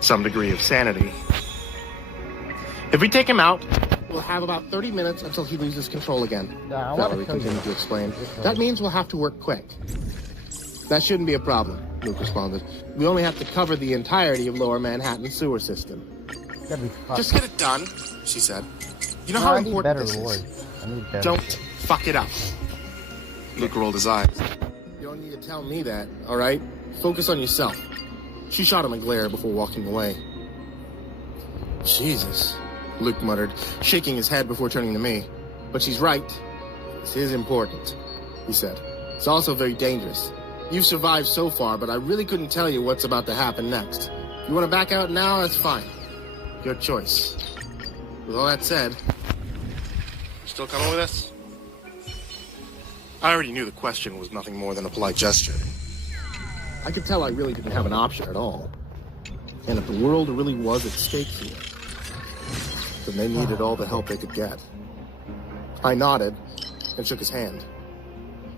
some degree of sanity. If we take him out, we'll have about 30 minutes until he loses control again. Valerie continued to explain. That means we'll have to work quick. That shouldn't be a problem, Luke responded. We only have to cover the entirety of Lower Manhattan sewer system. Just get it done, she said. You know how important this is. Don't fuck it up. Luke rolled his eyes. You don't need to tell me that, all right? Focus on yourself. She shot him a glare before walking away. Jesus, Luke muttered, shaking his head before turning to me. But she's right. This is important, he said. It's also very dangerous. You've survived so far, but I really couldn't tell you what's about to happen next. If you want to back out now, that's fine. Your choice. With all that said, still coming with us? I already knew the question was nothing more than a polite gesture. I could tell I really didn't have an option at all. And if the world really was at stake here, then they needed all the help they could get. I nodded and shook his hand.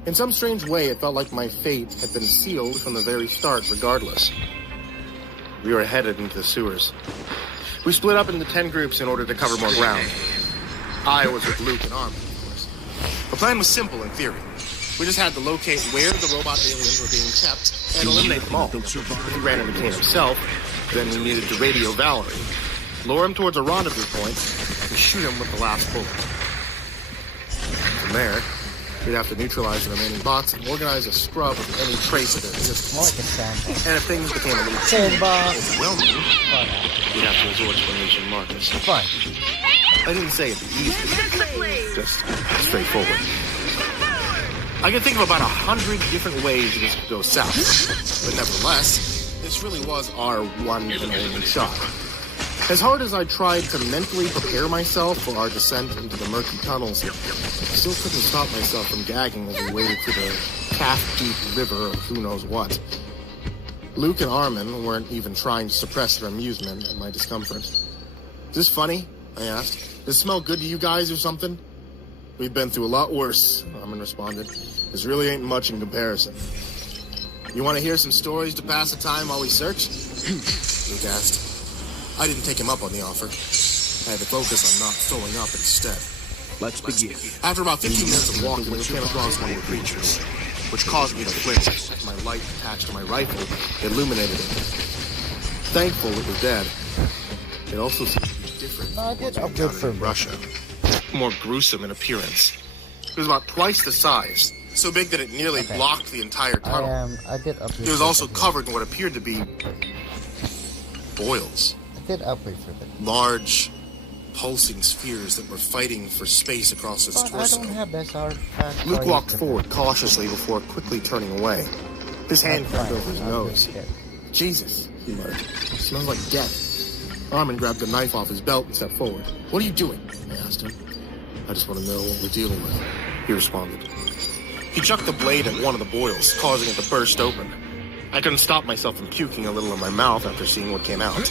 In some strange way, it felt like my fate had been sealed from the very start regardless. We were headed into the sewers. We split up into 10 groups in order to cover more ground. I was with Luke and Armin, of course. The plan was simple in theory. We just had to locate where the robot aliens were being kept and eliminate them all. If he ran into Kane himself, then we needed to radio Valerie, lure him towards a rendezvous point, and shoot him with the last bullet. From there, we'd have to neutralize the remaining bots and organize a scrub of any trace of their existence. And if things became a little too overwhelming, we'd have to resort to unleashing Marcus. Fine. I didn't say it'd be easy, just straightforward. I can think of about 100 different ways this could go south, but nevertheless, this really was our one and only shot. As hard as I tried to mentally prepare myself for our descent into the murky tunnels, I still couldn't stop myself from gagging as we waded through the calf-deep river of who knows what. Luke and Armin weren't even trying to suppress their amusement at my discomfort. Is this funny? I asked. Does it smell good to you guys or something? We've been through a lot worse, Armin responded. This really ain't much in comparison. You want to hear some stories to pass the time while we search? Luke asked. I didn't take him up on the offer. I had to focus on not throwing up instead. Let's begin. After about 15 minutes of walking, we came across one of the creatures, which caused me to flinch as my light attached to my rifle illuminated it. Thankful it was dead. It also seemed to be different from what we encountered in Russia. More gruesome in appearance. It was about twice the size, so big that it nearly blocked the entire tunnel. It was also covered in what appeared to be boils. Large, pulsing spheres that were fighting for space across its torso. Luke walked forward cautiously before quickly turning away. His hand crept over his nose. Jesus, he muttered. It smells like death. Armin grabbed a knife off his belt and stepped forward. What are you doing? I asked him. I just want to know what we're dealing with, he responded. He chucked the blade at one of the boils, causing it to burst open. I couldn't stop myself from puking a little in my mouth after seeing what came out.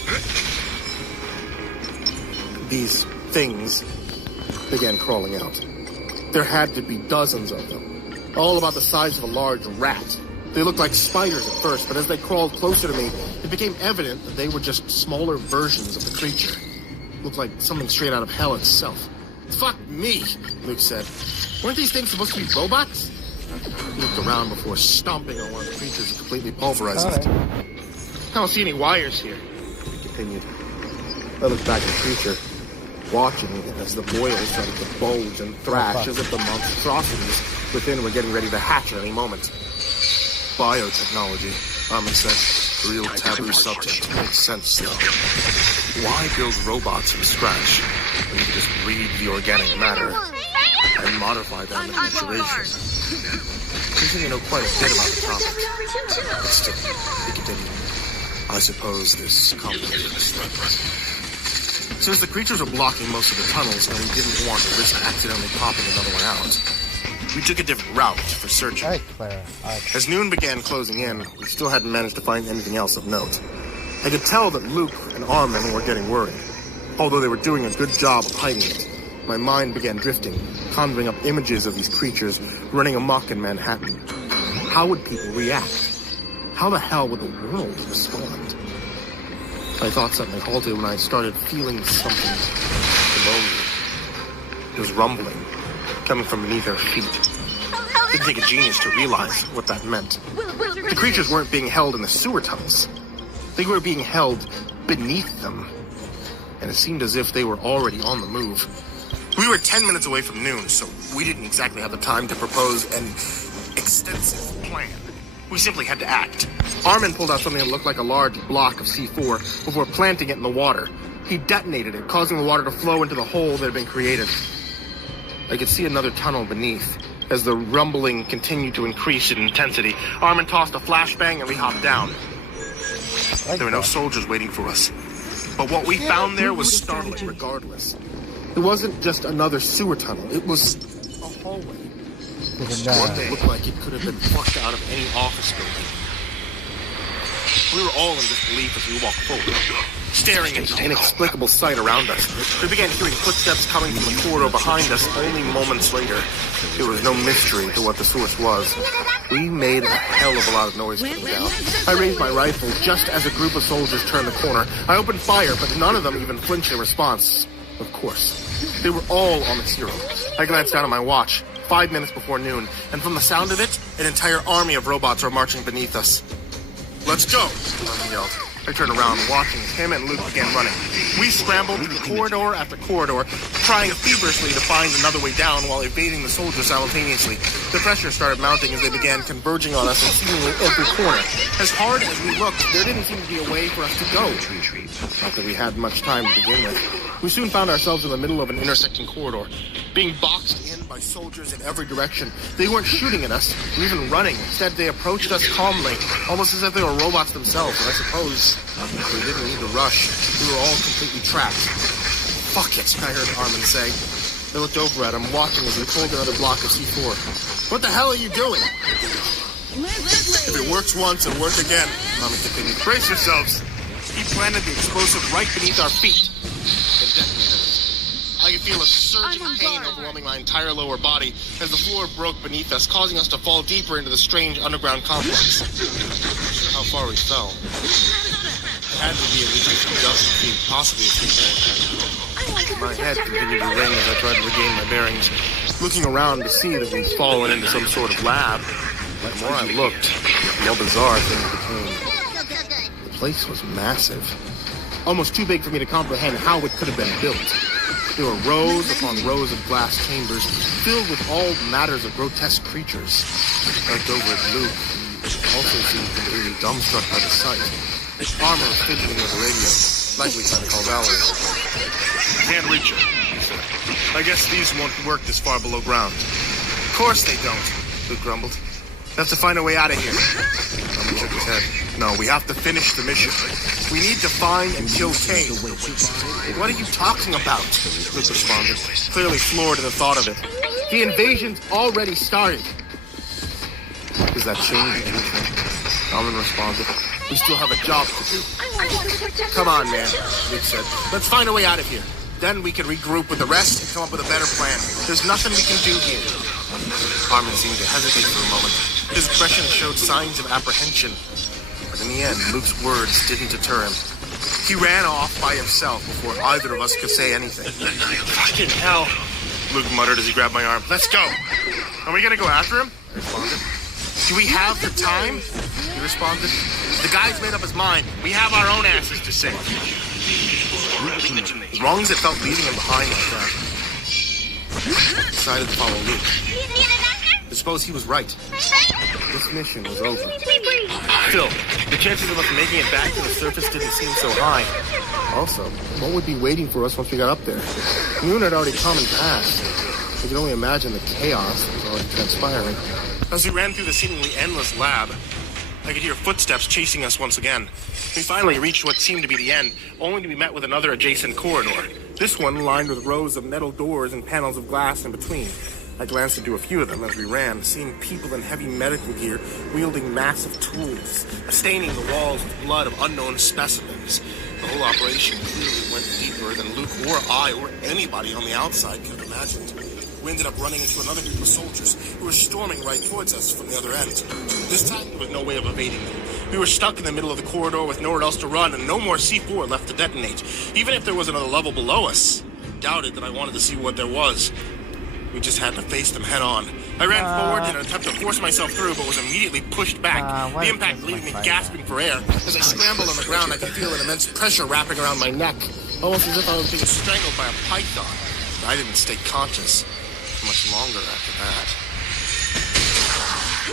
These things began crawling out. There had to be dozens of them, all about the size of a large rat. They looked like spiders at first, but as they crawled closer to me, it became evident that they were just smaller versions of the creature. It looked like something straight out of hell itself. Fuck me, Luke said. Weren't these things supposed to be robots? He looked around before stomping on one of the creatures and completely pulverizing it. I don't see any wires here, he continued. I looked back at the creature, watching it as the boils started to bulge and thrash as if the monstrosities within were getting ready to hatch at any moment. Biotechnology, Armin said. Real taboo subject. Makes sense, though. Why build robots from scratch when you can just read the organic matter and modify them into iteration? You seem to know quite a bit about the topic. But still, he continued. I suppose this complicates things. Since the creatures were blocking most of the tunnels and we didn't want to risk accidentally popping another one out, we took a different route for searching. All right, Clara. As noon began closing in, we still hadn't managed to find anything else of note. I could tell that Luke and Armin were getting worried. Although they were doing a good job of hiding it, my mind began drifting, conjuring up images of these creatures running amok in Manhattan. How would people react? How the hell would the world respond? My thoughts suddenly halted when I started feeling something below me. It was rumbling, coming from beneath our feet. It didn't take a genius to realize what that meant. The creatures weren't being held in the sewer tunnels. They were being held beneath them. And it seemed as if they were already on the move. We were 10 minutes away from noon, so we didn't exactly have the time to propose an extensive plan. We simply had to act. Armin pulled out something that looked like a large block of C4 before planting it in the water. He detonated it, causing the water to flow into the hole that had been created. I could see another tunnel beneath. As the rumbling continued to increase in intensity, Armin tossed a flashbang and we hopped down. There were no soldiers waiting for us. But what we found there was startling regardless. It wasn't just another sewer tunnel. It was a hallway. One that looked like it could have been plucked out of any office building. We were all in disbelief as we walked forward, staring at the inexplicable sight around us. We began hearing footsteps coming from the corridor behind us. Only moments later, there was no mystery to what the source was. We made a hell of a lot of noise coming down. I raised my rifle just as a group of soldiers turned the corner. I opened fire, but none of them even flinched in response. Of course. They were all on the zero. I glanced down at my watch. 5 minutes before noon, and from the sound of it, an entire army of robots were marching beneath us. Let's go, Armin yelled. I turned around, watching as him and Luke began running. We scrambled through corridor after corridor, trying feverishly to find another way down while evading the soldiers simultaneously. The pressure started mounting as they began converging on us in seemingly every corner. As hard as we looked, there didn't seem to be a way for us to go. Not that we had much time to begin with. We soon found ourselves in the middle of an intersecting corridor, being boxed in by soldiers in every direction. They weren't shooting at us, or even running. Instead, they approached us calmly, almost as if they were robots themselves. And I suppose we didn't need to rush. We were all completely trapped. Fuck it, I heard Armin say. I looked over at him, watching as he pulled another block of C4. What the hell are you doing? If it works once, it'll work again, Armin continued. Brace yourselves. He planted the explosive right beneath our feet and detonated it. I could feel a surge of pain overwhelming my entire lower body as the floor broke beneath us, causing us to fall deeper into the strange underground complex. I'm not sure how far we fell. It had to be at least a few dozen feet, possibly a few more. My head continued to ring as I tried to regain my bearings, looking around to see that we'd fallen into some sort of lab. The more I looked, the more bizarre things became. The place was massive. Almost too big for me to comprehend how it could have been built. There were rows upon rows of glass chambers filled with all matters of grotesque creatures. I looked over at Luke, who also seemed completely dumbstruck by the sight. Armor was fidgeting with the radio, likely trying to call Valerie. Can't reach her, he said. I guess these won't work this far below ground. Of course they don't, Luke grumbled. Have to find a way out of here. Armin shook his head. No, we have to finish the mission. We need to find and kill Kane. What are you talking about? Luke responded, clearly floored at the thought of it. The invasion's already started. Does that change anything? Armin responded. We still have a job to do. Come on, man, Luke said. Let's find a way out of here. Then we can regroup with the rest and come up with a better plan. There's nothing we can do here. Armin seemed to hesitate for a moment. His expression showed signs of apprehension. But in the end, Luke's words didn't deter him. He ran off by himself before either of us could say anything. Fucking hell, Luke muttered as he grabbed my arm. Let's go. Are we gonna go after him? I responded. Do we have the time? He responded. The guy's made up his mind. We have our own asses to save. As long as it felt leaving him behind like that, I decided to follow Luke. I suppose he was right. This mission was over. Still, the chances of us making it back to the surface didn't seem so high. Also, what would be waiting for us once we got up there? Noon had already come and passed. We could only imagine the chaos that was already transpiring. As we ran through the seemingly endless lab, I could hear footsteps chasing us once again. We finally reached what seemed to be the end, only to be met with another adjacent corridor. This one lined with rows of metal doors and panels of glass in between. I glanced into a few of them as we ran, seeing people in heavy medical gear wielding massive tools, staining the walls with blood of unknown specimens. The whole operation clearly went deeper than Luke or I or anybody on the outside could have imagined. We ended up running into another group of soldiers who were storming right towards us from the other end. This time, there was no way of evading them. We were stuck in the middle of the corridor with nowhere else to run and no more C4 left to detonate. Even if there was another level below us, I doubted that I wanted to see what there was. We just had to face them head on. I ran forward in an attempt to force myself through, but was immediately pushed back. The impact leaving me gasping for air. As I scrambled on the ground, I could feel an immense pressure wrapping around my neck, almost as if I was being strangled by a python. But I didn't stay conscious for much longer after that.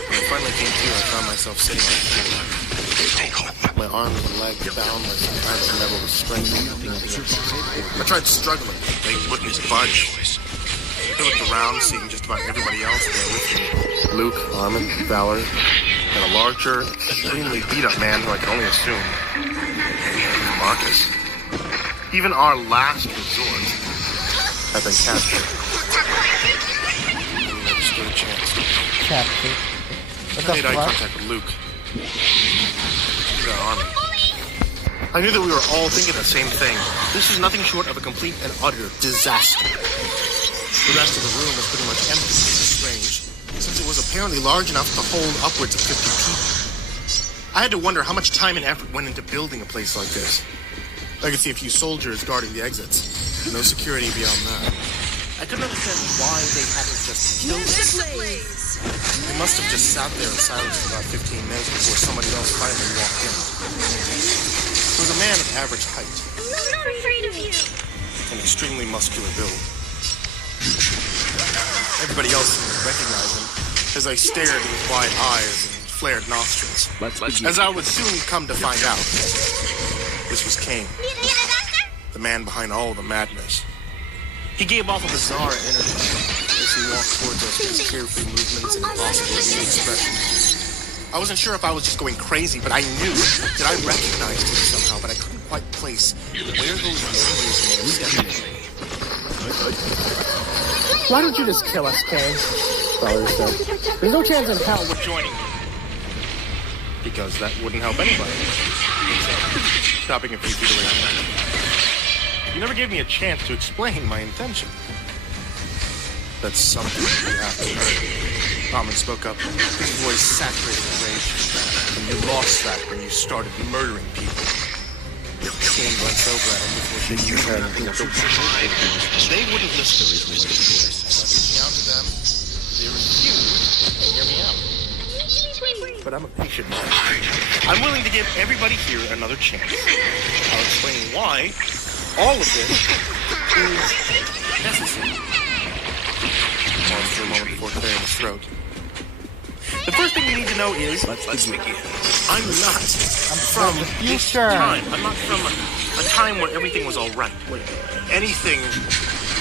When I finally came to, I found myself sitting on the floor. My arms and legs bound by some kind of metal restraint. I tried struggling. They wouldn't budge. I looked around, seeing just about everybody else there with me. Luke, Armin, Valor, and a larger, extremely beat-up man who I could only assume Marcus. Even our last resort had been captured. And we never stood a chance. Captured? I made eye contact with Luke. Armin. I knew that we were all thinking the same thing. This is nothing short of a complete and utter disaster. The rest of the room was pretty much empty, which is strange, since it was apparently large enough to hold upwards of 50 people. I had to wonder how much time and effort went into building a place like this. I could see a few soldiers guarding the exits. No security beyond that. I couldn't understand why they hadn't just killed us. They must have just sat there in silence for about 15 minutes before somebody else finally walked in. He was a man of average height. I'm not afraid of you. An extremely muscular build. Everybody else seemed to recognize him as I stared with wide eyes and flared nostrils. As I would soon come to find out, this was Kane, the man behind all the madness. He gave off a bizarre energy as he walked towards us with his carefree movements and impossible expression. I wasn't sure if I was just going crazy, but I knew that I recognized him somehow, but I couldn't quite place where those memories may have stepped in. Why don't you just kill us, Kane? There's no chance in hell we're joining you. Because that wouldn't help anybody. Stopping a few feet away from me. You never gave me a chance to explain my intention. That's something you have to learn. Armin spoke up, his voice saturated with rage. And you lost that when you started murdering people. Kane glanced over at him before shaking his head and thinking, they wouldn't listen to his voice. Reaching out to them, they refused to hear me out. But I'm a patient man. I'm willing to give everybody here another chance. I'll explain why all of this is necessary. Paused for a moment before clearing his throat. The first thing you need to know is, let's begin. I'm not from this time. I'm not from a time where everything was all right, where anything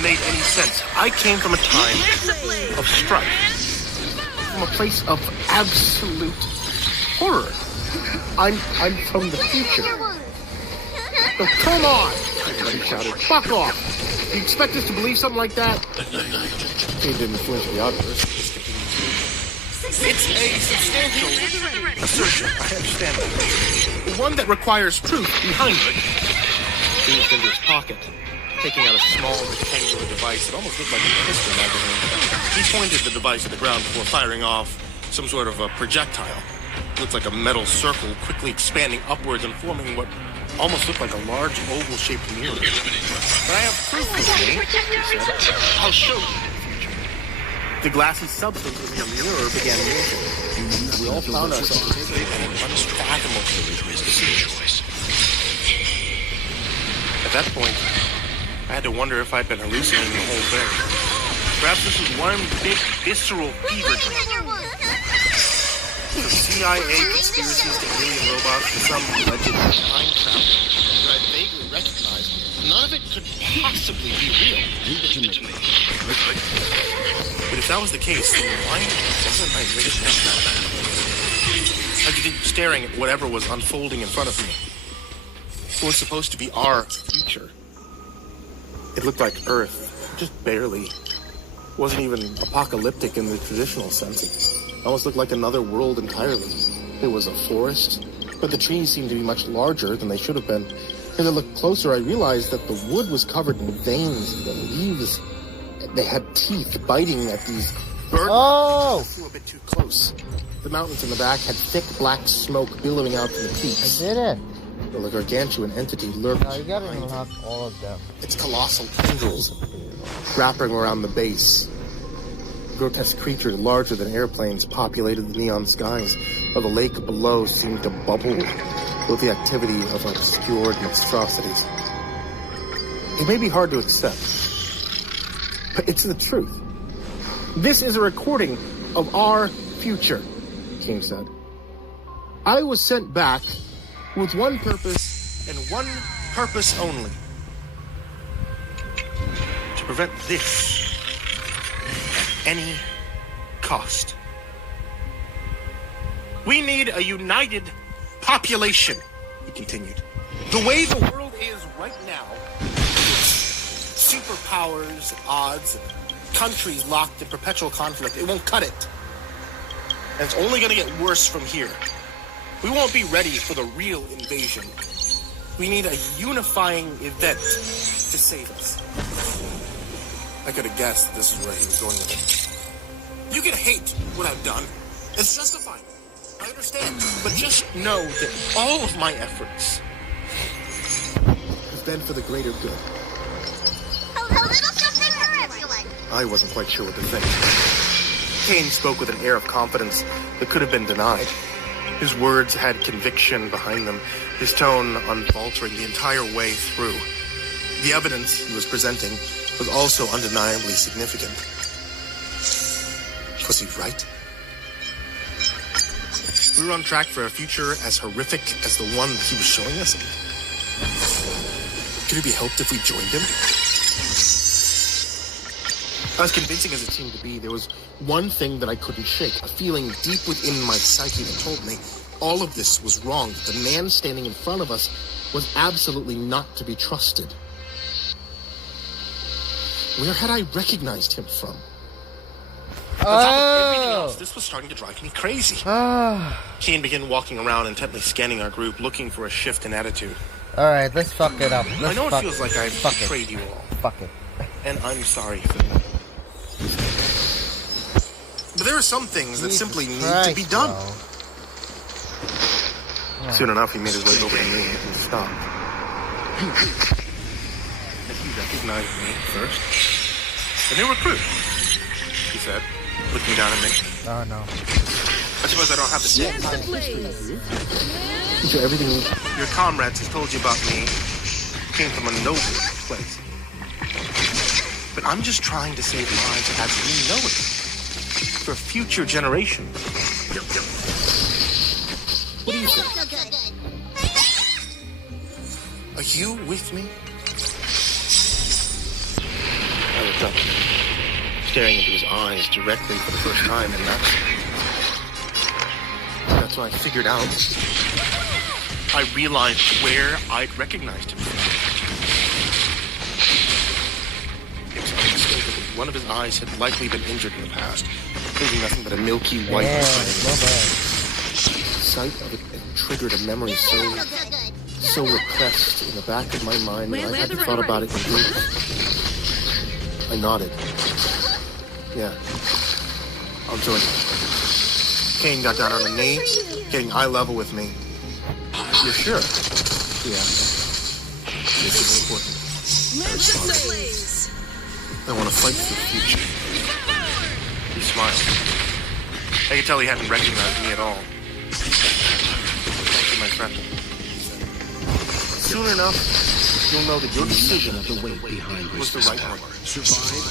made any sense. I came from a time of strife, from a place of absolute horror. I'm from the future. So come on! Everybody shouted, fuck off! You expect us to believe something like that? He didn't flinch the others. It's a substantial assertion. I understand that. One that requires proof behind it. He reached into his pocket, taking out a small rectangular device that almost looked like a pistol magazine. He pointed the device at the ground before firing off some sort of a projectile. It looked like a metal circle quickly expanding upwards and forming what almost looked like a large oval-shaped mirror. But I have proof with me, he said. I'll show you. The glassy substance of your mirror began moving. We all found ourselves in an unfathomable choice. At that point, I had to wonder if I'd been hallucinating the whole thing. Perhaps this was one big visceral fever dream. The CIA conspiracies to alien robots to some alleged time travel that I vaguely recognized. None of it could possibly be real. But if that was the case, then why wasn't I recognizing that? I could keep staring at whatever was unfolding in front of me. It was supposed to be our future. It looked like Earth, just barely. It wasn't even apocalyptic in the traditional sense. It almost looked like another world entirely. It was a forest, but the trees seemed to be much larger than they should have been. As I looked closer, I realized that the wood was covered in veins, the leaves, they had teeth biting at these Bird Oh! flew a bit too close. The mountains in the back had thick black smoke billowing out from the peaks. I did it. While a gargantuan entity lurked No, you gotta behind unlock all of them. its colossal tendrils wrapping around the base. Grotesque creatures larger than airplanes populated the neon skies, while the lake below seemed to bubble with the activity of obscured monstrosities. It may be hard to accept, but it's the truth. This is a recording of our future, King said. I was sent back with one purpose and one purpose only. To prevent this at any cost. We need a united population, he continued. The way the world is right now, superpowers, odds, and countries locked in perpetual conflict, it won't cut it. And it's only going to get worse from here. We won't be ready for the real invasion. We need a unifying event to save us. I could have guessed this is where he was going with it. You can hate what I've done. It's justified. I understand. But just know that all of my efforts have been for the greater good. A little something for everyone. I wasn't quite sure what to think. Kane spoke with an air of confidence that could have been denied. His words had conviction behind them, his tone unfaltering the entire way through. The evidence he was presenting was also undeniably significant. Was he right? We were on track for a future as horrific as the one that he was showing us. Could it be helped if we joined him? As convincing as it seemed to be, there was one thing that I couldn't shake, a feeling deep within my psyche that told me all of this was wrong, that the man standing in front of us was absolutely not to be trusted. Where had I recognized him from? On top of everything else, this was starting to drive me crazy. Kane began walking around, intently scanning our group, looking for a shift in attitude. Alright, let's fuck it up. I know it feels like I've betrayed you all. Fuck it. And I'm sorry for that. But there are some things that simply need to be done. Yeah. Soon enough, he made his way over to me and stopped. And he recognized me first. A new recruit, he said, looking down at me. Oh no. I suppose I don't have to say everything your comrades has told you about me came from a noble place. But I'm just trying to save lives as we know it. For future generations. What do you think? Are you with me? I looked up, staring into his eyes directly for the first time, and that's when I figured out. I realized where I'd recognized him. It was unmistakable. One of his eyes had likely been injured in the past, leaving nothing but a milky white sight of it triggered a memory so repressed in the back of my mind that I hadn't thought about it in years. I nodded. Yeah, I'll join you. Kane got down on a knee, getting eye level with me. You're sure? Yeah. This is important. I want to fight for the future. He smiled. I could tell he hadn't recognized me at all. Thank you, my friend. Soon enough, you'll know that your decision of the weight behind was the right one.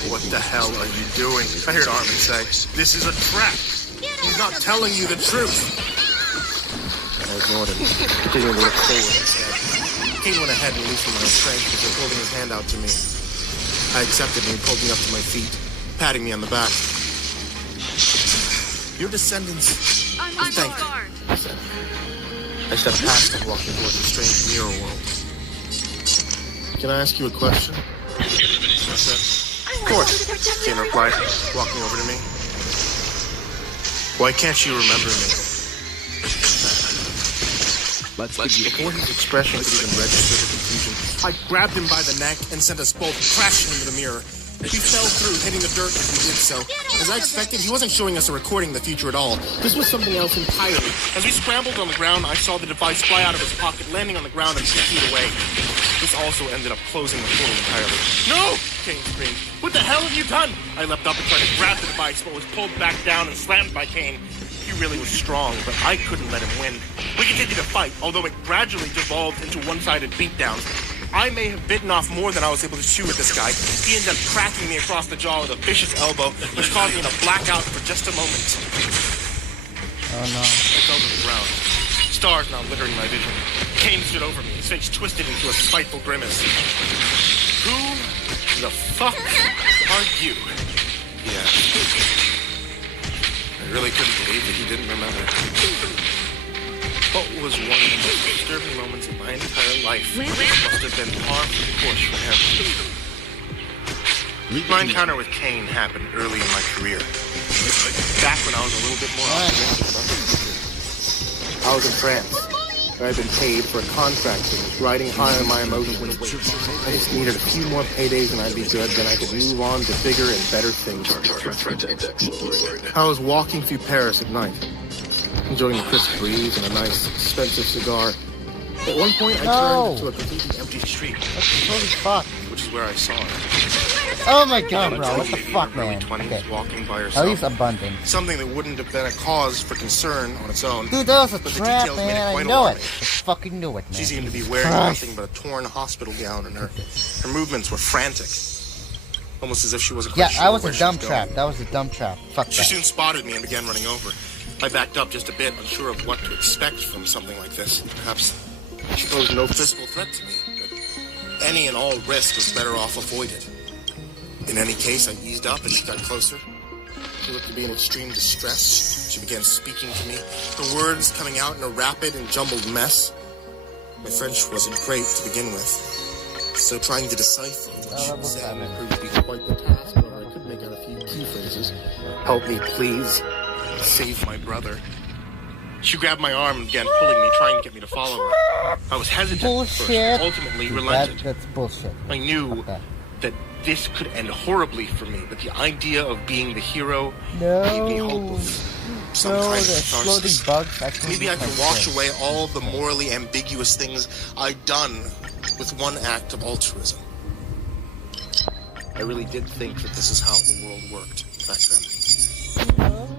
What the hell are you doing? I heard Armin say, this is a trap. He's not telling you the truth. I ignored him, continuing to look forward instead. Kane went ahead and loosened my restraint before holding his hand out to me. I accepted and he pulled me up to my feet, patting me on the back. Your descendants will thank you, he said. I stepped past him, walking towards a strange mirror world. Can I ask you a question? I said. Of course, Kane replied, walking over to me. Why can't you remember me? Before his expression could even register the confusion, I grabbed him by the neck and sent us both crashing into the mirror. He fell through, hitting the dirt as he did so. As I expected, he wasn't showing us a recording of the future at all. This was something else entirely. As we scrambled on the ground, I saw the device fly out of his pocket, landing on the ground and 2 feet away. This also ended up closing the portal entirely. No! Kane screamed. What the hell have you done? I leapt up and tried to grab the device, but was pulled back down and slammed by Kane. He really was strong, but I couldn't let him win. We continued to fight, although it gradually devolved into one-sided beatdowns. I may have bitten off more than I was able to chew with this guy. He ended up cracking me across the jaw with a vicious elbow, which caused me to black out for just a moment. Oh no. I fell to the ground. Stars now littering my vision. Kane stood over me, his face twisted into a spiteful grimace. Who the fuck are you? He asked. I really couldn't believe that he didn't remember. What was one of the most disturbing moments of my entire life must have been par for the course for him. My encounter with Kane happened early in my career. Back when I was a little bit more optimistic about the future. I was in France, where I'd been paid for a contract that was riding high on my emotions. I just needed a few more paydays and I'd be good, then I could move on to bigger and better things. I was walking through Paris at night, enjoying the crisp breeze and a nice, expensive cigar. At one point, I turned to a completely empty street. Holy fuck. Which is where I saw her. Oh my god, bro. What the fuck, man? Okay. Walking by herself. At least abundant. Something that wouldn't have been a cause for concern on its own. Dude, that was a but trap, the details made man. it I quite know alarming. it. I fucking knew it, man. She seemed to be wearing nothing but a torn hospital gown, and her movements were frantic. Almost as if she wasn't quite sure that was where a she dumb was trap. going. That was a dumb trap. Fuck She that. soon spotted me and began running over. I backed up just a bit, unsure of what to expect from something like this. Perhaps she posed no physical threat to me, but any and all risk was better off avoided. In any case, I eased up as she got closer. She looked to be in extreme distress. She began speaking to me, her words coming out in a rapid and jumbled mess. My French wasn't great to begin with, so trying to decipher what she was saying proved to be quite the task. However, I could make out a few key phrases. Help me, please. Save my brother. She grabbed my arm and began pulling me, trying to get me to follow her. I was hesitant at first, but ultimately relented. That's bullshit. I knew that this could end horribly for me, but the idea of being the hero gave me hope of some kind of catharsis. Maybe I could wash away all the morally ambiguous things I'd done with one act of altruism. I really did think that this is how the world worked back then.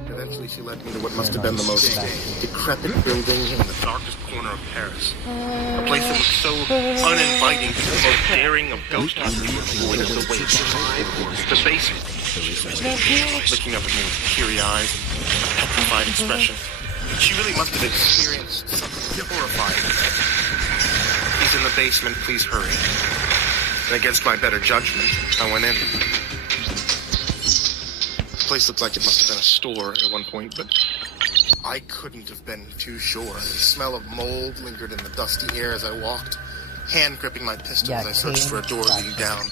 Eventually, she led me to what must have been the most decrepit building in the darkest corner of Paris. A place that looked so uninviting to the most daring of ghost hunters avoided the wait. The basement. Looking up at me with teary eyes and a petrified expression. She really must have experienced something horrifying. He's in the basement, please hurry. And against my better judgment, I went in. The place looked like it must have been a store at one point, but I couldn't have been too sure. The smell of mold lingered in the dusty air as I walked, hand gripping my pistol as I searched for a door leading down.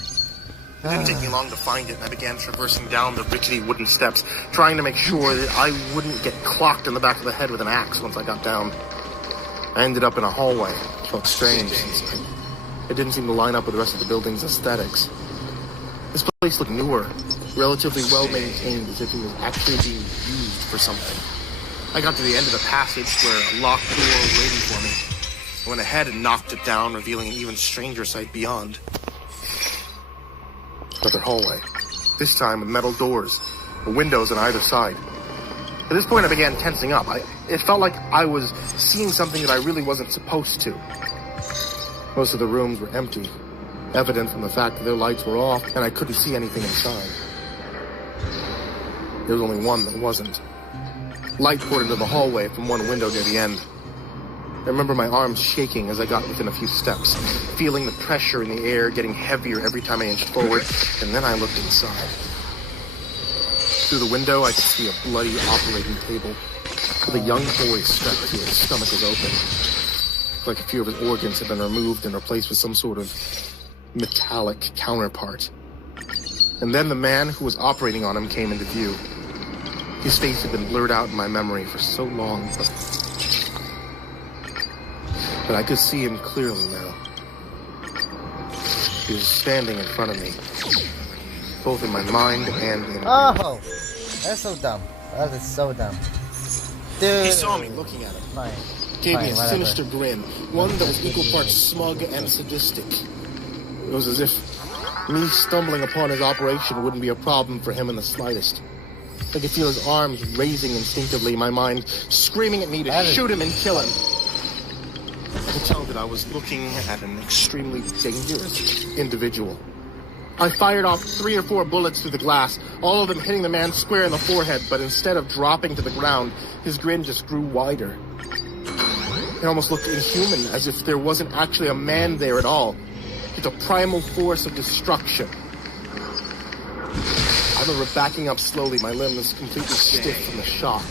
It didn't take me long to find it, and I began traversing down the rickety wooden steps, trying to make sure that I wouldn't get clocked in the back of the head with an axe once I got down. I ended up in a hallway. It felt strange, since it didn't seem to line up with the rest of the building's aesthetics. This place looked newer, relatively well-maintained, as if it was actually being used for something. I got to the end of the passage where a locked door was waiting for me. I went ahead and knocked it down, revealing an even stranger sight beyond. Another hallway, this time with metal doors, with windows on either side. At this point, I began tensing up. It felt like I was seeing something that I really wasn't supposed to. Most of the rooms were empty, evident from the fact that their lights were off and I couldn't see anything inside. There was only one that wasn't. Light poured into the hallway from one window near the end. I remember my arms shaking as I got within a few steps, feeling the pressure in the air getting heavier every time I inched forward, and then I looked inside. Through the window, I could see a bloody operating table with a young boy strapped to his stomach was open. Like a few of his organs had been removed and replaced with some sort of metallic counterpart. And then the man who was operating on him came into view. His face had been blurred out in my memory for so long, but I could see him clearly now. He was standing in front of me, both in my mind and in... Oh! That's so dumb. That is so dumb. Dude. He saw me looking at him. Fine. Gave me a whatever. sinister grin, one that was equal parts smug and sadistic. It was as if me stumbling upon his operation wouldn't be a problem for him in the slightest. I could feel his arms raising instinctively, my mind screaming at me to shoot him and kill him. I could tell that I was looking at an extremely dangerous individual. I fired off 3 or 4 bullets through the glass, all of them hitting the man square in the forehead, but instead of dropping to the ground, his grin just grew wider. It almost looked inhuman, as if there wasn't actually a man there at all. It's a primal force of destruction. I remember backing up slowly, my limbs completely stiff from the shock.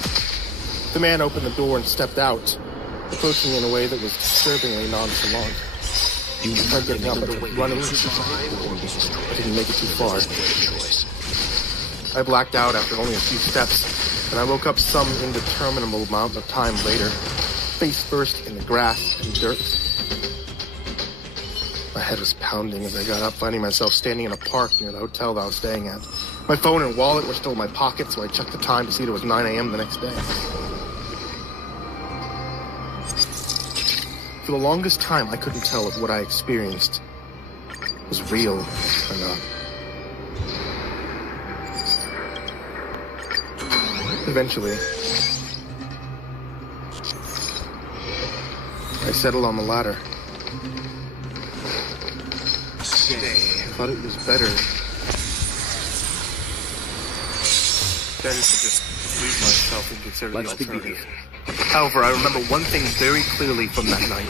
The man opened the door and stepped out, approaching me in a way that was disturbingly nonchalant. I tried getting up, but running, I didn't make it too far. I blacked out after only a few steps, and I woke up some indeterminable amount of time later, face first in the grass and dirt. My head was pounding as I got up, finding myself standing in a park near the hotel that I was staying at. My phone and wallet were still in my pocket, so I checked the time to see that it was 9 a.m. the next day. For the longest time, I couldn't tell if what I experienced was real or not. Eventually, I settled on the ladder. I thought it was better to just leave myself and consider the alternative. However, I remember one thing very clearly from that night.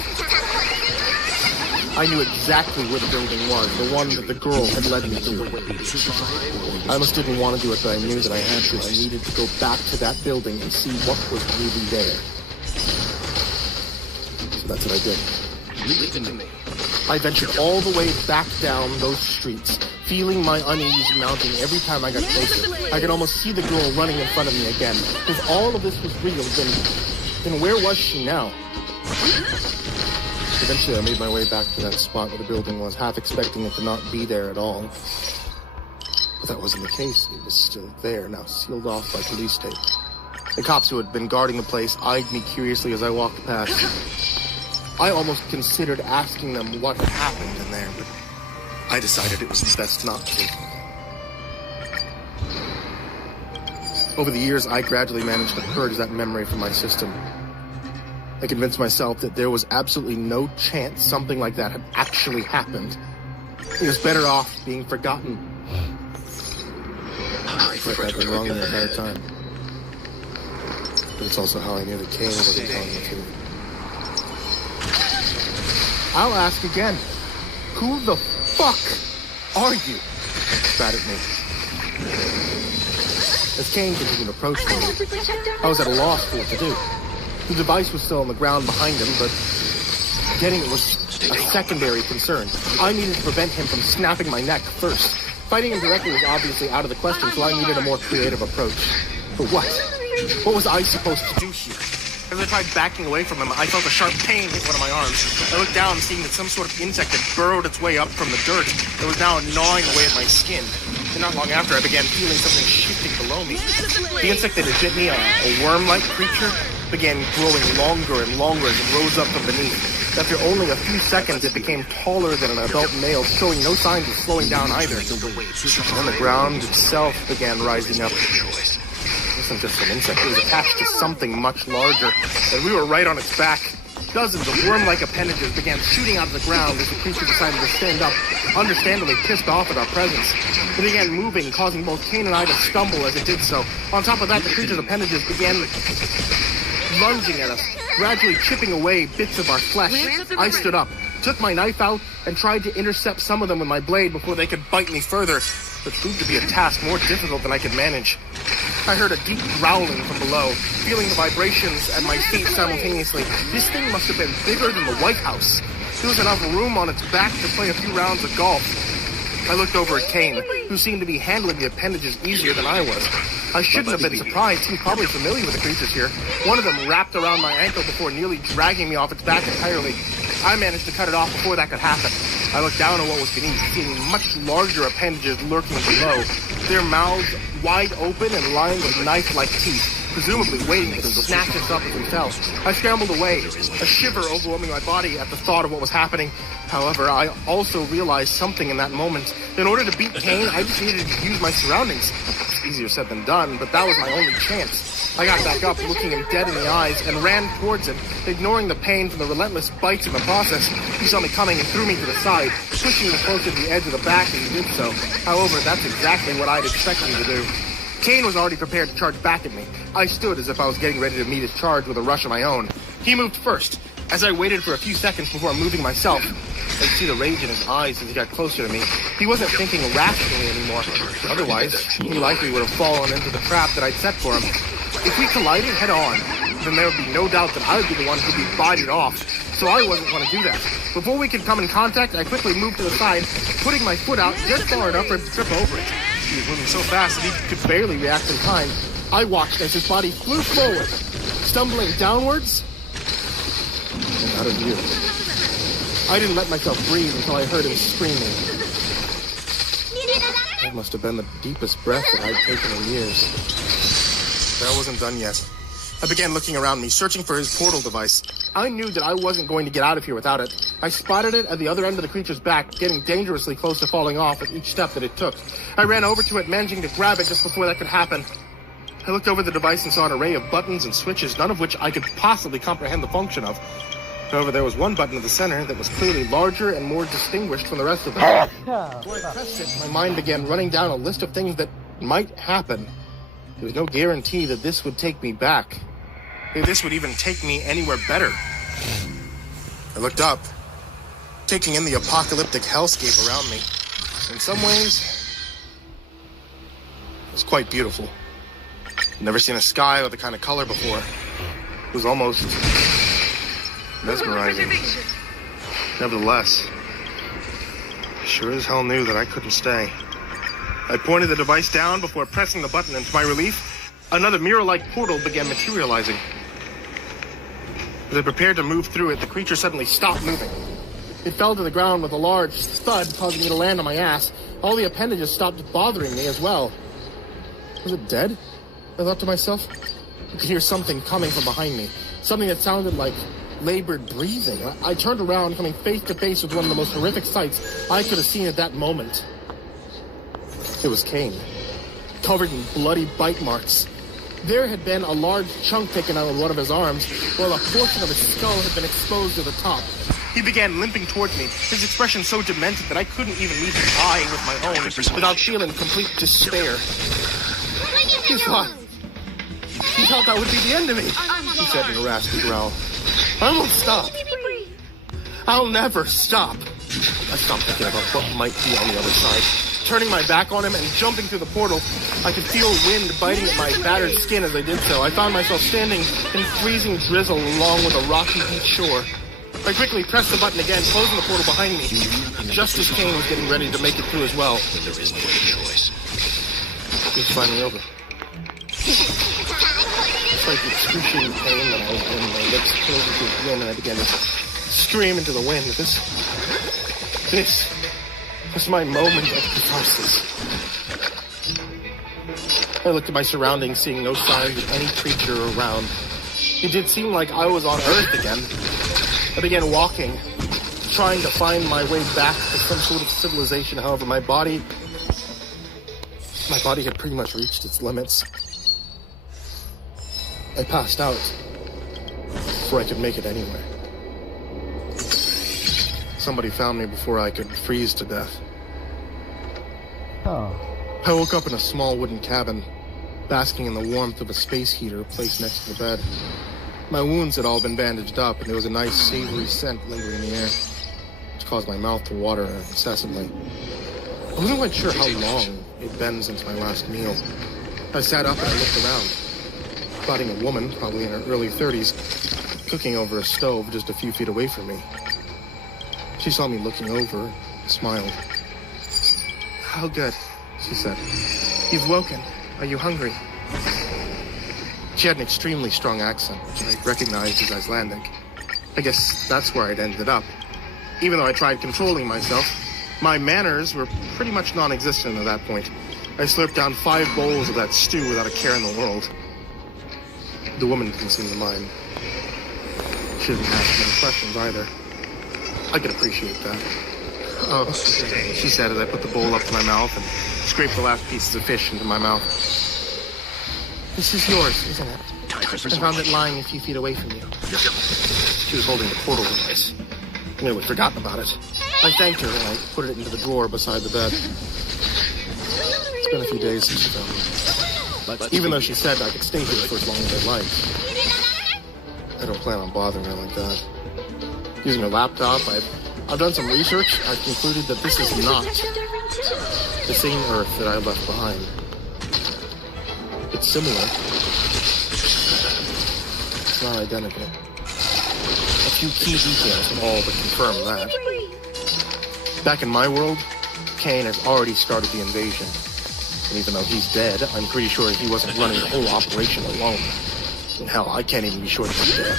I knew exactly where the building was, the one that the girl had led me to. I almost didn't want to do it, but I knew that I had to. I needed to go back to that building and see what was really there. So that's what I did. I ventured all the way back down those streets, feeling my unease mounting every time I got closer. I could almost see the girl running in front of me again. If all of this was real, then where was she now? Eventually, I made my way back to that spot where the building was, half expecting it to not be there at all. But that wasn't the case. It was still there, now sealed off by police tape. The cops who had been guarding the place eyed me curiously as I walked past. I almost considered asking them what had happened in there, but I decided it was best not to. Over the years, I gradually managed to purge that memory from my system. I convinced myself that there was absolutely no chance something like that had actually happened. It was better off being forgotten. But I'd been wrong the entire time. But it's also how I knew that Kane wasn't telling the truth. I'll ask again. Who the fuck are you? Spat at me. As Kane continued to approach me, I was at a loss for what to do. The device was still on the ground behind him, but getting it was a secondary concern. I needed to prevent him from snapping my neck first. Fighting him directly was obviously out of the question, so I needed a more creative approach. But what? What was I supposed to do here? As I tried backing away from him, I felt a sharp pain hit one of my arms. I looked down, seeing that some sort of insect had burrowed its way up from the dirt and was now gnawing away at my skin. And not long after, I began feeling something shifting below me. The insect that had bit me, a worm-like creature, began growing longer and longer as it rose up from beneath. After only a few seconds, it became taller than an adult male, showing no signs of slowing down either. And the ground itself began rising up. It wasn't just an insect, it was attached to something much larger. And we were right on its back. Dozens of worm-like appendages began shooting out of the ground as the creature decided to stand up, understandably pissed off at our presence. It began moving, causing both Kane and I to stumble as it did so. On top of that, the creature's appendages began lunging at us, gradually chipping away bits of our flesh. I stood up, took my knife out, and tried to intercept some of them with my blade before they could bite me further, but proved to be a task more difficult than I could manage. I heard a deep growling from below, feeling the vibrations at my feet simultaneously. This thing must have been bigger than the White House. There was enough room on its back to play a few rounds of golf. I looked over at Kane, who seemed to be handling the appendages easier than I was. I shouldn't have been surprised. He was probably familiar with the creatures here. One of them wrapped around my ankle before nearly dragging me off its back entirely. I managed to cut it off before that could happen. I looked down at what was beneath, seeing much larger appendages lurking below, their mouths wide open and lined with knife-like teeth, presumably waiting to snatch us up as we fell. I scrambled away, a shiver overwhelming my body at the thought of what was happening. However, I also realized something in that moment. In order to beat Cain, I just needed to use my surroundings. It's easier said than done, but that was my only chance. I got back up, looking him dead in the eyes, and ran towards him, ignoring the pain from the relentless bites in the process. He saw me coming and threw me to the side, pushing me closer to the edge of the back as he did so. However, that's exactly what I'd expected him to do. Cain was already prepared to charge back at me. I stood as if I was getting ready to meet his charge with a rush of my own. He moved first. As I waited for a few seconds before moving myself, I could see the rage in his eyes as he got closer to me. He wasn't thinking rationally anymore. Otherwise, he likely would have fallen into the trap that I'd set for him. If we collided head-on, then there would be no doubt that I would be the one who'd be bodied off. So I wasn't going to do that. Before we could come in contact, I quickly moved to the side, putting my foot out just far enough for him to trip over it. He was moving so fast that he could barely react in time. I watched as his body flew forward, stumbling downwards and out of view. I didn't let myself breathe until I heard him screaming. That must have been the deepest breath that I'd taken in years. But I wasn't done yet. I began looking around me, searching for his portal device. I knew that I wasn't going to get out of here without it. I spotted it at the other end of the creature's back, getting dangerously close to falling off with each step that it took. I ran over to it, managing to grab it just before that could happen. I looked over the device and saw an array of buttons and switches, none of which I could possibly comprehend the function of. However, there was one button at the center that was clearly larger and more distinguished from the rest of them. When I pressed it, my mind began running down a list of things that might happen. There was no guarantee that this would take me back. This would even take me anywhere better. I looked up, taking in the apocalyptic hellscape around me. In some ways, it was quite beautiful. I'd never seen a sky with the kind of color before. It was almost mesmerizing. Nevertheless, I sure as hell knew that I couldn't stay. I pointed the device down before pressing the button, and to my relief, another mirror-like portal began materializing. As I prepared to move through it, the creature suddenly stopped moving. It fell to the ground with a large thud, causing me to land on my ass. All the appendages stopped bothering me as well. Was it dead? I thought to myself. I could hear something coming from behind me. Something that sounded like labored breathing. I turned around, coming face to face with one of the most horrific sights I could have seen at that moment. It was Cain, covered in bloody bite marks. There had been a large chunk taken out of one of his arms, while a portion of his skull had been exposed to the top. He began limping towards me, his expression so demented that I couldn't even meet his eye with my own without feeling complete despair. He thought that would be the end of me, he said in a raspy growl. I won't stop. I'll never stop. I stopped thinking about what might be on the other side. Turning my back on him and jumping through the portal, I could feel wind biting at my battered skin as I did so. I found myself standing in freezing drizzle along with a rocky beach shore. I quickly pressed the button again, closing the portal behind me, just as Cain was getting ready to make it through as well. There is no choice. It was finally over. It's like excruciating pain when my lips closed to his grin and I began to scream into the wind. This was my moment of catharsis. I looked at my surroundings, seeing no signs of any creature around. It did seem like I was on Earth again. I began walking, trying to find my way back to some sort of civilization. However, my body had pretty much reached its limits. I passed out before I could make it anywhere. Somebody found me before I could freeze to death. Oh. I woke up in a small wooden cabin, basking in the warmth of a space heater placed next to the bed. My wounds had all been bandaged up, and there was a nice savory scent lingering in the air, which caused my mouth to water incessantly. I wasn't quite sure how long it'd been since my last meal. I sat up and I looked around, spotting a woman, probably in her early 30s, cooking over a stove just a few feet away from me. She saw me looking over and smiled. "How good," she said. "You've woken. Are you hungry?" She had an extremely strong accent, which I recognized as Icelandic. I guess that's where I'd ended up. Even though I tried controlling myself, my manners were pretty much non-existent at that point. I slurped down 5 bowls of that stew without a care in the world. The woman didn't seem to mind. She didn't ask many questions either. I could appreciate that. Oh, she said as I put the bowl up to my mouth and scraped the last pieces of fish into my mouth. This is yours, isn't it? I found it lying a few feet away from you. She was holding the portal device. I nearly forgotten about it. I thanked her and I put it into the drawer beside the bed. It's been a few days since she found me. But even though she said I could stay here for as long as I'd like, I don't plan on bothering her like that. Using her laptop, I've done some research. I've concluded that this is not the same Earth that I left behind. It's similar. It's not identical. A few key details have all but confirmed that. Back in my world, Kane has already started the invasion. And even though he's dead, I'm pretty sure he wasn't running the whole operation alone. And hell, I can't even be sure that he's dead.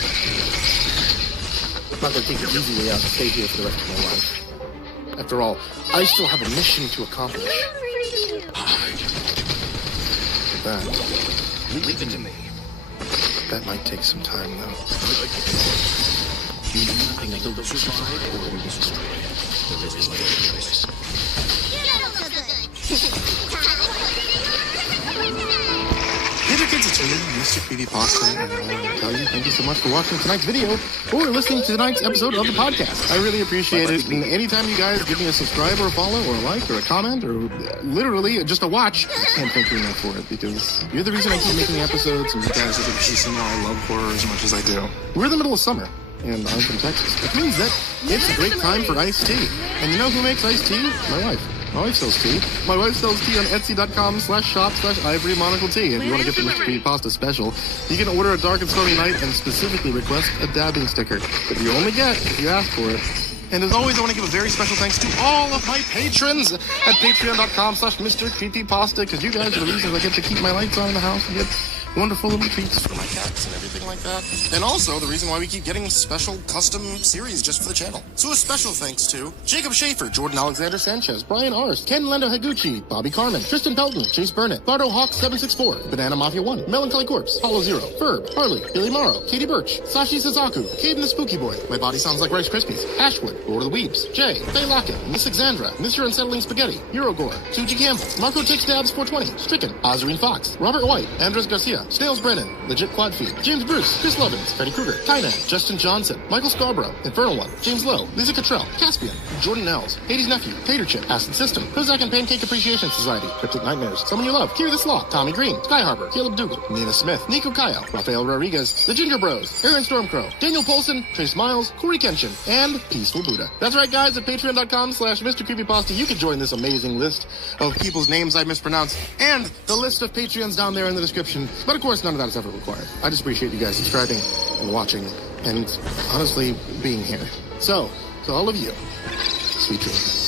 I'm not going to take the easy way out and stay here for the rest of my life. After all, I still have a mission to accomplish. That. Leave it to me. That might take some time, though. You do nothing until they survive or we destroy it. There is no choice. You don't look good. Hey there kids, it's me, Mr. Creepypasta, and I want to tell you thank you so much for watching tonight's video or listening to tonight's episode of the podcast. I really appreciate it, and anytime you guys give me a subscribe or a follow or a like or a comment or literally just a watch, I can't thank you enough for it, because you're the reason I keep making the episodes, and you guys are the reason I love horror as much as I do. We're in the middle of summer, and I'm from Texas, which means that it's a great time for iced tea. And you know who makes iced tea? My wife. My wife sells tea. My wife sells tea on Etsy.com/shop/ivorymonocletea. If you want to get the Mr. Creepypasta special, you can order a dark and stormy night and specifically request a dabbing sticker that you only get if you ask for it. And as always, I want to give a very special thanks to all of my patrons at patreon.com/MrCreepyPasta, because you guys are the reasons I get to keep my lights on in the house and get wonderful little treats for my cats and everything like that. And also the reason why we keep getting special custom series just for the channel. So a special thanks to Jacob Schaefer, Jordan Alexander Sanchez, Brian Arst, Ken Lendo Higuchi, Bobby Carmen, Tristan Pelton, Chase Burnett, Bardo Hawk 764, Banana Mafia 1, Melancholy Corpse, Hollow Zero, Ferb, Harley, Billy Morrow, Katie Birch, Sashi Suzaku, Caden the Spooky Boy, My Body Sounds Like Rice Krispies, Ashwood, Lord of the Weebs, Jay, Faye Lockett, Miss Alexandra, Mr. Unsettling Spaghetti, Eurogore, Suji Campbell, Marco Takes Dabs 420, Stricken, Ozarine Fox, Robert White, Andres Garcia, Snails Brennan, Legit Quad Feed, James Bruce, Chris Lovins, Freddy Krueger, Tynan, Justin Johnson, Michael Scarborough, Infernal One, James Lowe, Lisa Cottrell, Caspian, Jordan Nels, Hades Nephew, Tater Chip, Acid System, Kozak and Pancake Appreciation Society, Cryptic Nightmares, Someone You Love, Kiri the Sloth, Tommy Green, Sky Harbor, Caleb Dougal, Nina Smith, Nico Kyle, Rafael Rodriguez, The Ginger Bros, Aaron Stormcrow, Daniel Polson, Trace Miles, Corey Kenshin, and Peaceful Buddha. That's right, guys, at patreon.com/MrCreepyPasta, you can join this amazing list of people's names I mispronounced, and the list of Patreons down there in the description. But of course, none of that is ever required. I just appreciate you guys subscribing and watching and honestly being here. So, to all of you, sweet dreams.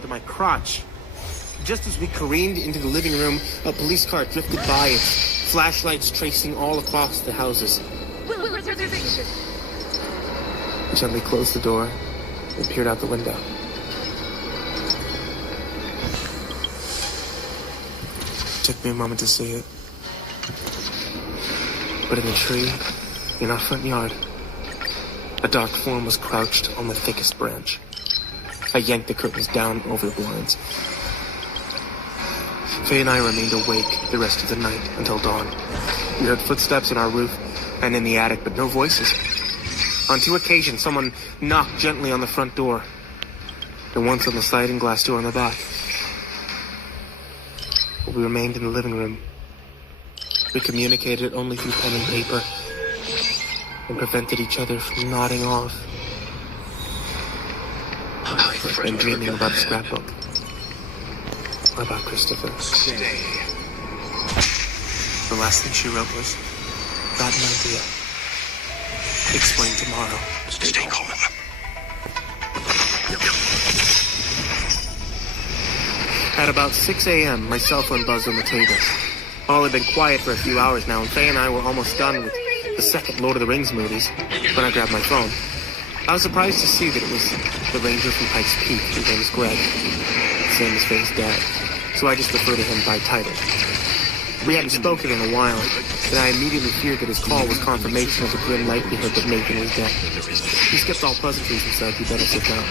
To my crotch. Just as we careened into the living room, a police car drifted by, its flashlights tracing all across the houses. I gently closed the door and peered out the window. It took me a moment to see it. But in the tree, in our front yard, a dark form was crouched on the thickest branch. I yanked the curtains down over the blinds. Faye and I remained awake the rest of the night until dawn. We heard footsteps on our roof and in the attic, but no voices. On 2 occasions, someone knocked gently on the front door, and once on the sliding glass door in the back. But we remained in the living room. We communicated only through pen and paper, and prevented each other from nodding off and dreaming about a scrapbook. Or about Christopher. Stay. The last thing she wrote was, got an idea. Explain tomorrow. Stay calm. At about 6 a.m., my cell phone buzzed on the table. All had been quiet for a few hours now, and Faye and I were almost done with the second Lord of the Rings movies when I grabbed my phone. I was surprised to see that it was the ranger from Pikes Peak. His name is Greg, same as Faye's dad, so I just refer to him by title. We hadn't spoken in a while, and I immediately feared that his call was confirmation of the grim likelihood that Nathan was dead. He skipped all pleasantries and said, "You better sit down."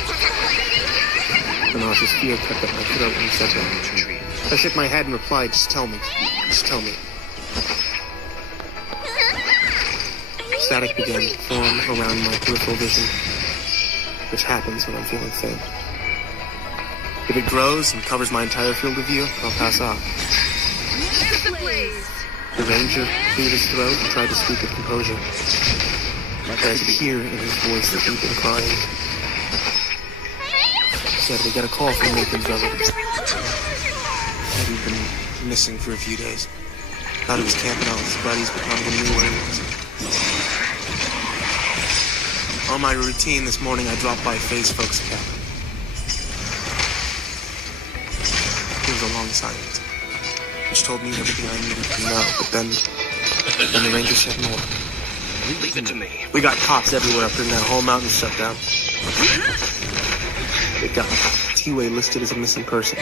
A nauseous fear crept up my throat when he said that. I shook my head and replied, "Just tell me. Just tell me." Static began to form around my peripheral vision, which happens when I'm feeling faint. If it grows and covers my entire field of view, I'll pass out. The ranger cleared his throat and tried to speak with composure. I could hear in his voice that he'd been crying. He said we got a call from Nathan's relatives. Said he'd been missing for a few days. Thought he was camping out with his buddies, but none of them knew where he was. On my routine this morning, I dropped by Faye's folks' cabin. There was a long silence, which told me everything I needed to know, but then the ranger said more. Leave it to me. We got cops everywhere up in that whole mountain shut down. They got T-Way listed as a missing person.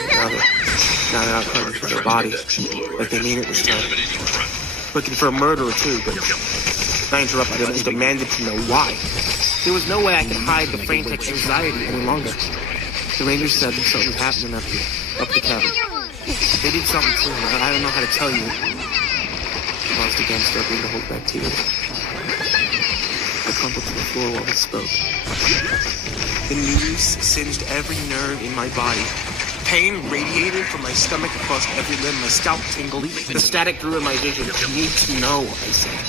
Now they're out hunting for their body, like they mean it this time. Looking for a murderer too, but I interrupted them and demanded to know why. There was no way I could hide the frantic anxiety any longer. The ranger said that something was happening up the cabin. They did something to him. I don't know how to tell you. I paused again, struggling to hold back tears. I crumpled to the floor while he spoke. The news singed every nerve in my body. Pain radiated from my stomach across every limb. My scalp tingled. The static grew in my vision. You need to know, I said.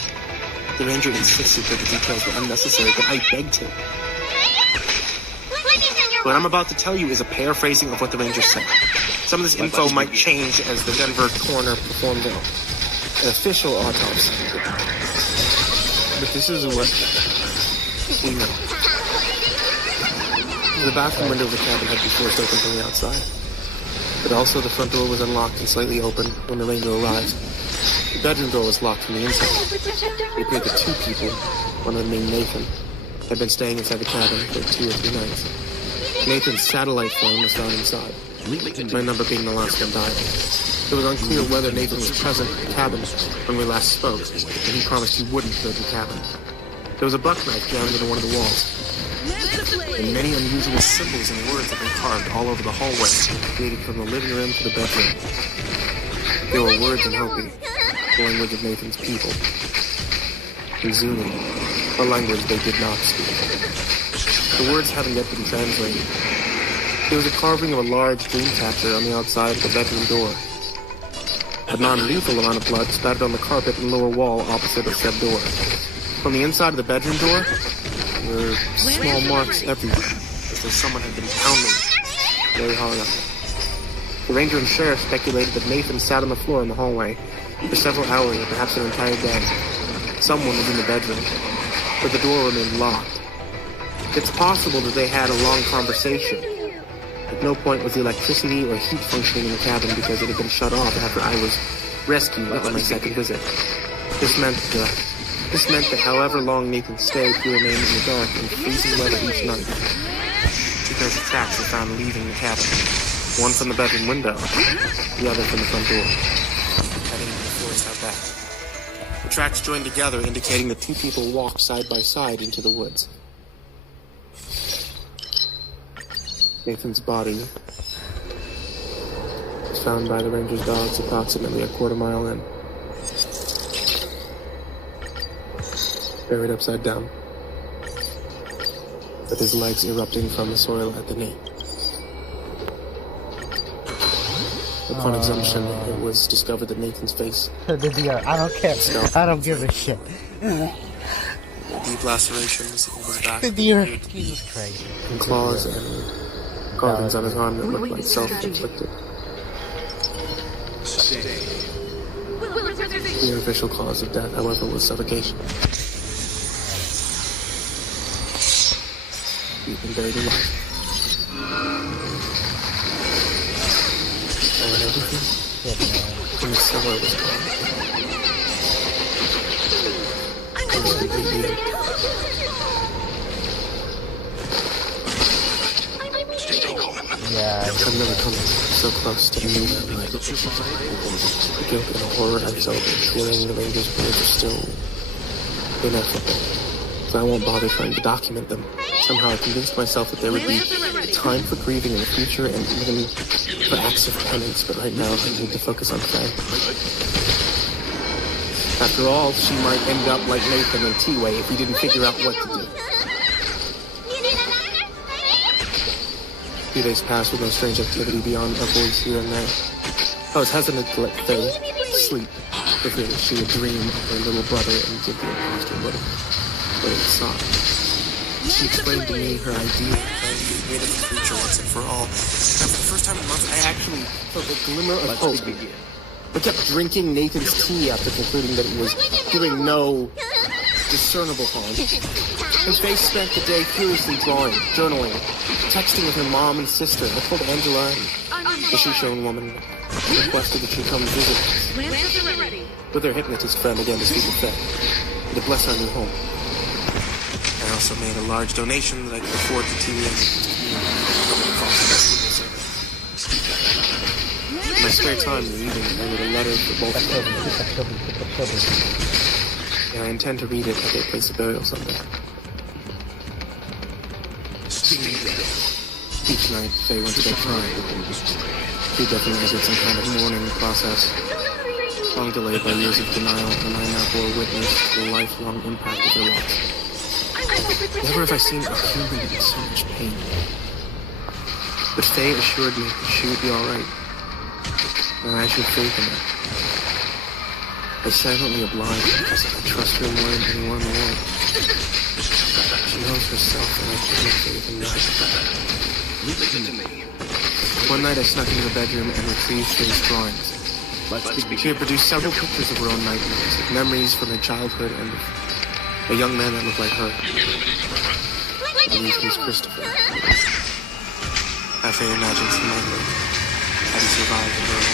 The ranger insisted that the details were unnecessary, but I begged him. What I'm about to tell you is a paraphrasing of what the ranger said. Some of this info might change as the Denver coroner performed an official autopsy. But this is what we know. The bathroom window of the cabin had been forced open from the outside. But also the front door was unlocked and slightly open when the ranger arrived. The bedroom door was locked from the inside. It appeared that two people, one of them named Nathan, had been staying inside the cabin for 2 or 3 nights. Nathan's satellite phone was found inside, my number being the last one dialed. It was unclear whether Nathan was present in the cabin when we last spoke, and he promised he wouldn't go to the cabin. There was a buck knife jammed into one of the walls, and many unusual symbols and words had been carved all over the hallway, leading from the living room to the bedroom. There were words in Hopi, the language of Nathan's people, in Zulu, a language they did not speak. The words haven't yet been translated. There was a carving of a large dream catcher on the outside of the bedroom door. A non-lethal amount of blood spattered on the carpet and lower wall opposite the said door. From the inside of the bedroom door, there were small marks everywhere, as though someone had been pounding very hard on it. The ranger and sheriff speculated that Nathan sat on the floor in the hallway for several hours or perhaps an entire day. Someone was in the bedroom, but the door remained locked. It's possible that they had a long conversation. At no point was the electricity or heat functioning in the cabin because it had been shut off after I was rescued on my second visit. This meant that however long Nathan stayed, he remained in the dark and freezing weather each night. 2 pairs of tracks were found leaving the cabin. One from the bedroom window, the other from the front door, heading into the forest out back. The tracks joined together, indicating that 2 people walked side by side into the woods. Nathan's body was found by the ranger's dogs approximately a quarter mile in, buried upside down, with his legs erupting from the soil at the knee. Upon examination, it was discovered that Nathan's face... I don't care. I don't give a shit. Deep lacerations in his back. The deer. Jesus Christ. And claws and carvings on his arm that looked like self-inflicted. The official cause of death, however, was suffocation. He'd been buried alive. And everything in the cellar was gone. It was completely empty. Yeah. I've never come so close to being that night. The guilt and horror I felt and feeling the Rangers' words are still ineffable. So I won't bother trying to document them. Somehow I convinced myself that there would be time for grieving in the future and even for acts of penance, but right now I need to focus on Faye. After all, she might end up like Nathan and T-Way if we didn't figure out what to do. A few days passed with no strange activity beyond a voice here and there. I was hesitant to let Faye sleep, for fear that she would dream of her little brother and give the imposter what it sought. She explained to me her idea of trying to get rid of the creature once and for all. And for the first time in months, I actually felt a glimmer of hope. I kept drinking Nathan's tea after concluding that it was doing no discernible harm. And Faye spent the day furiously drawing, journaling, texting with her mom and sister. I told Angela, the shoe-shown woman, requested that she come visit us. With her hypnotist friend again to speak with Faye, and to bless our new home. I also made a large donation that I could afford to TV and in my spare time in the evening, I wrote a letter for both of them. And I intend to read it at their place of burial someday. Each night, Faye went to bed crying. She definitely did some kind of mourning process, long delayed by years of denial, and I now bore witness to the lifelong impact of her loss. Never have I seen a human in so much pain. But Faye assured me that she would be alright, and I should faith in her. I silently obliged because I trust her more than anyone in the world. She knows herself, and I put my faith in her. One night I snuck into the bedroom and retrieved Faye's drawings. She had produced several pictures of her own nightmares, of memories from her childhood and of a young man that looked like her. I believe he was Christopher. As Faye imagines the nightmare, had he survived the burn.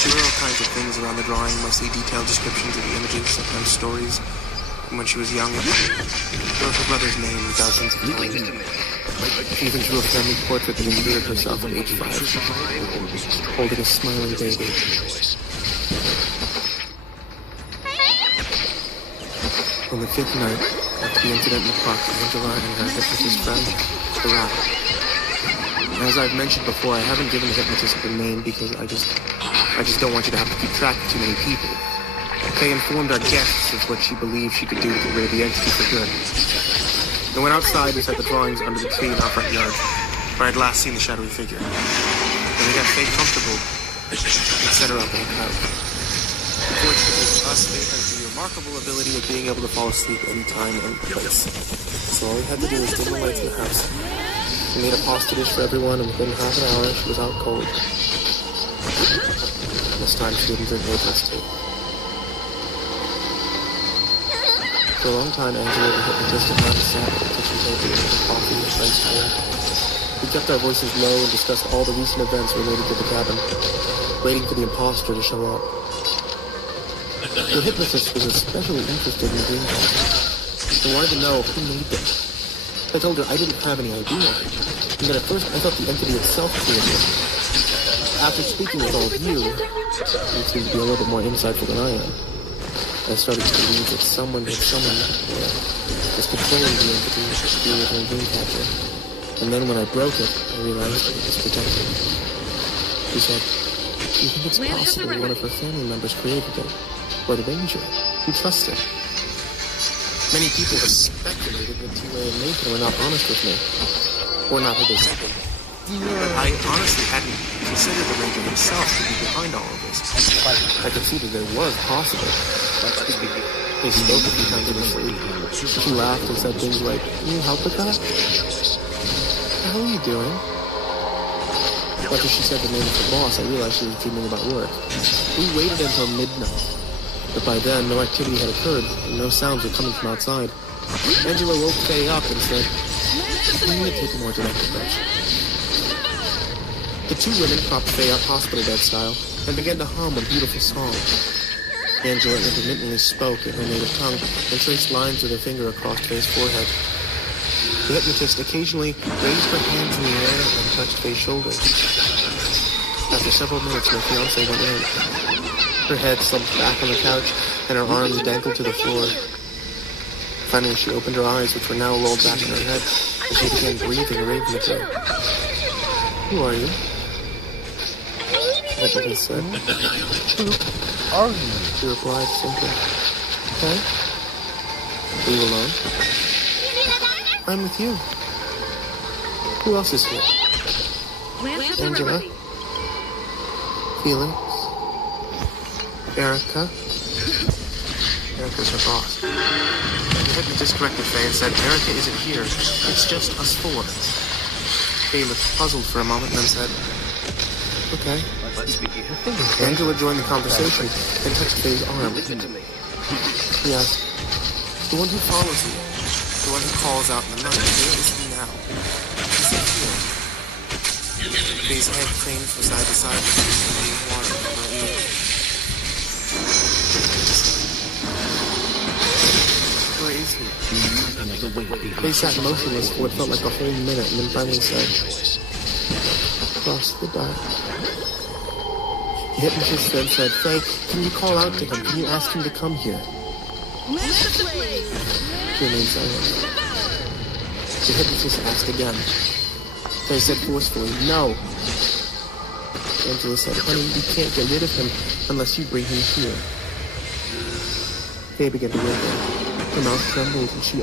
She wrote all kinds of things around the drawing, mostly detailed descriptions of the images, sometimes stories. And when she was young, she wrote her brother's name dozens of times. She even drew a family portrait that included herself at age 5, holding a smiling baby. On the 5th night, after the incident in the park, Angela and her hypnotist friend arrived. And as I've mentioned before, I haven't given the hypnotist a name because I just don't want you to have to keep track of too many people. Faye informed our guests of what she believed she could do to get rid of the entity for good. I went outside and set the drawings under the tree in our front yard, where I'd last seen the shadowy figure. Then we got Faye comfortable and set her up on the couch. Unfortunately for us, Faye has the remarkable ability of being able to fall asleep any time and place. So all we had to do was dim the lights in the house. We made a pasta dish for everyone, and within half an hour, she was out cold. This time, she didn't drink Nathan's tea. For a long time, Angela, the hypnotist, and I sat at the kitchen table with coffee and ice cream. We kept our voices low and discussed all the recent events related to the cabin, waiting for the imposter to show up. The hypnotist was especially interested in the dream catcher and wanted to know who made them. I told her I didn't have any idea, and that at first I thought the entity itself created it. After speaking with all of you seem to be a little bit more insightful than I am, I started to believe that someone was controlling the entity to do with her dream catcher. And then when I broke it, I realized that it was protected. She said, "Do you think it's possible one of her family members created it? Or the Ranger? Who trusts it?" Many people have speculated that T-Way and Nathan were not honest with me. Or not who they said they were. But I honestly hadn't considered the Ranger himself to be behind all of this. I could see that it was possible. They spoke a few times in her sleep. She laughed and said things like, "Can you help with that? How are you doing?" After she said the name of her boss, I realized she was dreaming about work. We waited until midnight. But by then, no activity had occurred, and no sounds were coming from outside. Angela woke Faye up and said, "We need to take a more direct approach." The two women propped Faye up hospital bed style and began to hum a beautiful song. Angela intermittently spoke in her native tongue and traced lines with her finger across Faye's forehead. The hypnotist occasionally raised her hands in the air and touched Faye's shoulders. After several minutes, my fiancée went in. Her head slumped back on the couch and her arms dangled to the floor. Finally, she opened her eyes, which were now rolled back in her head, and she began breathing rhythmically. Who are you? The hypnotist said. Who are you? She replied simply. Okay. Are you alone? I'm with you. Who else is here? Angela? Felix? Erica? Erica's her boss. The hypnotist corrected Faye and said, Erica isn't here. It's just us four. Faye looked puzzled for a moment and then said, okay. Let's begin. Angela joined the conversation and touched Faye's arm. He asked, the one who follows you, the one who calls out in the night, where is he now? Is he here? Faye's head craned from side to side with the water from her ears. Where is he? Faye sat motionless for what felt like a whole minute and then finally said, across the dark. The hypnotist then said, Faye, can you call out to him? Can you ask him to come here? She remained silent. The hypnotist asked again. Faye said forcefully, no. Angela said, honey, you can't get rid of him unless you bring him here. Faye began to whimper. Her mouth trembled and she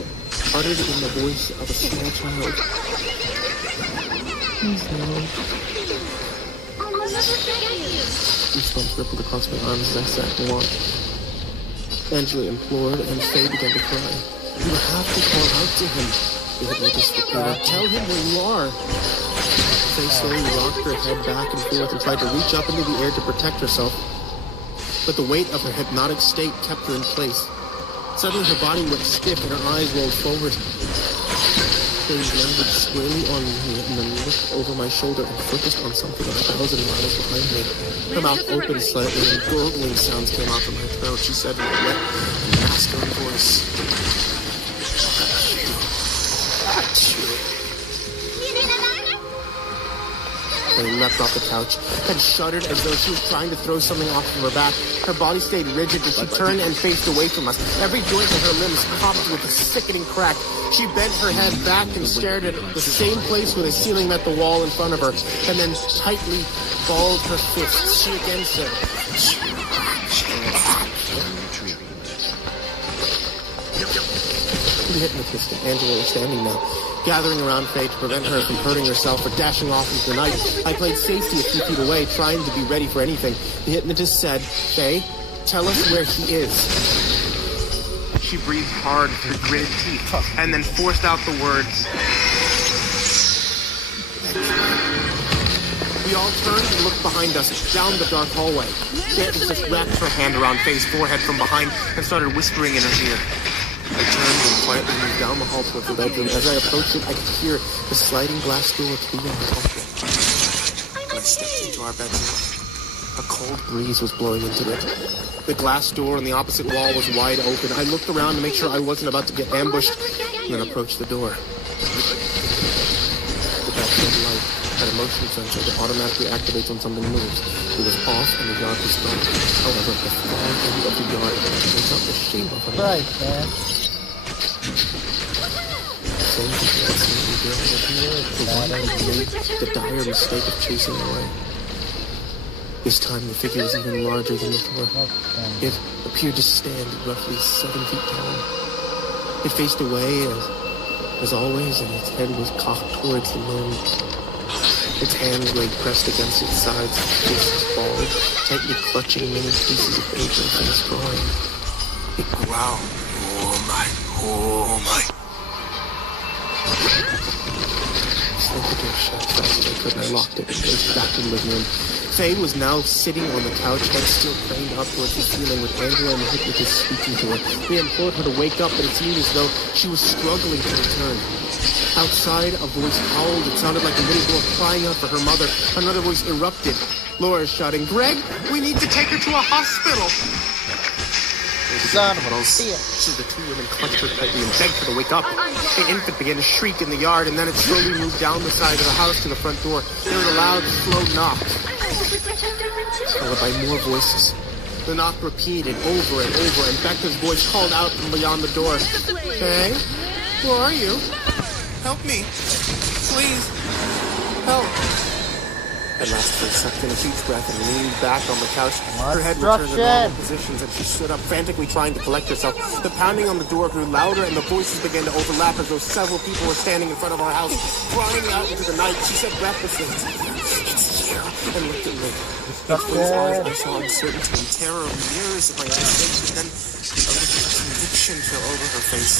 uttered in the voice of a small child. Please no. Goosebumps rippled across my arms as I sat and watched. Angela implored, and Faye began to cry. You have to call out to him. The hypnotist repeated, tell him where you are. Faye slowly rocked her head back and forth and tried to reach up into the air to protect herself. But the weight of her hypnotic state kept her in place. Suddenly her body went stiff and her eyes rolled forward. Faye landed squarely on me and then looked over my shoulder and focused on something 1,000 miles behind me. Her mouth opened slightly and gurgling sounds came out from her throat. She said in a wet and masculine voice, Faye leapt off the couch and shuddered as though she was trying to throw something off of her back. Her body stayed rigid as she turned and faced away from us. Every joint in her limbs popped with a sickening crack. She bent her head back and stared at the same place where the ceiling met the wall in front of her, and then tightly balled her fists. She again said, The hypnotist and Angela were standing now, gathering around Faye to prevent her from hurting herself or dashing off into the night. I played safety a few feet away, trying to be ready for anything. The hypnotist said, Faye, tell us where he is. She breathed hard through gritted teeth, and then forced out the words, We all turned and looked behind us, down the dark hallway. The hypnotist wrapped her hand around Faye's forehead from behind and started whispering in her ear. I turned and quietly moved down the hall towards the bedroom. As I approached it, I could hear the sliding glass door clear and hallway. I stepped into our bedroom. A cold breeze was blowing into it. The glass door on the opposite wall was wide open. I looked around to make sure I wasn't about to get ambushed, and then approached the door. The bathroom light had a motion sensor that automatically activates when something moves. It was off, and the yard was dark. However, the far end of the yard was not the shape of a man. Right, man. Same people had seen the girl that made the dire mistake of chasing away. This time the figure was even larger than before. It appeared to stand roughly 7 feet tall. It faced away as always, and its head was cocked towards the moon. Its hands lay pressed against its sides, its face was bald, tightly clutching many pieces of paper from its drawing. It growled, oh my. I slammed the door shut as fast as I could, and I locked it and raced back to the living room. Faye was now sitting on the couch, head still craned up towards the ceiling, with Angela and the hypnotist speaking to her. They implored her to wake up, but it seemed as though she was struggling to return. Outside, a voice howled. It sounded like a little girl crying out for her mother. Another voice erupted. Laura shouting, "Greg, we need to take her to a hospital!" Son of a So the two women clutched her tightly and begged her to wake up. The infant began to shriek in the yard, and then it slowly moved down the side of the house to the front door. There was a loud, slow knock, followed by more voices. The knock repeated over and over, and Becca's voice called out from beyond the door. "Hey, who are you? Help me. Please. Help." At last, Faye sucked in a huge breath and leaned back on the couch. Her head returned to normal positions, and she stood up, frantically trying to collect herself. The pounding on the door grew louder, and the voices began to overlap as though several people were standing in front of our house, crying out into the night. She said breathlessly, "It's you," and looked at me. With Faye's eyes, I saw uncertainty and terror of years of my mistake, but then a look of conviction fell over her face.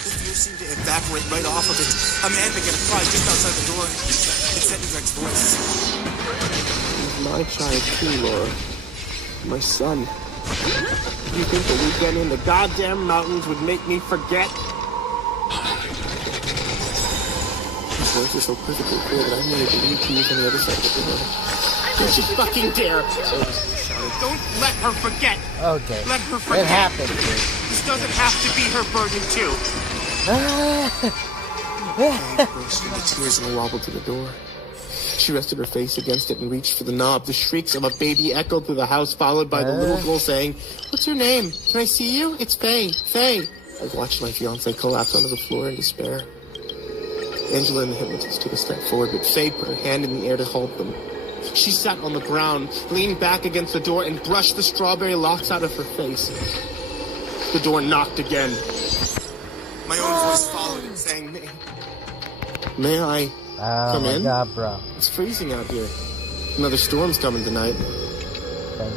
The fear seemed to evaporate right off of it. A man began to cry just outside the door. It said in Greg's voice, "He's my child too, Laura. My son. Do you think the weekend in the goddamn mountains would make me forget?" His voice is so perfectly clear that I nearly believed he was on the other side of the door. "Don't you fucking dare!" shouted. "Don't let her forget!" Okay. Let her forget. It happened. This doesn't have to be her burden too. Faye burst into tears and wobbled to the door. She rested her face against it and reached for the knob. The shrieks of a baby echoed through the house, followed by the little girl saying, "What's your name? Can I see you? It's Faye. Faye." I watched my fiancé collapse onto the floor in despair. Angela and the hypnotist took a step forward, but Faye put her hand in the air to halt them. She sat on the ground, leaned back against the door, and brushed the strawberry locks out of her face. The door knocked again. My own voice followed it, saying, May I come in?" Oh my God, bro. It's freezing out here. Another storm's coming tonight. Okay.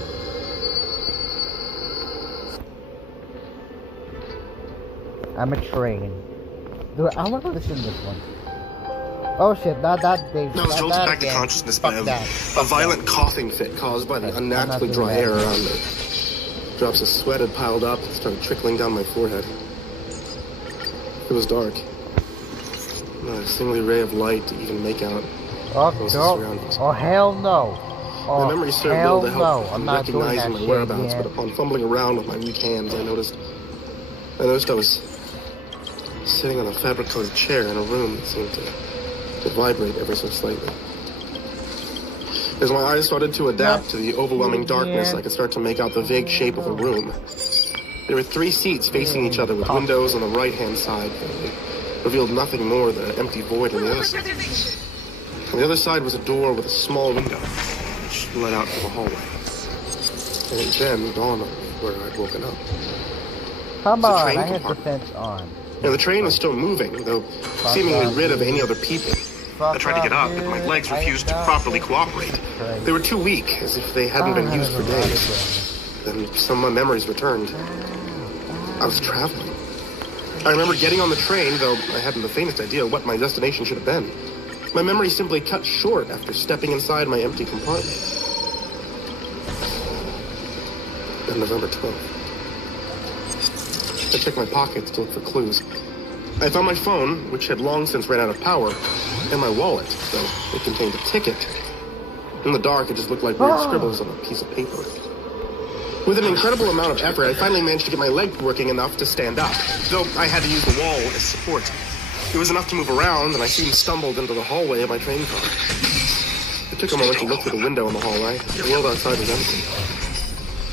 I'm a train. Dude, I want to listen to this one. Oh shit, not that big. I was jolted back to consciousness by a violent coughing fit caused by the unnaturally dry air around me. Drops of sweat had piled up and started trickling down my forehead. It was dark. Not a single ray of light to even make out. Oh hell no. My memory served little to help in recognizing my whereabouts, but upon fumbling around with my weak hands, I noticed I was sitting on a fabric-coated chair in a room that seemed to vibrate ever so slightly. As my eyes started to adapt to the overwhelming darkness, I could start to make out the vague shape of a room. There were 3 seats facing each other with windows on the right-hand side. They revealed nothing more than an empty void on the other side. On the other side was a door with a small window, which led out to the hallway. And it then dawned on me where I'd woken up. Come on, I had the fence on. And the train was still moving, though seemingly rid of any other people. I tried to get up, but my legs refused to properly cooperate. They were too weak, as if they hadn't been used for days. Then some of my memories returned. I was traveling. I remember getting on the train, though I hadn't the faintest idea what my destination should have been. My memory simply cut short after stepping inside my empty compartment. Then November 12th. I checked my pockets to look for clues. I found my phone, which had long since ran out of power, and my wallet, though it contained a ticket. In the dark, it just looked like weird scribbles on a piece of paper. With an incredible amount of effort, I finally managed to get my leg working enough to stand up, though I had to use the wall as support. It was enough to move around, and I soon stumbled into the hallway of my train car. It took a moment to look through the window in the hallway. The world outside was empty.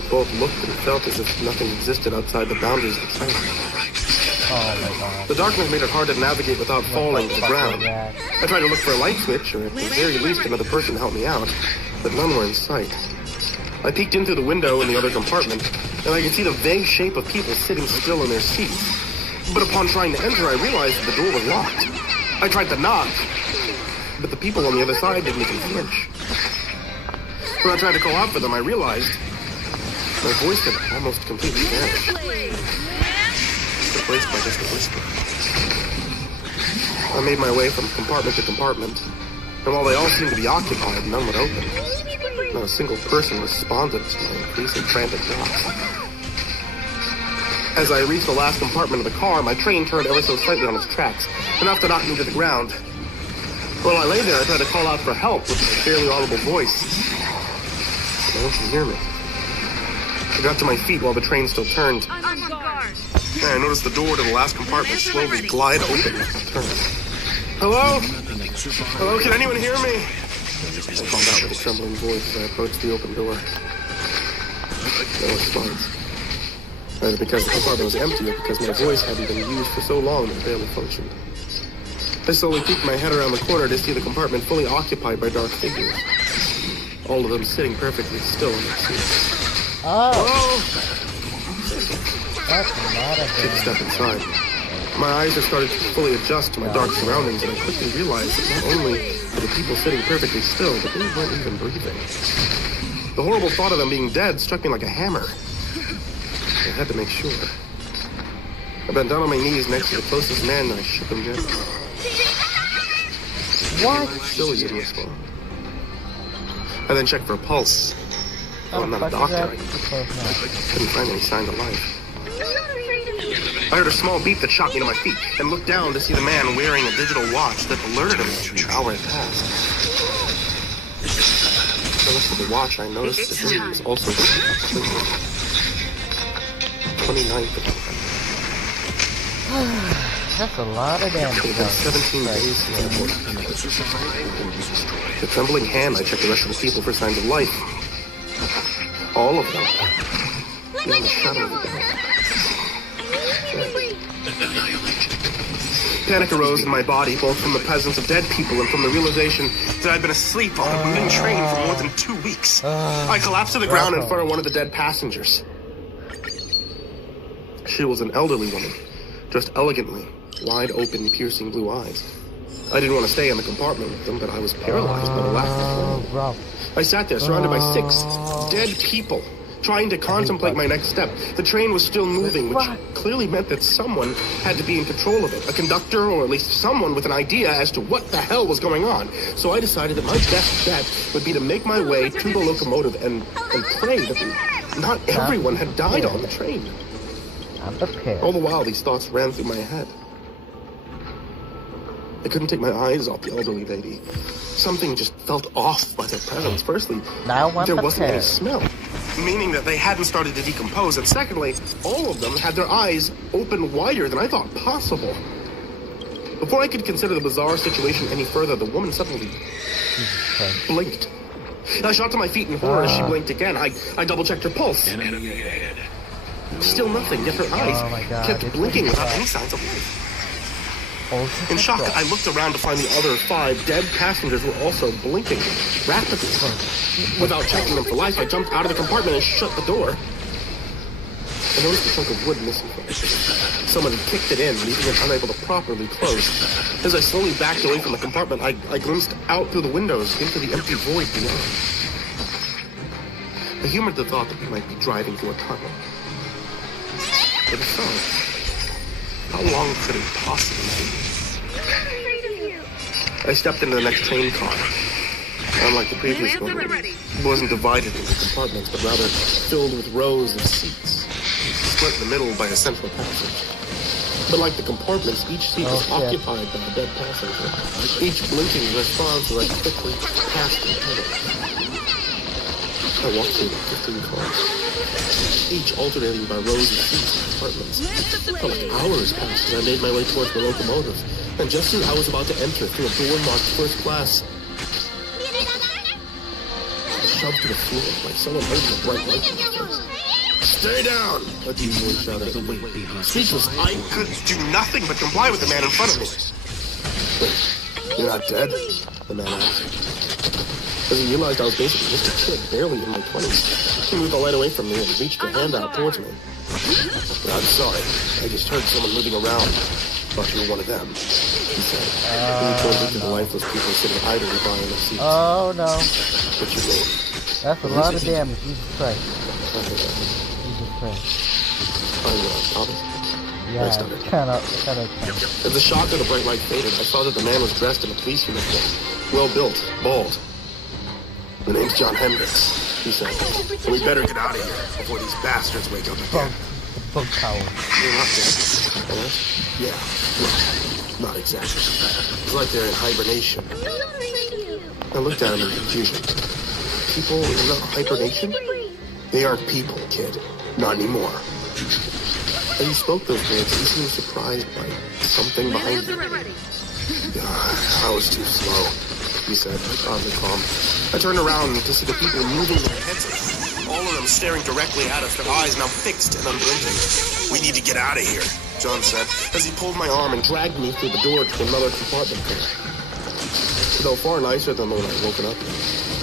We both looked and felt as if nothing existed outside the boundaries of the train. Oh my God. The darkness made it hard to navigate without falling to the ground. I tried to look for a light switch, or at the very least another person to help me out, but none were in sight. I peeked in through the window in the other compartment, and I could see the vague shape of people sitting still in their seats. But upon trying to enter, I realized that the door was locked. I tried to knock, but the people on the other side didn't even flinch. When I tried to call out for them, I realized my voice had almost completely vanished, replaced by just a whisper. I made my way from compartment to compartment, And while they all seemed to be occupied, none would open. Not a single person responded to my increasing frantic knocks. As I reached the last compartment of the car, my train turned ever so slightly on its tracks, enough to knock me to the ground. While I lay there, I tried to call out for help with a barely audible voice. But no one could hear me. I got to my feet while the train still turned. And I noticed the door to the last compartment slowly glide open as it turned. Hello? Hello, can anyone hear me? I called out with a trembling voice as I approached the open door. No response. Either because the compartment was empty or because my voice hadn't been used for so long that it barely functioned. I slowly peeked my head around the corner to see the compartment fully occupied by dark figures. All of them sitting perfectly still in their seats. Oh! Hello? That's not a Took a step inside. My eyes had started to fully adjust to my dark surroundings, and I quickly realized that not only were the people sitting perfectly still, but they weren't even breathing. The horrible thought of them being dead struck me like a hammer. I had to make sure. I bent down on my knees next to the closest man, and I shook him gently. What? Still he didn't respond. I then checked for a pulse. Oh, I'm not a doctor. I couldn't find any signs of life. I heard a small beep that shocked me to my feet, and looked down to see the man wearing a digital watch that alerted him to the hour had passed. As I looked at the watch, I noticed that it was also 29th of November. That's a lot of damage. It had been 17 days since I was. With a trembling hand, I checked the rest of the people for signs of life. All of them. Beyond the shadow of a doubt. Panic arose in my body, both from the presence of dead people and from the realization that I'd been asleep on a moving train for more than 2 weeks. I collapsed to the ground in front of one of the dead passengers. She was an elderly woman, dressed elegantly, wide open, piercing blue eyes. I didn't want to stay in the compartment with them, but I was paralyzed by the lack of flow. I sat there, surrounded by 6 dead people, trying to contemplate my next step. The train was still moving, which clearly meant that someone had to be in control of it. A conductor, or at least someone with an idea as to what the hell was going on. So I decided that my best bet would be to make my way to the locomotive and pray that not everyone had died on the train. I'm prepared. All the while, these thoughts ran through my head. I couldn't take my eyes off the elderly lady. Something just felt off by their presence. Firstly, there wasn't any smell, meaning that they hadn't started to decompose. And secondly, all of them had their eyes open wider than I thought possible. Before I could consider the bizarre situation any further, the woman suddenly blinked. I shot to my feet in horror as she blinked again. I double-checked her pulse. Still nothing, yet her eyes kept blinking without any signs of life. In shock, I looked around to find the other 5 dead passengers were also blinking rapidly. Without checking them for life, I jumped out of the compartment and shut the door. I noticed a chunk of wood missing from it. Someone had kicked it in, leaving it unable to properly close. As I slowly backed away from the compartment, I glimpsed out through the windows into the empty void beyond. I humored the thought that we might be driving through a tunnel. But if so, how long could it possibly be? I stepped into the next train car. Unlike the previous one, it wasn't divided into compartments, but rather filled with rows of seats, split in the middle by a central passage. But like the compartments, each seat was occupied by a dead passenger, each blinking in response as I quickly passed the tunnel. I walked through 15 cars, each alternating by rows of seats and compartments. For like hours passed as I made my way towards the locomotive, and just as I was about to enter through a door marked first class, I shoved to the floor like someone holding a bright light in my face. Stay down! A deep voice shouted. Speechless, I could do nothing but comply with the man in front of me. Wait, you're not dead? The man asked. As he realized I was basically just a kid, barely in my 20s, he moved the light away from me and reached a hand out towards me. I'm sorry, I just heard someone moving around. Thought you were one of them, he said. He pointed to the lifeless people sitting idly by in their seats. Oh no. What's your name? That's a lot of damage, Jesus Christ. Jesus Christ. I'm Thomas. Yeah, I stuttered. kind of. As the shock of the bright light faded, I saw that the man was dressed in a police uniform. Well-built, bald. The name's John Hendricks, he said. And we better get out of here before these bastards wake up again. Bug power. You're not dead. Yeah, well, not exactly. It's like they're in hibernation. I looked at him in confusion. People in the hibernation? They aren't people, kid. Not anymore. As he spoke those words, he seemed surprised by something behind him. I was too slow, he said, oddly calm. I turned around to see the people moving their heads. All of them staring directly at us, their eyes now fixed and unblinking. We need to get out of here, John said, as he pulled my arm and dragged me through the door to another compartment there. Though far nicer than the one I'd woken up in.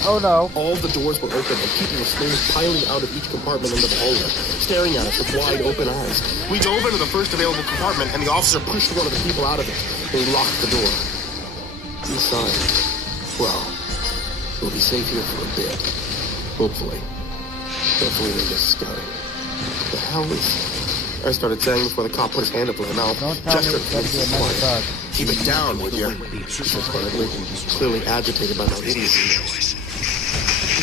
Oh no. All the doors were open and people were slowly piling out of each compartment into the hallway, staring at us with wide open eyes. We dove into the first available compartment and the officer pushed one of the people out of it and he locked the door. He sighed. Well, we'll be safe here for a bit. Hopefully. Hopefully they're just scouting. The hell is... I started saying before the cop put his hand up to my mouth. Don't tell me it's gonna be another bug. Keep it down, would you? He said quietly, clearly agitated by my idiocy.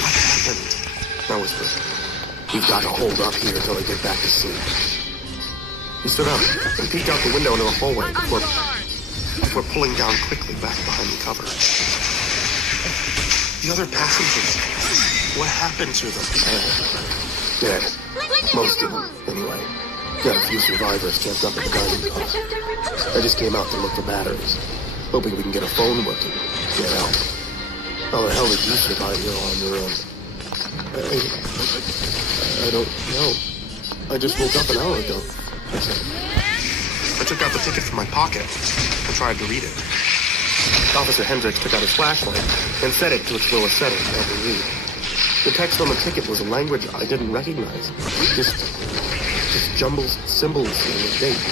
What happened? I whispered. We've got to hold up here until they get back to sleep. He stood up and peeked out the window into the hallway before pulling down quickly back behind the cover. The other passengers, what happened to them? Dead. Most of them, anyway. Got a few survivors camped up in the dining car. I just came out to look for batteries, hoping we can get a phone working. Get help. How the hell did you survive here all on your own? I don't know. I just woke up an hour ago, I said. I took out the ticket from my pocket and tried to read it. Officer Hendricks took out his flashlight and set it to its lowest setting to help me read. The text on the ticket was a language I didn't recognize. Just jumbled symbols and a date.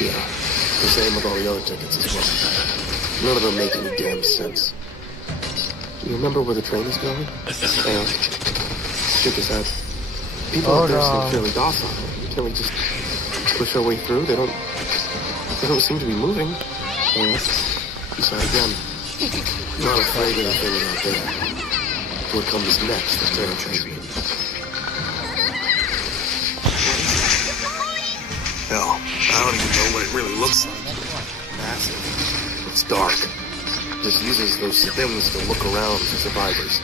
Yeah, the same with all the other tickets as well. None of them make any damn sense. You remember where the train is going? And shook his head. People out there seem fairly docile. Can't we just push our way through? They don't seem to be moving. And he sighed again. Not afraid of anything out there. What comes next that terrifies me. Hell, I don't even know what it really looks like. Massive. It's dark. Just uses those stems to look around for survivors.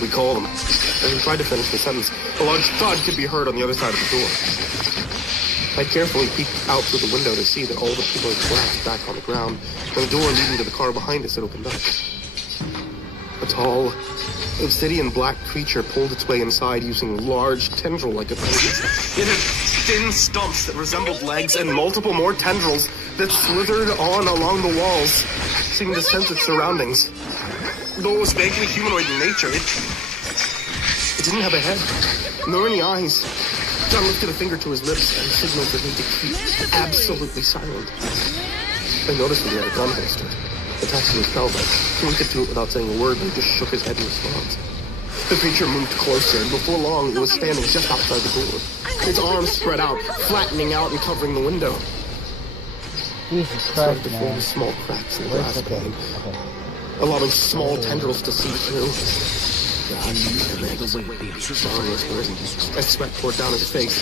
We call them. As we tried to finish the sentence, a large thud could be heard on the other side of the door. I carefully peeked out through the window to see that all the people had collapsed back on the ground, and the door leading to the car behind us had opened up. A tall, obsidian black creature pulled its way inside using large tendril-like appendages. It had thin stumps that resembled legs and multiple more tendrils that slithered on along the walls, seeming to sense its surroundings. Though it was vaguely humanoid in nature, it didn't have a head, nor any eyes. John lifted a finger to his lips and signaled for me to keep absolutely silent. I noticed that he had a gun holster attached to his pelvis. He winked to it without saying a word, and he just shook his head in response. The creature moved closer, and before long, it was standing just outside the door. Its arms spread out, flattening out and covering the window. Jesus Started Christ, to form man. small cracks in the Where's glass the pane, Okay. allowing small tendrils to see through. God, John whispered, as sweat poured down his face.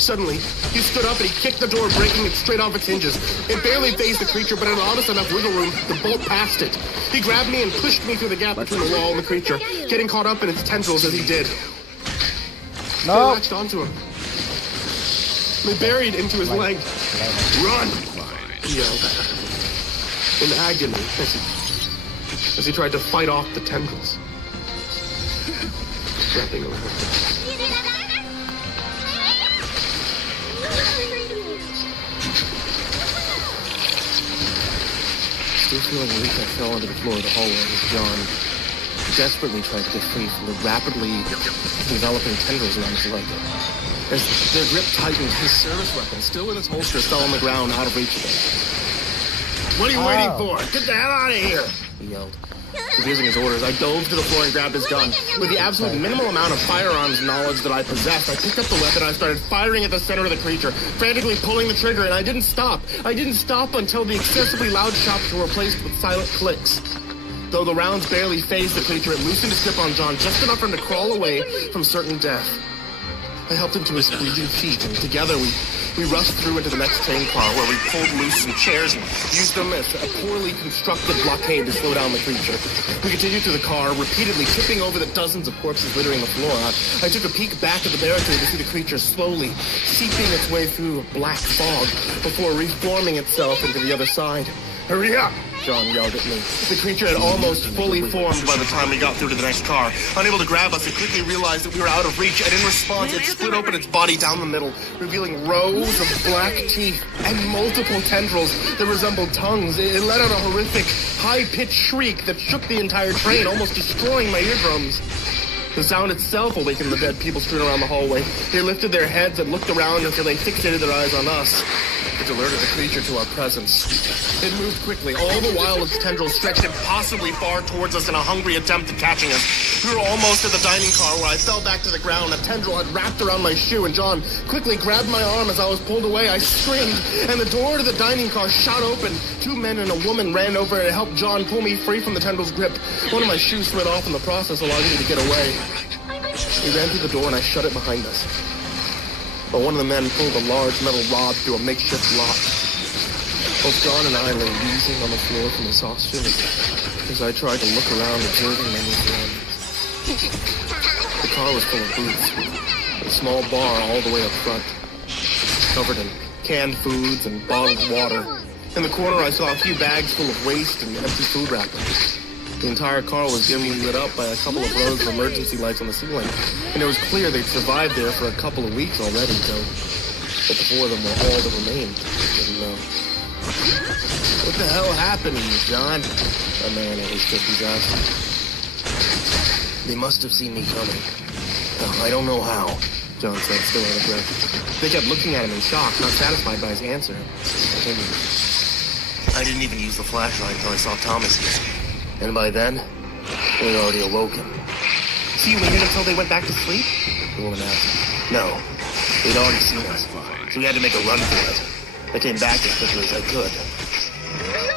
Suddenly, he stood up and he kicked the door, breaking it straight off its hinges. It barely phased the creature, but in honest enough wiggle room, the bolt passed it. He grabbed me and pushed me through the gap between the wall and the creature, getting caught up in its tendrils as he did. They No! latched onto him. They buried into his leg. Run! He yelled. In agony as he tried to fight off the tendrils. Wrapping around him. Still feeling weak, I fell onto the floor of the hallway as John desperately tried to get free from the rapidly developing tendrils around his leg. As their grip tightened, his service weapon, still in its holster, fell on the ground out of reach of him. What are you waiting for? Get the hell out of here! He yelled. Refusing his orders, I dove to the floor and grabbed his gun. With the absolute minimal amount of firearms knowledge that I possessed, I picked up the weapon and I started firing at the center of the creature, frantically pulling the trigger, and I didn't stop. I didn't stop until the excessively loud shots were replaced with silent clicks. Though the rounds barely phased the creature, it loosened its grip on John just enough for him to crawl away from certain death. I helped him to his bleeding feet, and together we rushed through into the next train car, where we pulled loose some chairs and used them as a poorly constructed blockade to slow down the creature. We continued through the car, repeatedly tipping over the dozens of corpses littering the floor. I took a peek back at the barricade to see the creature slowly seeping its way through a black fog before reforming itself into the other side. "Hurry up!" John yelled at me. The creature had almost fully formed by the time we got through to the next car. Unable to grab us, it quickly realized that we were out of reach, and in response, it split open its body down the middle, revealing rows of black teeth and multiple tendrils that resembled tongues. It let out a horrific, high-pitched shriek that shook the entire train, almost destroying my eardrums. The sound itself awakened the dead people strewn around the hallway. They lifted their heads and looked around until they fixated their eyes on us. It alerted the creature to our presence. It moved quickly, all the while its tendrils stretched impossibly far towards us in a hungry attempt at catching us. We were almost at the dining car where I fell back to the ground. A tendril had wrapped around my shoe, and John quickly grabbed my arm as I was pulled away. I screamed, and the door to the dining car shot open. Two men and a woman ran over and helped John pull me free from the tendril's grip. One of my shoes slid off in the process, allowing me to get away. We ran through the door, and I shut it behind us. But one of the men pulled a large metal rod through a makeshift lock. Both John and I lay wheezing on the floor from exhaustion as I tried to look around, observing my new surroundings. The car was full of booths, with a small bar all the way up front, covered in canned foods and bottled water. In the corner, I saw a few bags full of waste and empty food wrappings. The entire car was dimly lit up by a couple of rows of emergency lights on the ceiling, and it was clear they'd survived there for a couple of weeks already, but the four of them were all that remained. Didn't know. "What the hell happened to you, John?" a man in his 50s asked. "They must have seen me coming. I don't know how," John said, still out of breath. They kept looking at him in shock, not satisfied by his answer. "I didn't even use the flashlight until I saw Thomas here. And by then, we had already awoken." "So you waited until they went back to sleep?" the woman asked. "No, they'd already seen us, so we had to make a run for it. I came back as quickly as I could."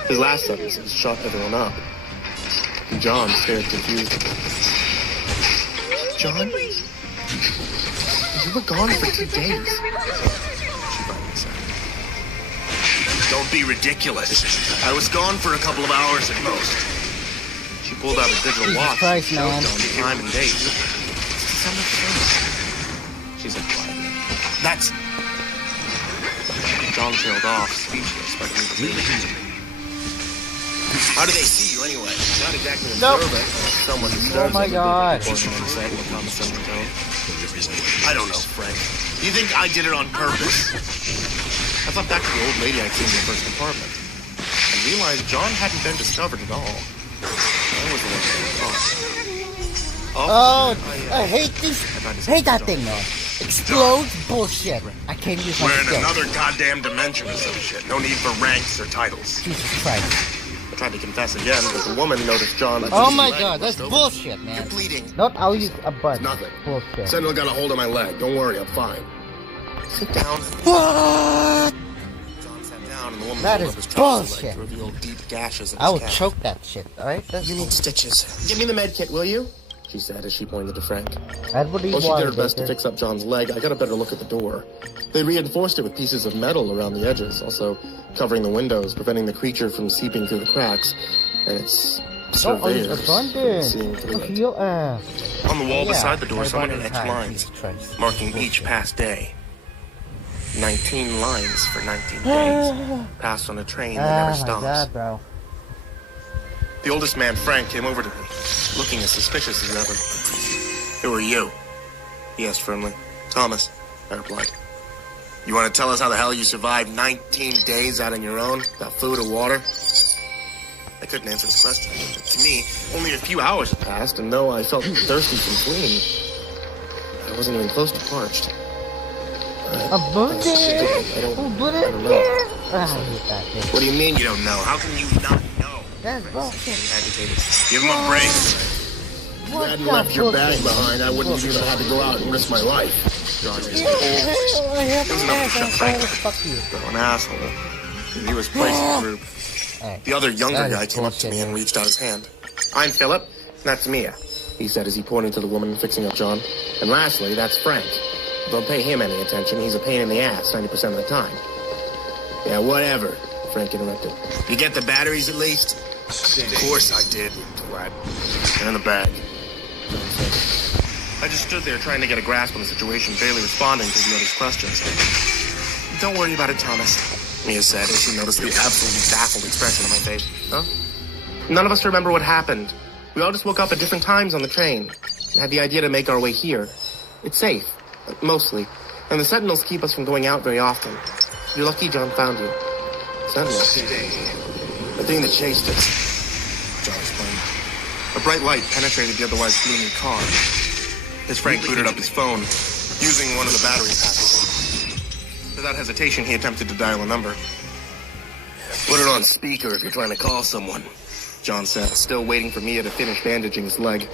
His last sentence shut everyone up. And John stared confused. "John? You were gone for 2 days." She finally said. "Don't be ridiculous. I was gone for a couple of hours at most." She pulled out a digital watch and showed John the time and date. "December 1st. She said quietly. "That's..." John trailed off, speechless, but he continued. "How do they see you anyway?" "Not exactly observant, someone who Oh my god. "I don't know, Frank. You think I did it on purpose?" I thought back to the old lady I'd seen in the first compartment, and realized John hadn't been discovered at all. I was the one who thought. Oh, I hate this. Hate that thing, man. Explodes bullshit. I can't use my We're in stick. another goddamn dimension or some shit. No need for ranks or titles. Jesus Christ. I tried to confess again, but the woman noticed John. Oh my god, that's bullshit, man. You're bleeding. Not I'll use a butt. Nothing. Bullshit. Sentinel got a hold of my leg. Don't worry, I'm fine. Sit down. What? John sat down, and the woman That pulled is up his trouser leg bullshit. to reveal deep gashes in I his will calf. choke that shit, alright? You need stitches. Give me the med kit, will you? She said as she pointed to Frank. Edward While she did her best to Baker. fix up John's leg, I got a better look at the door. They reinforced it with pieces of metal around the edges, also covering the windows, preventing the creature from seeping through the cracks. And its surveyors seeing through it. Heal, On the wall yeah, beside the door, someone had everybody's etched high, lines, Jesus Christ. marking each past day. 19 lines for 19 days, passed on a train that never Oh my stops. god, bro. The oldest man, Frank, came over to me, looking as suspicious as ever. "Who are you?" he asked firmly. "Thomas," I replied. "You want to tell us how the hell you survived 19 days out on your own, without food or water?" I couldn't answer his question. To me, only a few hours had passed, and though I felt thirsty from fleeing, I wasn't even close to parched. A bullet? I don't know. I hate that thing. What do you mean you don't know? How can you not know? That's bullshit. Agitated. Give him a break. If I hadn't left your bag behind, I wouldn't have even had to go out and risk my life. John is Fuck you. an asshole. He was placed in the group. Hey, The other younger that is guy came up to bullshit, me and man. reached out his hand. I'm Philip. That's Mia, he said as he pointed to the woman fixing up John. And lastly, that's Frank. Don't pay him any attention. He's a pain in the ass 90% of the time. Yeah, whatever, Frank interrupted. You get the batteries at least? Of course I did, twat. They're in the bag. John said. I just stood there trying to get a grasp on the situation, barely responding to the other's questions. Don't worry about it, Thomas, Mia said as she noticed the absolutely baffled expression on my face. Huh? None of us remember what happened. We all just woke up at different times on the train and had the idea to make our way here. It's safe, mostly, and the Sentinels keep us from going out very often. You're lucky John found you. Sentinels? The thing that chased us, John explained. A bright light penetrated the otherwise gloomy car. As Frank booted up his phone, using one of the battery packs. Without hesitation, he attempted to dial a number. Put it on speaker if you're trying to call someone, John said, still waiting for Mia to finish bandaging his leg.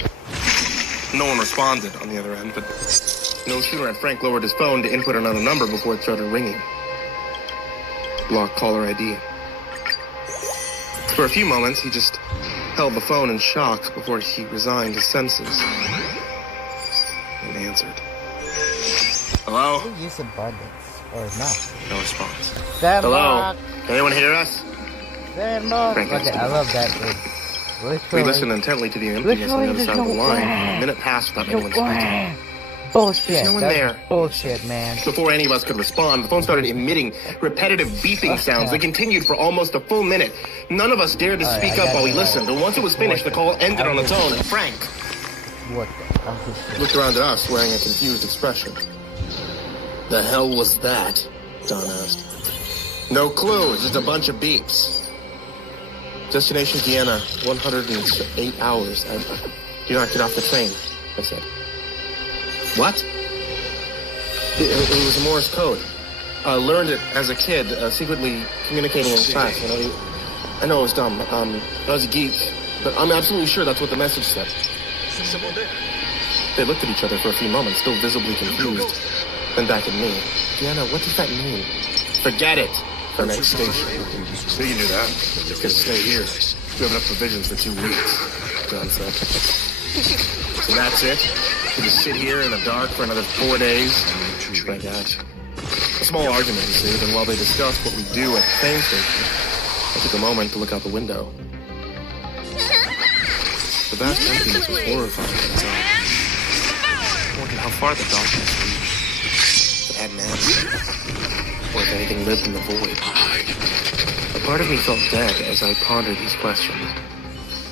No one responded on the other end, but no sooner had Frank lowered his phone to input another number before it started ringing. Block caller ID. For a few moments, he just held the phone in shock before he resigned his senses and answered. Hello? Use abundance. Or not. No response. Hello? Can anyone hear us? Okay, I love that, dude. We listened intently to the emptiness on the other side of the line. A minute passed without anyone speaking. Bullshit. There's no one That's there. bullshit, man. Before any of us could respond, the phone started emitting repetitive beeping sounds that continued for almost a full minute. None of us dared to Alright, speak I up got while we you. listened, and once it was finished, the call ended on its own, and Frank What the? I'm just looked around at us wearing a confused expression. The hell was that? Don asked. No clue, just a bunch of beeps. Destination Vienna, 108 hours. Do not get off the train, I said. What? It was a Morse code. I learned it as a kid, secretly communicating in class. You know, I know it was dumb. I was a geek, but I'm absolutely sure that's what the message said. They looked at each other for a few moments, still visibly confused. Then back at me. Vienna, what does that mean? Forget it. Our next station. We can do that. Just gonna stay here. We have enough provisions for 2 weeks, John said. So that's it? We just sit here in the dark for another 4 days? My gosh. A small argument ensued, and while they discussed what we do at the train station, I took a moment to look out the window. The vast emptiness was horrifying on its own. I wondered how far the darkness reached. If it had an end, or if anything lived in the void. A part of me felt dead as I pondered these questions,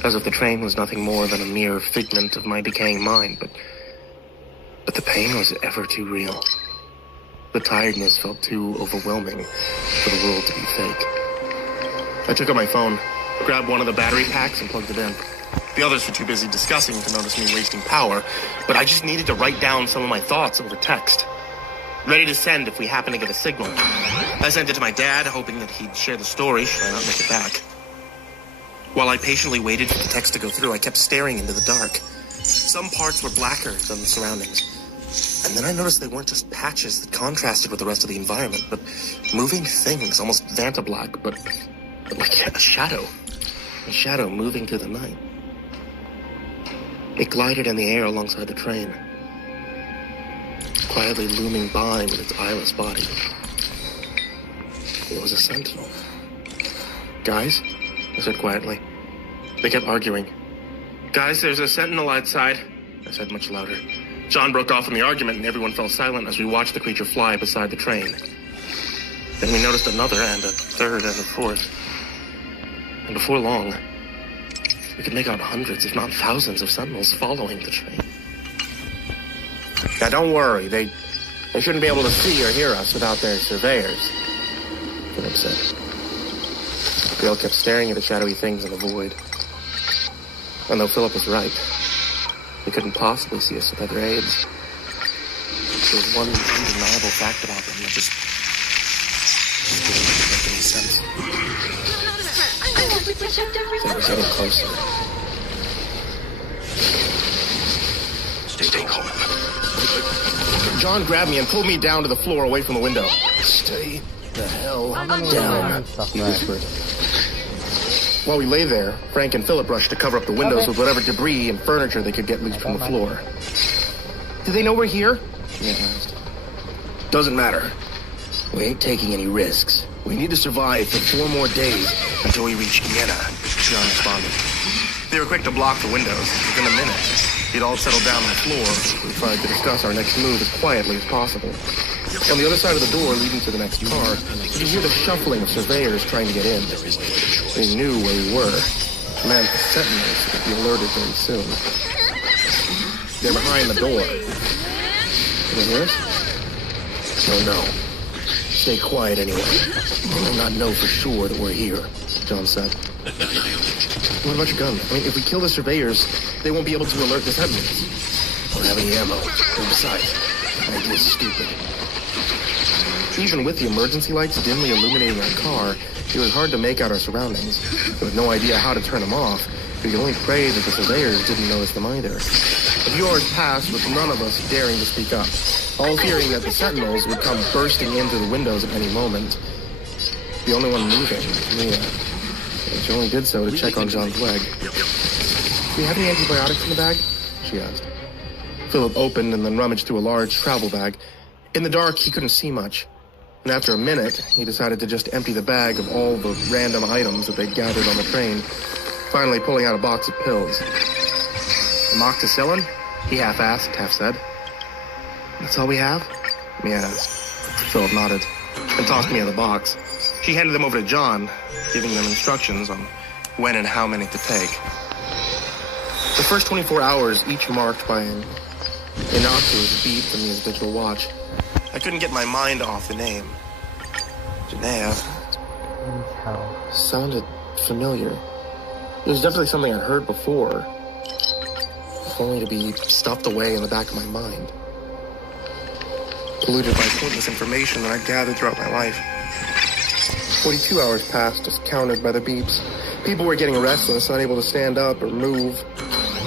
as if the train was nothing more than a mere figment of my decaying mind, but the pain was ever too real. The tiredness felt too overwhelming for the world to be fake. I took out my phone, grabbed one of the battery packs, and plugged it in. The others were too busy discussing to notice me wasting power, but I just needed to write down some of my thoughts over text. Ready to send if we happen to get a signal. I sent it to my dad, hoping that he'd share the story should I not make it back. While I patiently waited for the text to go through, I kept staring into the dark. Some parts were blacker than the surroundings. And then I noticed they weren't just patches that contrasted with the rest of the environment, but moving things, almost Vantablack, but like a shadow. A shadow moving through the night. It glided in the air alongside the train, quietly looming by with its eyeless body. It was a sentinel. Guys, I said quietly. They kept arguing. Guys, there's a sentinel outside, I said much louder. John broke off in the argument and everyone fell silent as we watched the creature fly beside the train. Then we noticed another and a third and a fourth. And before long, we could make out hundreds, if not thousands, of sentinels following the train. Now don't worry, they shouldn't be able to see or hear us without their surveyors, Philip said. We all kept staring at the shadowy things in the void. And though Philip was right, they couldn't possibly see us without their aids. There was one undeniable fact about them that just didn't make any sense. They were getting closer. Stay calm. John grabbed me and pulled me down to the floor away from the window. Stay the hell down, he whispered. While we lay there, Frank and Philip rushed to cover up the windows with whatever debris and furniture they could get loose from the floor. Do they know we're here? He asked. Doesn't matter. We ain't taking any risks. We need to survive for 4 more days until we reach Garena, John responded. They were quick to block the windows. Within a minute, we'd all settled down on the floor. We tried to discuss our next move as quietly as possible. On the other side of the door leading to the next car, you could hear the shuffling of surveyors trying to get in. They knew where we were. It meant the sentinels would be alerted very soon. They're behind the door. Can you hear us? No. Stay quiet anyway. They will not know for sure that we're here, John said. What about your gun? I mean, if we kill the surveyors, they won't be able to alert the sentinels. Don't have any ammo. And besides, the idea's stupid. Even with the emergency lights dimly illuminating our car, it was hard to make out our surroundings. With no idea how to turn them off, we could only pray that the surveyors didn't notice them either. A few hours passed with none of us daring to speak up, all fearing that the sentinels would come bursting into the windows at any moment. The only one moving, Mia. She only did so to check on John's leg. Do you have any antibiotics in the bag? She asked. Philip opened and then rummaged through a large travel bag. In the dark, he couldn't see much. And after a minute, he decided to just empty the bag of all the random items that they'd gathered on the train, finally pulling out a box of pills. Amoxicillin? He half-asked, half-said. That's all we have? Mia asked. Philip nodded and tossed Mia the box. She handed them over to John, giving them instructions on when and how many to take. The first 24 hours, each marked by an innocuous beep from Mia's digital watch. I couldn't get my mind off the name. Janaea. Sounded familiar. It was definitely something I'd heard before. If only to be stuffed away in the back of my mind. Polluted by pointless information that I'd gathered throughout my life. 42 hours passed, as counted by the beeps. People were getting restless, unable to stand up or move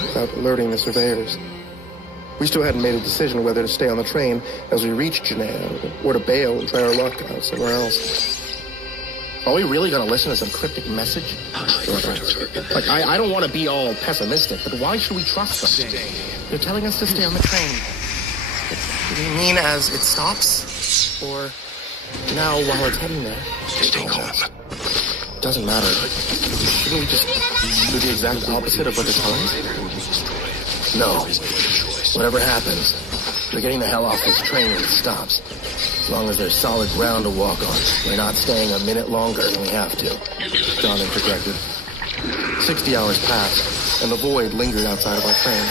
without alerting the surveyors. We still hadn't made a decision whether to stay on the train as we reached Garena or to bail and try our luck out somewhere else. Are we really going to listen to some cryptic message? Like, I don't want to be all pessimistic, but why should we trust them? They're telling us to stay on the train. Do you mean as it stops? Or now while it's heading there? Stay calm. Doesn't matter. Shouldn't we just do the exact opposite of what they're telling us? No. Whatever happens, we're getting the hell off this train when it stops. As long as there's solid ground to walk on, we're not staying a minute longer than we have to, John interjected. 60 hours passed, and the void lingered outside of our train.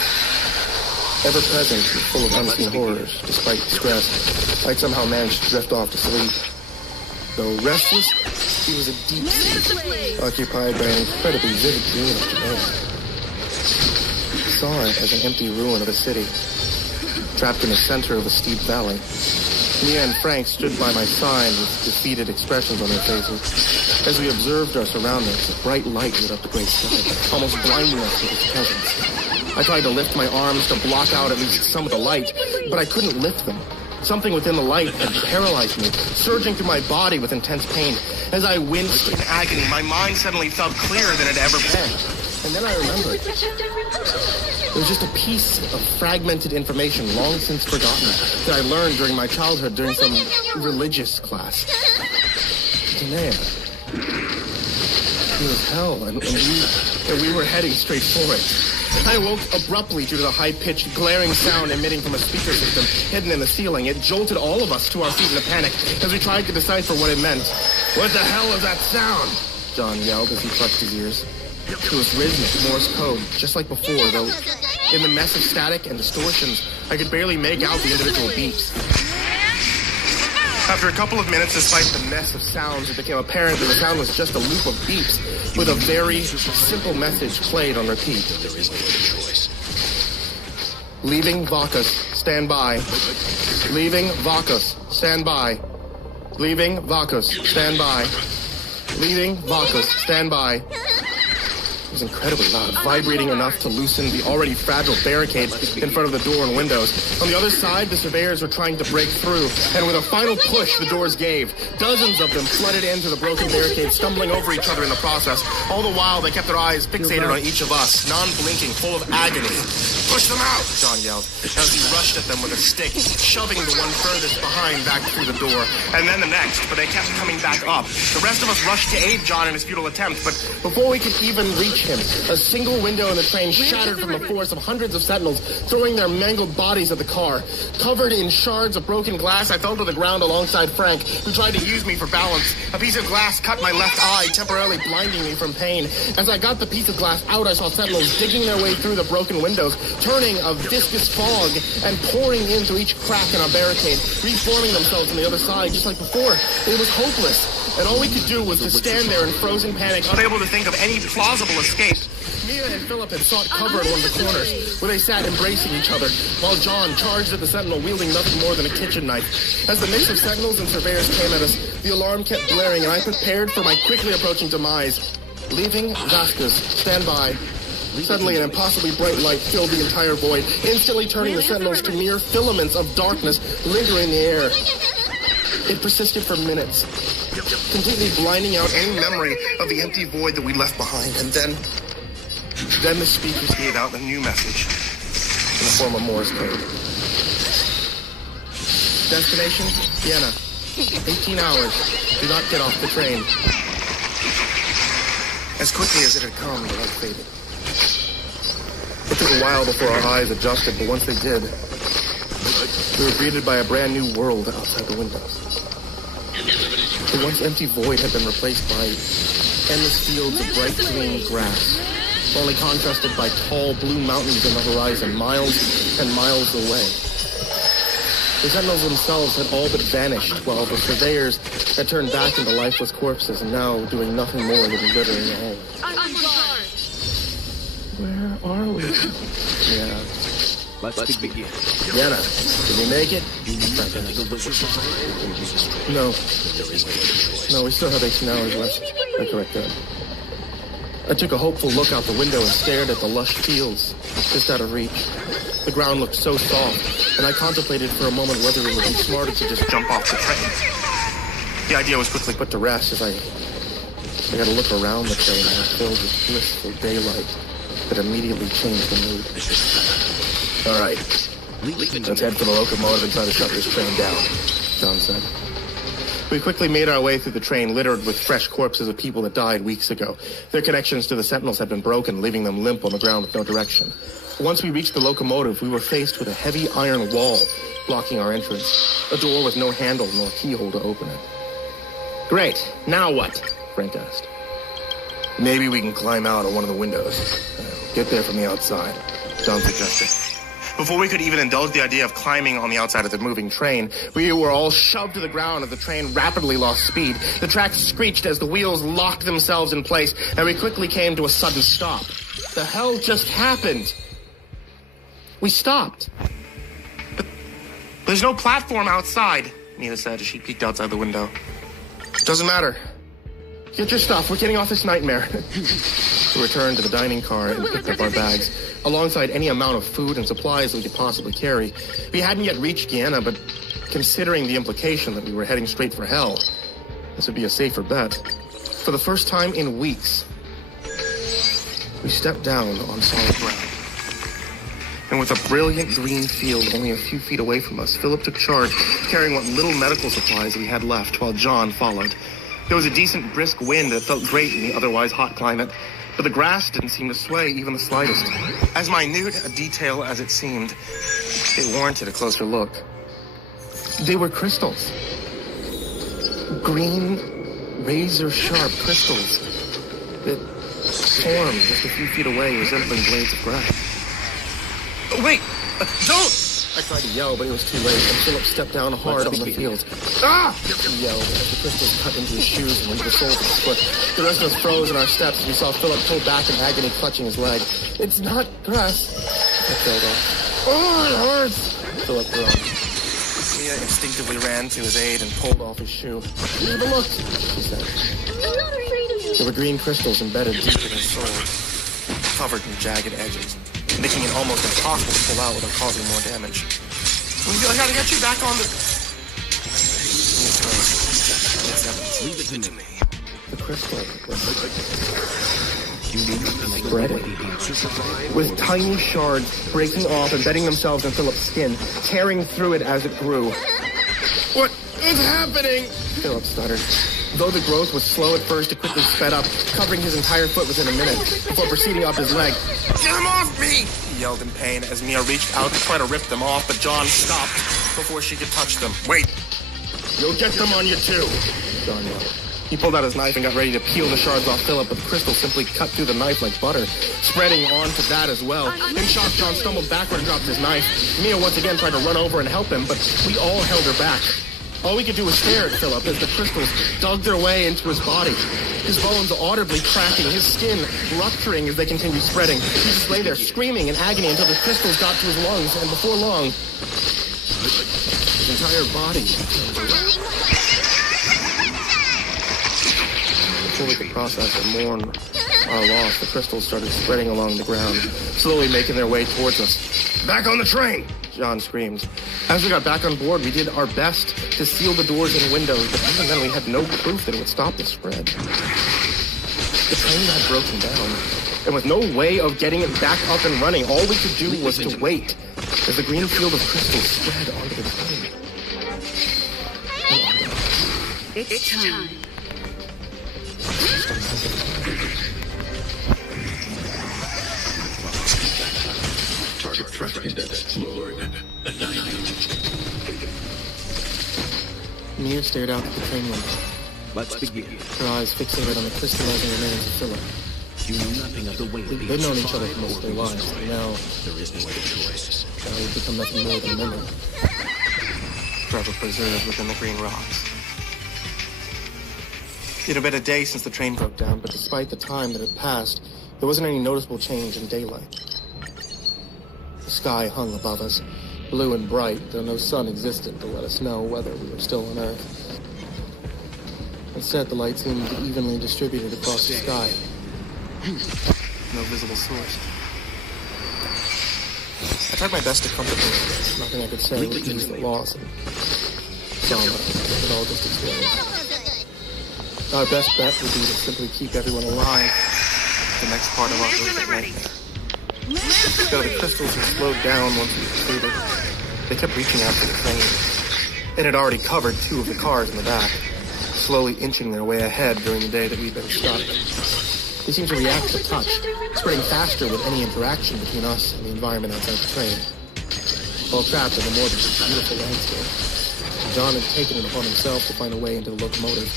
Ever present and full of unseen horrors, despite the stress, I'd somehow managed to drift off to sleep. Though restless, he was a deep sleep, occupied by an incredibly vivid dream of Japan. I saw it as an empty ruin of a city, trapped in the center of a steep valley. Mia and Frank stood by my side with defeated expressions on their faces. As we observed our surroundings, a bright light lit up the great sky, almost blinding us with its presence. I tried to lift my arms to block out at least some of the light, but I couldn't lift them. Something within the light had paralyzed me, surging through my body with intense pain. As I winced in agony, my mind suddenly felt clearer than it had ever been. And then I remembered. It was just a piece of fragmented information long since forgotten that I learned during my childhood during some religious class. Janaea. It was hell, and we were heading straight for it. I awoke abruptly due to the high-pitched, glaring sound emitting from a speaker system hidden in the ceiling. It jolted all of us to our feet in a panic as we tried to decipher what it meant. What the hell is that sound? John yelled as he clutched his ears. It was rhythmic, Morse code, just like before, though in the mess of static and distortions, I could barely make out the individual beeps. After a couple of minutes, despite the mess of sounds, it became apparent that the sound was just a loop of beeps with a very simple message played on repeat. There is no choice. Leaving Vacus, stand by. Leaving Vacus, stand by. Leaving Vacus, stand by. Leaving Vacus, stand by. was incredibly loud, vibrating enough to loosen the already fragile barricade in front of the door and windows. On the other side, the surveyors were trying to break through, and with a final push, the doors gave. Dozens of them flooded into the broken barricade, stumbling over each other in the process. All the while, they kept their eyes fixated on each of us, non-blinking, full of agony. "Push them out!" John yelled, as he rushed at them with a stick, shoving the one furthest behind back through the door, and then the next, but they kept coming back up. The rest of us rushed to aid John in his futile attempt, but before we could even reach him, a single window in the train shattered from the force of hundreds of sentinels, throwing their mangled bodies at the car. Covered in shards of broken glass, I fell to the ground alongside Frank, who tried to use me for balance. A piece of glass cut my left eye, temporarily blinding me from pain. As I got the piece of glass out, I saw sentinels digging their way through the broken windows, turning a viscous fog and pouring in through each crack in our barricade, reforming themselves on the other side, just like before. It was hopeless, and all we could do was to stand there in frozen panic, unable to think of any plausible escape. Mia and Philip had sought cover in one of the corners, where they sat embracing each other, while John charged at the sentinel wielding nothing more than a kitchen knife. As the mix of sentinels and surveyors came at us, the alarm kept blaring, and I prepared for my quickly approaching demise. Leaving Vasquez, stand by. Suddenly, an impossibly bright light filled the entire void, instantly turning the sentinels to mere filaments of darkness lingering in the air. It persisted for minutes, completely blinding out any memory of the empty void that we left behind. And then the speakers gave out a new message in the form of Morse code. Destination, Vienna. 18 hours. Do not get off the train. As quickly as it had come, the light faded. It took a while before our eyes adjusted, but once they did, we were greeted by a brand new world outside the windows. The once empty void had been replaced by endless fields of bright green grass, only contrasted by tall blue mountains in the horizon, miles and miles away. The sentinels themselves had all but vanished, while the surveyors had turned back into lifeless corpses and now doing nothing more than littering the home. Where are we? Yeah. Let's begin. Vienna, did we make it? No. No, we still have 18 hours left. I correct that. I took a hopeful look out the window and stared at the lush fields, just out of reach. The ground looked so soft, and I contemplated for a moment whether it would be smarter to just jump off the train. The idea was quickly put to rest as I got a look around the train and was filled with blissful daylight that immediately changed the mood. All right, let's head for the locomotive and try to shut this train down, John said. We quickly made our way through the train, littered with fresh corpses of people that died weeks ago. Their connections to the sentinels had been broken, leaving them limp on the ground with no direction. Once we reached the locomotive, we were faced with a heavy iron wall blocking our entrance. A door with no handle nor keyhole to open it. Great, now what? Frank asked. Maybe we can climb out of one of the windows. Get there from the outside, John suggested. Before we could even indulge the idea of climbing on the outside of the moving train, we were all shoved to the ground as the train rapidly lost speed. The tracks screeched as the wheels locked themselves in place, and we quickly came to a sudden stop. The hell just happened? We stopped. But there's no platform outside, Nita said as she peeked outside the window. Doesn't matter. Get your stuff. We're getting off this nightmare. We returned to the dining car and picked up our bags, alongside any amount of food and supplies we could possibly carry. We hadn't yet reached Garena, but considering the implication that we were heading straight for hell, this would be a safer bet. For the first time in weeks, we stepped down on solid ground. And with a brilliant green field only a few feet away from us, Philip took charge, carrying what little medical supplies we had left, while John followed. There was a decent brisk wind that felt great in the otherwise hot climate, but the grass didn't seem to sway even the slightest. As minute a detail as it seemed, it warranted a closer look. They were crystals. Green, razor-sharp crystals that formed just a few feet away, resembling blades of grass. Wait! Don't! I tried to yell, but it was too late, and Philip stepped down hard on the field. Ah! He yelled as the crystals cut into his shoes and into the soles of his foot. The rest of us froze in our steps as we saw Philip pull back in agony, clutching his leg. It's not grass. I trailed off. Oh, it hurts! Philip groaned. Mia instinctively ran to his aid and pulled off his shoe. Have a look, she said. I'm not afraid of you. There were green crystals embedded deep in his soul. covered in jagged edges, making it almost impossible to pull out without causing more damage. I gotta get you back on the... Leave it to me. The crystal was Spreading. with tiny shards breaking off and bedding themselves in Philip's skin, tearing through it as it grew. What is happening? Philip stuttered. Though the growth was slow at first, it quickly sped up, covering his entire foot within a minute, before proceeding up his leg. Get him off me! He yelled in pain as Mia reached out to try to rip them off, but John stopped before she could touch them. Wait! You'll get them on you too! John yelled. He pulled out his knife and got ready to peel the shards off Philip, but the crystal simply cut through the knife like butter, spreading onto that as well. In shock, John stumbled backward and dropped his knife. Mia once again tried to run over and help him, but we all held her back. All we could do was stare at Philip as the crystals dug their way into his body. His bones audibly cracking, his skin rupturing as they continued spreading. He just lay there screaming in agony until the crystals got to his lungs, and before long, his entire body. Before we could process or mourn our loss, the crystals started spreading along the ground, slowly making their way towards us. Back on the train! John screamed. As we got back on board, we did our best to seal the doors and windows, but even then we had no proof that it would stop the spread. The train had broken down, and with no way of getting it back up and running, all we could do was to wait as the green field of crystals spread onto the train. It's time. Target threat index lowered. Annihilate. Mia stared out at the train window, Let's begin. her eyes fixated on the crystallizing remains of Philip. You knew nothing of the way to be They'd known each other for most of their lives, survived. and now There is no other choice. we'd become nothing more than memory. Forever preserved within the green rocks. It had been a day since the train broke down, but despite the time that had passed, there wasn't any noticeable change in daylight. The sky hung above us, blue and bright, though no sun existed to let us know whether we were still on Earth. Instead, the light seemed evenly distributed across the sky. No visible source. I tried my best to comfort them. Nothing I could say would ease the loss and trauma it all just experienced. Our best bet would be to simply keep everyone alive. The next part of our horrific nightmare. Though the crystals had slowed down once we completed, they kept reaching out for the train. It had already covered 2 of the cars in the back, slowly inching their way ahead during the day that we'd been stuck. They seemed to react to touch, spreading faster with any interaction between us and the environment outside the train. While trapped in the morbidly beautiful landscape, John had taken it upon himself to find a way into the locomotive.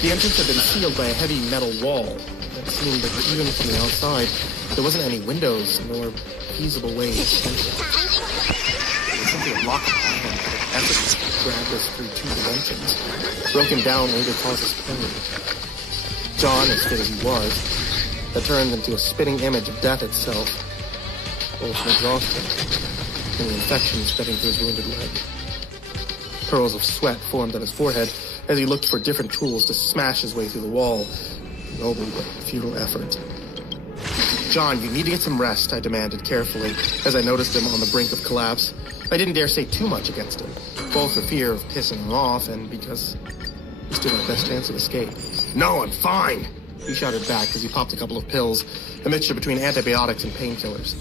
The entrance had been sealed by a heavy metal wall. It seemed that even from the outside, there wasn't any windows nor feasible way to enter. It was simply a lock upon him that had effortlessly grabbed us through 2 dimensions, broken down only to cause us pain. John, as fit as he was, had turned into a spitting image of death itself, both from exhaustion and the infection spreading to his wounded leg. Pearls of sweat formed on his forehead as he looked for different tools to smash his way through the wall. Noble but futile effort. John, you need to get some rest, I demanded carefully, as I noticed him on the brink of collapse. I didn't dare say too much against him, both for fear of pissing him off and because he stood our best chance of escape. No, I'm fine, he shouted back as he popped a couple of pills, a mixture between antibiotics and painkillers.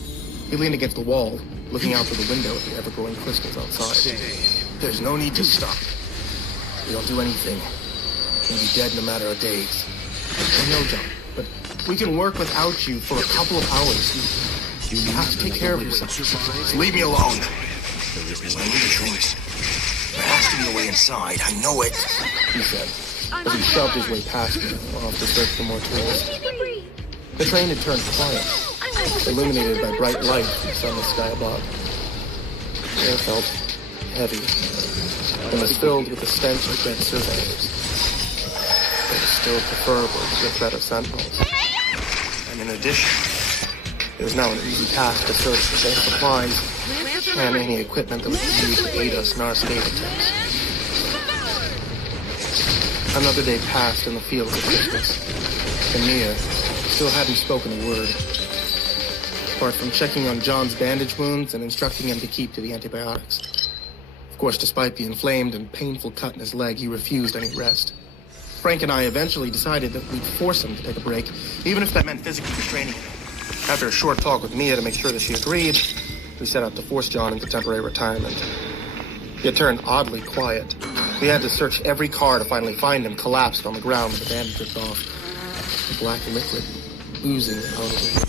He leaned against the wall, looking out through the window at the ever-growing crystals outside. There's no need to stop. We don't do anything. We'll be dead in a matter of days. I know, John, but we can work without you for a couple of hours. You have to take care of yourself. Just leave me alone. I need a drink. There has to be a way inside. I know it, he said, as he shoved his way past me, off to search for more tools. The train had turned quiet, illuminated by bright light from the sunless sky above. The air felt heavy and was filled with the stench of dead survivors. It was still preferable to the threat of sentinels. And in addition, it was now an easy task to search for safe supplies and any equipment that would be used to aid us in our escape attempts. Another day passed in the fields of Christmas, and Mia still hadn't spoken a word. apart from checking on John's bandage wounds and instructing him to keep to the antibiotics. Of course, despite the inflamed and painful cut in his leg, he refused any rest. Frank and I eventually decided that we'd force him to take a break, even if that meant physically restraining him. After a short talk with Mia to make sure that she agreed, we set out to force John into temporary retirement. He had turned oddly quiet. We had to search every car to finally find him collapsed on the ground with the bandage ripped off. The black liquid oozing out of him.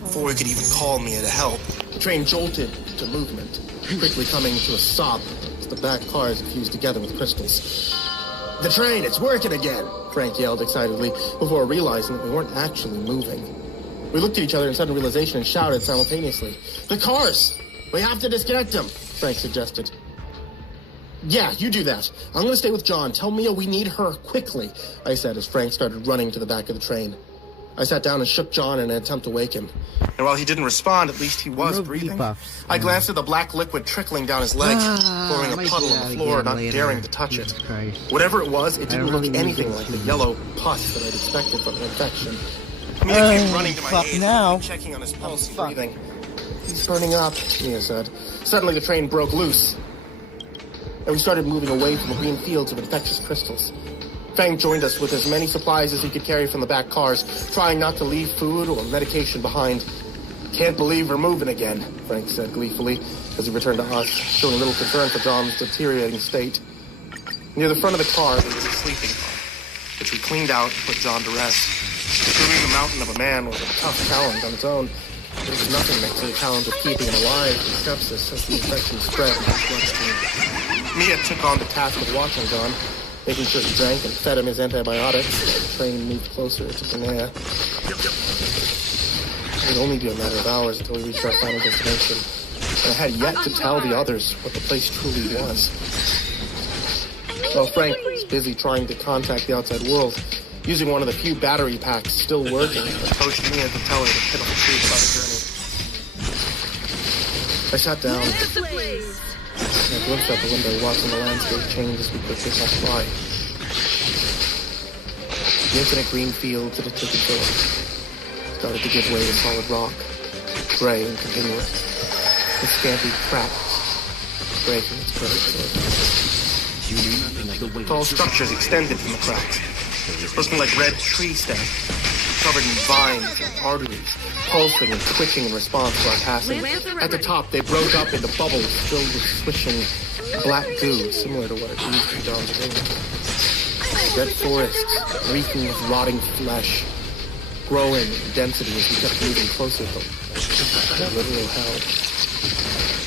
Before we could even call Mia to help, the train jolted to movement, quickly coming to a stop as the back cars fused together with crystals. "The train, it's working again!" Frank yelled excitedly, before realizing that we weren't actually moving. We looked at each other in sudden realization and shouted simultaneously, "The cars! We have to disconnect them!" Frank suggested. "Yeah, you do that. I'm gonna stay with John. Tell Mia we need her quickly," I said as Frank started running to the back of the train. I sat down and shook John in an attempt to wake him. And while he didn't respond, at least he was breathing. I glanced at the black liquid trickling down his leg, forming a puddle on the floor, not daring to touch it. Whatever it was, it didn't look anything like the yellow pus that I'd expected from an infection. Mia came running to my aid, checking on his pulse and breathing. "He's burning up," Mia said. Suddenly the train broke loose, and we started moving away from the green fields of infectious crystals. Frank joined us with as many supplies as he could carry from the back cars, trying not to leave food or medication behind. "Can't believe we're moving again," Frank said gleefully as he returned to us, showing little concern for John's deteriorating state. Near the front of the car, there was a sleeping car, which we cleaned out and put John to rest. Moving the mountain of a man was a tough challenge on its own. It was nothing next to the challenge of keeping him alive from sepsis as the infection spread in his bloodstream. Mia took on the task of watching John, making sure he drank and fed him his antibiotics while the train moved closer to Garena. It would only be a matter of hours until we reached our final destination, and I had yet to tell the others what the place truly was. While Frank was busy trying to contact the outside world, using one of the few battery packs still working, I approached Mia to tell her the pitiful truth about the journey. I sat down and I glimpsed out the window, watching the landscape change as we quickly passed by. The infinite green fields that had taken form started to give way to solid rock, gray and continuous, with scanty cracks breaking its perfect surface. Tall structures extended from the cracks, looking like red tree stems, covered in vines and arteries, pulsing and twitching in response to our passing. At the top, they broke up into bubbles filled with swishing black goo, similar to what it used in John's room. Red forests, reeking with rotting flesh, growing in density as we kept moving closer to literal hell.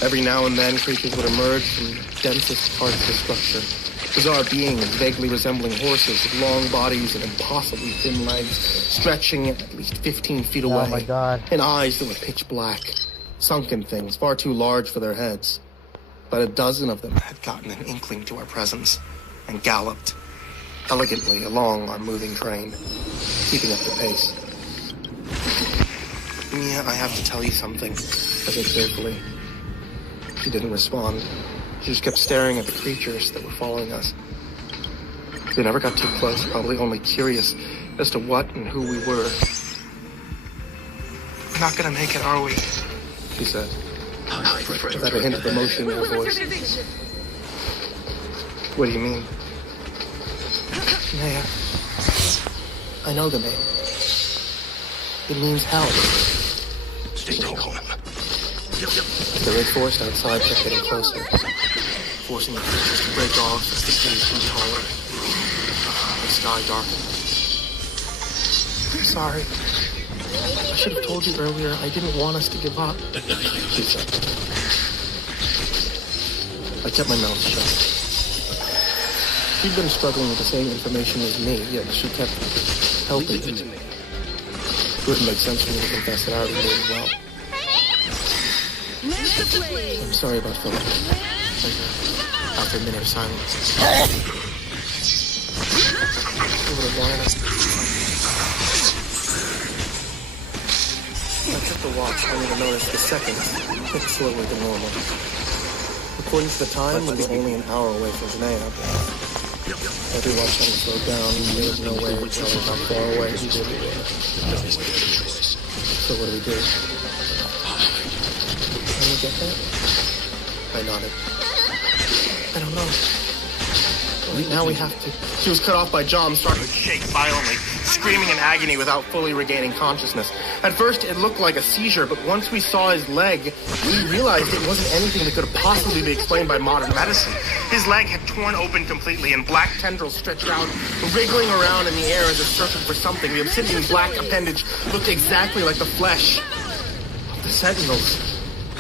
Every now and then, creatures would emerge from the densest parts of the structure. Bizarre beings vaguely resembling horses with long bodies and impossibly thin legs, stretching at least 15 feet away. Oh my God. And eyes that were pitch black. Sunken things, far too large for their heads. But a dozen of them had gotten an inkling to our presence and galloped elegantly along our moving train, keeping up the pace. "Mia, I have to tell you something," I said carefully. She didn't respond. She just kept staring at the creatures that were following us. We never got too close, probably only curious as to what and who we were. "We're not gonna make it, are we?" she said, without a hint of emotion in her voice. "What do you mean?" "Naya, I know the name. It means hell." Stay calm. The red forest outside kept getting closer, forcing the creatures to break off as the trees grew taller. The sky darkened. "I'm sorry. I should have told you earlier I didn't want us to give up," she said. I kept my mouth shut. She'd been struggling with the same information as me, yet she kept helping me. It wouldn't make sense for me to confess that I already knew as well. "I'm sorry about Philip," after a minute of silence. "I would have wanted us to be I took the watch only to notice the seconds ticked slower than normal. According to the time, we were only an hour away from Garena. Every watch hadn't slowed down, and there was no way to tell how far away we really were. So what do we do? Can we get that? I nodded. I don't know. Now we have to. She was cut off by John, started to shake violently, screaming in agony without fully regaining consciousness. At first, it looked like a seizure, but once we saw his leg, we realized it wasn't anything that could possibly be explained by modern medicine. His leg had torn open completely, and black tendrils stretched out, wriggling around in the air as if searching for something. The obsidian black appendage looked exactly like the flesh of the Sentinels.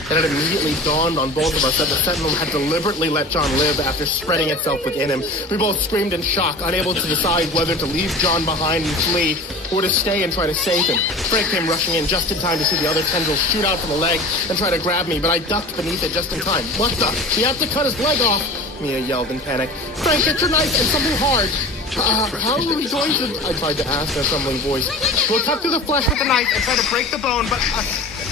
It had immediately dawned on both of us that the Sentinel had deliberately let John live after spreading itself within him. We both screamed in shock, unable to decide whether to leave John behind and flee, or to stay and try to save him. Frank came rushing in just in time to see the other tendril shoot out from the leg and try to grab me, but I ducked beneath it just in time. What the? We have to cut his leg off! Mia yelled in panic. Frank, get your knife and something hard! How are we going to... I tried to ask in a trembling voice. We'll cut through the flesh with the knife and try to break the bone, but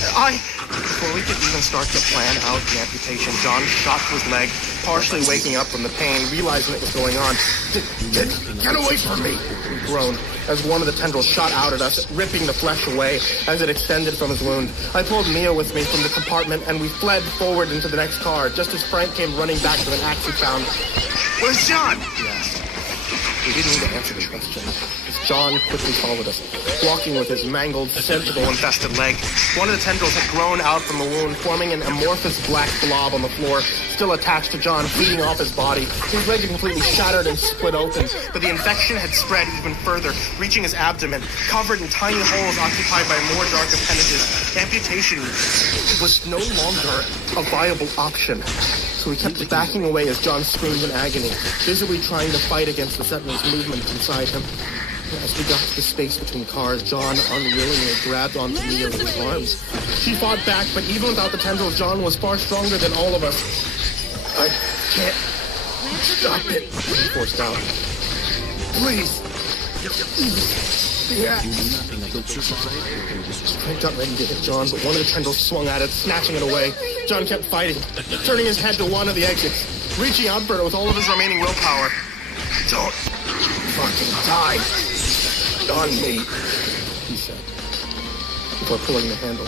Before we could even start to plan out the amputation, John shot to his leg, partially waking up from the pain, realizing what was going on. Get away from me! He groaned as one of the tendrils shot out at us, ripping the flesh away as it extended from his wound. I pulled Mia with me from the compartment, and we fled forward into the next car, just as Frank came running back with an axe he found. Where's John? He asked. We didn't need to answer the question, as John quickly followed us, walking with his mangled, sentinel-infested leg. One of the tendrils had grown out from the wound, forming an amorphous black blob on the floor, still attached to John, feeding off his body. His leg had completely shattered and split open, but the infection had spread even further, reaching his abdomen, covered in tiny holes occupied by more dark appendages. Amputation was no longer a viable option. So we kept backing away as John screamed in agony, visibly trying to fight against the Sentinel's movement inside him. As we got to the space between cars, John unwillingly grabbed onto Mia with his arms. She fought back, but even without the tendrils, John was far stronger than all of us. I can't stop it, he forced out. Please. Yeah. Frank got ready to hit John, but one of the tendrils swung at it, snatching it away. John kept fighting, turning his head to one of the exits, reaching out for it with all of his remaining willpower. Don't fucking die on me, he said, before pulling the handle.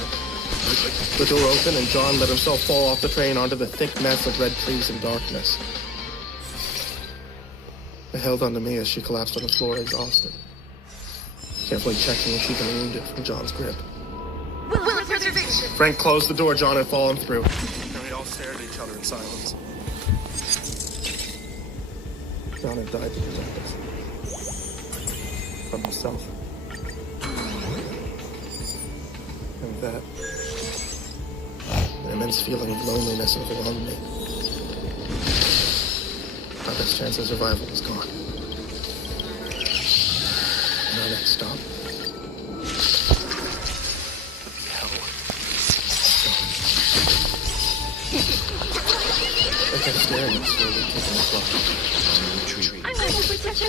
The door opened and John let himself fall off the train onto the thick mess of red trees and darkness. I held onto me as she collapsed on the floor, exhausted, carefully checking if she'd been wounded from John's grip. Frank closed the door John had fallen through, and we all stared at each other in silence. John had died to protect us from himself. And with that, an immense feeling of loneliness overwhelmed me. Our best chance of survival was gone. And our next stop would be hell. I kept staring at slowly ticking the clock.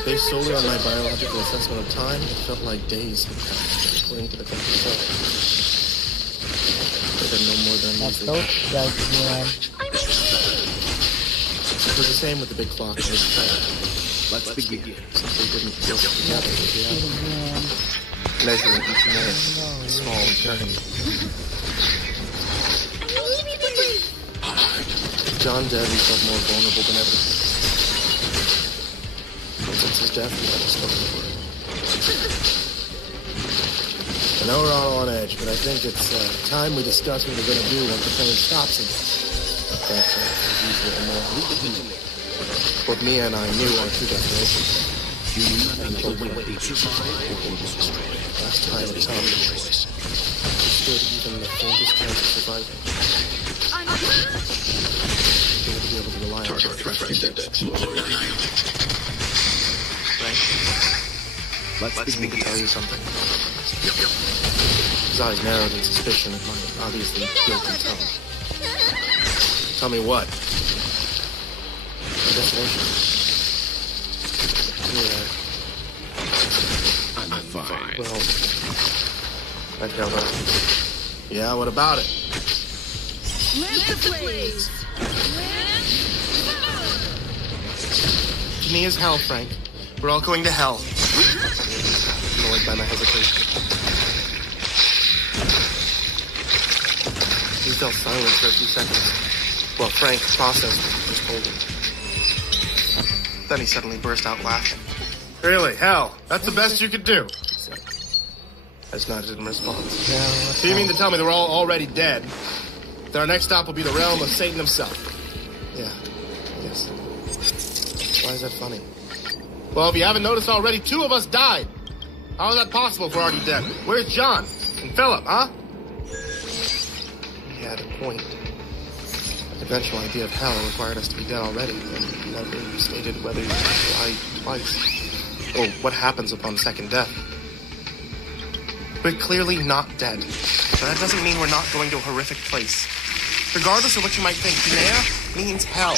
Based solely on my biological assessment of time, it felt like days had passed, according to the clock itself. It had no more than a measly. It was the same with the big clock in his head. Let's begin. Simply didn't feel together with the other. Measuring each minute, small and turning. John dead, he felt more vulnerable than ever. Since his death, we haven't spoken a word. I know we're all on edge, but I think it's time we discuss what we're going to do once the train stops again. That's both Mia and I knew our true destination. Last time it stood even the faintest chance of surviving. We had to be able to rely on it. Let's begin to tell you something. His eyes narrowed in suspicion at my obviously guilty tone. Tell me what? My destination? Yeah. I'm fine. Well, I tell her. Yeah, what about it? To me is hell, Frank. We're all going to hell. Annoyed by my hesitation. He fell silent for a few seconds, while Frank processed what he just told him. Then he suddenly burst out laughing. Really? Hell, that's the best you could do, he said. I just nodded in response. So you mean to tell me that we're all already dead? That our next stop will be the realm of Satan himself? Yeah. Yes. Why is that funny? Well, if you haven't noticed already, 2 of us died. How is that possible if we're already dead? Where's John? And Philip, huh? He had a point. The conventional idea of hell required us to be dead already, and he never stated whether you die twice, or what happens upon second death. We're clearly not dead, but that doesn't mean we're not going to a horrific place. Regardless of what you might think, Guinea means hell.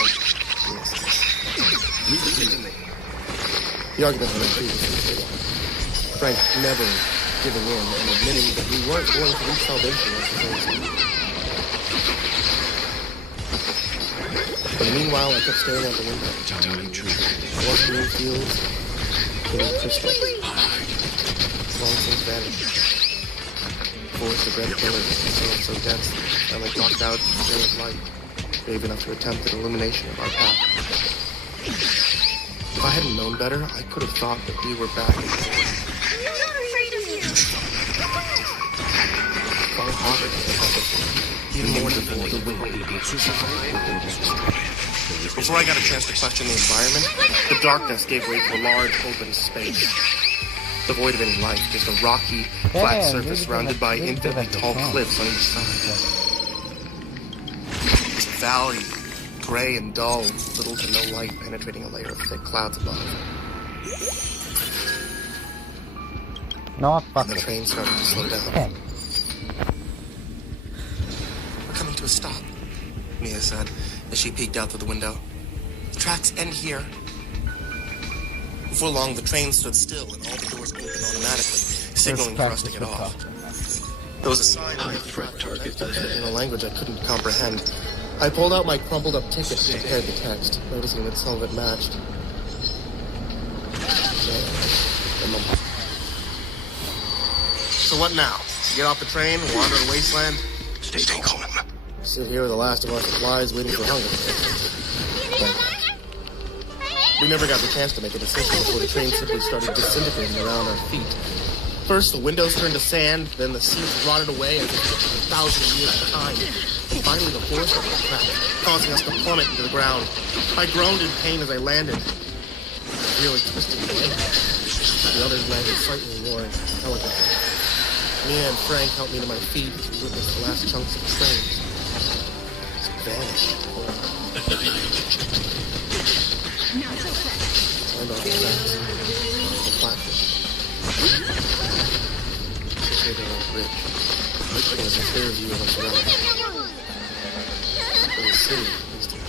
The argument that I previously made, Frank never giving in and admitting that we weren't going to reach salvation as the thing. But meanwhile, I kept staring out the window. Walking in fields, killing crystals. Long since vanished. Forest of red pillars, so dense, and like knocked out a ray of light, brave enough to attempt an illumination of our path. If I hadn't known better, I could have thought that we were back. I'm not afraid of you. Far harder than ever. Even more difficult to win. Before I got a chance to question the environment, the darkness gave way to a large open space. Devoid of any life, just a rocky, flat surface surrounded by infinitely tall cliffs on each side. It's a valley, gray and dull, little to no light penetrating a layer of thick clouds above. No, fuck And the it. train started to slow down. We're coming to a stop, Mia said, as she peeked out through the window. The tracks end here. Before long, the train stood still and all the doors opened automatically, signaling for us to get off. There was a sign on the front target in a language I couldn't comprehend. I pulled out my crumpled up ticket and compared the text, noticing that some of it matched. So what now? Get off the train, wander the wasteland? Stay calm. Sit here with the last of our supplies waiting for hunger. We never got the chance to make a decision before the train simply started disintegrating around our feet. First, the windows turned to sand, then the seats rotted away as if it took 1,000 years of time. And finally, the floor started to crack, causing us to plummet into the ground. I groaned in pain as I landed. Really twisted the ankle. The others landed slightly more elegantly. Mia and Frank helped me to my feet as we witnessed the last chunks of the train just vanish. And off the tracks, the platform. Situated on a bridge. There was a clear view of us around. It was city, used to be.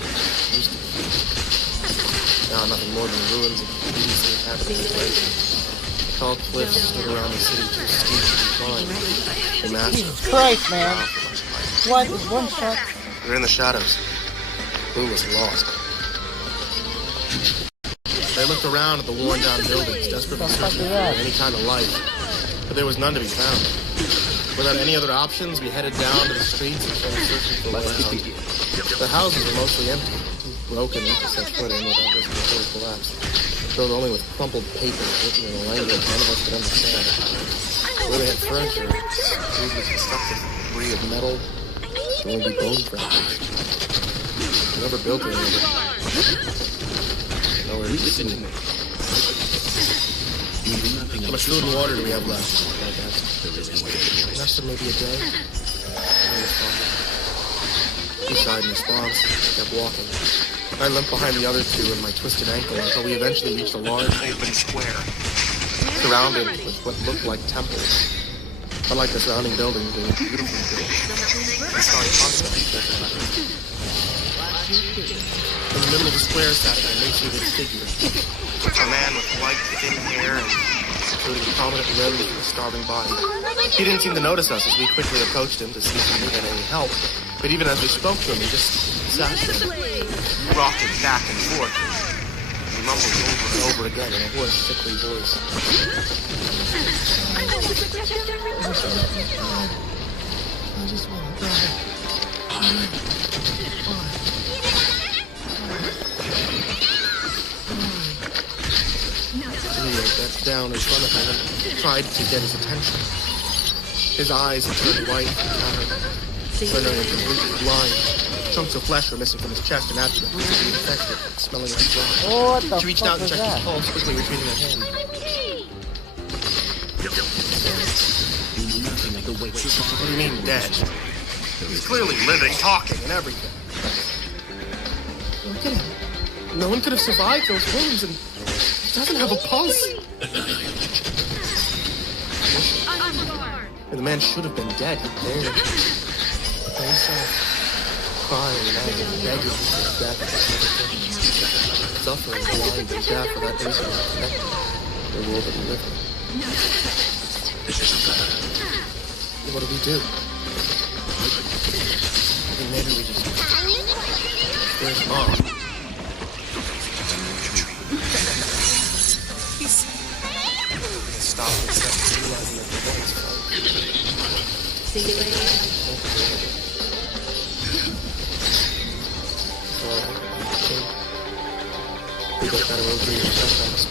Now nothing more than ruins of previously inhabited places. Tall cliffs stood around the city too steep to climb. They masked Jesus Christ, man. What? One shot? We were in the shadows. Blue was lost. I looked around at the worn-down buildings, desperately searching for any kind of life, but there was none to be found. Without any other options, we headed down to the streets and started searching for around. The houses were mostly empty, too broken to set foot in without risking a total collapse, filled only with crumpled papers written in a language none of us could understand. Where they had furniture, rudely constructed from debris of metal, could only be bone fragments. Whoever built it, nowhere to be seen. How much food and water do we have left? I asked. Less than maybe a day. He sighed in response. I kept walking. I limped behind the other two in my twisted ankle until we eventually reached a large open square, surrounded with what looked like temples. Unlike the surrounding buildings, they were beautifully built. I saw a concept. In the middle of the square sat an emaciated figure. A man with white, thin hair and including prominent limbs and a starving body. He didn't seem to notice us as we quickly approached him to see if he needed any help. But even as we spoke to him, he just sat there, rocking back and forth. He mumbled over and over again in a hoarse, sickly voice. I just want to die. Leo bent down in front of him and tried to get his attention. His eyes had turned white and tattered, rendering him completely blind. Chunks of flesh were missing from his chest and abdomen, completely infected, smelling like blood. Oh, what the She reached fuck out and was checked his that? pulse, quickly retrieving her hand. Nothing like the weight of What do you mean, dead? He's clearly living, talking, and everything. Look at him. No one could have survived those wounds, and he doesn't have a pulse. And the man should have been dead. He dared. Face off, crying and agony, begging for his death. Suffering, blind, and deaf for that reason, connected to the world that we live in. What do we do? I think maybe we just... Where's Mom? Stop and realizing that the voice See you later. We got that road to your house.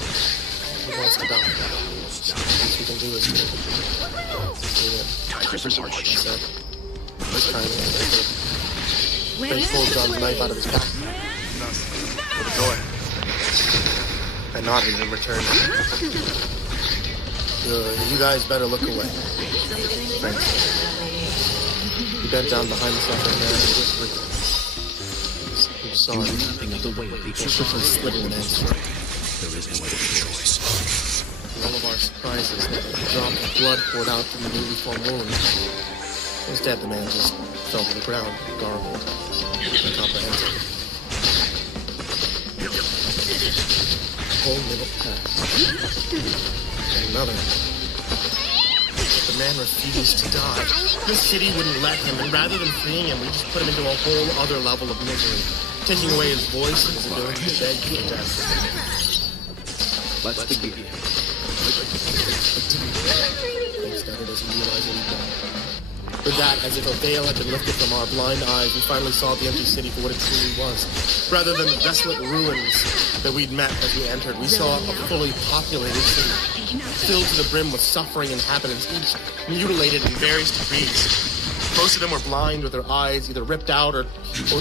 He wants to die. The least we can do is to he said. This time he pulled John's knife out of his back. For the door. I nodded in return. You guys better look away. Frank said. He bent down behind the suffering man and whispered. He saw it. nothing of the weight of He quickly slid in the man's throat. There is no other choice. All of our surprises, a drop of blood poured out from the newly formed wound. Instead, the man just fell to the ground, garbled, incomprehensible. A whole minute passed. And another. But the man refused to die. The city wouldn't let him, and rather than freeing him, we just put him into a whole other level of misery, taking away his voice and his ability to beg for death. Let's begin. Instead, it doesn't realize what he'd done. With that, as if a veil had been lifted from our blind eyes, we finally saw the empty city for what it truly was. Rather than the desolate ruins that we'd met as we entered, we saw a fully populated city, filled to the brim with suffering inhabitants, each mutilated in various degrees. Most of them were blind with their eyes either ripped out or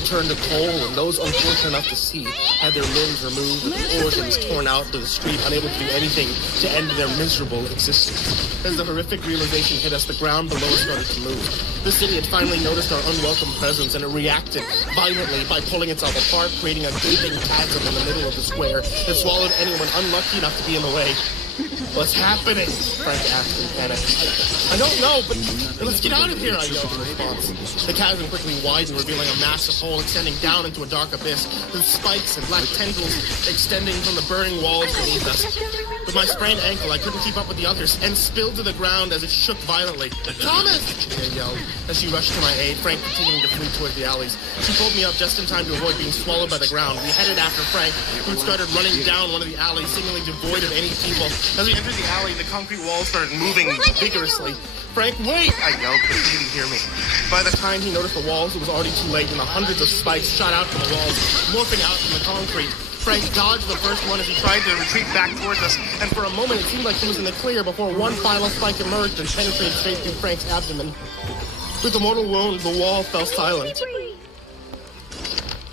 turned to coal, and those unfortunate enough to see had their limbs removed and their organs torn out to the street, unable to do anything to end their miserable existence. As the horrific realization hit us, the ground below us started to move. The city had finally noticed our unwelcome presence, and it reacted violently by pulling itself apart, creating a gaping chasm in the middle of the square that swallowed anyone unlucky enough to be in the way. What's happening? Frank asked in panic. I don't know, but let's get out of here, I yelled in response. The chasm quickly widened, revealing a massive hole extending down into a dark abyss, with spikes and black tendrils extending from the burning walls beneath us. With my sprained ankle, I couldn't keep up with the others, and spilled to the ground as it shook violently. Thomas! She yelled, as she rushed to my aid, Frank continuing to flee towards the alleys. She pulled me up just in time to avoid being swallowed by the ground. We headed after Frank, who started running down one of the alleys, seemingly devoid of any people. As we entered the alley, the concrete walls started moving vigorously. Frank, wait! I yelled, but he didn't hear me. By the time he noticed the walls, it was already too late, and the hundreds of spikes shot out from the walls, morphing out from the concrete. Frank dodged the first one as he tried to retreat back towards us, and for a moment it seemed like he was in the clear before one final spike emerged and penetrated straight through Frank's abdomen. With the mortal wound, the wall fell silent.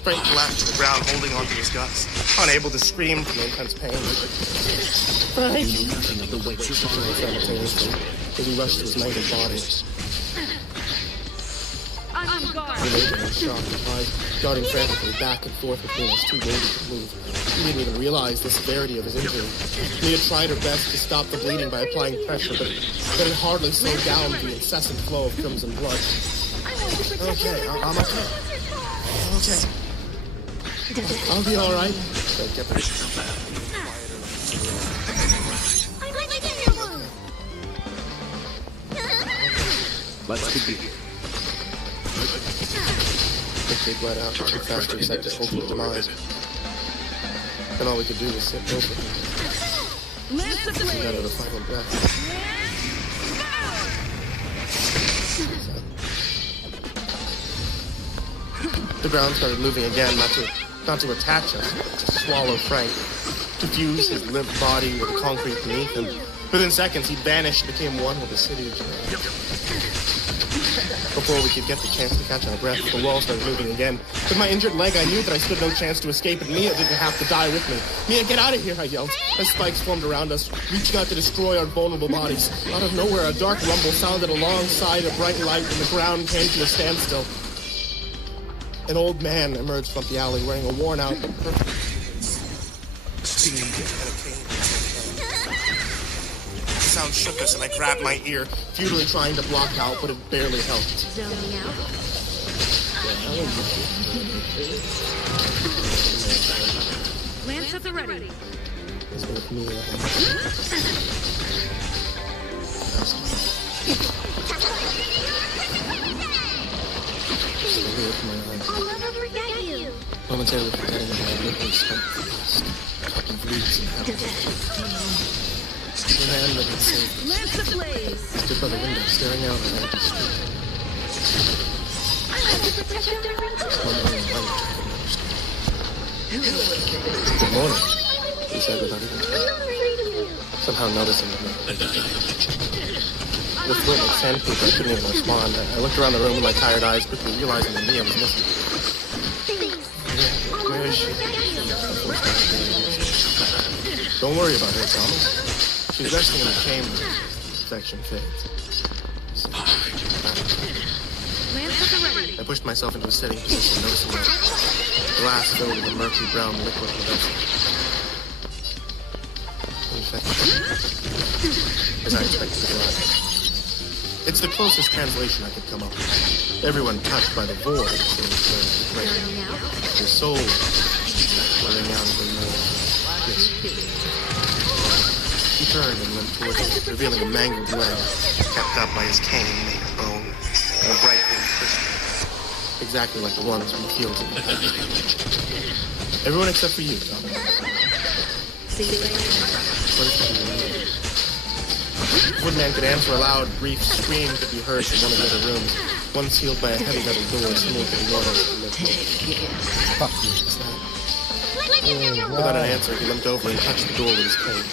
Frank collapsed to the ground, holding onto his guts, unable to scream from the intense pain. Frank! Nothing of the weight of Simultaneously, as he rushed to his mangled body. He lay there in shock, his eyes darting frantically back and forth between us, too waiting to move. He didn't even realize the severity of his injury. We had tried our best to stop the bleeding by applying pressure, but it hardly slowed down the incessant flow of crimson blood. Okay, I'm okay. I'm okay. I'll be alright. Frank kept Let's begin. They bled out too fast to accept his ultimate demise. And all we could do was sit over him. He got out a final breath. The ground started moving again, not to attach us, but to swallow Frank, to fuse his limp body with the concrete beneath him. Within seconds, he vanished and became one with the city of Japan. Before we could get the chance to catch our breath, the wall started moving again. With my injured leg, I knew that I stood no chance to escape, and Mia didn't have to die with me. Mia, get out of here, I yelled, as spikes formed around us, reaching out to destroy our vulnerable bodies. Out of nowhere, a dark rumble sounded alongside a bright light, and the ground came to a standstill. An old man emerged from the alley wearing a worn-out but perfect steam and a cane. The sound shook us, and I grabbed my ear, futilely trying to block out, but it barely helped. Zoning out. Lance at the ready. It's with me. I'll never forget you. Momentarily forgetting that I literally spent the last couple of weeks in heaven. The man that had saved us Lance ablaze. stood by the window, staring out at an empty street. I have to protect everyone too. Wondering when I could understand. Good morning, he said without even turning. Somehow noticing me. With foot like sandpaper, I couldn't even respond. I looked around the room with my tired eyes, quickly realizing that Mia was missing. Where is she? Don't worry about her, Thomas. She's resting in the chamber. Infection fades. Lance at the ready. I pushed myself into a sitting position, noticing the glass filled with a murky brown liquid in the vessel. Infection. As I expected to arrive. It's the closest translation I could come up with. Everyone touched by the void seems to break. Their souls running out of their nose. Yes. He turned and went towards me, revealing a mangled leg, kept up by his cane made of bone, and a bright green crystal. Exactly like the ones from the fields of the past. Everyone except for you, Tom. See you later. What is that even mean? Woodman could answer a loud, brief scream could be heard from one of the other rooms, one sealed by a heavy metal door smooth and noise. Fuck you. Without an answer, he limped over and touched the door with his cane.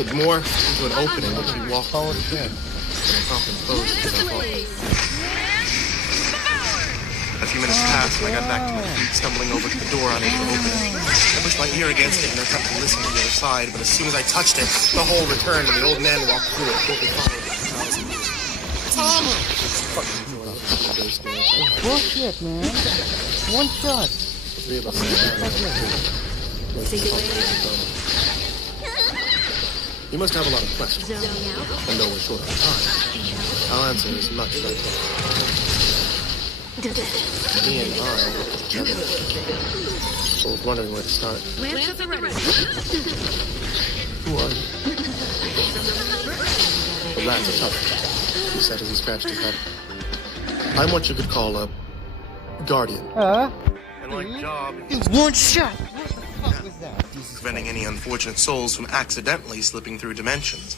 It morphed into an opening which he walked Forward again. and a promptly closed himself off. A few minutes passed and I got back to my feet, stumbling over to the door unable to open it. I pushed my ear against it and attempted to listen to the other side, but as soon as I touched it, the hole returned and the old man walked through it, quickly followed by 1,000 years. Bullshit, man. One shot. The three of us sat down and See you later. You must have a lot of questions, Zoning out. and though we're short on time, I'll answer as much as I can. Me and I looked at each other, both wondering where to start. Lance at the ready. Who are you? The rats are tough, he said as he scratched his head. I'm what you could call a guardian. And like job, It's one shot. What the fuck was that? Jesus preventing any unfortunate souls from accidentally slipping through dimensions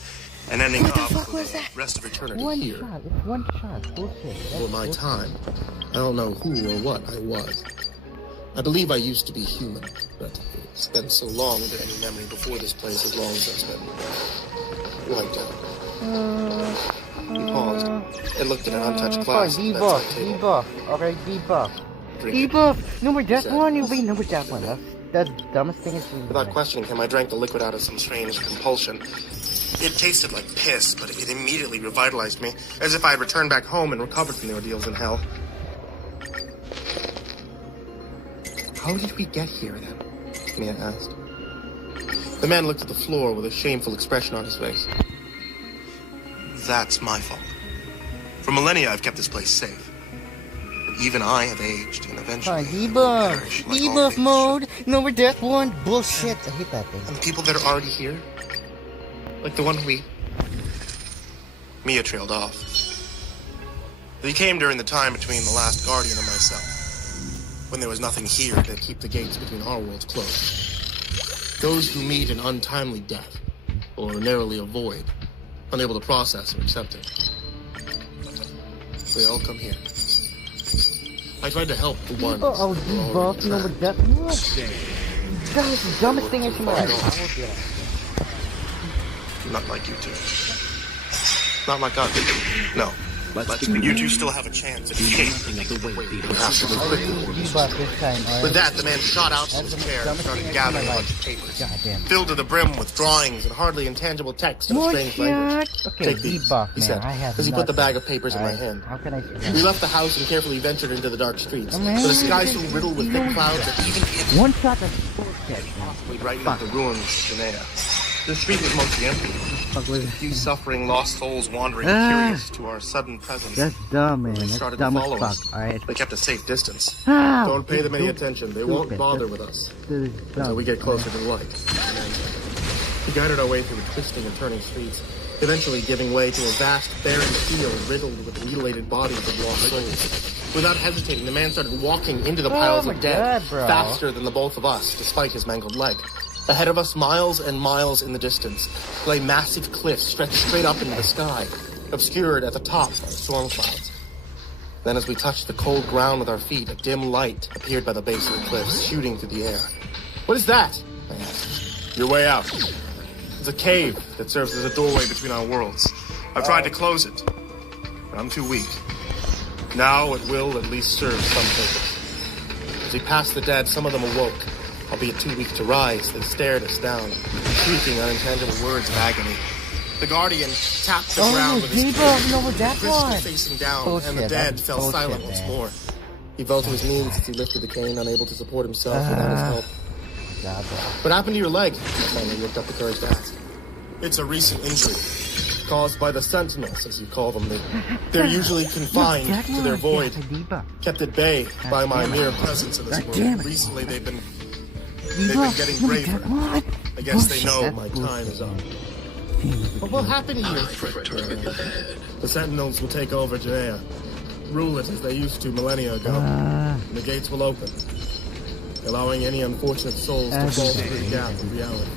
and ending up fuck with was the that? rest of eternity One here. shot. It's one shot. Bullshit. For my time, I don't know who or what I was. I believe I used to be human, but it's been so long that any memory before this place as long as that's been wiped out. He paused and looked at an untouched glass. Fine, bedside debuff. table. Debuff. Okay, debuff. Drink it. Debuff. Number that Exactly. one. You be number that one. That's the dumbest thing I've seen. Without questioning him, I drank the liquid out of some strange compulsion. It tasted like piss, but it immediately revitalized me, as if I had returned back home and recovered from the ordeals in hell. How did we get here, then? Mia asked. The man looked at the floor with a shameful expression on his face. That's my fault. For millennia, I've kept this place safe. But even I have aged, and eventually Fine, will debuff. perish like all Debuff things mode. Number that one. Bullshit. I hate that thing. And the people that are already here? Like the one Mia trailed off. They came during the time between the last guardian and myself, when there was nothing here to keep the gates between our worlds closed. Those who meet an untimely death, or narrowly avoid, unable to process or accept it. They all come here. I tried to help the ones. Oh, debuff, no, but that what? That is the dumbest thing I should have. Not like you two. Not like us. No. You two still have a chance at escape. Debuff this time, alright? With that, the man shot out from his chair and started gathering a bunch of papers. Filled to the brim with drawings and hardly intangible text in a strange language. Okay, Take these, debuff, he man. said, I have as he put the nothing. bag of papers in my hand. How can I We left the house and carefully ventured into the dark streets. With a sky so riddled with thick clouds that even if one shot that's bullshit, we'd right into the ruins of Garena. The street was mostly empty. A few suffering lost souls wandering curious to our sudden presence. That's dumb, man. They That's started dumb to as follow fuck, us. alright? They kept a safe distance. Ah, Don't pay them any attention. They won't bother with us until we get closer to the light. We guided our way through twisting and turning streets, eventually giving way to a vast, barren field riddled with mutilated bodies of lost souls. Without hesitating, the man started walking into the piles of dead, faster than the both of us, despite his mangled leg. Ahead of us, miles and miles in the distance, lay massive cliffs stretched straight up into the sky, obscured at the top by storm clouds. Then as we touched the cold ground with our feet, a dim light appeared by the base of the cliffs, shooting through the air. What is that? I asked. Your way out. It's a cave that serves as a doorway between our worlds. I've tried to close it, but I'm too weak. Now it will at least serve some purpose. As we passed the dead, some of them awoke. Albeit too weak to rise, they stared us down, shrieking unintangible words of agony. The Guardian tapped the ground with his fist facing down, and the dead fell silent once more. He fell to his knees as he lifted the cane, unable to support himself without his help. What happened to your leg? I finally looked up the courage to ask. It's a recent injury, caused by the Sentinels, as you call them. They're usually confined to their void, kept at bay by my mere presence in this world. Recently, they've been getting braver. I guess they know my time is up. What will happen here? The Sentinels will take over Garena, rule it as they used to millennia ago. And the gates will open, allowing any unfortunate souls to fall through the gap of reality.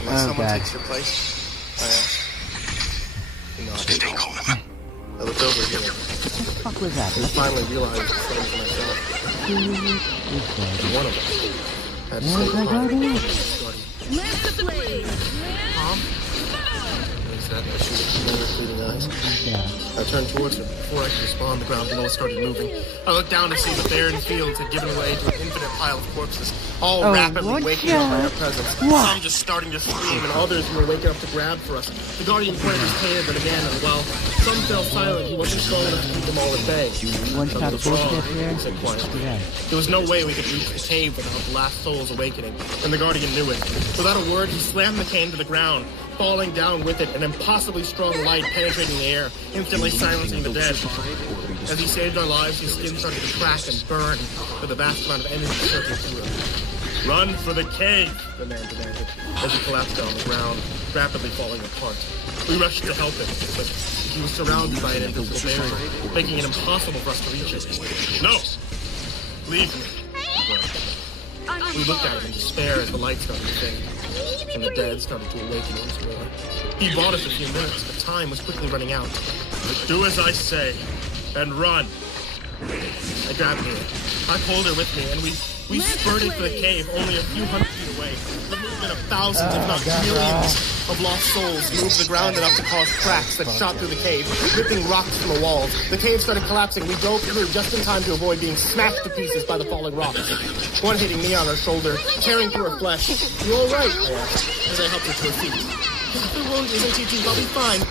Unless someone takes your place, I asked. No, stay calm. I looked over here. What the fuck was that? I finally realized it's same for myself. One of us had to say goodbye. Lance the blade. Mom? He said as she looked at me with pleading eyes. I turned towards her. Before I could respond, the ground below started moving. I looked down to see the barren fields had given way to an infinite pile of corpses, all rapidly waking up by our presence. Some just starting to scream, and others who were waking up to grab for us. The Guardian pointed his cane at them again, and while some fell silent, he wasn't strong enough to keep them all at bay. One shot bullshit here. There was no way we could reach the cave without the last soul's awakening, and the Guardian knew it. Without a word, he slammed the cane to the ground, falling down with it, an impossibly strong light penetrating the air, instantly silencing the dead. As he saved our lives, his skin started to crack and burn with a vast amount of energy surging through him. Run for the cave, the man demanded, as he collapsed on the ground, rapidly falling apart. We rushed to help him, but he was surrounded by an invisible barrier, making it impossible for us to reach it. No! Leave me. We looked at him in despair as the light started to fade, and the dead started to awaken once more. He bought us a few minutes, but time was quickly running out. Do as I say, and run. I grabbed her. I pulled her with me, and we spurted for the cave only a few hundred feet away. The movement of thousands, if not millions, of lost souls moved the ground enough to cause cracks that shot through the cave, ripping rocks from the walls. The cave started collapsing. We dove through just in time to avoid being smashed to pieces by the falling rocks. One hitting me on her shoulder, tearing through her flesh. You all right? I asked, as I helped her to her feet. The wound isn't too deep. I'll be fine.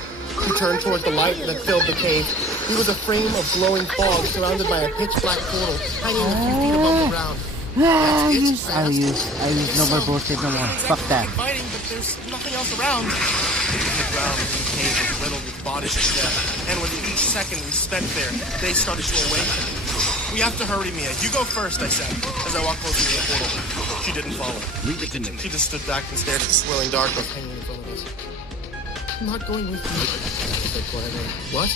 He turned towards the light that filled the cave. It was a frame of glowing fog surrounded by a pitch-black portal hanging a few feet above the ground. I use no more bullshit no more. Fuck that. Fighting, but there's nothing else around. The ground in the cave was riddled with bodies of death, and with each second we spent there, they started to awaken. We have to hurry, Mia. You go first, I said, as I walked closer to the portal. She didn't follow. Leave it to me. She just stood back and stared at the swirling darkness hanging in front of us. I'm not going with you, I said quietly. What?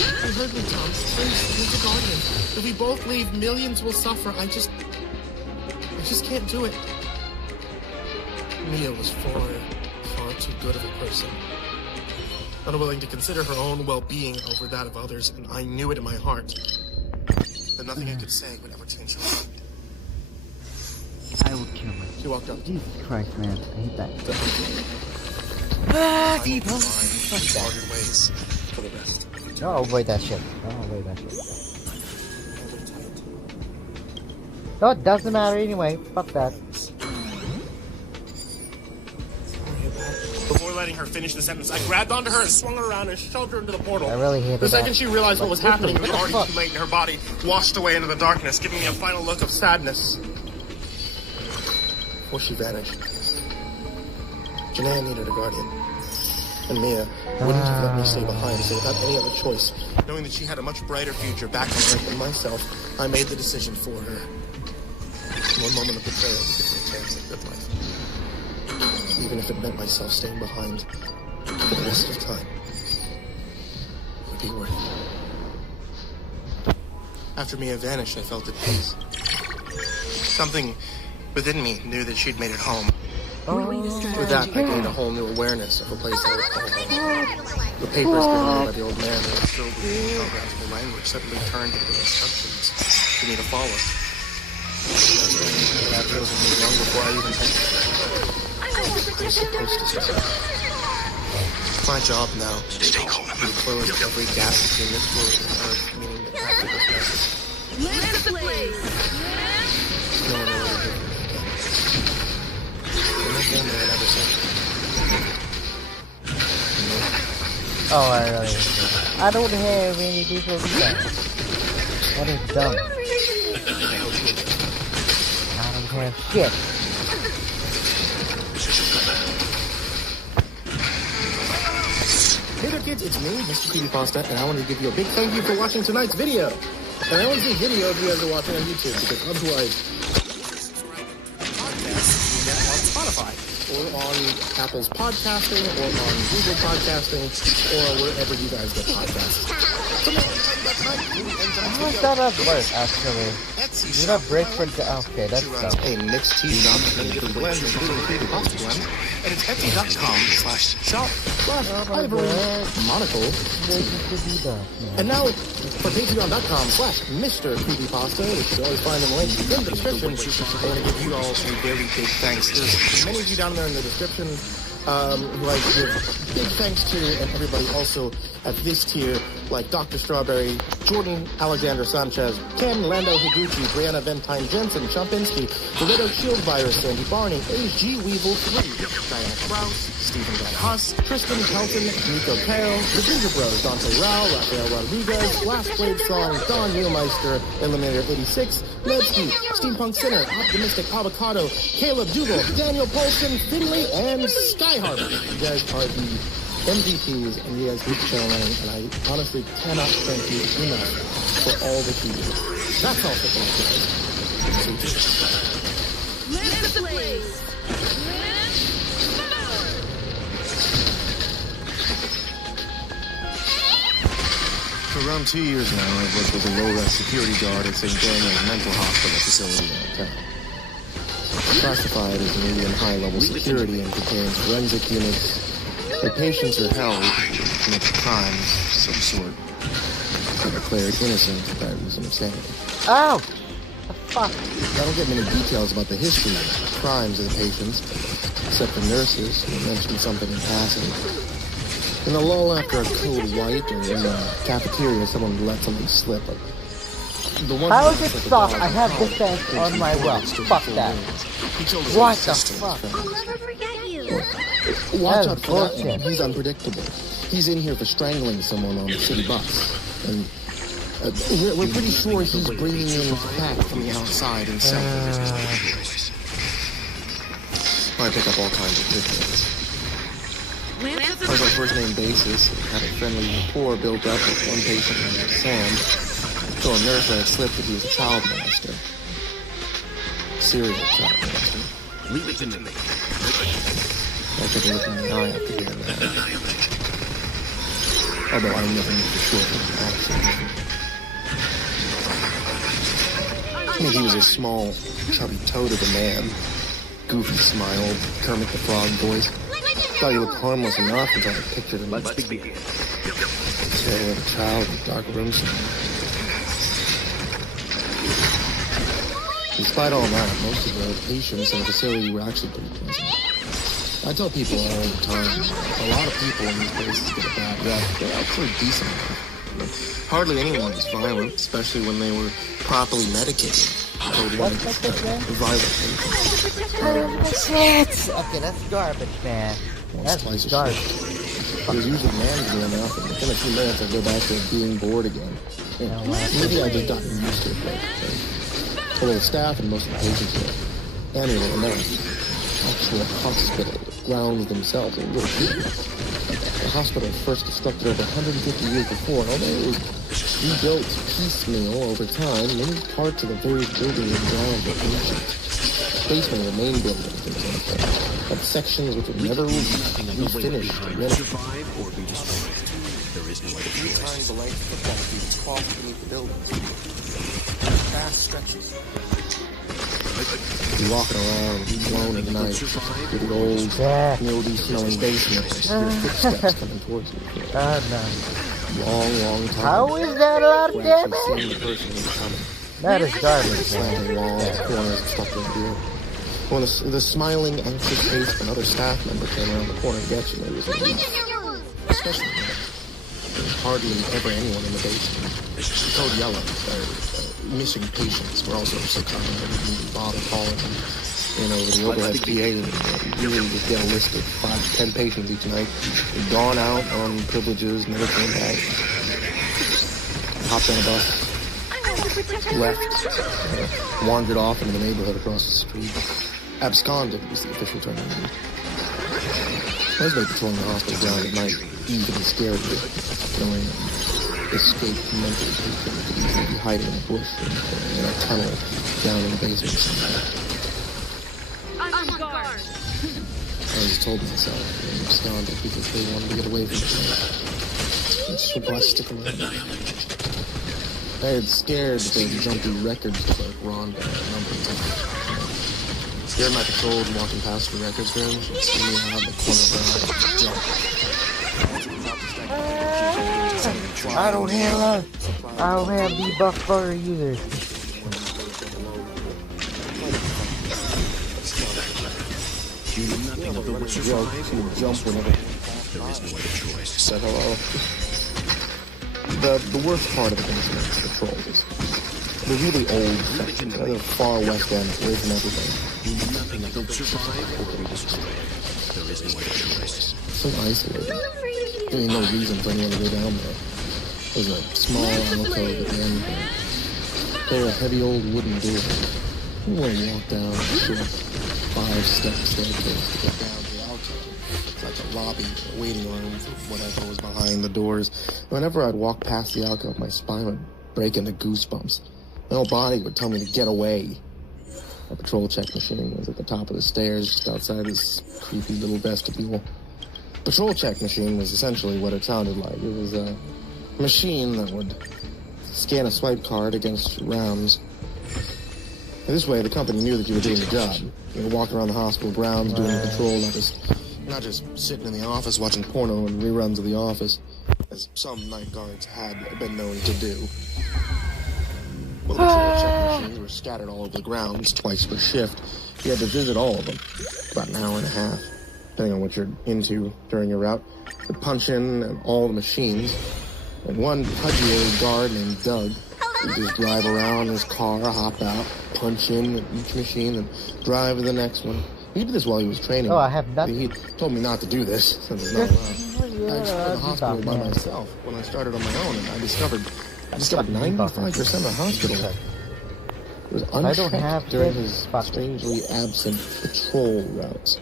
You heard me, Tom. Please, he's the Guardian. If we both leave, millions will suffer. I just can't do it. Mia was far too good of a person. Unwilling to consider her own well-being over that of others, and I knew it in my heart. that nothing I could say would ever change her mind. I will kill myself. She walked up to me. Jesus Christ, man. I hate that. People. Parted ways for the rest. No, I'll avoid that shit. I'll avoid that shit. No, it doesn't matter anyway. Fuck that. Before letting her finish the sentence, I grabbed onto her and swung her around and shoved her into the portal. I really hated The second that. she realized what was happening, it was already fuck? too late, and her body washed away into the darkness, giving me a final look of sadness. Before she vanished, Janaea needed a guardian. And Mia wouldn't have let me stay behind, so without any other choice, knowing that she had a much brighter future back on Earth than myself, I made the decision for her. One moment of betrayal to give her a chance at a good life. Even if it meant myself staying behind for the rest of time, it would be worth it. After Mia vanished, I felt at peace. Something within me knew that she'd made it home. With that, I gained a whole new awareness of a place I would call home. The papers given me by the old man that were filled with unpronounceable language suddenly turned into instructions for me to follow. That feels with me long before I even think I'm supposed to stay. My job now is to close every gap between this world and Earth, meaning that after this message, Let's blaze. no one will ever hear from me again. And my family will never say. Oh, I don't have any people to that. That is dumb. I don't have shit. Hey there kids, it's me, Mr. Creepypasta, and I wanted to give you a big thank you for watching tonight's video. And I only say video if you guys are watching on YouTube, because otherwise, on Spotify, or on Apple's podcasting, or on Google podcasting, or wherever you guys get podcasts. So now, How does that not work, actually? You don't break for the... Okay, that's dumb. a mixed tea shop and get a blend, including Creepypasta blend, and it's etsy.com/shop/ivory-monocle. And now, for patreon.com/Mr. Creepypasta, which you always find in the link in the description, I want to give you all a very big thanks. There's many of you down there in the description who I give big thanks to, and everybody also at this tier, like Dr. Strawberry, Jordan Alexander Sanchez, Ken Lando Higuchi, Brianna Ventine Jensen, Champinski, The Widow Shield Virus, Sandy Barney, A.G. Weevil 3, Diana Krause, Stephen Van Huss, Tristan Pelton, Nico Carroll, The Ginger Bros, Dante Rao, Rafael Rodriguez, Last Blade Song, Don Neumeister, Eliminator 86, Levski, Steampunk Sinner, Optimistic Avocado, Caleb Dougal, Daniel Paulson, Finley, and Sky Harbor. You guys are the MVPs, and you guys keep the channel running, and I honestly cannot thank you enough for all that you do. That's all for tonight, guys. Let's blaze. For around 2 years now, I've worked as a low-res security guard at St. Daniel's Mental Hospital facility downtown. Classified as medium high-level security and preparing forensic units. The patients are held to commit crimes of some sort. Are declared innocent by reason of sanity. Ow! The fuck? I don't get many details about the history of crimes of the patients, except the nurses who mentioned something in passing. In the lull after a cold white or in the cafeteria, someone let something slip. The one How is it stop? I have defense on my well. Fuck that. What the fuck? I'll never forget you. Watch out That's for that one. bullshit. He's unpredictable. He's in here for strangling someone on the city bus. And we're pretty sure he's bringing in fat from the outside and selling it. I pick up all kinds of nicknames. On a first-name basis, had a friendly rapport built up with one patient named Sam. So a nurse had slipped that he was a child molester. Serial child molester. Leave it to me. I took a look in the eye after hearing that. Although I never knew for sure from the accent. I mean, he was a small, chubby toad of a man. Goofy smile, Kermit the Frog voice. Thought he looked harmless enough until I pictured him. Let's begin. Staring at a child in a dark room somewhere. Despite all that, most of the patients in the facility were actually pretty pleasant. I tell people all the time, a lot of people in these places get a bad rep. They're actually decent. Hardly anyone is violent, especially when they were properly medicated. What's this, man? Violent Shit! Okay, that's garbage, man. That's garbage. It was usually manageable enough, and within a few minutes I'd go back to being bored again. Maybe I just gotten used to it, but although the staff and most of the patients were annually enough, actual hospital grounds themselves are really good. The hospital was first constructed over 150 years before, and although it was rebuilt piecemeal over time, many parts of the various buildings and grounds were ancient. The basement of the main building, for example, had sections which were never refinished. Survive or be destroyed. There is no other 3 choice. times the length of the concrete cloth beneath the buildings. Vast stretches. You're walking around, blown at night, with the old, mildew-smelling basement. Your footsteps coming towards you. No. Long time. How is that allowed, We're damn actually it? seeing the person who's coming. That is garbage, man. Slanting walls, corners, and stuff like that. When the smiling, anxious face of another staff member came around the corner to get you, it was a relief. Especially when there was hardly ever anyone in the basement. Code Yellow, missing patients were also so common that we didn't even bother calling them. You know, the overhead PA, usually just get a list of 5 to 10 patients each night. They'd gone out on privileges, never came back. Hopped on a bus, left, wandered off into the neighborhood across the street. Absconded was the official term. Those they patrolling the hospital ground at night even scared me, knowing escaped mental patient could easily be hiding in a bush or in a tunnel down in the basement somewhere. On guard. I just told myself they absconded because they wanted to get away from the place. That's why I stick around. I had scared the jumpy records clerk Rhonda a number of times. During my patrols and walking past the records room, she'd see me out the corner of her eye. I don't have debuff for users. You know nothing of the word survive or be Jump destroyed. whenever There is no other choice. said hello. The worst part of the basement is the patrols. The really old sections, the far west end, away from everything. You know nothing of the word survive or be destroyed. There is no other choice. So isolated. There ain't no reason for anyone to go down there. There's a small alcove at the end there. There are heavy old wooden doors. You want to walk down a short 5-step staircase to get down to the alcove. It's like a lobby, a waiting room for whatever was behind the doors. Whenever I'd walk past the alcove, my spine would break into goosebumps. My whole body would tell me to get away. A patrol check machine was at the top of the stairs, just outside this creepy little vestibule. Patrol check machine was essentially what it sounded like. It was a machine that would scan a swipe card against rounds. This way, the company knew that you were doing the job. You were walking around the hospital grounds doing the patrol, not just sitting in the office watching porno and reruns of The Office, as some night guards had been known to do. Well, the patrol check machines were scattered all over the grounds twice per shift. You had to visit all of them, about an hour and a half, depending on what you're into during your route. You'd punch in all the machines, and one pudgy old guard named Doug would just drive around in his car, hop out, punch in at each machine, and drive to the next one. He did this while he was training. Oh, I have nothing. He told me not to do this, since it's not allowed. I explored the hospital by myself when I started on my own, and I discovered 95% of the hospital was unchecked during his strangely absent patrol routes.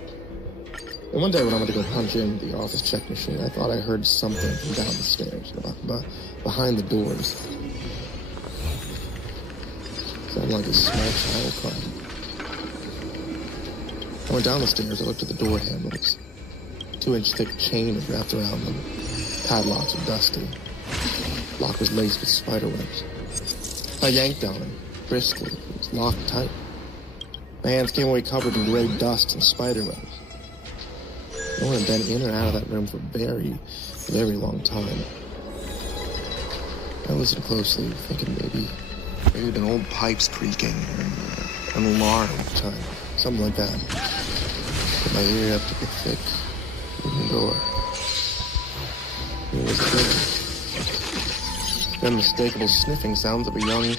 And one day when I went to go punch in the office check machine, I thought I heard something from down the stairs, behind the doors. Sounded like a small child crying. I went down the stairs, I looked at the door handles. 2-inch thick chain was wrapped around them. Padlocks were dusty. Lock was laced with spider webs. I yanked on it, briskly. It was locked tight. My hands came away covered in gray dust and spider webs. No one had been in or out of that room for a very, very long time. I listened closely, thinking maybe there'd been old pipes creaking, or an alarm time, something like that. Put my ear up to the thick wooden door. It was good. The unmistakable sniffing sounds of a young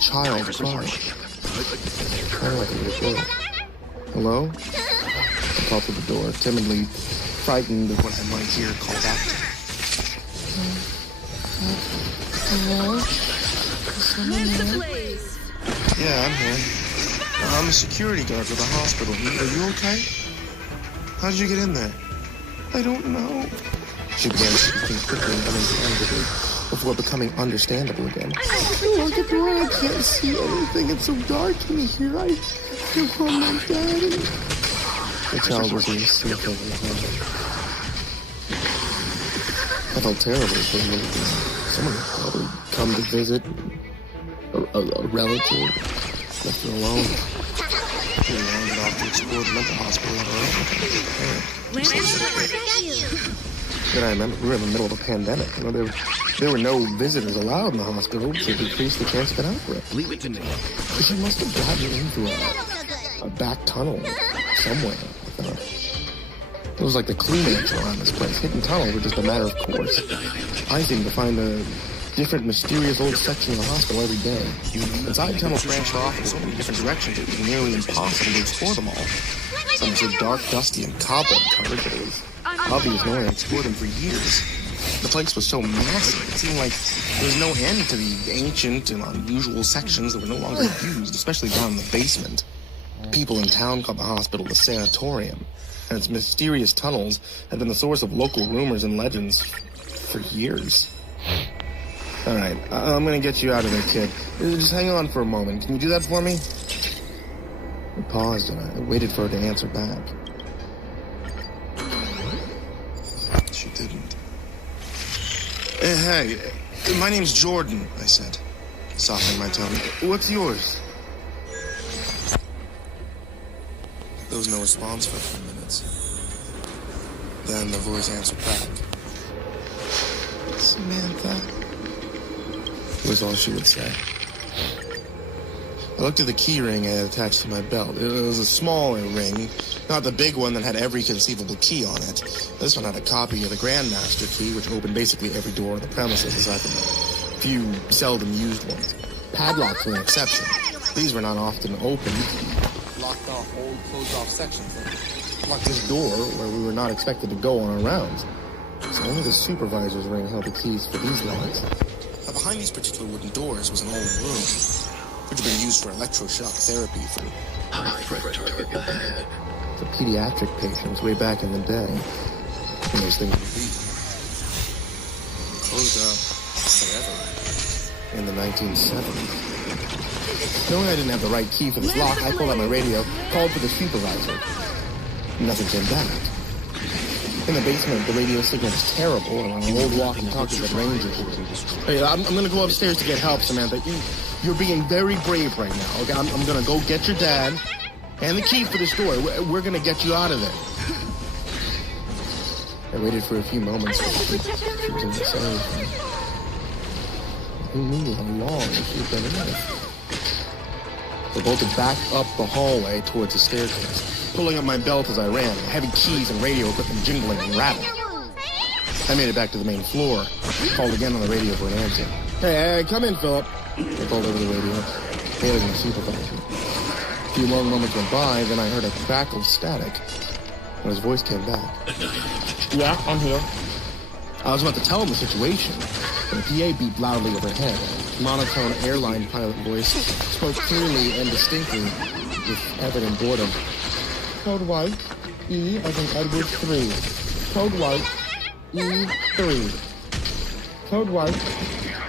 child crying. Kind of like a little girl. Hello? I called to the door, timidly frightened of what I might hear called out to me. Hello? Yeah, I'm here. I'm a security guard for the hospital. Are you okay? How did you get in there? I don't know. She began speaking quickly and unintelligibly before becoming understandable again. Look at the door. I can't see anything. It's so dark in here. I feel from my daddy. The child was in a sniffing time. I felt terrible for a minute. Someone had probably come to visit a relative. Left her alone. She wandered off to explore the mental hospital on her own. Then I remember we were in the middle of a pandemic. You know, there were no visitors allowed in the hospital to decrease the chance of an outbreak. Leave it to me. She must have gotten in through a back tunnel somewhere. It was like the cleaners around this place. Hidden tunnels were just a matter of course. I seem to find a different mysterious old section of the hospital every day. Inside tunnels branched off in so many different directions it was nearly impossible to explore them all. Some were so dark, dusty, and cobweb covered that it was obvious no one had explored them for years. The place was so massive, it seemed like there was no end to the ancient and unusual sections that were no longer used, especially down in the basement. People in town called the hospital the sanatorium, and its mysterious tunnels had been the source of local rumors and legends for years. All right, I'm gonna get you out of there, kid. Just hang on for a moment. Can you do that for me? I paused and I waited for her to answer back. She didn't. Hey, my name's Jordan, I said, softening my tone. What's yours? There was no response for a few minutes. Then the voice answered back. Samantha. Was all she would say. I looked at the key ring I had attached to my belt. It was a smaller ring, not the big one that had every conceivable key on it. This one had a copy of the Grandmaster key, which opened basically every door on the premises aside from a few seldom used ones. Padlocks were an exception. These were not often opened. Locked off old, closed-off sections. Locked this door where we were not expected to go on our rounds. So only the supervisor's ring held the keys for these locks. Now, behind these particular wooden doors was an old room, which had been used for electroshock therapy for pediatric patients way back in the day. When those things would be closed up forever in the 1970s. Knowing I didn't have the right key for this lock, I pulled out my radio, called for the supervisor. Nothing came back. In the basement, the radio signal was terrible, and an old walkie-talkie that rangers. Hey, I'm gonna go upstairs to get help, Samantha. You're being very brave right now, okay? I'm gonna go get your dad and the key for this door. We're gonna get you out of there. I waited for a few moments. She wasn't saying anything. Who knew how long she'd been in there? We bolted back up the hallway towards the staircase, pulling up my belt as I ran, heavy keys and radio equipment jingling and rattling. I made it back to the main floor, called again on the radio for an answer. Hey, come in, Philip. I called over the radio, hailing the supervisor. A few long moments went by, then I heard a crackle of static, and his voice came back. Yeah, I'm here. I was about to tell him the situation, when a PA beeped loudly overhead. A monotone airline pilot voice spoke clearly and distinctly with evident boredom. Code white, E as in Edward 3. Code white, E3. Code white,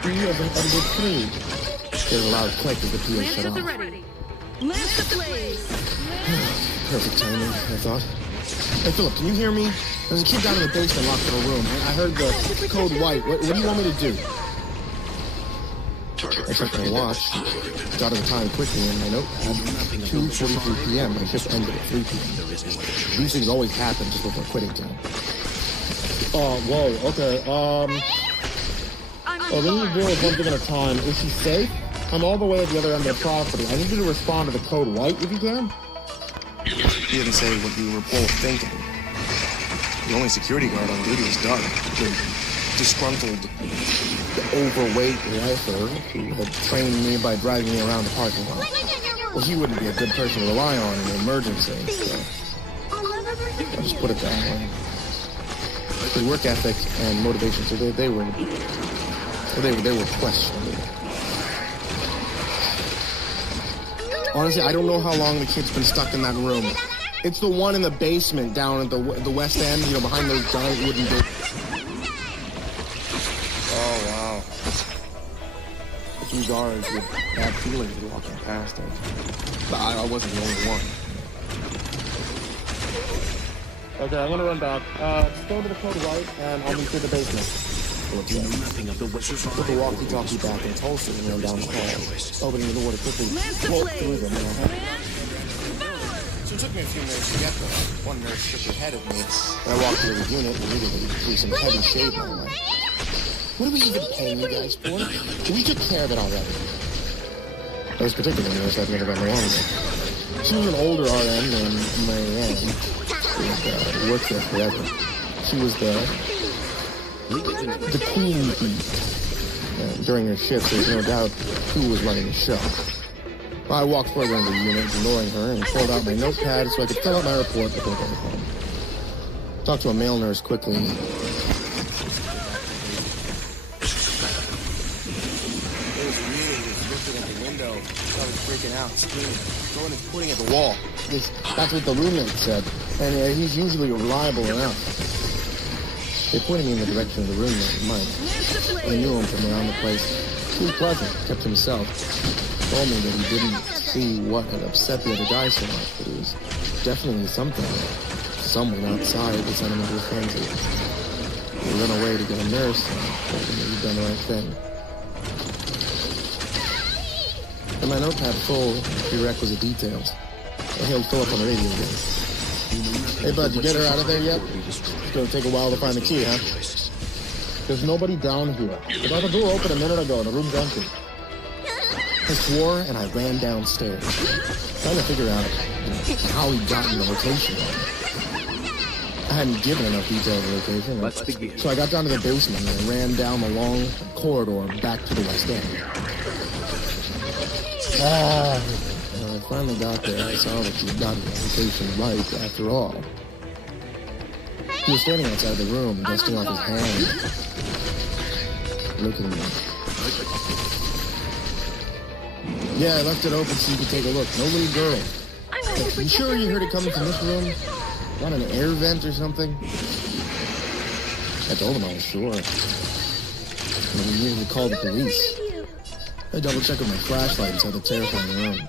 E as in Edward 3. There was a loud click as the PA shut off. Perfect timing, I thought. Hey, Philip, can you hear me? There's a kid down in the basement locked in a room. I heard the code white. What do you want me to do? I checked my watch, got to the time quickly, and my notepad, 2:43 p.m. My shift ended at 3 p.m. These things always happen just before quitting time. Whoa, okay, we need to deal with one thing at a time. Is she safe? I'm all the way at the other end of the property. I need you to respond to the code white if you can. He didn't say what you were both thinking. The only security guard on duty was Doug, the disgruntled, Overweight lifer who had trained me by driving me around the parking lot. Well, he wouldn't be a good person to rely on in an emergency, so I'll just put it that way. His work ethic and motivation, so they were questionable. Honestly, I don't know how long the kid's been stuck in that room. It's the one in the basement down at the west end, you know, behind those giant wooden doors. Oh, wow. A few guards with bad feelings were walking past us. But I wasn't the only one. Okay, I'm gonna run back. Just go to the code right, and I'll meet you in the basement. Do nothing of the Western Put the walkie-talkie back in its holster and ran down the hall, opening the door to quickly float through them. So it took me a few minutes to get there. One nurse shook her head at me, and I walked through the unit and immediately threw some heavy shade my way. What are we even paying you guys for? We took care of it already. This particular nurse I've never gotten along with. She was an older RN named Marianne, who had worked there forever. She was the queen bee. During her shifts, there's no doubt who was running the show. I walked further into the unit, ignoring her, and pulled out my notepad so I could fill out my report before going home. Talked to a male nurse quickly. It was looking at the window. I was freaking out, screaming, throwing his pudding at the wall. That's what the roommate said, and he's usually reliable enough. They pointed me in the direction of the roommate, Mike. I knew him from around the place. He was pleasant, kept to himself. Told me that he didn't see what had upset the other guy so much, but it was definitely something. Someone outside that sent him into a frenzy. He ran away to get a nurse and told him that he'd done the right thing. And my notepad full of prerequisite details. I hailed Philip on the radio again. Hey, bud, you get her out of there yet? It's gonna take a while to find the key, huh? There's nobody down here. I got the door open a minute ago and the room's empty. I swore and I ran downstairs, trying to figure out how he got in the location. I hadn't given enough detail of the location. Let's begin. So I got down to the basement and I ran down the long corridor back to the west end. When I finally got there, I saw that he had gotten the location right after all. He was standing outside the room, dusting off his hands, looking at me. Yeah, I left it open so you could take a look. No little girl. You sure you heard it coming from this room? Not an air vent or something? I told him I was sure. But we needed to call the police. I double-checked with my flashlight inside the terrifying room.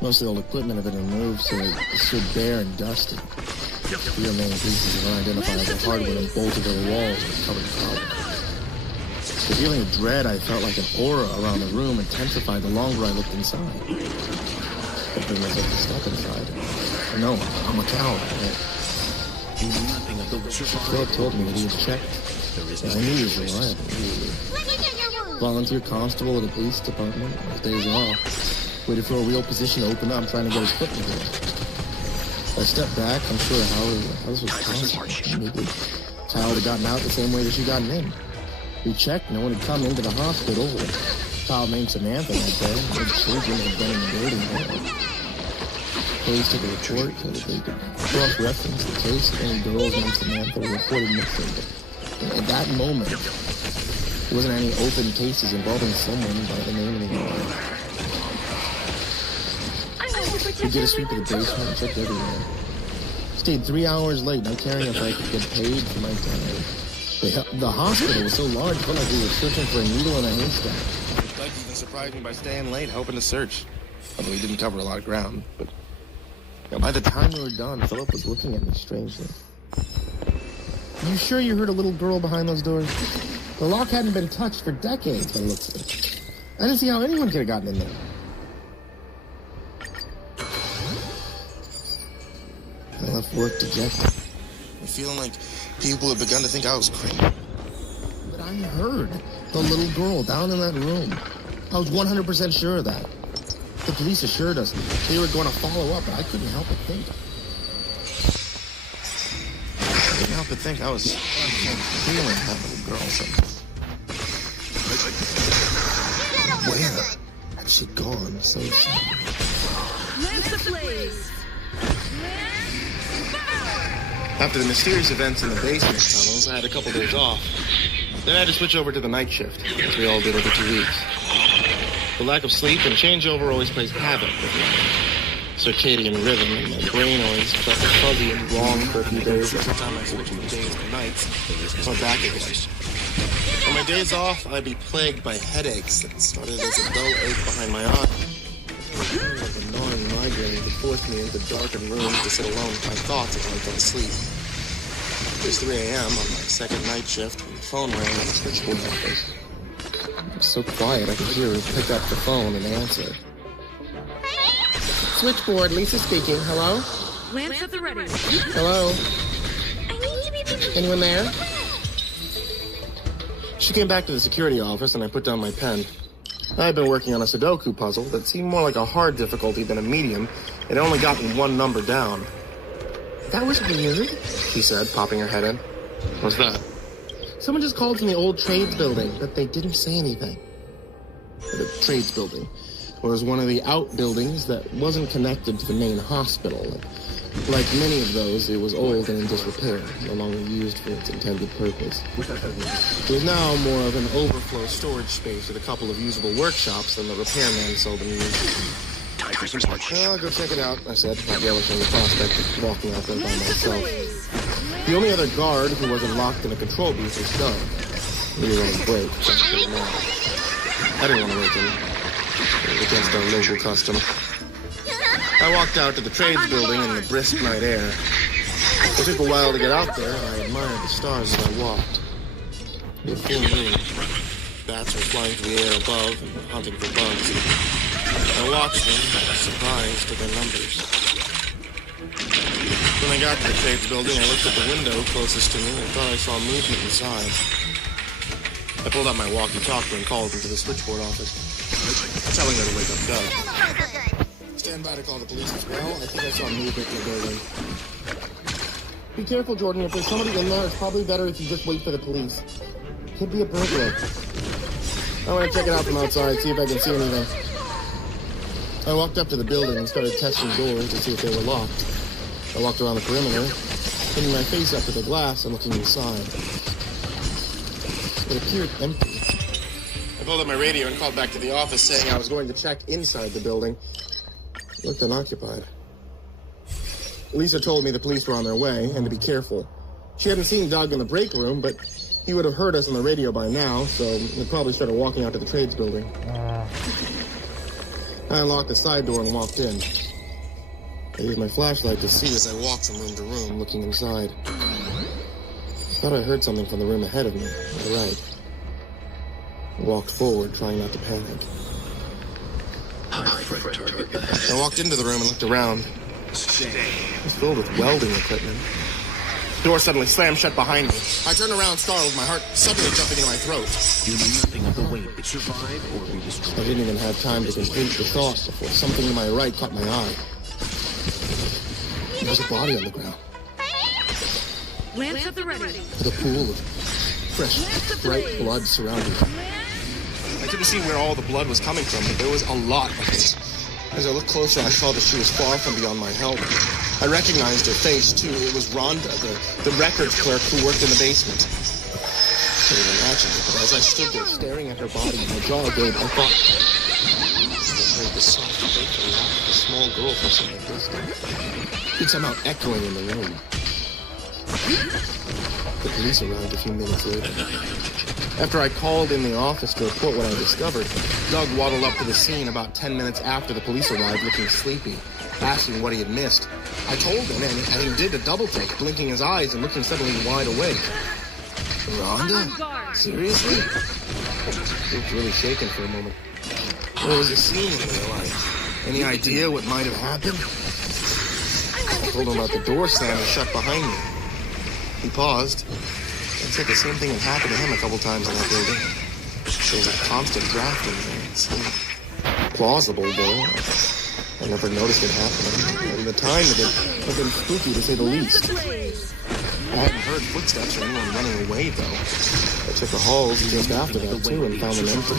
Most of the old equipment had been removed, so it stood bare and dusty. The remaining pieces of unidentifiable hardware and bolted to the walls and covered in powder. The feeling of dread I felt like an aura around the room intensified the longer I looked inside. Hoping myself to step inside. No, I'm a coward. Philip told me that he had checked. And I knew he was reliable. Volunteer constable at the police department, his days off. Waited for a real position to open up, trying to get his foot in the door. I stepped back, I'm sure how this was possible. Maybe the child had gotten out the same way that she gotten in. We checked, no one had come into the hospital. A child named Samantha that day. No children had been in the building. Police took a report so that they could cross-reference the case. Any girls named Samantha were reported missing. At that moment, there wasn't any open cases involving someone by the name of the guard. We did a sweep of the basement and checked everywhere. Stayed 3 hours late, not caring if I could get paid for my time. The hospital was so large, it felt like we were searching for a needle in a haystack. Doug even surprised me by staying late, helping to search. Although he didn't cover a lot of ground. But by the time we were done, Philip was looking at me strangely. You sure you heard a little girl behind those doors? The lock hadn't been touched for decades by the looks of it. I didn't see how anyone could have gotten in there. I left work dejected. Feeling like people had begun to think I was crazy. But I heard the little girl down in that room. I was 100% sure of that. The police assured us they were going to follow up, but I couldn't help but think. I couldn't help but think I was feeling that little girl something. Where had she gone so soon? Lance ablaze. After the mysterious events in the basement tunnels, I had a couple days off. Then I had to switch over to the night shift, as we all did every 2 weeks. The lack of sleep and changeover always plays havoc with my circadian rhythm, and my brain always felt fuzzy and wrong for a few days every time I switched from days to nights. So I'm back again. On my days off, I'd be plagued by headaches that started as a dull ache behind my eye. A gnawing migraine that forced me into darkened rooms to sit alone with my thoughts until I fell asleep. It was 3 a.m. on my second night shift when the phone rang at the switchboard office. It was so quiet I could hear her pick up the phone and answer. Switchboard, Lisa speaking. Hello? Lance at the ready. Hello? I need to be... Anyone there? She came back to the security office and I put down my pen. I had been working on a Sudoku puzzle that seemed more like a hard difficulty than a medium. It had only gotten one number down. That was weird, she said, popping her head in. What's that? Someone just called from the old trades building, but they didn't say anything. The trades building was one of the outbuildings that wasn't connected to the main hospital. Like many of those, it was old and in disrepair, no longer used for its intended purpose. It was now more of an overflow storage space with a couple of usable workshops than the repairman seldom used. I'll go check it out, I said, not relishing the prospect of walking out there by myself. The only other guard who wasn't locked in a control booth was Doug. We were on break, so I didn't want to wake him. It was against our local custom. I walked out to the trades building in the brisk night air. It took a while to get out there, and I admired the stars as I walked. It was full moon. Bats were flying through the air above and hunting for bugs. I watched them, surprised at their numbers. When I got to the trades building, I looked at the window closest to me and thought I saw movement inside. I pulled out my walkie-talkie and called into the switchboard office, telling her to wake up Doug. Stand by to call the police as well. I think I saw movement in the building. Be careful, Jordan. If there's somebody in there, it's probably better if you just wait for the police. Could be a burglar. I want to check it out from outside, see if I can see anything. I walked up to the building and started testing doors to see if they were locked. I walked around the perimeter, putting my face up to the glass and looking inside. It appeared empty. I pulled up my radio and called back to the office saying I was going to check inside the building. It looked unoccupied. Lisa told me the police were on their way and to be careful. She hadn't seen Doug in the break room, but he would have heard us on the radio by now, so he probably started walking out to the trades building. I unlocked the side door and walked in. I used my flashlight to see as I walked from room to room, looking inside. I thought I heard something from the room ahead of me, to the right. I walked forward, trying not to panic. I walked into the room and looked around. It was filled with welding equipment. The door suddenly slammed shut behind me. I turned around, startled, my heart suddenly jumping into my throat. You knew nothing of the weight, but survive or be destroyed. I didn't even have time to complete the thought before something to my right caught my eye. There was a body on the ground. Lance at the ready. With a pool of fresh, bright blood surrounding me. I couldn't see where all the blood was coming from, but there was a lot of it. As I looked closer, I saw that she was far from beyond my help. I recognized her face, too. It was Rhonda, the records clerk who worked in the basement. I couldn't imagine it, but as I stood there staring at her body, my jaw gave. I thought, I heard the soft faithful laugh of a small girl from somewhere distant. It somehow echoing in the room. The police arrived a few minutes later. After I called in the office to report what I discovered, Doug waddled up to the scene about 10 minutes after the police arrived, looking sleepy, asking what he had missed. I told him, and he did a double take, blinking his eyes and looking suddenly wide awake. Rhonda? Seriously? He was really shaken for a moment. What was the scene in real life? Any idea what might have happened? I told him about the door slamming shut behind me. He paused. It said the same thing had happened to him a couple times in that building. There was a constant drafting there. It seemed plausible, though. I never noticed it happening. And the time of it had been spooky, to say the least. I hadn't heard footsteps or anyone running away, though. I checked the halls just after that, too, and found them empty.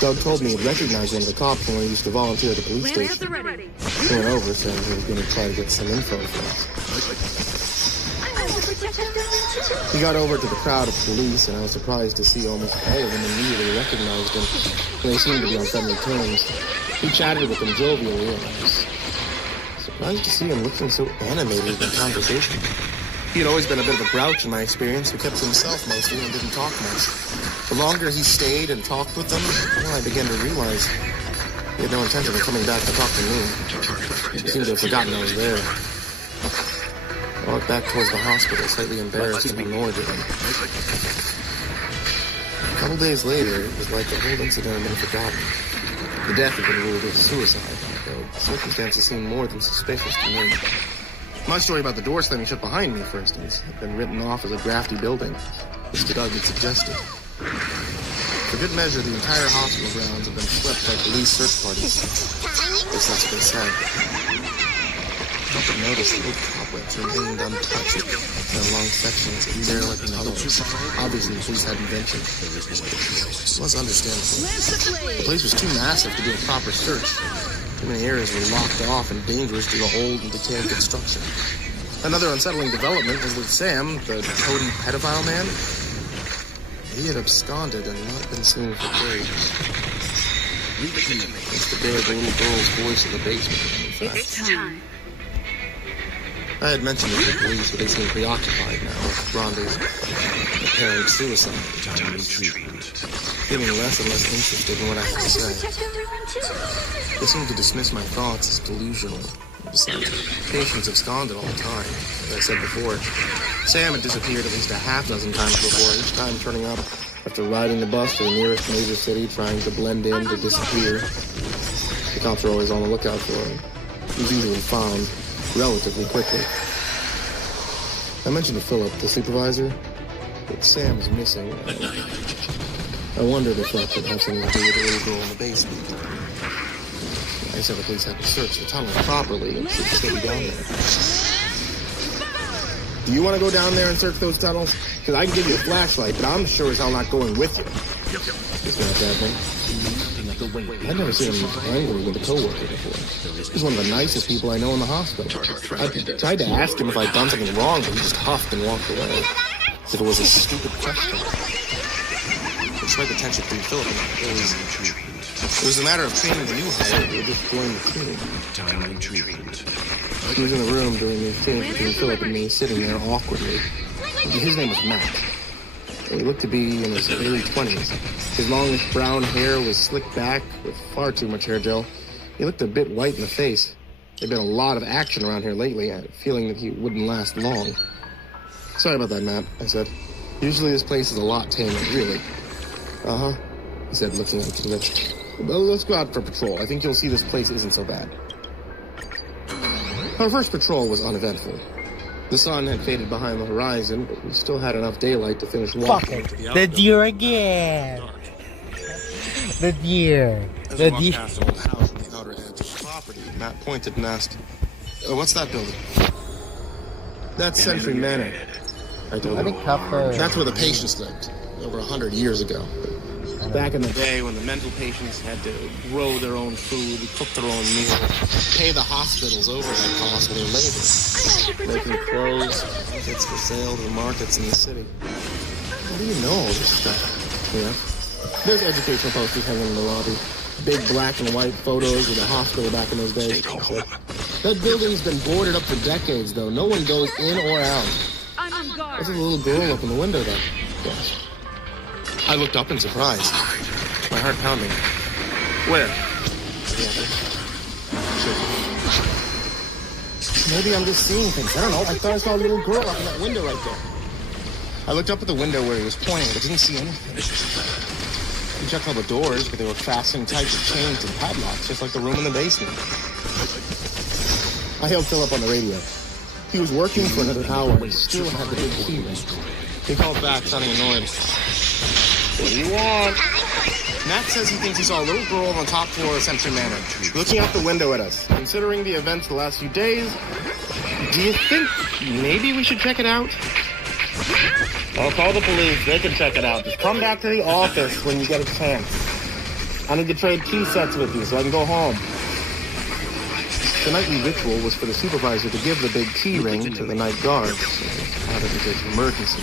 Doug told me he'd recognized one of the cops when he used to volunteer at the police Lamps at station. the ready. He went over saying he was going to try to get some info for us. He got over to the crowd of police, and I was surprised to see almost all of them immediately recognized him. They seemed to be on friendly terms. He chatted with them jovially, and I was surprised to see him looking so animated in conversation. He had always been a bit of a grouch in my experience, who kept to himself mostly and didn't talk much. The longer he stayed and talked with them, the more I began to realize he had no intention of coming back to talk to me. He seemed to have forgotten I was there. I walked back towards the hospital, slightly embarrassed and annoyed with him. A couple days later, it was like the whole incident had been forgotten. The death had been ruled as suicide, though the circumstances seemed more than suspicious to me. My story about the door slamming shut behind me, for instance, had been written off as a drafty building, which Doug had suggested. For good measure, the entire hospital grounds had been swept by police search parties. At least that's what they said. I could notice the old cobwebs remained untouched, and long sections of derelict metal. Obviously, the police hadn't ventured. It was understandable. The place was too massive to do a proper search. Too many areas were locked off and dangerous due to old and decaying construction. Another unsettling development was that Sam, the toady pedophile man, he had absconded and not been seen for days. It's the bare little girl's voice in the basement. It's time. I had mentioned it to the police, but they seemed preoccupied now with Rhonda's apparent suicide. Getting less and less interested in what I had to say. They seemed to dismiss my thoughts as delusional. Besides, patients absconded all the time. As I said before, Sam had disappeared at least a half dozen times before, each time turning up after riding the bus to the nearest major city, trying to blend in, to disappear. The cops are always on the lookout for him. He's usually found relatively quickly. I mentioned to Philip, the supervisor, that Sam is missing. I wondered if that could have something to do with the little girl in the basement. I said the police had to search the tunnel properly and should still be down there. Do you want to go down there and search those tunnels? Because I can give you a flashlight, but I'm sure as hell not going with you. It's not that thing. I'd never seen him angry with a coworker before. He's one of the nicest people I know in the hospital. I tried to ask him if I'd done something wrong, but he just huffed and walked away. As if it was a stupid question. Despite the tension between Philip and I, it was a matter of training the new hire who had just joined the team. Timely treatment. He was in the room during the exchange between Philip and me, sitting there awkwardly. His name was Matt. He looked to be in his early 20s. His longish brown hair was slicked back with far too much hair gel. He looked a bit white in the face. There'd been a lot of action around here lately, I had a feeling that he wouldn't last long. Sorry about that, Matt, I said. Usually this place is a lot tamer, really. Uh-huh, he said, looking unconvinced. Well, let's go out for patrol. I think you'll see this place isn't so bad. Our first patrol was uneventful. The sun had faded behind the horizon, but we still had enough daylight to finish walking. The deer again. The deer. As The we walked deer. past an old house on the outer edge of the property, Matt pointed and asked, what's that building? That's Century Manor. I told I him. think Copper. That's where the patients lived, over 100 years ago. Back in the day when the mental patients had to grow their own food, cook their own meals, pay the hospitals overhead costs with their labor, making clothes, tickets for sale to the markets in the city. How do you know all this stuff? Yeah. There's educational posters hanging in the lobby. Big black and white photos of the hospital back in those days. That building's been boarded up for decades, though. No one goes in or out. I'm on guard. There's a little girl up in the window there. Yes. I looked up in surprise, my heart pounding. Where? Maybe I'm just seeing things. I don't know. I thought I saw a little girl up in that window right there. I looked up at the window where he was pointing, but didn't see anything. We checked all the doors, but they were fastened tight with chains and padlocks, just like the room in the basement. I hailed Philip on the radio. He was working for another hour, but still had the big key ring. He called back, sounding annoyed. What do you want? Matt says he thinks he saw a little girl on the top floor of Century Manor, looking out the window at us. Considering the events of the last few days, do you think maybe we should check it out? I'll call the police. They can check it out. Just come back to the office when you get a chance. I need to trade key sets with you so I can go home. The nightly ritual was for the supervisor to give the big key ring to the night guard, so out of the case of emergency.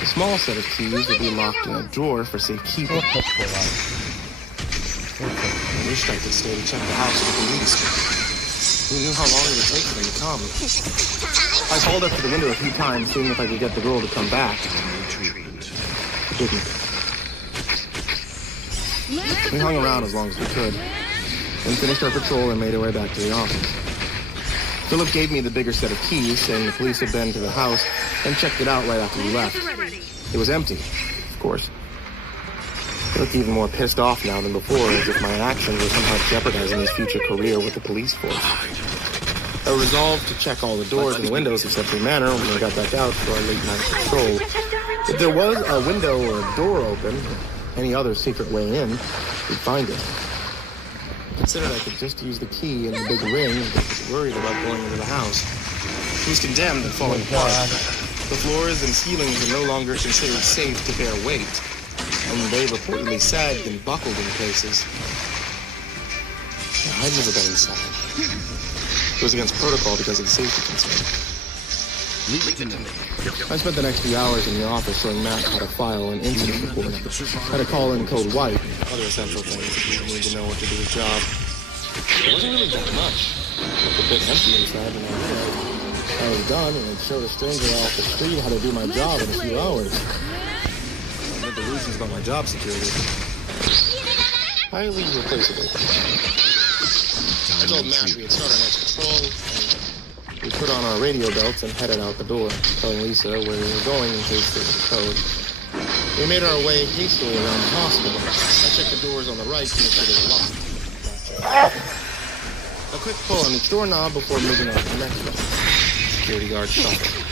The small set of keys would be locked in a drawer for safekeeping. I wished I could stay to check the house with the police. Who knew how long it would take for them to come? I called up to the window a few times, seeing if I could get the girl to come back. It didn't. We hung around as long as we could, then finished our patrol and made our way back to the office. Philip gave me the bigger set of keys, saying the police had been to the house and checked it out right after we left. It was empty, of course. I looked even more pissed off now than before, as if my actions were somehow jeopardizing his future career with the police force. I resolved to check all the doors and windows of Century Manor when I got back out for our late night patrol. If there was a window or a door open, any other secret way in, we'd find it. I considered I could just use the key and the big ring, but was worried about going into the house. It was condemned and falling apart. The floors and ceilings were no longer considered safe to bear weight, and they reportedly sagged and buckled in places. I'd never been inside. It was against protocol because of the safety concern. I spent the next few hours in the office showing Matt how to file an incident report, how to call in code white, other essential things that you need to know what to do his job. It wasn't really that much. It was a bit empty inside, and I realized I was done, and I'd showed a stranger off the street how to do my job in a few hours. I had delusions about my job security. Highly replaceable. I told Matt we had started our next patrol, and we put on our radio belts and headed out the door, telling Lisa where we were going in case there was a code. We made our way hastily around the hospital. I checked the doors on the right to make sure they were locked. A quick pull on each doorknob before moving on to the next one. Security guard shuffled.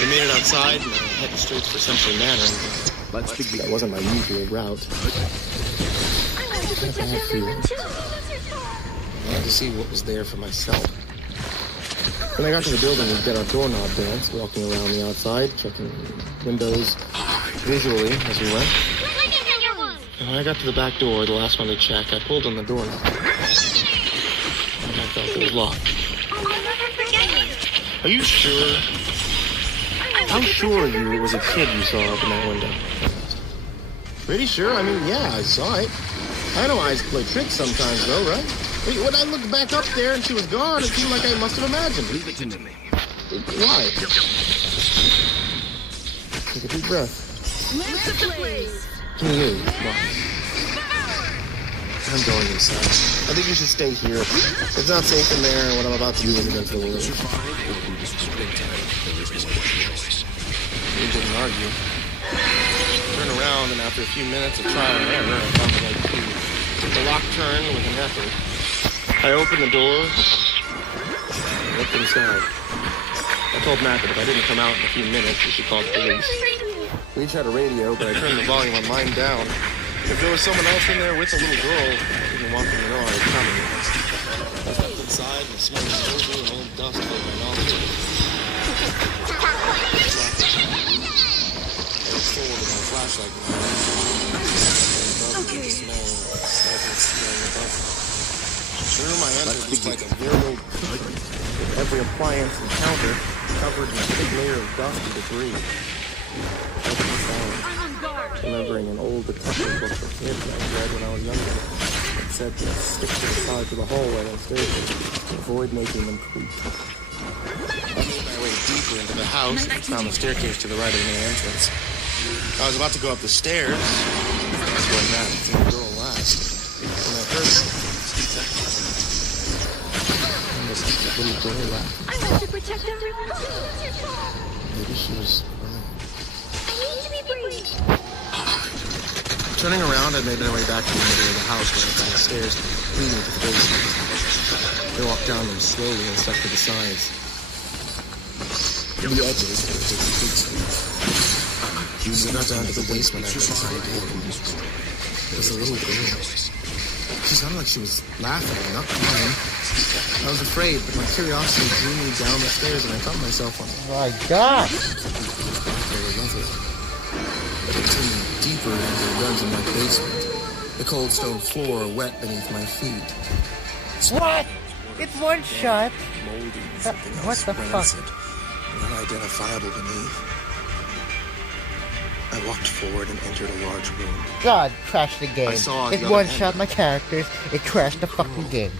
We made it outside and I headed straight for Century Manor. That wasn't my usual route. I wanted to see what was there for myself. When I got to the building, we did our doorknob dance, walking around the outside, checking windows visually as we went. And when I got to the back door, the last one to check, I pulled on the doorknob. And I felt it was locked. Are you sure? How sure are you it was a kid you saw up in that window? Pretty sure? I mean, yeah, I saw it. I know eyes play tricks sometimes, though, right? When I looked back up there and she was gone, it seemed like I must have imagined. Leave it to me. Why? Take a deep breath. Who knew? Why? I'm going inside. I think you should stay here. It's not safe in there, and what I'm about to do is against the rules. We didn't argue. Turned around, and after a few minutes of trial and error, I found the right key. The lock turned with an effort. I opened the door and looked inside. I told Matt that if I didn't come out in a few minutes, we should call the police. We each had a radio, but I turned the volume on mine down. If there was someone else in there with a little girl, I didn't want them to know I was coming. I stepped inside and smelled silver and old dust filled my nostrils. I looked forward with my flashlight. Okay. The room I entered was like a very old cooker, with every appliance and counter covered in a thick layer of dust and debris. Remembering an old detective book for kids I read when I was younger. It said to stick to the sides of the hallway and staircase to avoid making them creak. I made my way deeper into the house and found the staircase to the right of the main entrance. I was about to go up the stairs. That's when Matt seen the girl last. When I heard the little girl laugh. I want to protect everyone. Maybe she was wrong. I need to be brave. Turning around, I made my way back to the middle of the house where I found the stairs leading to the basement. I walked down them slowly and stuck to the sides. The edges were just complete streets. I got down to the basement, I heard a sound. It was a little girl. She sounded like she was laughing, not crying. I was afraid, but my curiosity drew me down the stairs, and I found myself on Oh my god! lower level. Continuing deeper into the dungeon like basement. The cold stone floor wet beneath my feet. What? It's one shot. Moldy, What the fuck? Unidentifiable beneath. I walked forward and entered a large room. God, crashed the game. I saw It the one other shot end. my characters. It crashed the fucking game.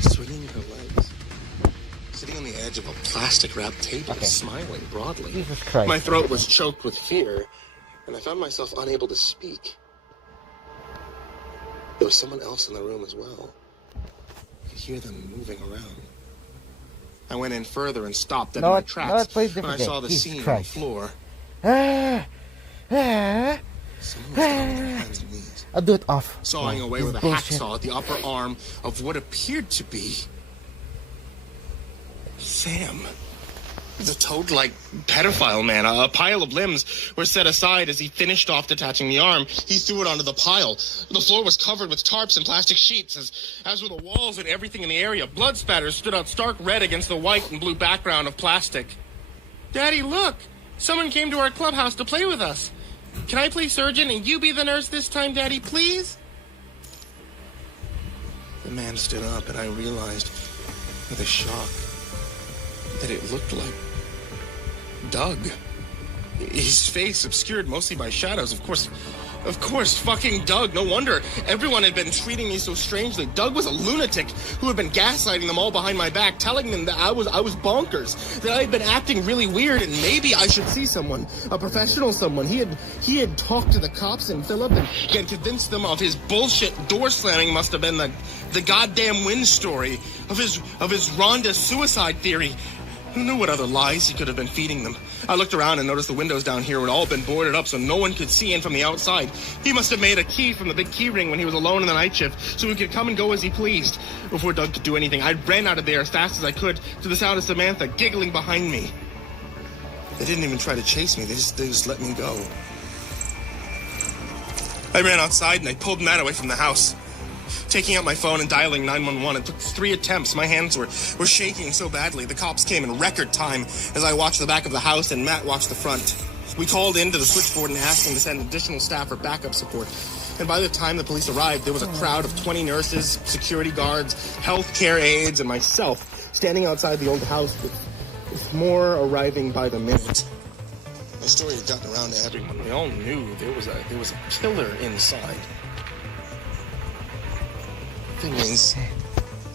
Swinging her legs. Sitting on the edge of a plastic-wrapped table, Okay. smiling broadly. Jesus Christ. My throat was choked with fear, and I found myself unable to speak. There was someone else in the room as well. I could hear them moving around. I went in further and stopped dead in my tracks no, it plays when I different saw the game. scene Jesus on the Christ. floor. Ah, ah, Someone was down on their hands and knees, I'll do it off. sawing away This with a bullshit. hacksaw at the upper arm of what appeared to be Sam. The toad-like pedophile man. A pile of limbs were set aside as he finished off detaching the arm. He threw it onto the pile. The floor was covered with tarps and plastic sheets, as were the walls and everything in the area. Blood spatters stood out stark red against the white and blue background of plastic. Daddy, look! Someone came to our clubhouse to play with us. Can I play surgeon and you be the nurse this time, Daddy, please? The man stood up, and I realized with a shock that it looked like Doug. His face obscured mostly by shadows. Of course, fucking Doug. No wonder everyone had been treating me so strangely. Doug was a lunatic who had been gaslighting them all behind my back, telling them that I was bonkers, that I had been acting really weird, and maybe I should see someone, a professional someone. He had talked to the cops in Phillip and had convinced them of his bullshit door slamming must have been the goddamn wind story of his Rhonda suicide theory. Who knew what other lies he could have been feeding them? I looked around and noticed the windows down here had all been boarded up so no one could see in from the outside. He must have made a key from the big key ring when he was alone in the night shift so he could come and go as he pleased. Before Doug could do anything, I ran out of there as fast as I could to the sound of Samantha giggling behind me. They didn't even try to chase me. They just let me go. I ran outside and I pulled Matt away from the house. Taking out my phone and dialing 911, it took 3 attempts. My hands were shaking so badly. The cops came in record time as I watched the back of the house and Matt watched the front. We called into the switchboard and asked them to send additional staff for backup support. And by the time the police arrived, there was a crowd of 20 nurses, security guards, healthcare aides, and myself standing outside the old house with more arriving by the minute. My story had gotten around to everyone. They all knew there was a killer inside. Thing is,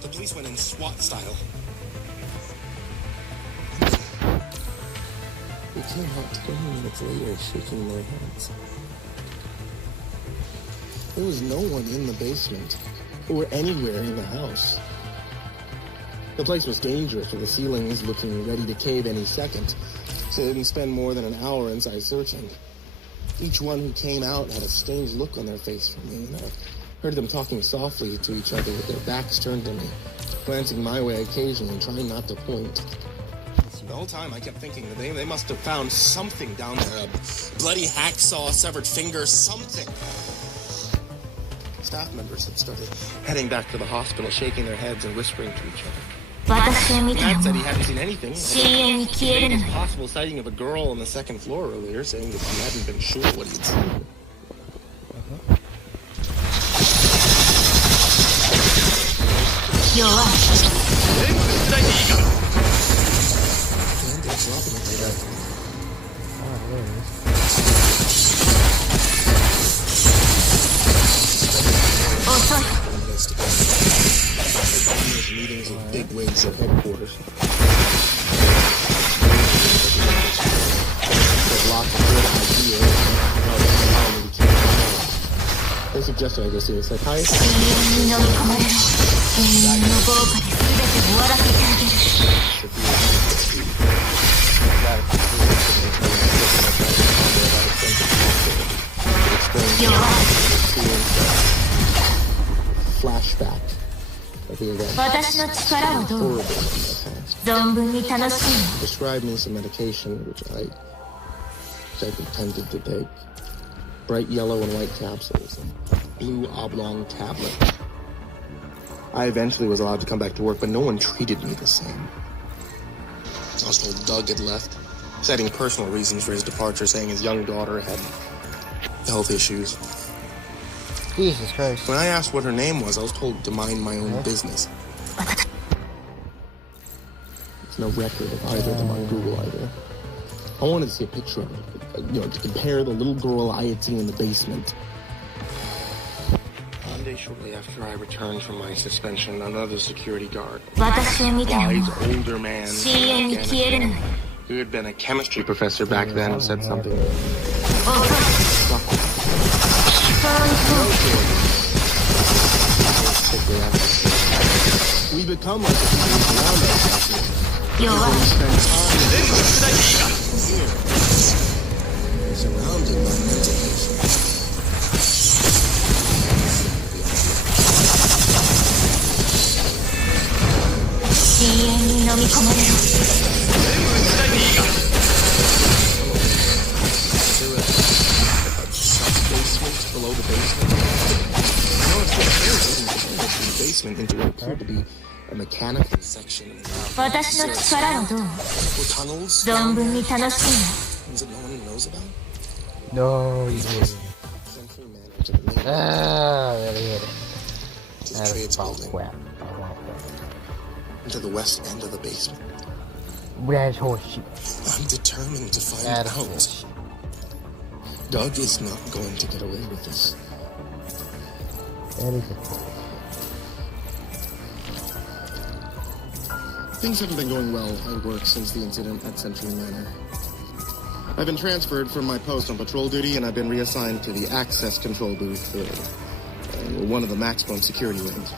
the police went in SWAT style. They came out 20 minutes later shaking their heads. There was no one in the basement or anywhere in the house. The place was dangerous with the ceilings looking ready to cave any second, so they didn't spend more than an hour inside searching. Each one who came out had a strange look on their face for me, and I heard them talking softly to each other with their backs turned to me, glancing my way occasionally, trying not to point. The whole time I kept thinking that they must have found something down there, a bloody hacksaw, severed finger, something. Staff members had started heading back to the hospital, shaking their heads and whispering to each other. Matt said he hadn't seen anything. There was a possible sighting of a girl on the second floor earlier, saying that he hadn't been sure what he'd seen. Meetings with big wigs at headquarters. They suggested I go see a psychiatrist. Flashback of the event. Horrible in the past. Prescribed me some medication, which I I pretended to take. Bright yellow and white capsules, and blue oblong tablet. I eventually was allowed to come back to work, but no one treated me the same. I was told Doug had left, citing personal reasons for his departure, saying his young daughter had health issues. Jesus Christ. When I asked what her name was, I was told to mind my own business. There's no record of either of them on Google either. I wanted to see a picture of it, to compare the little girl I had seen in the basement. One day shortly after I returned from my suspension, another security guard, wise older man, who had been a chemistry professor back then, said something. We become like surrounded by mental patients. Below the basement. The basement into what appeared to be a mechanical section. Tunnels things that no one knows about. No, you didn't. Really hit it. That's crap. Into the west end of the basement. That's horseshit. I'm determined to find That's out. horseshit. Doug is not going to get away with this. That is a Things haven't been going well at work since the incident at Century Manor. I've been transferred from my post on patrol duty, and I've been reassigned to the access control booth for one of the maximum security wings.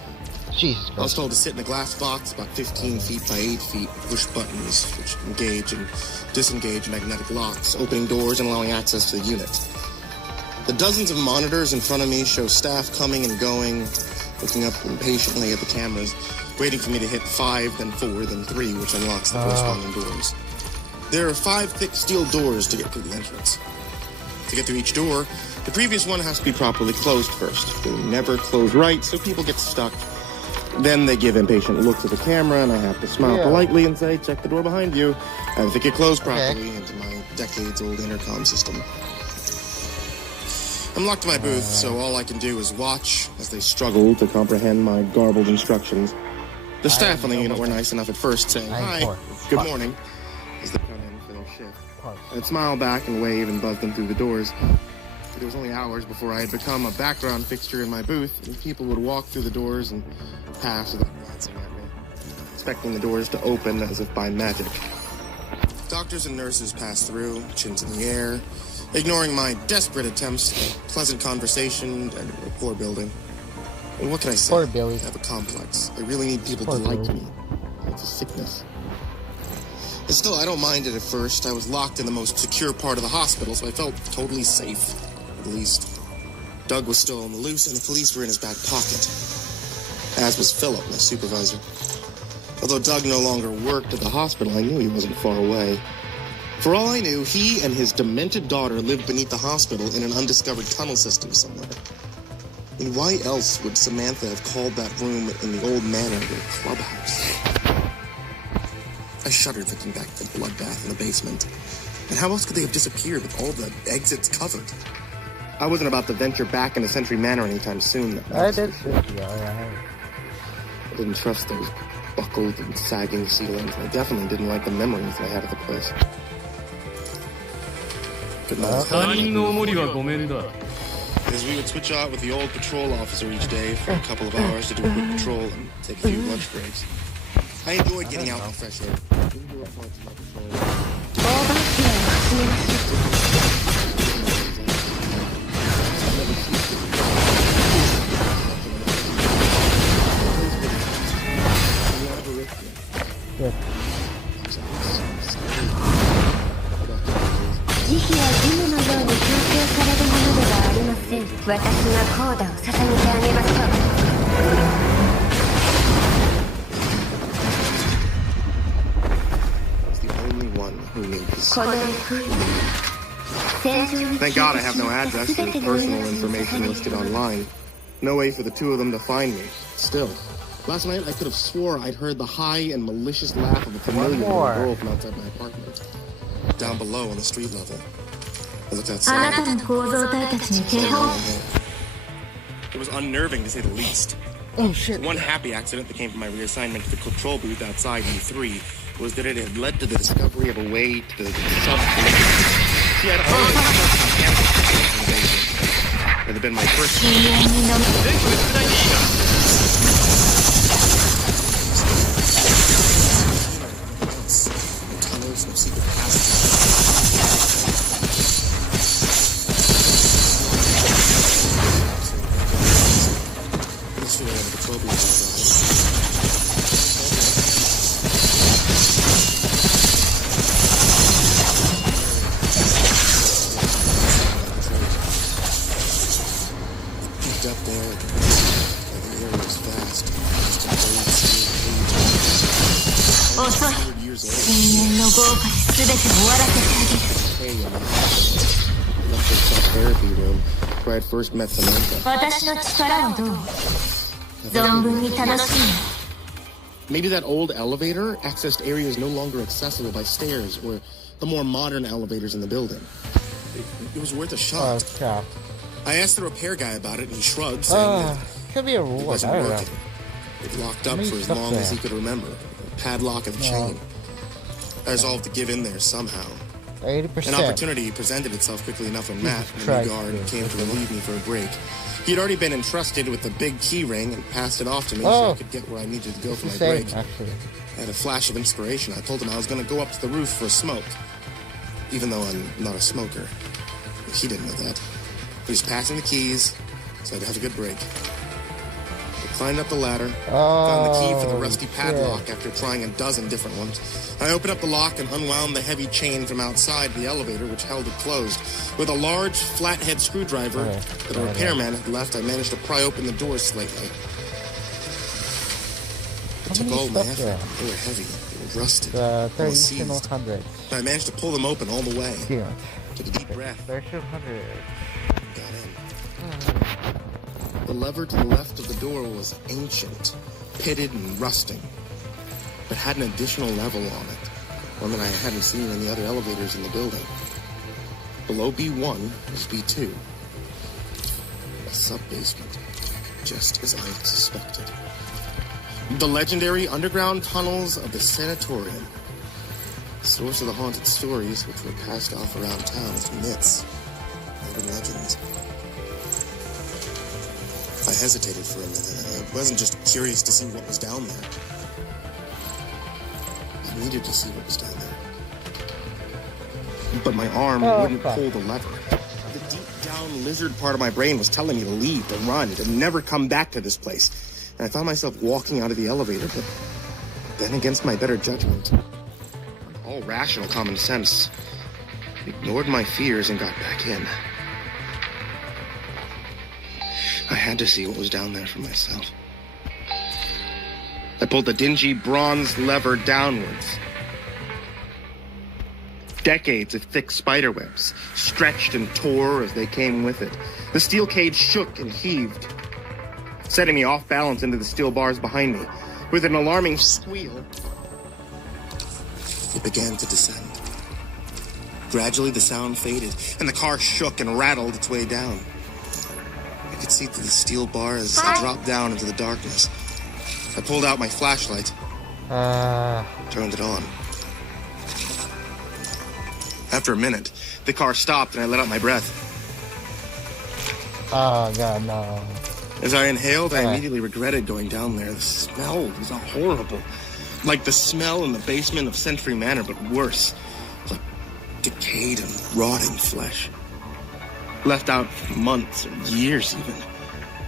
Jesus I was told to sit in a glass box about 15 feet by 8 feet, push buttons which engage and disengage magnetic locks, opening doors and allowing access to the unit. The dozens of monitors in front of me show staff coming and going, looking up impatiently at the cameras, waiting for me to hit 5, then 4, then 3, which unlocks the corresponding doors. There are 5 thick steel doors to get through the entrance. To get through each door, the previous one has to be properly closed first. They never close right, so people get stuck. Then they give impatient looks at the camera, and I have to smile politely and say, check the door behind you. I have to get closed properly into my decades-old intercom system. I'm locked in my booth, so all I can do is watch as they struggle to comprehend my garbled instructions. The staff on the unit were nice enough at first, saying, hi, good morning, as they come in for their shift. I'd smile back and wave and buzz them through the doors. It was only hours before I had become a background fixture in my booth, and people would walk through the doors and pass without glancing at me, expecting the doors to open as if by magic. Doctors and nurses passed through, chins in the air, ignoring my desperate attempts at pleasant conversation and rapport building. And what can I say? Poor Billy. I have a complex. I really need people to like me. It's a sickness. But still, I don't mind it at first. I was locked in the most secure part of the hospital, so I felt totally safe, at least. Doug was still on the loose, and the police were in his back pocket, as was Philip, my supervisor. Although Doug no longer worked at the hospital, I knew he wasn't far away. For all I knew, he and his demented daughter lived beneath the hospital in an undiscovered tunnel system somewhere. I mean, why else would Samantha have called that room in the old manor their clubhouse? I shuddered thinking back to the bloodbath in the basement. And how else could they have disappeared with all the exits covered? I wasn't about to venture back into Century Manor anytime soon. I did. I didn't trust those buckled and sagging ceilings. I definitely didn't like the memories that I had of the place. Good night. As we would switch out with the old patrol officer each day for a couple of hours to do a quick patrol and take a few lunch breaks. I enjoyed getting out in the fresh air. The only one who knew this. Thank God I have no address or personal information listed online. No way for the two of them to find me. Still, last night I could have swore I'd heard the high and malicious laugh of a familiar little girl from outside my apartment. Down below on the street level. I looked outside. It was unnerving to say the least. Oh shit. One happy accident that came from my reassignment to the control booth outside E3 was that it had led to the discovery of a way to the substation. See, I'd always it had been my first tunnels, no secret passages. Therapy room where I first met Samantha. Maybe that old elevator accessed areas no longer accessible by stairs or the more modern elevators in the building. It was worth a shot. I asked the repair guy about it and he shrugged, saying that could be a it rule. wasn't working. It locked up for as long as he could remember. A padlock and chain. I resolved to give in there somehow. 80%. An opportunity presented itself quickly enough when Matt, the new guard, came to relieve me for a break. He had already been entrusted with the big key ring and passed it off to me so I could get where I needed to go for my break. Actually. I had a flash of inspiration. I told him I was going to go up to the roof for a smoke, even though I'm not a smoker. He didn't know that. He was passing the keys, so I'd have a good break. I climbed up the ladder, found the key for the rusty padlock after trying a dozen different ones. I opened up the lock and unwound the heavy chain from outside the elevator, which held it closed. With a large, flathead screwdriver that a repairman had left, I managed to pry open the doors slightly. It took all my effort. They were heavy. They were rusted. Seized. But I managed to pull them open all the way. Took a deep breath. Got in. The lever to the left of the door was ancient, pitted and rusting, but had an additional level on it, one that I hadn't seen in the other elevators in the building. Below B1 was B2, a sub-basement, just as I had suspected. The legendary underground tunnels of the sanatorium, the source of the haunted stories which were passed off around town as myths, urban legends. I hesitated for a minute. I wasn't just curious to see what was down there. I needed to see what was down there. But my arm wouldn't pull the lever. The deep down lizard part of my brain was telling me to leave, to run, to never come back to this place. And I found myself walking out of the elevator, but then against my better judgment, all rational common sense, ignored my fears and got back in. I had to see what was down there for myself. I pulled the dingy bronze lever downwards. Decades of thick spiderwebs stretched and tore as they came with it. The steel cage shook and heaved, setting me off balance into the steel bars behind me. With an alarming squeal, it began to descend. Gradually, the sound faded, and the car shook and rattled its way down. I could see through the steel bar as I dropped down into the darkness. I pulled out my flashlight, turned it on. After a minute, the car stopped and I let out my breath. Oh, God, no. As I inhaled, I immediately regretted going down there. The smell was horrible. Like the smell in the basement of Century Manor, but worse. Like decayed and rotting flesh. Left out for months or years even.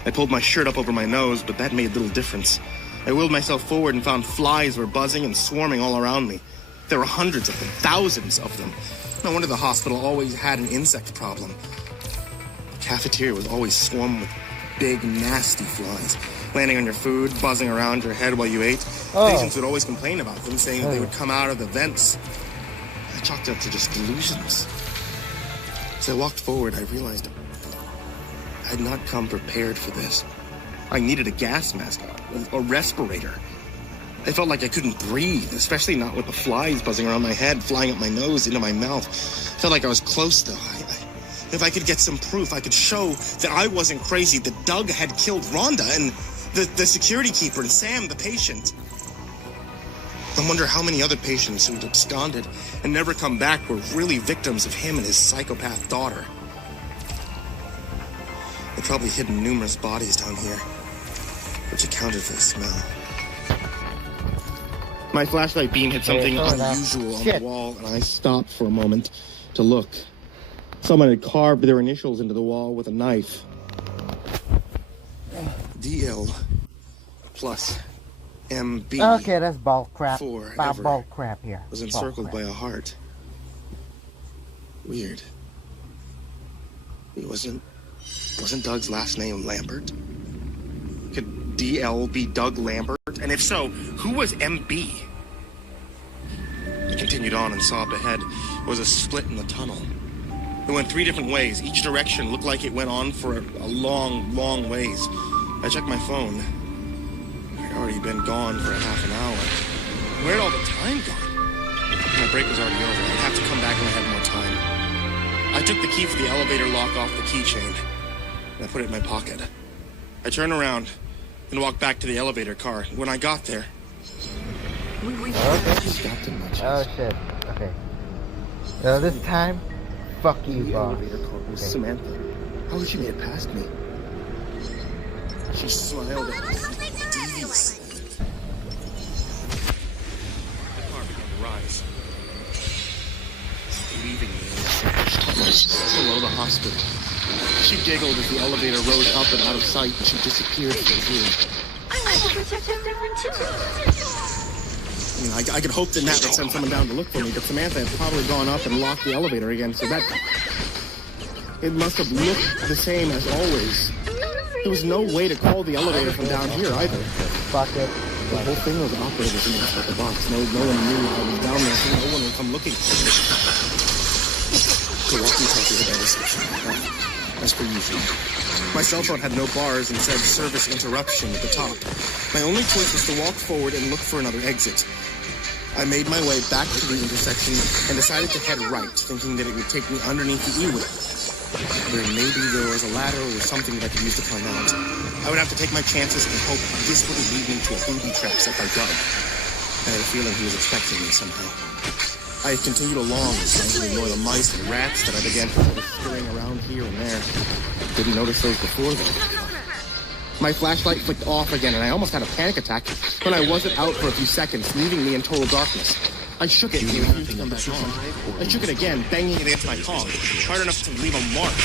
I pulled my shirt up over my nose, but that made little difference. I wheeled myself forward and found flies were buzzing and swarming all around me. There were hundreds of them, thousands of them. No wonder the hospital always had an insect problem. The cafeteria was always swarmed with big, nasty flies, landing on your food, buzzing around your head while you ate. Patients would always complain about them, saying that they would come out of the vents. I chalked it up to just delusions. As I walked forward, I realized I had not come prepared for this. I needed a gas mask, a respirator. I felt like I couldn't breathe, especially not with the flies buzzing around my head, flying up my nose, into my mouth. I felt like I was close, though. If I could get some proof, I could show that I wasn't crazy, that Doug had killed Rhonda and the security keeper and Sam, the patient. I wonder how many other patients who'd absconded and never come back were really victims of him and his psychopath daughter. They probably hidden numerous bodies down here, which accounted for the smell. My flashlight beam hit something unusual on the wall, and I stopped for a moment to look. Someone had carved their initials into the wall with a knife. DL plus MB. Okay, that's ball crap. Forever Ball crap here. Was encircled by a heart. Weird. It wasn't Doug's last name Lambert? Could DL be Doug Lambert? And if so, who was MB? I continued on and saw up ahead was a split in the tunnel. It went 3 different ways. Each direction looked like it went on for a long, long ways. I checked my phone. I'd already been gone for a half an hour. Where'd all the time gone? My break was already over. I'd have to come back when I had more time. I took the key for the elevator lock off the keychain, and I put it in my pocket. I turned around and walked back to the elevator car. When I got there, I stopped in my chest. Oh shit. Okay. So this time, fuck you, The boss. elevator car was Samantha. How had she made it past me? She smiled at me. Everywhere. The car began to rise, leaving me below the hospital. She giggled as the elevator rose up and out of sight, and she disappeared from view. I will protect everyone too. I could hope that Nat would send someone down to look for me, but Samantha had probably gone up and locked the elevator again, so that... It must have looked the same as always. There was no way to call the elevator from down here either. Fuck it. The whole thing was operated from inside the box. No one knew I was down there, so no one would come looking for me. The walkie-talkie had reception. As per usual. My cell phone had no bars and said service interruption at the top. My only choice was to walk forward and look for another exit. I made my way back to the intersection and decided to head right, thinking that it would take me underneath the E-way. Where maybe there was a ladder or something that I could use to climb out. I would have to take my chances and hope this wouldn't lead me to a booby trap set by Doug. I had a feeling he was expecting me somehow. I continued along, trying to ignore the mice and rats that I began to notice scurrying around here and there. Didn't notice those before, though. My flashlight flicked off again, and I almost had a panic attack when I wasn't out for a few seconds, leaving me in total darkness. I shook it and it refused to come back on. I shook it again, banging it against my palm, hard enough to leave a mark.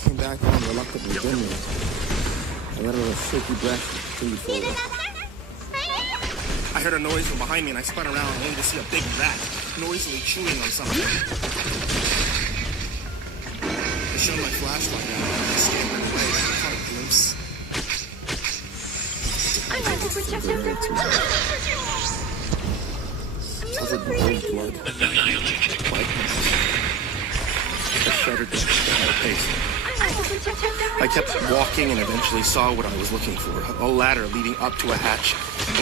Came back on reluctantly, dimly. I let out a shaky breath and continued forward. I heard a noise from behind me and I spun around only to see a big rat noisily chewing on something. I shone my flashlight at it and I scampered away. I caught a glimpse. I want to protect everyone. Covered in old blood. Whiteness. I shuddered at my pace. I kept walking and eventually saw what I was looking for. A ladder leading up to a hatch,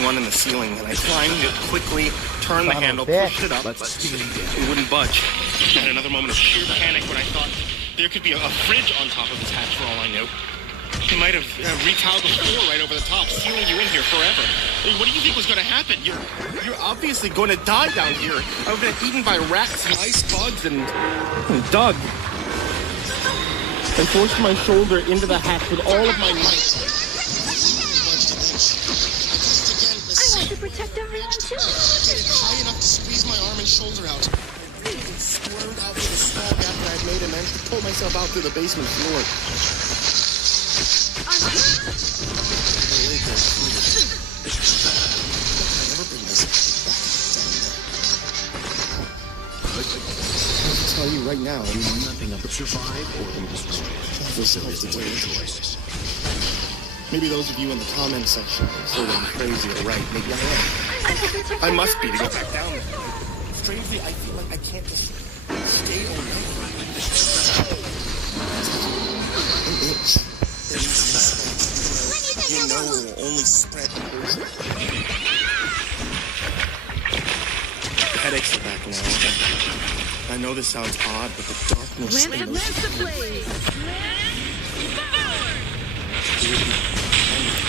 one in the ceiling, and I climbed it quickly, turned the handle, pushed it up. It wouldn't budge. I had another moment of sheer panic when I thought there could be a fridge on top of this hatch for all I knew. He might have retiled the floor right over the top, sealing you in here forever. I mean, what do you think was going to happen? You're obviously going to die down here. I've been eaten by rats and ice bugs and Doug. I forced my shoulder into the hatch with all of my might. I want to protect everyone too. High enough to squeeze my arm and shoulder out. I squirmed out through the small gap that I'd made and managed to pull myself out through the basement floor. Tell you right now, You know nothing of survive or be destroyed. this is the choices. Maybe those of you in the comment section say that I'm crazy or right. Maybe I am. I must be to go back down there. Strangely, I feel like I can't just stay away. only spread in person. Headaches are back now. I know this sounds odd, but the darkness Lance the blade.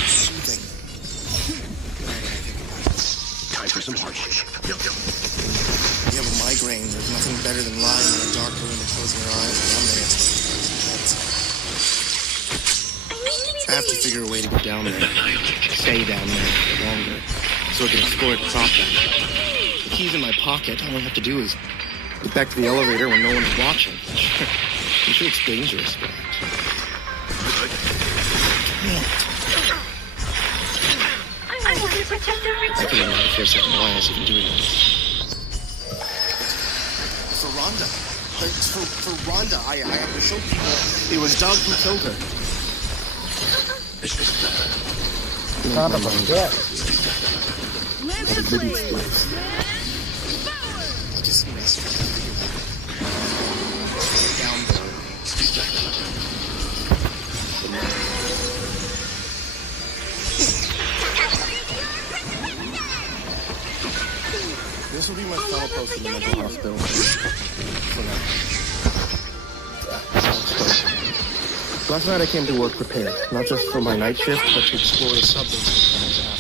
soothing. Time for some hardship. If you have a migraine, there's nothing better than lying in a dark room and closing your eyes and wondering I have to figure a way to get down there. Stay down there for longer, so I can explore it properly. The key's in my pocket. All I have to do is get back to the elevator when no one's watching. I'm sure it's dangerous, but... I want to protect the I rich. figured out for a second why I was even doing this. For Rhonda. For Rhonda, I have to show people it was Doug who killed her. Son of a bitch. Lance the blade. I just missed her. Down there. This will be my final post in the mental hospital. For now. Last night I came to work prepared, not just for my night shift, but to explore the subway.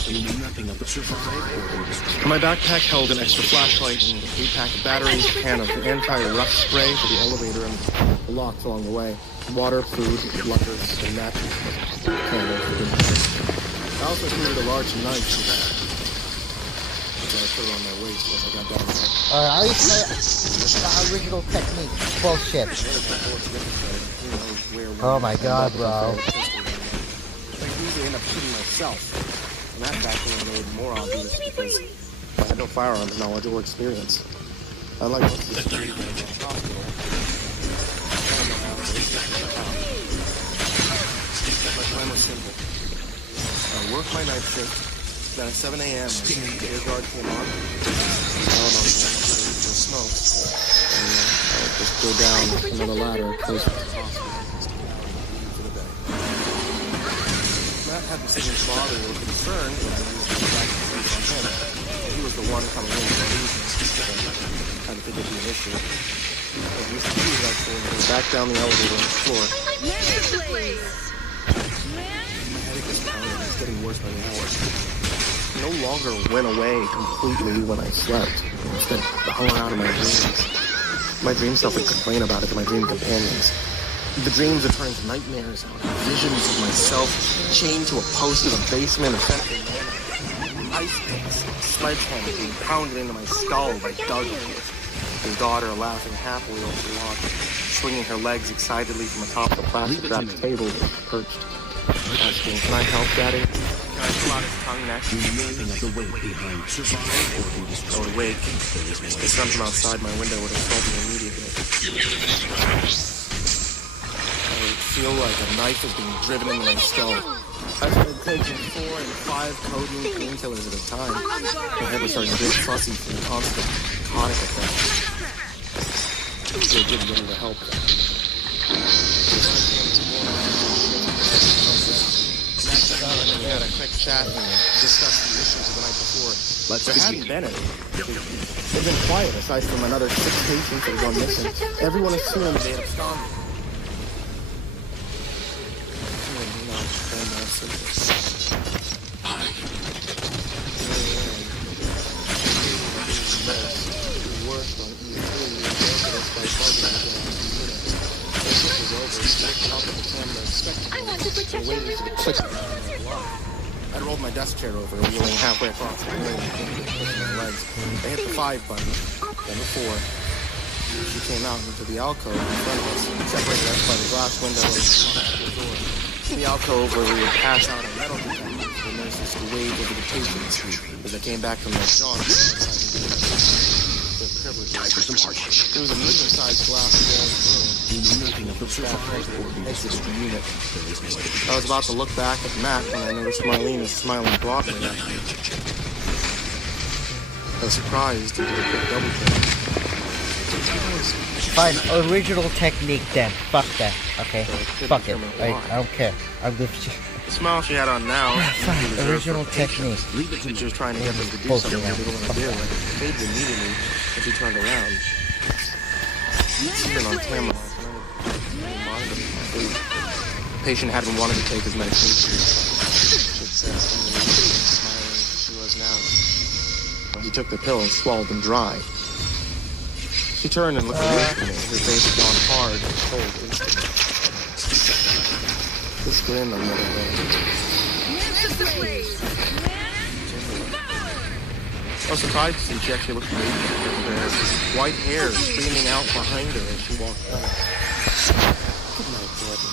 You knew nothing of the survive or destroy. My backpack held an extra flashlight and a 8-pack of batteries, a can of anti-rust spray for the elevator and the locks along the way. Water, food, luggers, and matches. Candles for good night. I also included a large knife, which I put on my waist as I got down there. Are you saying the original technique? Bullshit. Oh my god, bro. I usually end up shooting myself. And that's actually made more obvious because I had no firearms knowledge or experience. I like most of the security guards in the hospital. I don't know how to raise it. My plan was simple. I worked my night shift. Then at 7 a.m., the air guard came on. I don't know, for smoke. And I would just go down another ladder close to the hospital. Matt hadn't seemed to bother or concerned when I used the back on him. He was the one coming in for the reason. I didn't think it'd be an issue. I used to use that thing and go back down the elevator on the floor. Lance the blade. My headache was pounding. It was getting worse by the hour. It no longer went away completely when I slept. Instead, it hung out in my dreams. My dream self would complain about it to my dream companions. The dreams would turn into nightmares. Visions of myself chained to a post in a basement of Central Manor. Ice picks and sledgehammers being pounded into my skull by Doug. His daughter laughing happily over the log, swinging her legs excitedly from atop the plastic-wrapped table that was perched. Asking, "Can I help, Daddy?" Can I pull out his tongue next? You knew nothing of the weight behind survive or be I destroyed. would wake. The sun from outside my window would have told me immediately. I would feel like a knife was being driven into my skull. I started taking 4 and 5 codeine painkillers at a time. My head was starting to get fussy from constant narcotic effects. They didn't get to help. We had a quick chat and discussed the issues of the night before. There hadn't been any. They've been quiet aside from another 6 patients that had gone missing. Everyone assumed they had absconded. I want to protect the rich. I rolled my desk chair over, wheeling halfway across the room, pushing my legs. I hit the 5 button, then the 4. She came out into the alcove in front of us, separated us by the glass window and the door. In the alcove where we would pass out our metal detectors, the nurses to wave over the patients as they came back from their jaunts. Their privileges. Time for some hardship. It was a medium-sized glass walled room. You knew nothing of the survive or be Exit destroyed. the unit. I was about to look back at Matt when I noticed Marlene is smiling broadly at me. I was surprised and did a quick double check. Fine, original technique then. Fuck that. Okay. Fuck it. I don't care. I'm just The smile she had on now. Fine, original technique. She was trying to get them to do Bullshit, something man. they didn't want to do. Like, it faded immediately when she turned around. Even on camera last night, monitored my food. The patient hadn't wanted to take his medication. She said, smiling as she was now. He took the pill and swallowed them dry. She turned and looked away from me. Her face had gone hard and cold instantly. This grin on the other way. I was surprised to see she actually looked radiant. Her white hair streaming out behind her as she walked by. Good night, Jordan,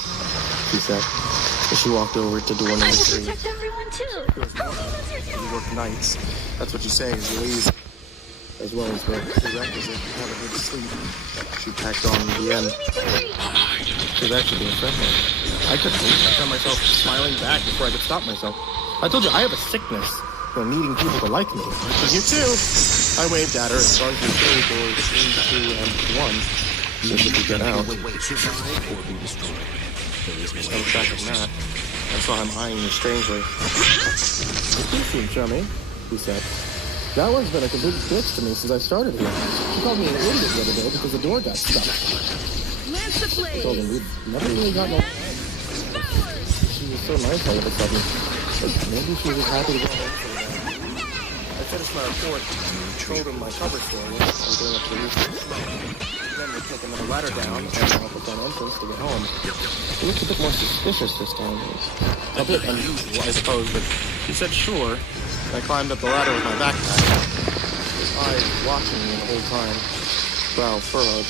she said, as she walked over to door number 3. Protect everyone too. You work nights. That's what you say as you leave. As well as the prerequisite to have a good sleep. She packed on the end. She was actually being friendly. I couldn't believe it. I found myself smiling back before I could stop myself. I told you, I have a sickness for needing people to like me. But you too. I waved at her and gone through three doors, 3, 2, and 1. So she could get out. Survive or be destroyed. There is no No track of that. I saw him eyeing me strangely. You seem chummy, he said. That one's been a complete bitch to me since I started here. She called me an idiot the other day because the door got stuck. Lance the I told him blaze. we'd never really gotten along. She was so nice all of a sudden. But maybe she was happy to go home for a while. I finished my report, told him my cover story. I was going up to the roof. Then we took another ladder down and up the front entrance to get home. She looked a bit more suspicious this time. A bit unusual, I suppose, but she said sure. I climbed up the ladder with my backpack. His eyes watching me the whole time. Brow furrowed.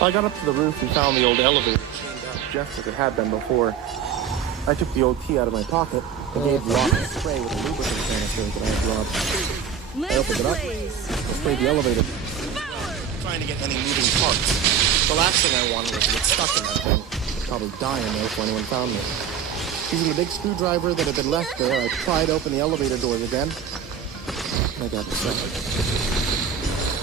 I got up to the roof and found the old elevator chained out just as it had been before. I took the old key out of my pocket and gave Locke a spray with a lubricant canister that I had robbed. I Lance opened the it up blaze. and sprayed the elevator. Trying to get any moving parts. The last thing I wanted was to get stuck in that thing. I'd probably die in there if anyone found me. Using the big screwdriver that had been left there, I pried open the elevator doors again. And I got beside it.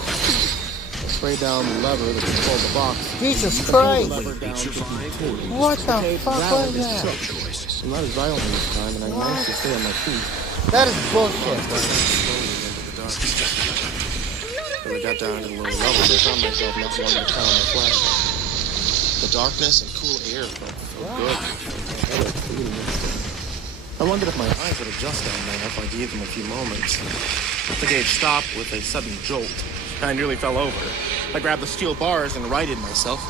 I sprayed down the lever that controlled the box. Jesus I pulled Christ! the lever down to D2. What the Okay, fuck rattled was and that? shook. I'm not as violent this time, and I managed to stay on my feet. That is bullshit. Slowly into the dark. When I got down to the lower levels, I found myself not wanting to turn on my flashlight. The darkness and cool air felt so good. I wondered if my eyes would adjust down there if I gave them a few moments. The gauge stopped with a sudden jolt. I nearly fell over. I grabbed the steel bars and righted myself.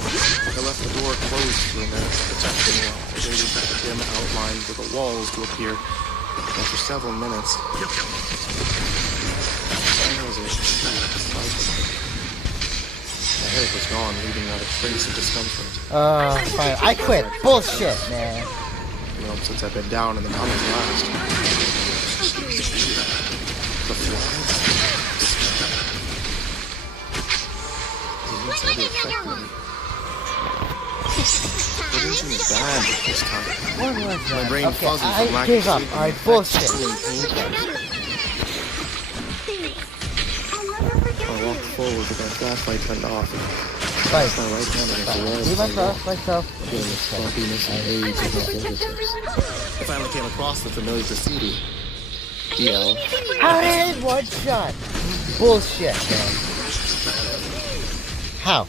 I left the door closed for a minute, protecting me while I waited for the dim outlines of the walls to appear. After several minutes, I was my headache was gone, leaving not a trace of discomfort. Fine. I quit. Bullshit, man. You know, since I've been down in the tunnels last. The flies? They didn't affect me. They didn't seem as bad this time. What was that? My brain Okay, fuzzy from I lack gave of up. sleep. Alright, bullshit. I walked forward with my flashlight turned off. Fine. My right hand on the wall. Leave myself. Feeling the sloppiness and age of my fingertips. I finally came across the familiar graffiti. DL. How did one shot? Bullshit, man. How?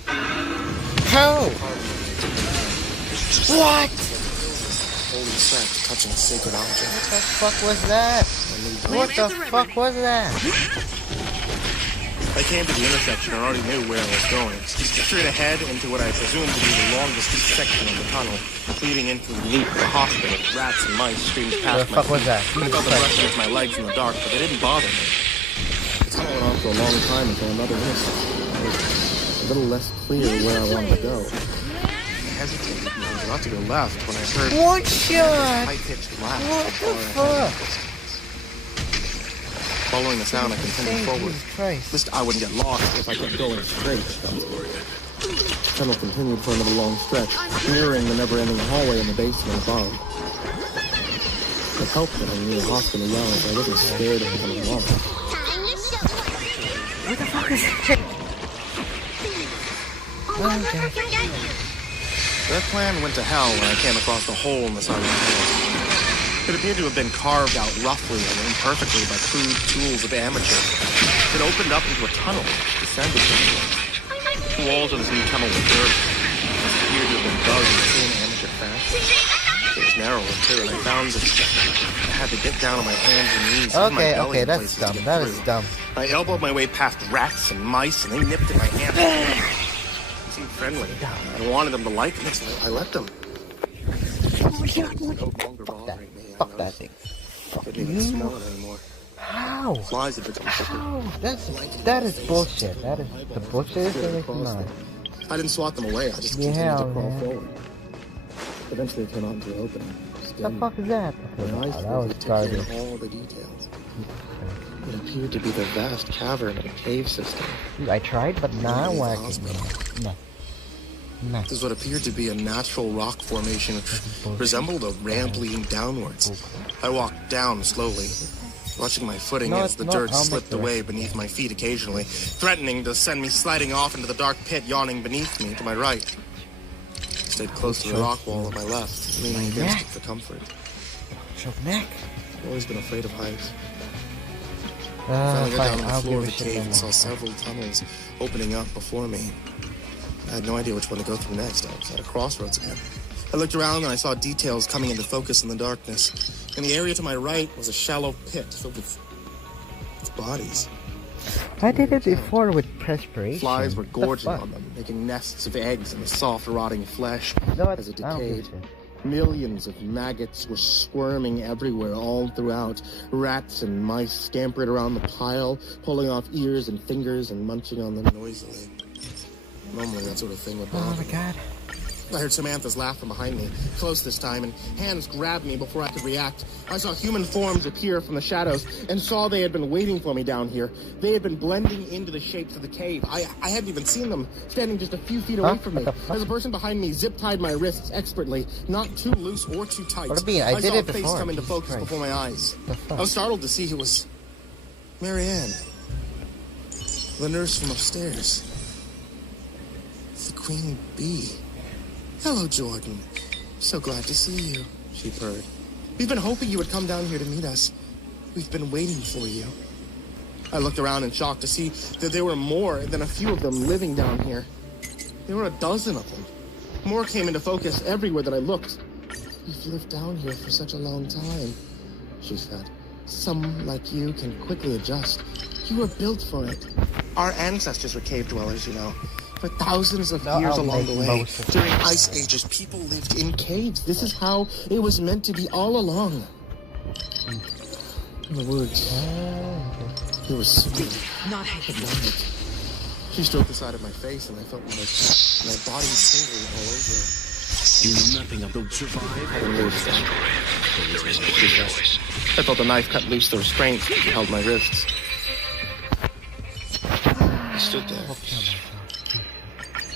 How? What? Holy sex, touching a sacred object. What the fuck was that? What the fuck was that? I came to the intersection and already knew where I was going. Straight ahead into what I presumed to be the longest section of the tunnel, leading into the loop of the hospital. Rats and mice streamed past The my fuck was that? I felt them brush against my legs in the dark, but they didn't bother me. It's going on for a long time until another intersection. It was a little less clear where I wanted to go. I hesitated and I was about to go left when I heard One a shot! high-pitched laugh. What from the far ahead. fuck? Following the sound, I continued forward. Jesus Christ. At least I wouldn't get lost if I kept going straight. The tunnel continued for another long stretch, mirroring the never-ending hallway in the basement above. It helped that I knew the hospital well, so I wasn't scared of becoming lost. What the fuck is that? Their plan went to hell when I came across the hole in the side of the hill. It appeared to have been carved out roughly and imperfectly by crude tools of amateurs. It opened up into a tunnel, descended to the The walls of this new tunnel were dirt. It appeared to have been dug in the same amateur fashion. It was narrower too, and I found that I had to get down on my hands and knees. Okay, that's dumb. That is dumb. I elbowed my way past rats and mice, and they nipped at my hands. They seemed friendly. I wanted them to like me, so I let them. No longer bothering me. Fuck that thing. Couldn't even smell it anymore. How? Flies have become thicker. How? That is bullshit. That is the bullshit thing is not. I didn't swat them away. I just continued to crawl forward. Eventually, it came out into the opening. The fuck is that? Okay, My eyes that was took in garbage. all the details. It appeared to be the vast cavern of a cave system. I tried, but not working. No. No. This is what appeared to be a natural rock formation which resembled a ramp leading downwards. I walked down slowly, watching my footing as the dirt slipped away beneath my feet occasionally, threatening to send me sliding off into the dark pit yawning beneath me to my right. I stayed close to the rock wall on my left, leaning against it for comfort. Choke neck. I've always been afraid of heights. I Fine, finally got down on the I'll floor of give the a shit cave no and saw more. several tunnels opening up before me. I had no idea which one to go through next. I was at a crossroads again. I looked around and I saw details coming into focus in the darkness. In the area to my right was a shallow pit filled with bodies. I did it before with perspiration. Flies were What the gorging fuck? on them, making nests of eggs in the soft, rotting flesh No, as it I don't decayed. give a shit. Millions of maggots were squirming everywhere, all throughout. Rats and mice scampered around the pile, pulling off ears and fingers and munching on them noisily. Normally that sort of thing would Oh bother my me. god. I heard Samantha's laugh from behind me, close this time, and hands grabbed me before I could react. I saw human forms appear from the shadows and saw they had been waiting for me down here. They had been blending into the shapes of the cave. I hadn't even seen them, standing just a few feet away from me. What the fuck? As a person behind me zip-tied my wrists expertly, not too loose or too tight. What do you mean? I did saw it a face before. come into Jesus focus Christ. before my eyes. The fuck? I was startled to see it was Marianne, the nurse from upstairs. The queen bee. Hello, Jordan. So glad to see you, she purred. We've been hoping you would come down here to meet us. We've been waiting for you. I looked around in shock to see that there were more than a few of them living down here. There were a dozen of them. More came into focus everywhere that I looked. You've lived down here for such a long time, she said. Someone like you can quickly adjust. You were built for it. Our ancestors were cave dwellers, you know. For thousands of No, years I'll along the make way, most of during ice ages, people lived in caves. This is how it was meant to be all along. The words, it was sweet. Not Hypnotic. She stroked the side of my face, and I felt my body tingling all over. You know nothing of the survive. There is no choice. I felt the knife cut loose the restraints that held my wrists. I stood there,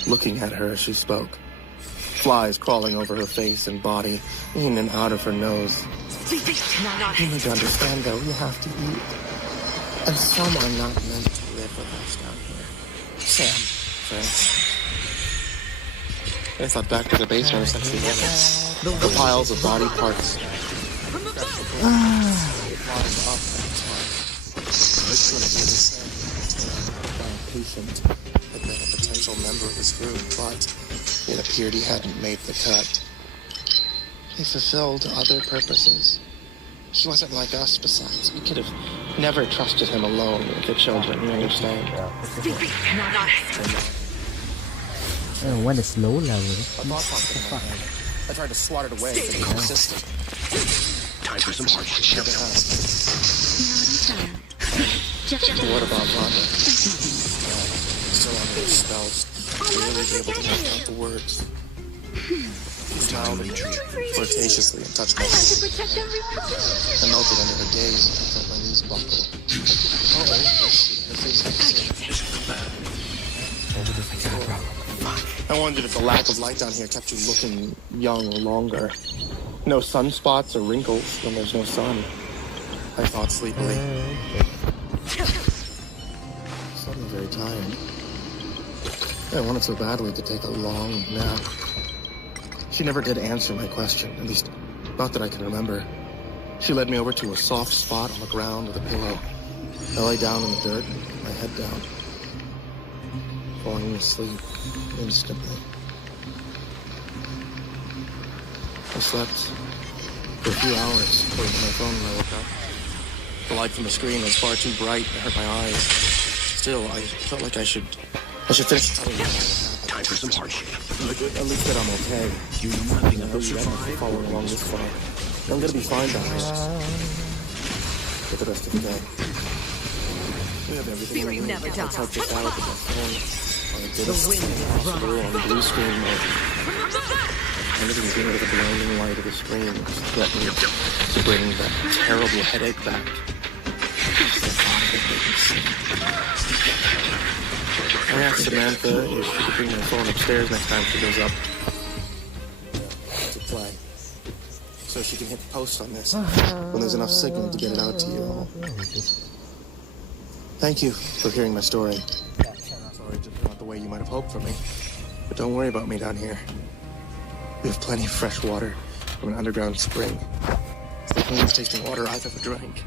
looking at her as she spoke. Flies crawling over her face and body, in and out of her nose. You need to understand, though, you have to eat. And some are not meant to live with us down here. Sam, for instance. I thought back to the basement a sexy woman. The piles of body parts. Patient had been a potential member of his group, but it appeared he hadn't made the cut. He fulfilled other purposes. He wasn't like us, besides. We could have never trusted him alone with the children, you understand? Oh, when it's low level. A thought popped into my head. I tried to swat it away, but he persisted. Time for some hardship. What about Rhonda? Still under his spells, barely able to make out the words. He smiled at me, flirtatiously, and touched my face. I melted under her gaze and I felt my knees buckle. How old was she? Her face I wondered if the lack of light down here kept you looking young longer. No sunspots or wrinkles when there's no sun. I thought sleepily. Suddenly very tired. I wanted so badly to take a long nap. She never did answer my question, at least not that I can remember. She led me over to a soft spot on the ground with a pillow. I lay down in the dirt, my head down, falling asleep instantly. I slept for a few hours, putting my phone when I woke up. The light from the screen was far too bright and hurt my eyes. Still, I felt like I should finish telling you what happened. Time for some hardship. At least that I'm okay. You know nothing I about hope you guys are survival. following along this far. I'm gonna be fine down here for the rest of the day. We have everything we need. Let's help this out with my phone. On the blue screen mode. Everything's getting rid of the blinding light of the screen. It's threatening to bring that terrible headache back. I asked Samantha if she could bring my phone upstairs next time she goes up to play, so she can hit post on this when there's enough signal to get it out to you all. Thank you for hearing my story. Sorry, just not the way you might have hoped for me. But don't worry about me down here. We have plenty of fresh water from an underground spring. It's the cleanest tasting water I've ever drank.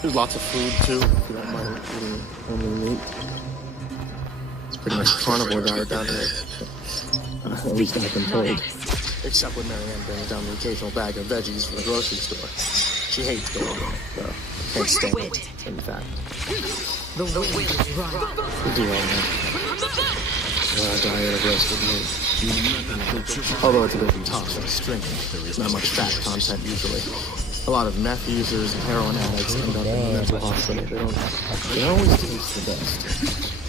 There's lots of food too, if you don't mind eating only meat. It's pretty much carnivore diet down here. At least I've been told. Except when Marianne brings down the occasional bag of veggies from the grocery store. She hates going there, though. Can't stand it, in fact. The wind is right. We do all that. A diet of roasted meat. Although it's a bit tough and stringy, there's not much fat content usually. A lot of meth users and heroin addicts end up in the mental hospital. They always taste the best.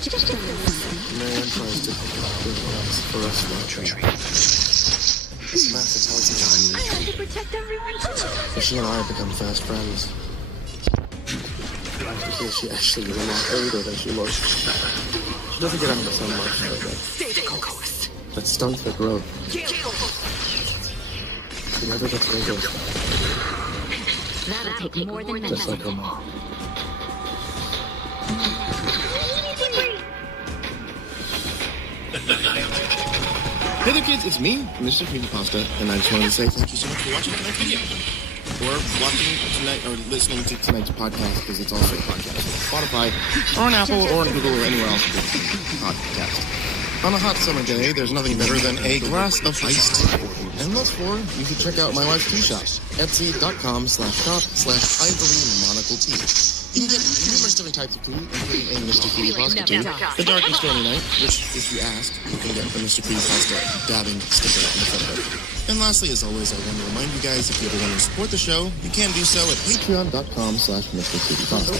Marianne tries to us for us to try. Samantha tells me I have to protect everyone too. that she and I have become fast friends. Because she actually is a lot older than she looks. She doesn't get out of the sun much, but that stunts her growth. She never gets wrinkles. That'll take more than Just like her mom. Hey there kids, it's me, Mr. Creepypasta, and I just wanted to say thank you so much for watching tonight's video. Or watching tonight, or listening to tonight's podcast, because it's also a podcast on Spotify, or on Apple, or on Google, or anywhere else you can podcast. On a hot summer day, there's nothing better than a glass of iced tea. And thus for, you can check out my wife's tea shop, etsy.com/shop/ivorymonocletea. You can get numerous different types of tea, including a Mr. Creepypasta tea, the Dark and Stormy Night, which, if you ask, you can get the Mr. Creepypasta dabbing sticker on the front of it. And lastly, as always, I want to remind you guys, if you ever want to support the show, you can do so at patreon.com/MrCreepypasta.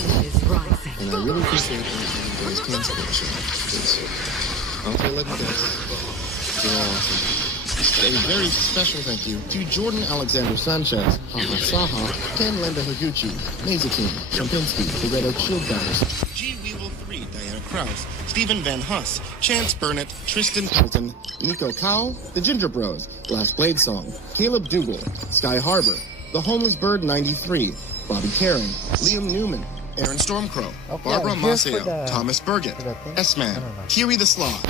And I really appreciate it when you guys can support the show. I'll tell you later, guys. You're all awesome. A very special thank you to Jordan Alexander Sanchez, Haha Saha, Ken Lenda Higuchi, Mazakin, Shampinski, the Red Oak Shield Gunners, G. Weevil 3, Diana Krause, Stephen Van Huss, Chance Burnett, Tristan Pelton, Nico Cow, the Ginger Bros, Last Blade Song, Caleb Dougal, Sky Harbor, The Homeless Bird 93, Bobby Karen, Liam Newman, Aaron Stormcrow, Barbara Maceo, Thomas Burgett, S-Man, Kiri the Sloth,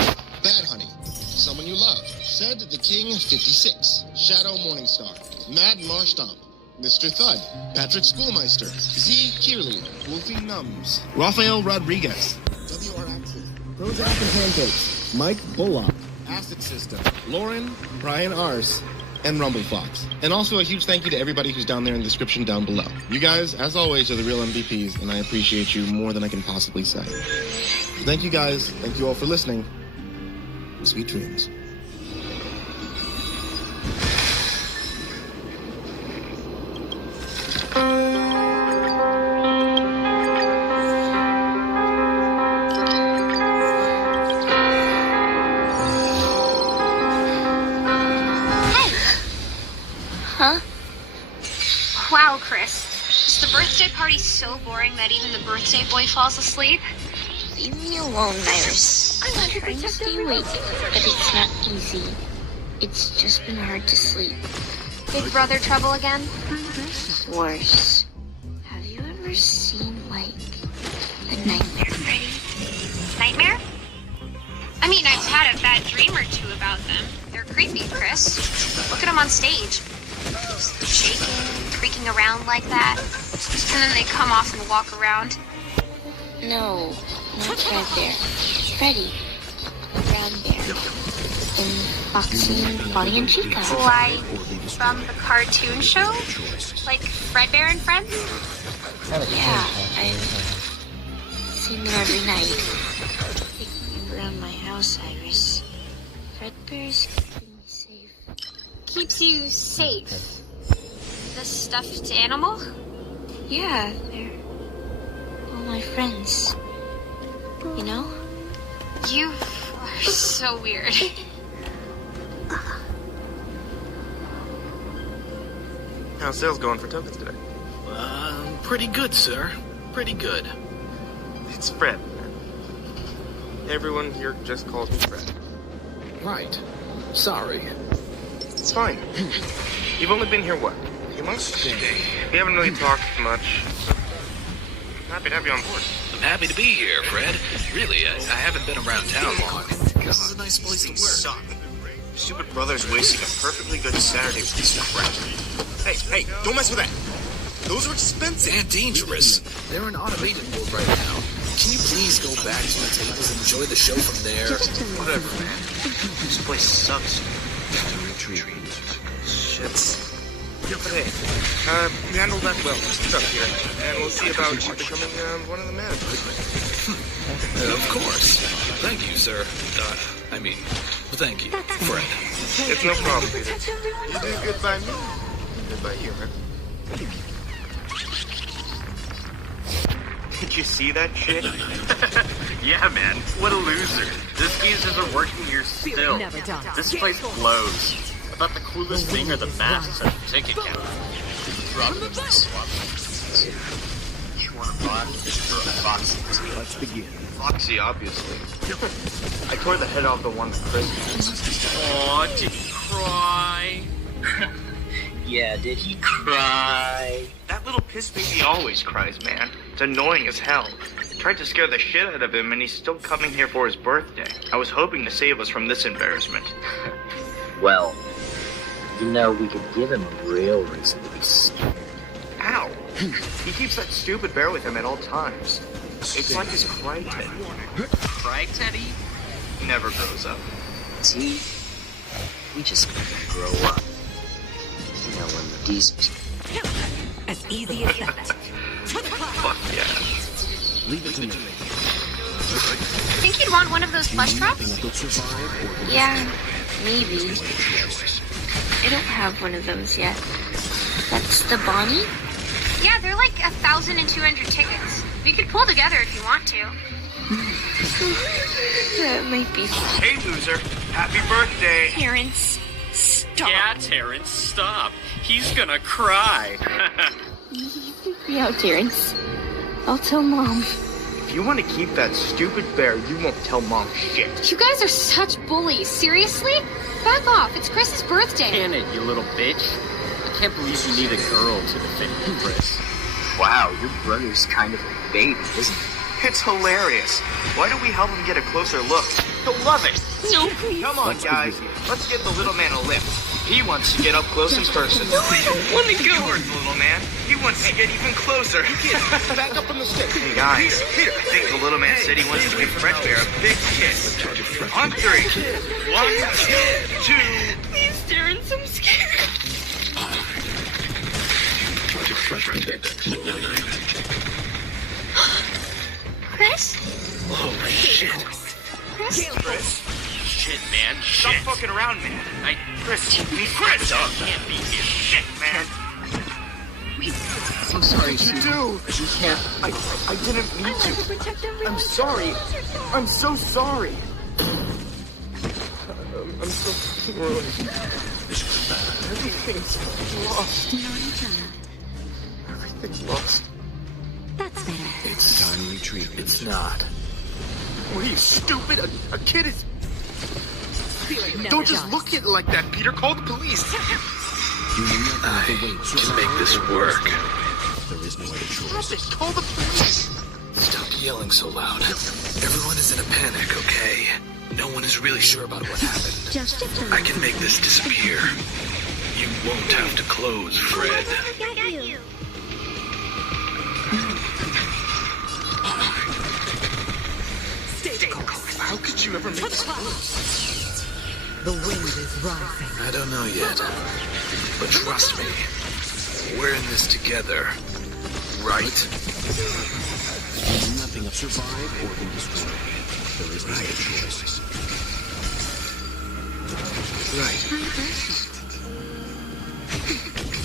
Bad Honey, Someone You Love, Said the King 56, Shadow Morningstar, Mad Marstomp, Mr. Thud, Patrick Schoolmeister, Z. Kierley, Wolfie Nums, Rafael Rodriguez, WR Axis, Prozac and Pancakes, Mike Bullock, Acid System, Lauren, Brian Ars, and Rumble Fox. And also a huge thank you to everybody who's down there in the description down below. You guys, as always, are the real MVPs, and I appreciate you more than I can possibly say. So thank you guys. Thank you all for listening. Sweet dreams. Huh? Wow, Chris. Is the birthday party so boring that even the birthday boy falls asleep? Leave me alone, Iris. I'm trying to stay awake, but it's not easy. It's just been hard to sleep. Big brother trouble again? Worse. Have you ever seen, like, a nightmare, Freddy? Nightmare? I mean, I've had a bad dream or two about them. They're creepy, Chris. on stage. Just shaking, creaking around like that. And then they come off and walk around. No, not Fredbear. Freddy. Brown Bear. And Foxy and Polly and Chica. Like from the cartoon show? Like Fredbear and Friends? Yeah, I've seen them every night. They creep around my house, Iris. Fredbear's keeping me safe. Keeps you safe. The stuffed animal? Yeah, they're all my friends. You know? You are so weird. How's sales going for tokens today? Pretty good, sir. Pretty good. It's Fred. Everyone here just calls me Fred. Right. Sorry. It's fine. You've only been here, what, a few months? We haven't really talked much. I'm happy to have you on board. I'm happy to be here, Fred. Really, I haven't been around town long. This is a nice place to work. Stupid brother's wasting a perfectly good Saturday with this crap. Hey, don't mess with that. Those are expensive. And dangerous. They're in automated mode right now. Can you please go back to the tables and enjoy the show from there? Whatever, man. This place sucks. Shit. But hey, you handled that well. Keep up here. And we'll see about you becoming one of the managers. Of course. Thank you, sir. Thank you, Fred. It's no problem, Peter. You do good by me. Good by you, man. Did you see that shit? Yeah, man. What a loser. This fuse isn't working here still. This place blows. I thought the coolest thing are the masks at the ticket counter. You want to buy? Foxy. Let's begin. Foxy, obviously. I tore the head off the one that Chris. Aw, did he cry? Yeah, did he cry? That little piss baby always cries, man. It's annoying as hell. I tried to scare the shit out of him, and he's still coming here for his birthday. I was hoping to save us from this embarrassment. Well, you know, we could give him a real reason to be stupid. Ow! He keeps that stupid bear with him at all times. It's like his cry teddy. Cry teddy? He never grows up. See? We just gotta grow up. You know, when the diesels... As easy as that. Fuck yeah. Leave it to me. Think you'd want one of those plush traps? Yeah, maybe. I don't have one of those yet. That's the Bonnie? Yeah, they're like 1,200 tickets. We could pull together if you want to. That might be fun. Hey, loser. Happy birthday. Terrence, stop. Yeah, Terrence, stop. He's gonna cry. Yeah, Terrence. I'll tell Mom. If you want to keep that stupid bear, you won't tell Mom shit. You guys are such bullies. Seriously? Back off. It's Chris's birthday. Can it, you little bitch? I can't believe you need a girl to defend you, Chris. Wow, your brother's kind of a baby, isn't he? It's hilarious. Why don't we help him get a closer look? He'll love it. No, please. Come on, guys. Let's give the little man a lift. He wants to get up close in person. No, I don't want to go. Yours, little man. He wants to get even closer. Back up on the stick. Hey, guys. I think the little man said he wants to give Fredbear a big kiss. On 3. 1, 2. Please, Terrence, I'm scared. Chris? Oh, shit. Chris? Shit, man. Stop fucking around, man. Chris. Can't be here. Shit, man. I'm sorry, You do. You can't... I didn't mean to. I'm sorry. I'm so sorry. I'm so fucking ruined. Everything's lost. Everything's lost. That's better. It's timely treatment. It's not. What are you, stupid? A kid is... Don't just look at it like that, Peter. Call the police. I can make this work. There is no other choice. Stop it. Call the police. Stop yelling so loud. Everyone is in a panic, okay? No one is really sure about what happened. Just a I can make this disappear. You won't have to close, Fred. Got you. Stay course. How could you ever make this? The wind is rising. I don't know yet, but trust me, we're in this together, right? Nothing of survive or be destroyed. There is no choice. Right.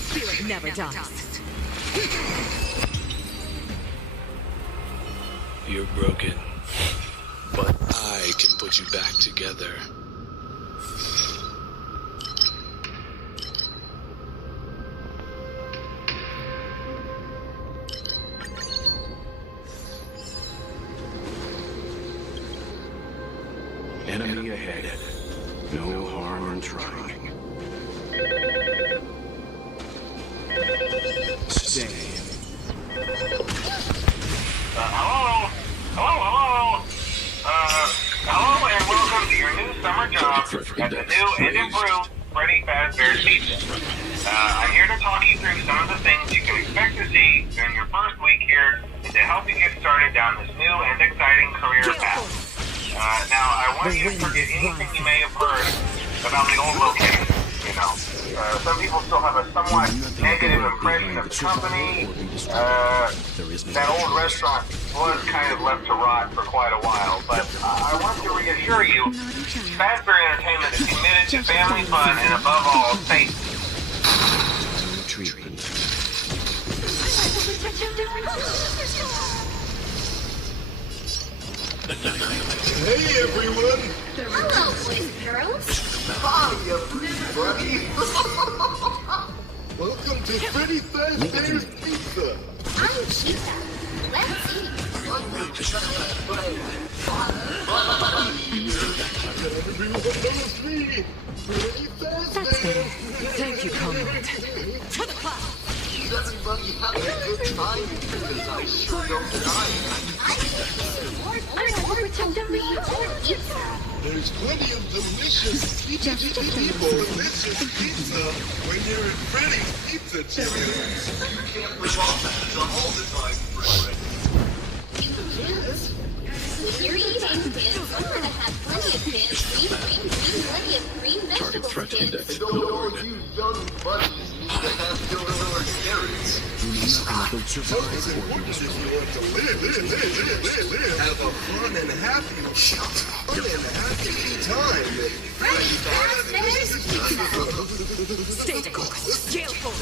Spirit never dies. You're broken, but I can put you back together. Enemy ahead. No harm in trying. Stay. Hello? Hello and welcome to your new summer job at the new and improved Freddy Fazbear's Pizza. I'm here to talk you through some of the things you can expect to see during your first week here and to help you get started down this new and exciting career path. Now, I want you to forget anything you may have heard about the old location. You know, some people still have a somewhat negative impression of the company. That old restaurant was kind of left to rot for quite a while, but I want to reassure you, Fazbear Entertainment is committed to family fun and above all, safety. Treatment. Hey, everyone! Hello, boys and girls. Hi, everybody! Welcome to Freddy Fazbear's Pizza! I'm Cheetah. Let's eat. Everyone knows me! Freddy Fazbear! Thank you, comrade. To the cloud. Is everybody having a good time? Because I sure don't There's plenty of delicious people delicious pizza when you're in Freddy's Pizza Chicken. You can't live off pizza all the time, Fred. If you're eating, kids, we're gonna have plenty of kids. Plenty of green vegetable kids. And all you young buddies need to have your carrots. Don't survive or be If destroyed. you want to live, have a fun and happy time. Freddy Fazbear's Stay the course. Jail for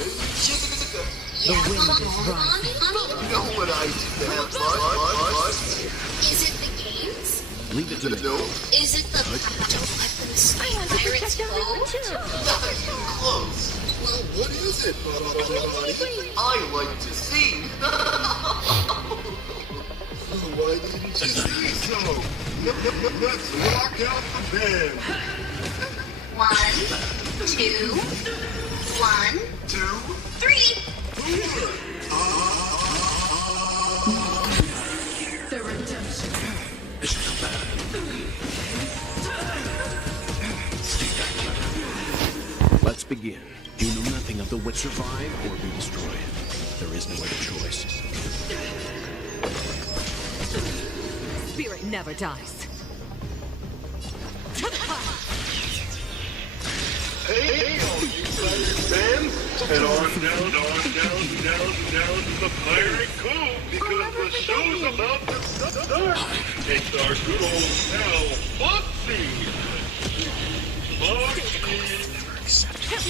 The wind is rising. You know what I do to have fun? Is it the games? Leave it to me. No, Is it the weapons pirates boat? not even close. Well, what is it, buddy? I like to sing. Why didn't you say so? Let's rock out the band. 1, 2, 1, 2, 3. 4. the redemption. Let's begin. You know nothing of the what survive or be destroyed. There is no other choice. Spirit never dies. To the cloud. Hey, all you pirate fans, and on down to the Pirate Cove, because the show's about to start. It's our good old pal, Foxy.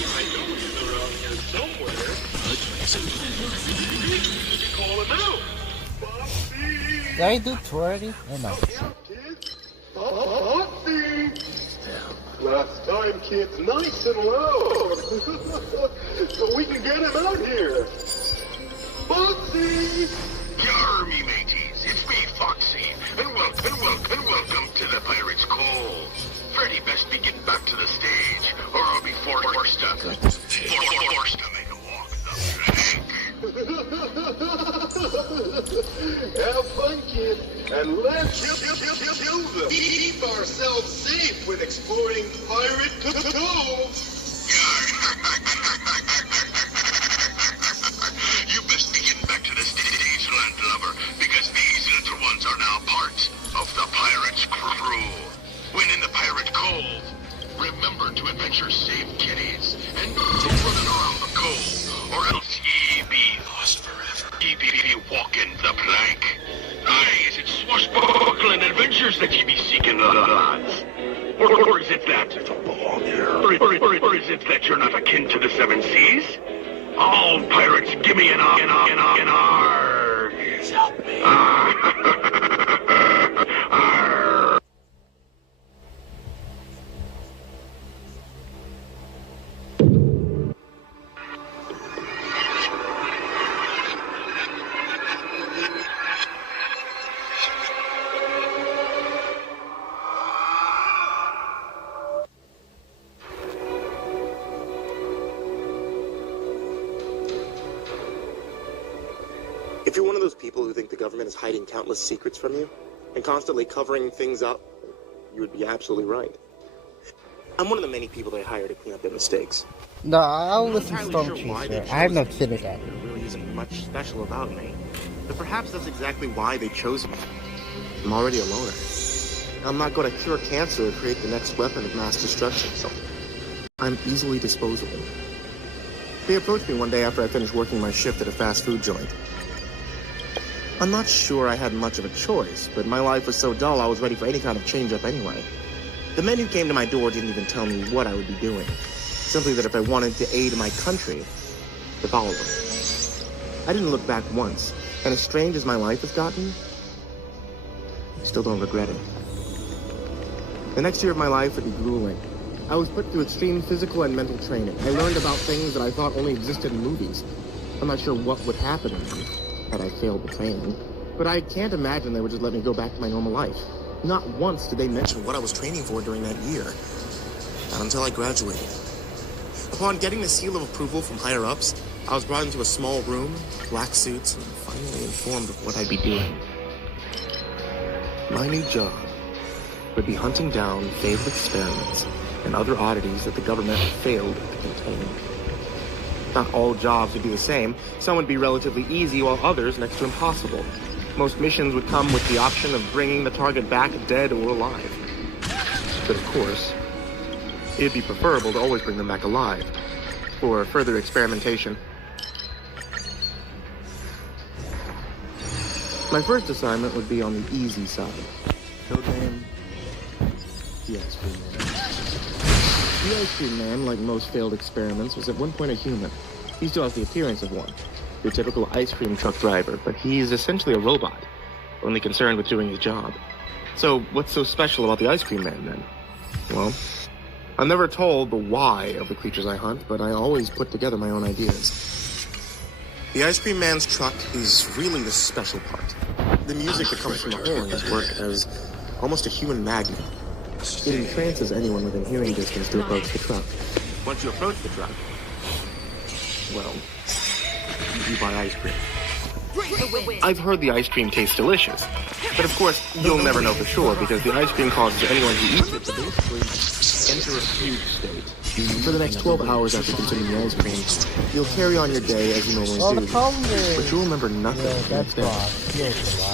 I know he's around here somewhere. You can call him out. Foxy! Did I do 2 already? Or no? Yeah, kids. Foxy! Last time, kids, nice and loud. So we can get him out here. Foxy! Yar, me mateys, it's me, Foxy, and welcome to the Pirate's Cove. Freddy best be getting back to the stage, or I'll be forced to make a walk the plank. Have fun, kid, and let's kill them. Keep ourselves safe when exploring Pirate Cove. that don't belong here? Or is it that you're not akin to the seven seas? All pirates, give me an arg. Please help me. If you're one of those people who think the government is hiding countless secrets from you and constantly covering things up, you would be absolutely right. I'm one of the many people they hire to clean up their mistakes. No, I'll listen to Storm Chaser. I have no kid at that. There really isn't much special about me. But perhaps that's exactly why they chose me. I'm already a loner. I'm not going to cure cancer or create the next weapon of mass destruction, so I'm easily disposable. They approached me one day after I finished working my shift at a fast food joint. I'm not sure I had much of a choice, but my life was so dull I was ready for any kind of change-up anyway. The men who came to my door didn't even tell me what I would be doing. Simply that if I wanted to aid my country, to follow them. I didn't look back once, and as strange as my life has gotten, I still don't regret it. The next year of my life would be grueling. I was put through extreme physical and mental training. I learned about things that I thought only existed in movies. I'm not sure what would happen had I failed the training, but I can't imagine they would just let me go back to my normal life. Not once did they mention what I was training for during that year. Not until I graduated. Upon getting the seal of approval from higher-ups, I was brought into a small room, black suits, and finally informed of what I'd be doing. My new job would be hunting down failed experiments and other oddities that the government failed to contain. Not all jobs would be the same. Some would be relatively easy, while others next to impossible. Most missions would come with the option of bringing the target back dead or alive. But of course, it'd be preferable to always bring them back alive, for further experimentation. My first assignment would be on the easy side. Codename, the Ice Cream Man. The Ice Cream Man, like most failed experiments, was at one point a human. He still has the appearance of one. Your typical ice cream truck driver, but he's essentially a robot, only concerned with doing his job. So, what's so special about the Ice Cream Man, then? Well, I'm never told the why of the creatures I hunt, but I always put together my own ideas. The Ice Cream Man's truck is really the special part. The music that comes from the horns work as almost a human magnet. It entrances anyone within hearing distance to approach the truck. Once you approach the truck, well, you buy ice cream. I've heard the ice cream tastes delicious, but of course, you'll never know for sure because the ice cream causes anyone who eats it to basically enter a fugue state. For the next 12 hours after consuming the ice cream, you'll carry on your day as you normally do, but you'll remember nothing the next day.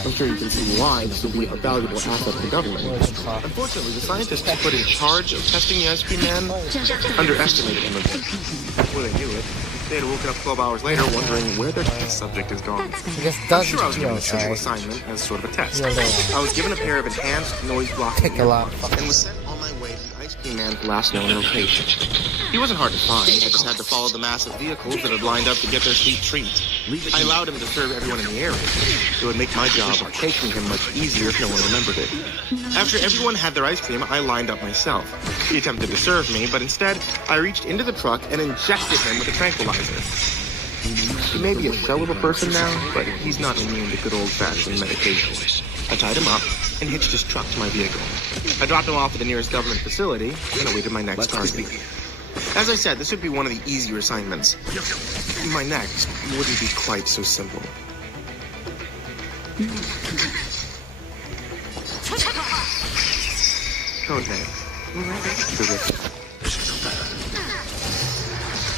I'm sure you can see why this will be a valuable asset to the government. Unfortunately, the scientists put in charge of testing the Ice Cream Man underestimated him a bit. Before they knew it, they had woken up 12 hours later wondering where their test subject is gone. I'm sure I was given a simple assignment as sort of a test. I was given a pair of enhanced noise-blocking earphones and was sent on my way to the Ice Cream Man's last known location. He wasn't hard to find. I just had to follow the massive vehicles that had lined up to get their sweet treat. I allowed him to serve everyone in the area. It would make my job of taking him much easier if no one remembered it. After everyone had their ice cream, I lined up myself. He attempted to serve me, but instead, I reached into the truck and injected him with a tranquilizer. He may be a shell of a person now, but he's not immune to good old-fashioned medication. I tied him up and hitched his truck to my vehicle. I dropped him off at the nearest government facility and awaited my next target. As I said, this would be one of the easier assignments. My next wouldn't be quite so simple. Codename, the Rippler.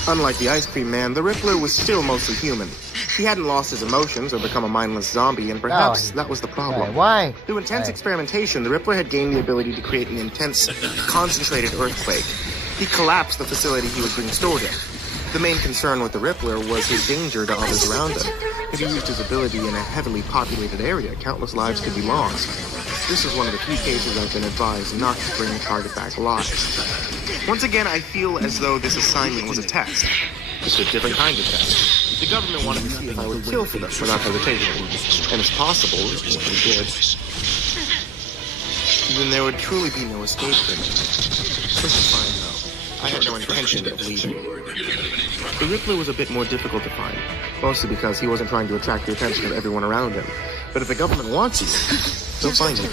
Unlike the Ice Cream Man, the Rippler was still mostly human. He hadn't lost his emotions or become a mindless zombie, and perhaps that was the problem. Why? Through intense experimentation, the Rippler had gained the ability to create an intense, concentrated earthquake. He collapsed the facility he was being stored in. The main concern with the Rippler was his danger to others around him. If he used his ability in a heavily populated area, countless lives could be lost. This is one of the few cases I've been advised not to bring the target back alive. Once again, I feel as though this assignment was a test. Just a different kind of test. The government wanted to see if I would kill for them without hesitation. And it's possible, if they did, then there would truly be no escape for me. This is fine, though. I had no intention of leaving. The Rippler was a bit more difficult to find, mostly because he wasn't trying to attract the attention of everyone around him. But if the government wants you, they'll find you.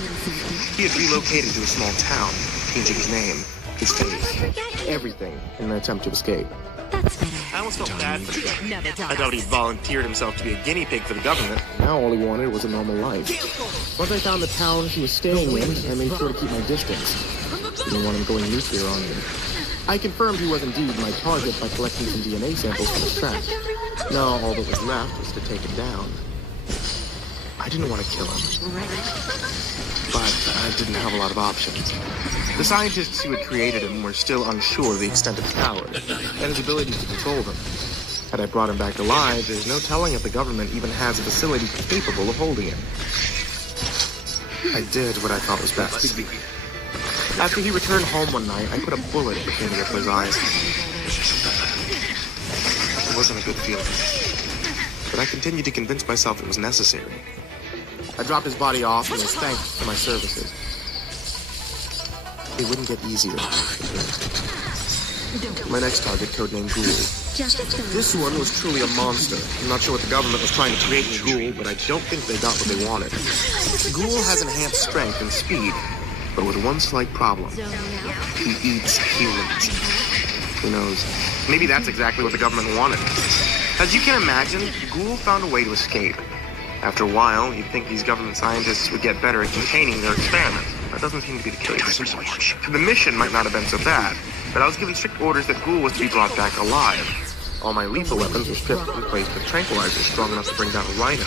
He had relocated to a small town, changing his name, his face, everything in an attempt to escape. I almost felt bad for the guy. I thought he volunteered himself to be a guinea pig for the government. Now all he wanted was a normal life. Once I found the town he was staying in, I made sure to keep my distance. Didn't want him going nuclear on me. I confirmed he was indeed my target by collecting some DNA samples from his track. Now all that was left was to take him down. I didn't want to kill him, but I didn't have a lot of options. The scientists who had created him were still unsure of the extent of his powers and his ability to control them. Had I brought him back alive, there's no telling if the government even has a facility capable of holding him. I did what I thought was best. After he returned home one night, I put a bullet between the Rippler's eyes. It wasn't a good feeling, but I continued to convince myself it was necessary. I dropped his body off and was thanked for my services. It wouldn't get easier. My next target, codenamed Ghoul. This one was truly a monster. I'm not sure what the government was trying to create in Ghoul, but I don't think they got what they wanted. Ghoul has enhanced strength and speed, but with one slight problem. He eats humans. Who knows? Maybe that's exactly what the government wanted. As you can imagine, Ghoul found a way to escape. After a while, you'd think these government scientists would get better at containing their experiments. That doesn't seem to be the case. The mission might not have been so bad, but I was given strict orders that Ghoul was to be brought back alive. All my lethal weapons were stripped and replaced with tranquilizers strong enough to bring down a rhino.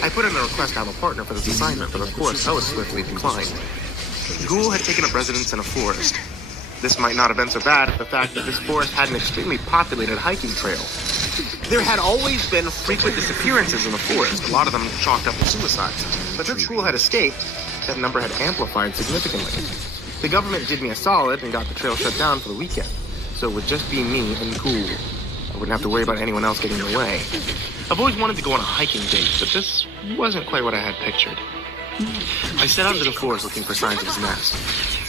I put in a request to have a partner for this assignment, but of course I was swiftly declined. Ghoul had taken up residence in a forest. This might not have been so bad if the fact that this forest had an extremely populated hiking trail. There had always been frequent disappearances in the forest, a lot of them chalked up to suicides. But since Ghoul had escaped, that number had amplified significantly. The government did me a solid and got the trail shut down for the weekend, so it would just be me and Ghoul. I wouldn't have to worry about anyone else getting in the way. I've always wanted to go on a hiking date, but this wasn't quite what I had pictured. I set out into the forest looking for signs of his nest.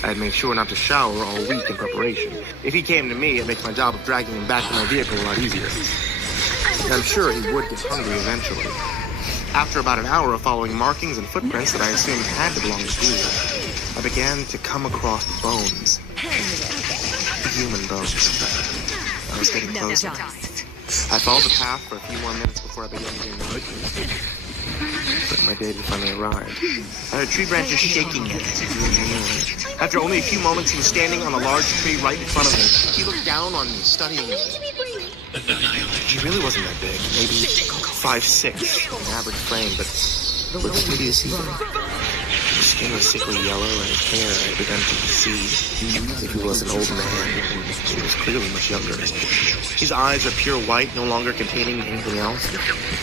I had made sure not to shower all week in preparation. If he came to me, it makes my job of dragging him back to my vehicle a lot easier. And I'm sure he would get hungry eventually. After about an hour of following markings and footprints that I assumed had to belong to Ghoul, I began to come across bones. Human bones. I was getting closer. I followed the path for a few more minutes before I began to gain motion. But my day finally arrived. I heard tree branches shaking in it. After only a few moments, he was standing on a large tree right in front of me. He looked down on me, studying me. He really wasn't that big, maybe 5'6", an average frame, but looked steady as he. His skin was sickly yellow, and his hair had begun to recede, as if he was an old man, and he was clearly much younger. His eyes were pure white, no longer containing anything else.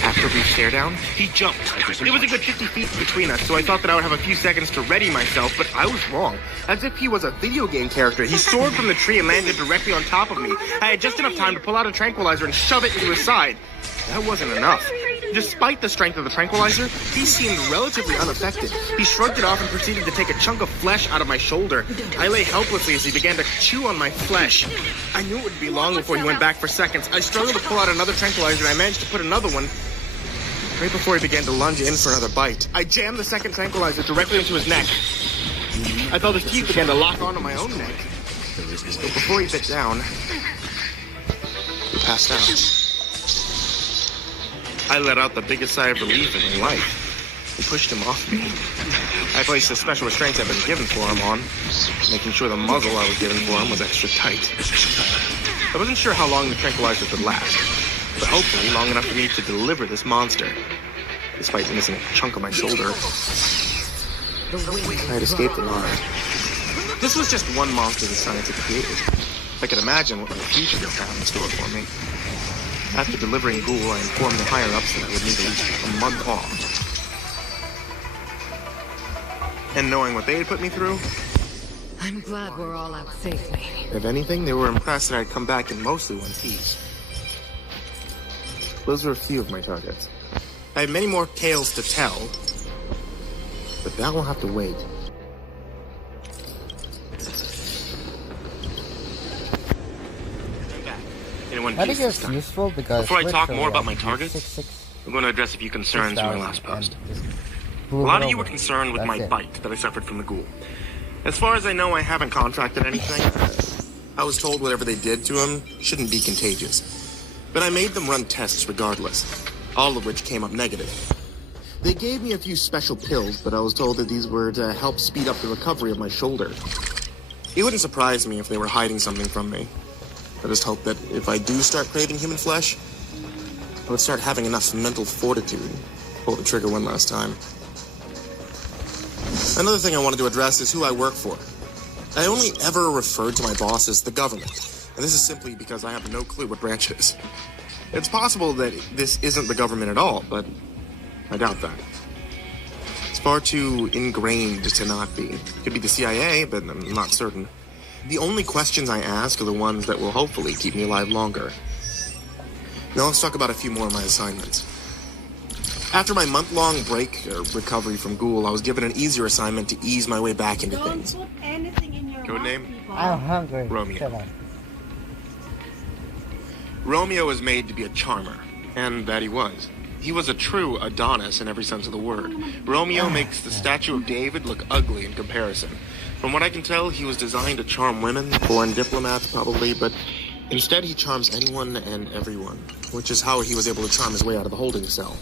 After a brief stare down, he jumped. It was a good 50 feet between us, so I thought that I would have a few seconds to ready myself, but I was wrong. As if he was a video game character, he soared from the tree and landed directly on top of me. I had just enough time to pull out a tranquilizer and shove it into his side. That wasn't enough. Despite the strength of the tranquilizer, he seemed relatively unaffected. He shrugged it off and proceeded to take a chunk of flesh out of my shoulder. I lay helplessly as he began to chew on my flesh. I knew it would be long before he went back for seconds. I struggled to pull out another tranquilizer and I managed to put another one right before he began to lunge in for another bite. I jammed the second tranquilizer directly into his neck. I felt his teeth begin to lock onto my own neck. But before he bit down, he passed out. I let out the biggest sigh of relief in my life. He pushed him off me. I placed the special restraints I'd been given for him on, making sure the muzzle I was given for him was extra tight. I wasn't sure how long the tranquilizers would last, but hopefully long enough for me to deliver this monster, despite missing a chunk of my shoulder. I had escaped alive. This was just one monster the science had created. I could imagine what my future would have in store for me. After delivering Ghoul, I informed the higher-ups that I would need at least a month off. And knowing what they had put me through, I'm glad we're all out safely. if anything, they were impressed that I'd come back in mostly one piece. Those are a few of my targets. I have many more tales to tell, but that will have to wait. I'm back. In one I piece think this it's time. useful because Before I talk more about my literally targets, I'm going to address a few concerns in my last post. A blew lot it of you were over. concerned with That's my it. bite that I suffered from the ghoul. As far as I know, I haven't contracted anything. I was told whatever they did to him shouldn't be contagious. But I made them run tests regardless, all of which came up negative. They gave me a few special pills, but I was told that these were to help speed up the recovery of my shoulder. It wouldn't surprise me if they were hiding something from me. I just hope that if I do start craving human flesh, I would start having enough mental fortitude to pull the trigger one last time. Another thing I wanted to address is who I work for. I only ever referred to my boss as the government, and this is simply because I have no clue what branch it is. It's possible that this isn't the government at all, but I doubt that. It's far too ingrained to not be. It could be the CIA, but I'm not certain. The only questions I ask are the ones that will hopefully keep me alive longer. Now let's talk about a few more of my assignments. After my month-long break or recovery from Ghoul, I was given an easier assignment to ease my way back into things. Don't put anything in your Code mouth, name? people. I'm hungry. Romeo. Shut up. Romeo was made to be a charmer, and that he was. He was a true Adonis in every sense of the word. Romeo makes the statue of David look ugly in comparison. From what I can tell, he was designed to charm women, foreign diplomats probably, but instead he charms anyone and everyone, which is how he was able to charm his way out of the holding cell.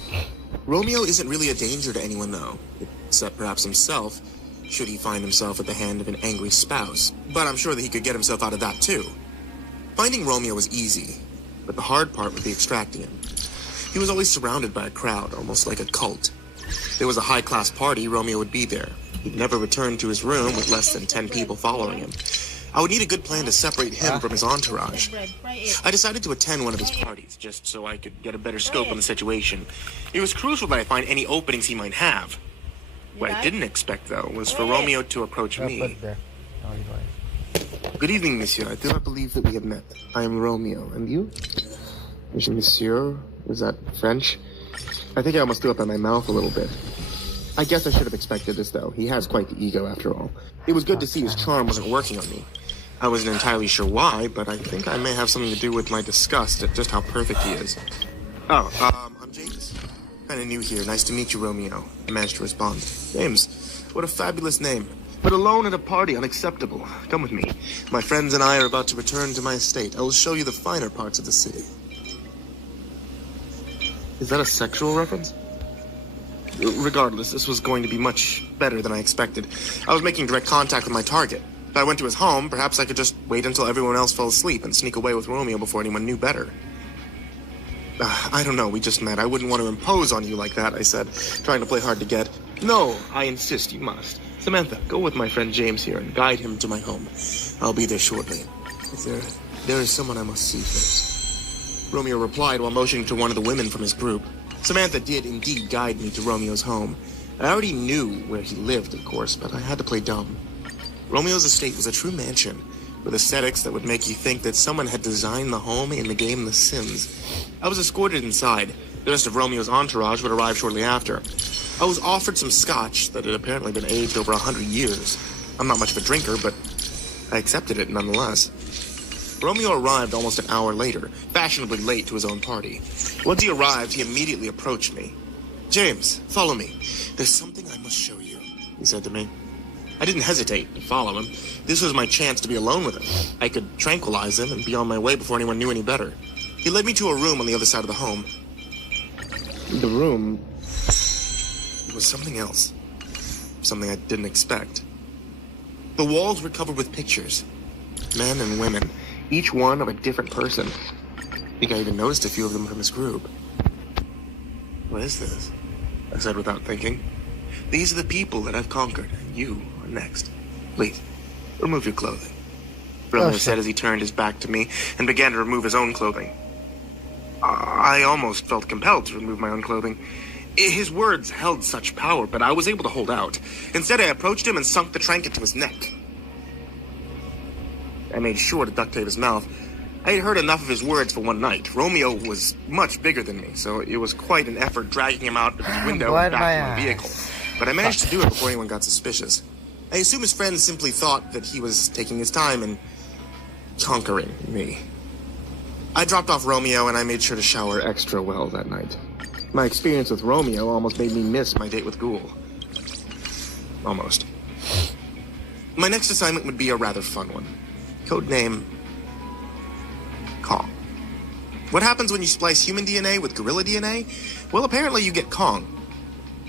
Romeo isn't really a danger to anyone, though, except perhaps himself, should he find himself at the hand of an angry spouse. But I'm sure that he could get himself out of that, too. Finding Romeo was easy, but the hard part would be extracting him. He was always surrounded by a crowd, almost like a cult. If there was a high-class party, Romeo would be there. He'd never return to his room with less than 10 people following him. I would need a good plan to separate him from his entourage. I decided to attend one of his parties, just so I could get a better scope on the situation. It was crucial that I find any openings he might have. What I didn't expect, though, was for Romeo to approach me. Good evening, monsieur. I do not believe that we have met. I am Romeo, and you? Monsieur? Was that French? I think I almost threw up in my mouth a little bit. I guess I should have expected this, though. He has quite the ego, after all. It was good to see his charm wasn't working on me. I wasn't entirely sure why, but I think I may have something to do with my disgust at just how perfect he is. Oh, I'm James. Kinda new here. Nice to meet you, Romeo. I managed to respond. James, what a fabulous name. But alone at a party, unacceptable. Come with me. My friends and I are about to return to my estate. I will show you the finer parts of the city. Is that a sexual reference? Regardless, this was going to be much better than I expected. I was making direct contact with my target. If I went to his home, perhaps I could just wait until everyone else fell asleep and sneak away with Romeo before anyone knew better. I don't know, we just met. I wouldn't want to impose on you like that, I said, trying to play hard to get. No, I insist, you must. Samantha, go with my friend James here and guide him to my home. I'll be there shortly. There is someone I must see first. Romeo replied while motioning to one of the women from his group. Samantha did indeed guide me to Romeo's home. I already knew where he lived, of course, but I had to play dumb. Romeo's estate was a true mansion, with aesthetics that would make you think that someone had designed the home in the game The Sims. I was escorted inside. The rest of Romeo's entourage would arrive shortly after. I was offered some scotch that had apparently been aged over 100 years. I'm not much of a drinker, but I accepted it nonetheless. Romeo arrived almost an hour later, fashionably late to his own party. Once he arrived, he immediately approached me. James, follow me. There's something I must show you, he said to me. I didn't hesitate to follow him. This was my chance to be alone with him. I could tranquilize him and be on my way before anyone knew any better. He led me to a room on the other side of the home. The room was something else. Something I didn't expect. The walls were covered with pictures. Men and women, each one of a different person. I think I even noticed a few of them from his group. What is this? I said without thinking. These are the people that I've conquered, and you are next. Please, remove your clothing. Romeo said as he turned his back to me and began to remove his own clothing. I almost felt compelled to remove my own clothing. His words held such power, but I was able to hold out. Instead, I approached him and sunk the trank into his neck. I made sure to duct tape his mouth. I had heard enough of his words for one night. Romeo was much bigger than me, so it was quite an effort dragging him out of his window and back to my vehicle. But I managed to do it before anyone got suspicious. I assume his friends simply thought that he was taking his time and conquering me. I dropped off Romeo and I made sure to shower extra well that night. My experience with Romeo almost made me miss my date with Ghoul. Almost. My next assignment would be a rather fun one. Codename Kong. What happens when you splice human DNA with gorilla DNA? Well, apparently you get Kong.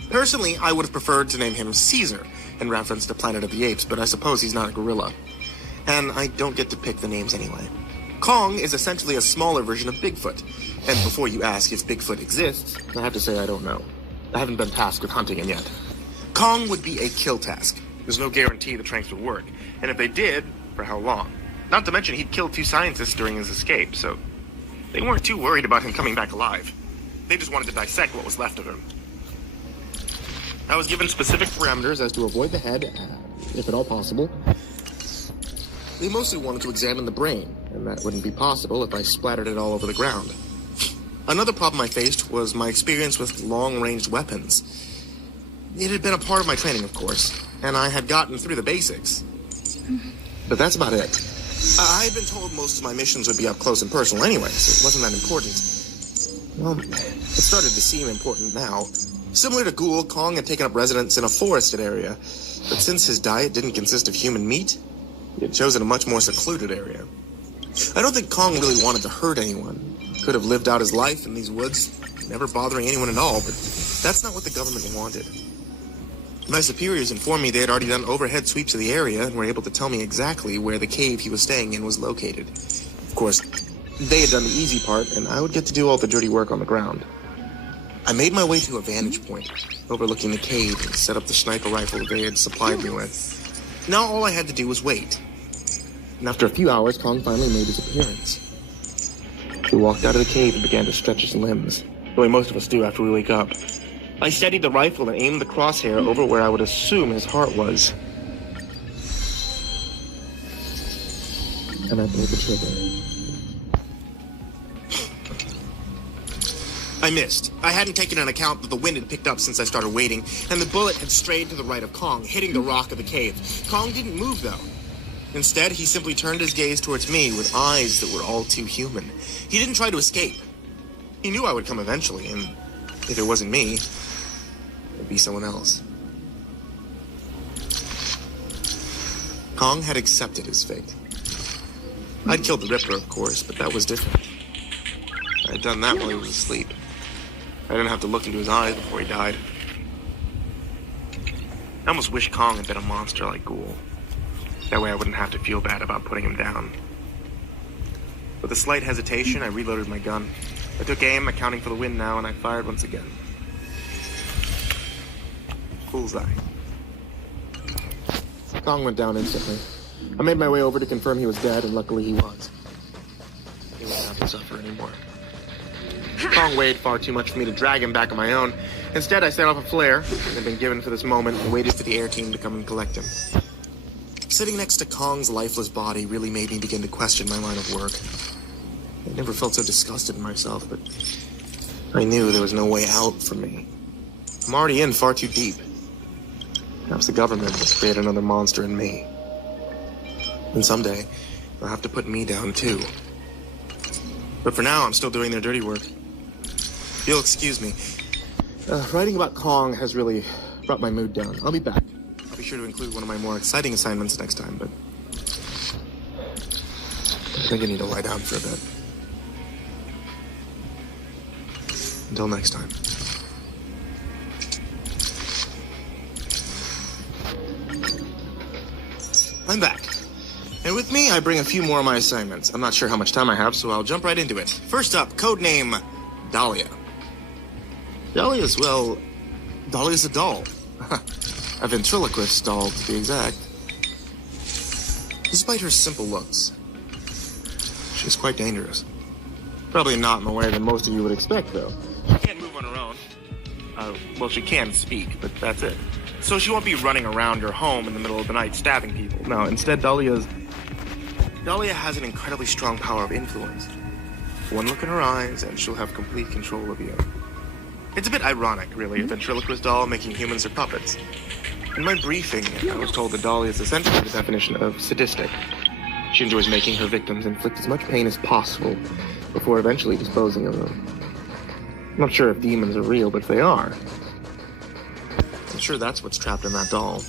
Personally, I would have preferred to name him Caesar, in reference to Planet of the Apes, but I suppose he's not a gorilla. And I don't get to pick the names anyway. Kong is essentially a smaller version of Bigfoot. And before you ask if Bigfoot exists, I have to say I don't know. I haven't been tasked with hunting him yet. Kong would be a kill task. There's no guarantee the tranks would work. And if they did, for how long? Not to mention he'd killed 2 scientists during his escape, so they weren't too worried about him coming back alive. They just wanted to dissect what was left of him. I was given specific parameters as to avoid the head, if at all possible. They mostly wanted to examine the brain, and that wouldn't be possible if I splattered it all over the ground. Another problem I faced was my experience with long-range weapons. It had been a part of my training, of course, and I had gotten through the basics. But that's about it. I had been told most of my missions would be up close and personal anyway, so it wasn't that important. Well, it started to seem important now. Similar to Ghoul, Kong had taken up residence in a forested area, but since his diet didn't consist of human meat, he had chosen a much more secluded area. I don't think Kong really wanted to hurt anyone. He could have lived out his life in these woods, never bothering anyone at all, but that's not what the government wanted. My superiors informed me they had already done overhead sweeps of the area and were able to tell me exactly where the cave he was staying in was located. Of course, they had done the easy part, and I would get to do all the dirty work on the ground. I made my way to a vantage point, overlooking the cave, and set up the sniper rifle they had supplied me with. Now all I had to do was wait. And after a few hours, Kong finally made his appearance. He walked out of the cave and began to stretch his limbs, the way most of us do after we wake up. I steadied the rifle and aimed the crosshair over where I would assume his heart was. And I pulled the trigger. I missed. I hadn't taken into account that the wind had picked up since I started waiting, and the bullet had strayed to the right of Kong, hitting the rock of the cave. Kong didn't move, though. Instead, he simply turned his gaze towards me with eyes that were all too human. He didn't try to escape. He knew I would come eventually, and if it wasn't me, it would be someone else. Kong had accepted his fate. I'd killed the Ripper, of course, but that was different. I had done that while he was asleep. I didn't have to look into his eyes before he died. I almost wish Kong had been a monster like Ghoul. That way I wouldn't have to feel bad about putting him down. With a slight hesitation, I reloaded my gun. I took aim, accounting for the wind now, and I fired once again. Bullseye. Kong went down instantly. I made my way over to confirm he was dead, and luckily he was. He wouldn't have to suffer anymore. Kong weighed far too much for me to drag him back on my own. Instead, I set off a flare that had been given for this moment and waited for the air team to come and collect him. Sitting next to Kong's lifeless body really made me begin to question my line of work. I never felt so disgusted in myself, but I knew there was no way out for me. I'm already in far too deep. Perhaps the government has created another monster in me. And someday, they'll have to put me down too. But for now, I'm still doing their dirty work. You'll excuse me. Writing about Kong has really brought my mood down. I'll be back. I'll be sure to include one of my more exciting assignments next time, but I think I need to lie down for a bit. Until next time. I'm back. And with me, I bring a few more of my assignments. I'm not sure how much time I have, so I'll jump right into it. First up, codename Dahlia. Dahlia's, well, Dahlia's a doll. A ventriloquist doll, to be exact. Despite her simple looks, she's quite dangerous. Probably not in the way that most of you would expect, though. She can't move on her own. Well, she can speak, but that's it. So she won't be running around her home in the middle of the night stabbing people. No, instead Dahlia has an incredibly strong power of influence. One look in her eyes, and she'll have complete control of you. It's a bit ironic, really, a ventriloquist doll making humans her puppets. In my briefing, I was told that Dahlia is essentially the definition of sadistic. She enjoys making her victims inflict as much pain as possible before eventually disposing of them. I'm not sure if demons are real, but if they are, I'm sure that's what's trapped in that doll.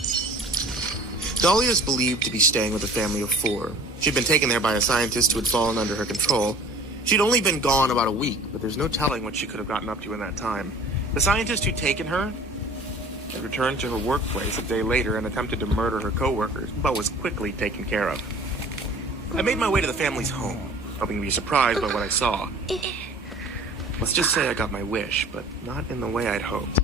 Dahlia is believed to be staying with a family of 4. She'd been taken there by a scientist who had fallen under her control. She'd only been gone about a week, but there's no telling what she could have gotten up to in that time. The scientist who'd taken her had returned to her workplace a day later and attempted to murder her co-workers, but was quickly taken care of. I made my way to the family's home, hoping to be surprised by what I saw. Let's just say I got my wish, but not in the way I'd hoped.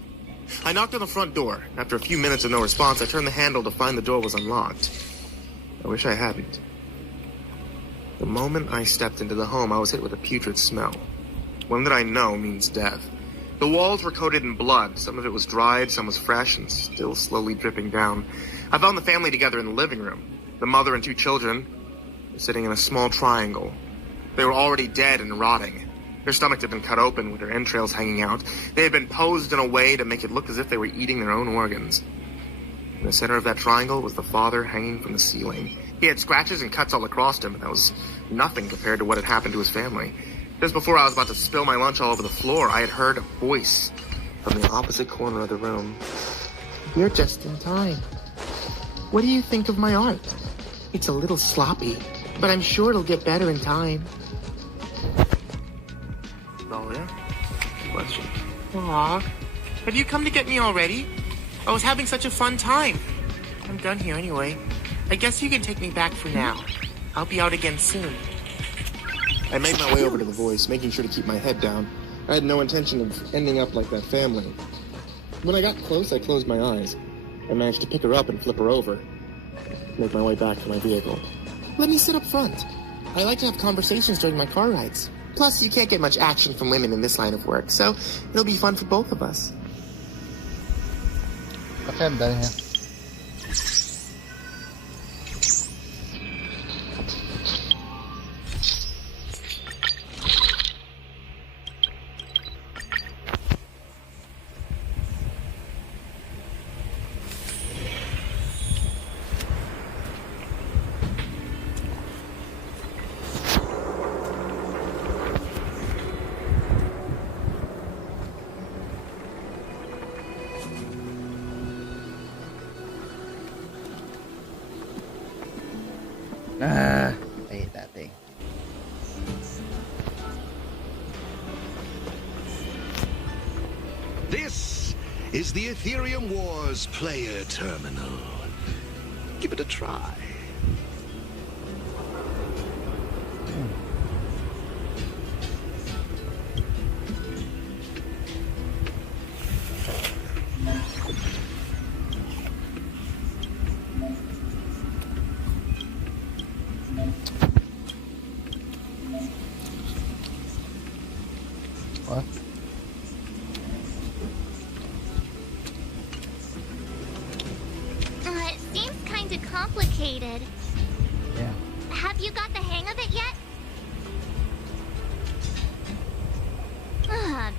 I knocked on the front door. After a few minutes of no response, I turned the handle to find the door was unlocked. I wish I hadn't. The moment I stepped into the home, I was hit with a putrid smell. One that I know means death. The walls were coated in blood. Some of it was dried, some was fresh, and still slowly dripping down. I found the family together in the living room. The mother and 2 children were sitting in a small triangle. They were already dead and rotting. Their stomachs had been cut open with their entrails hanging out. They had been posed in a way to make it look as if they were eating their own organs. In the center of that triangle was the father hanging from the ceiling. He had scratches and cuts all across him, but that was nothing compared to what had happened to his family. Just before I was about to spill my lunch all over the floor, I had heard a voice from the opposite corner of the room. You're just in time. What do you think of my art? It's a little sloppy, but I'm sure it'll get better in time. Dahlia? Question. Aw, have you come to get me already? I was having such a fun time. I'm done here anyway. I guess you can take me back for now. I'll be out again soon. I made my way over to the voice, making sure to keep my head down. I had no intention of ending up like that family. When I got close, I closed my eyes. I managed to pick her up and flip her over. Make my way back to my vehicle. Let me sit up front. I like to have conversations during my car rides. Plus, you can't get much action from women in this line of work, so it'll be fun for both of us. Okay, I'm done here. I hate that thing. This is the Ethereum Wars player terminal. Give it a try. What? It seems kind of complicated. Yeah. Have you got the hang of it yet?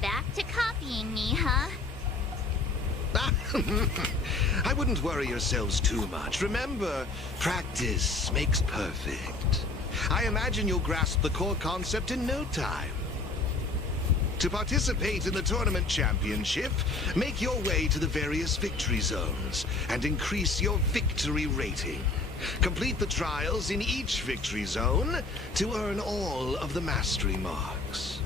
Back to copying me, huh? I wouldn't worry yourselves too much. Remember, practice makes perfect. I imagine you'll grasp the core concept in no time. To participate in the tournament championship, make your way to the various victory zones and increase your victory rating. Complete the trials in each victory zone to earn all of the mastery marks.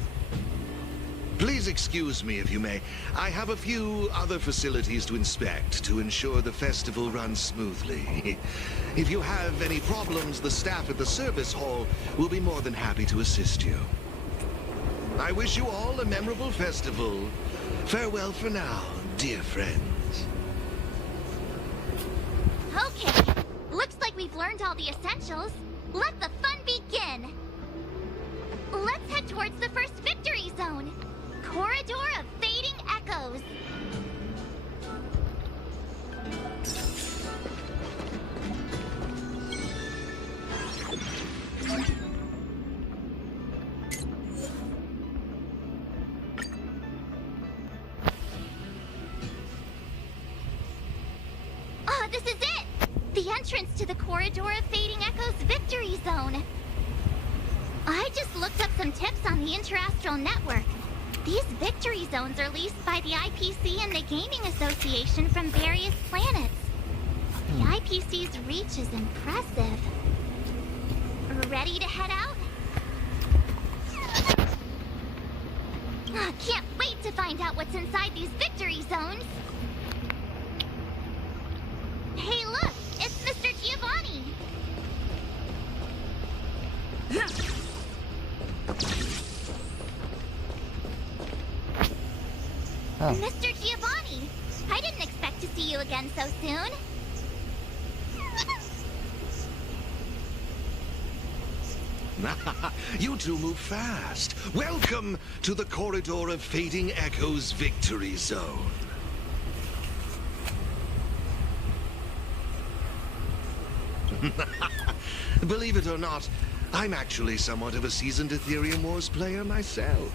Please excuse me if you may. I have a few other facilities to inspect to ensure the festival runs smoothly. If you have any problems, the staff at the service hall will be more than happy to assist you. I wish you all a memorable festival. Farewell for now, dear friends. Okay, looks like we've learned all the essentials. Let the fun begin. Let's head towards the first victory zone. Corridor of Fading Echoes. to the Corridor of Fading Echoes Victory Zone. I just looked up some tips on the Interastral Network. These victory zones are leased by the IPC and the Gaming Association from various planets. The IPC's reach is impressive. Ready to head out? Can't wait to find out what's inside these victory zones. Hey, look! It's Mr. Giovanni! Oh. Mr. Giovanni! I didn't expect to see you again so soon. You two move fast. Welcome to the Corridor of Fading Echoes Victory Zone. Believe it or not, I'm actually somewhat of a seasoned Ethereum Wars player myself.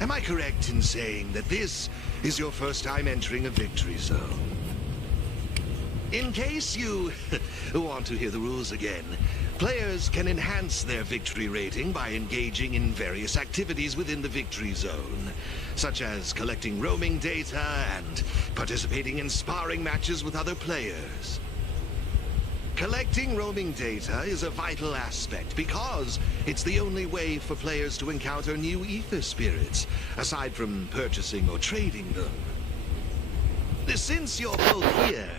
Am I correct in saying that this is your first time entering a victory zone? In case you want to hear the rules again, players can enhance their victory rating by engaging in various activities within the victory zone, such as collecting roaming data and participating in sparring matches with other players. Collecting roaming data is a vital aspect because it's the only way for players to encounter new ether spirits, aside from purchasing or trading them. Since you're both here,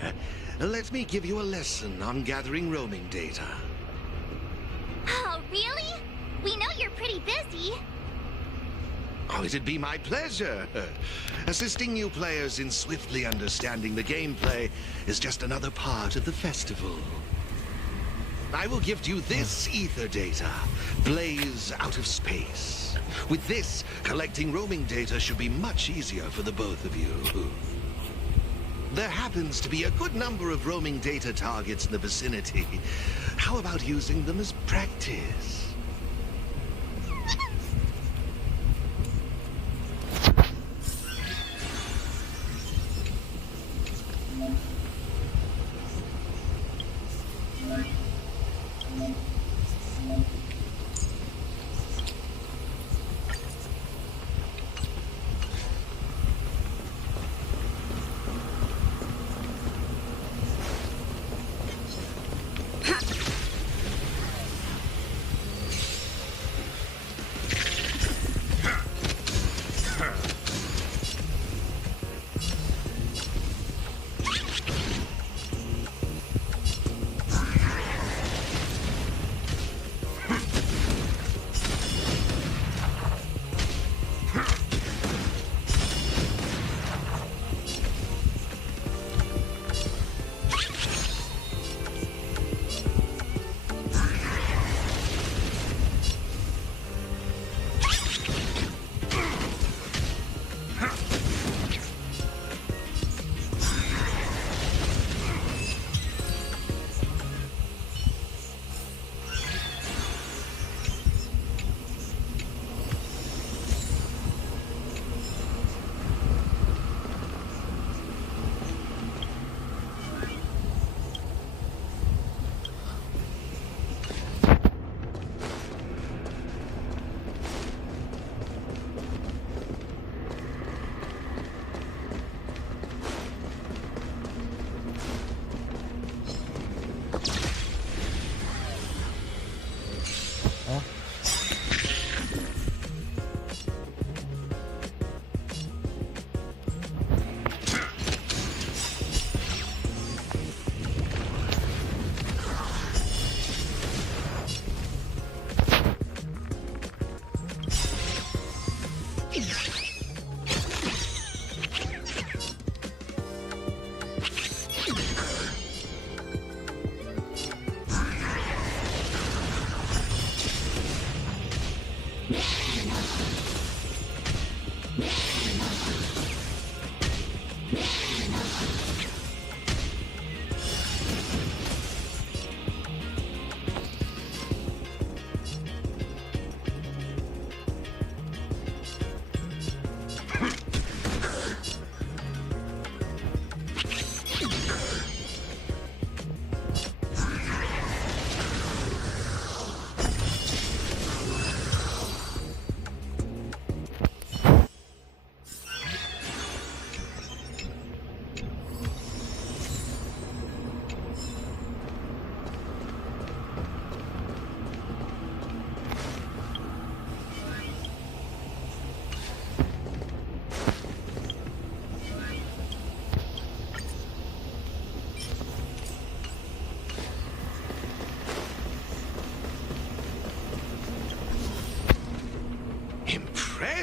let me give you a lesson on gathering roaming data. Oh, really? We know you're pretty busy. Oh, it'd be my pleasure. Assisting new players in swiftly understanding the gameplay is just another part of the festival. I will gift you this ether data, Blaze out of space. With this, collecting roaming data should be much easier for the both of you. There happens to be a good number of roaming data targets in the vicinity. How about using them as practice?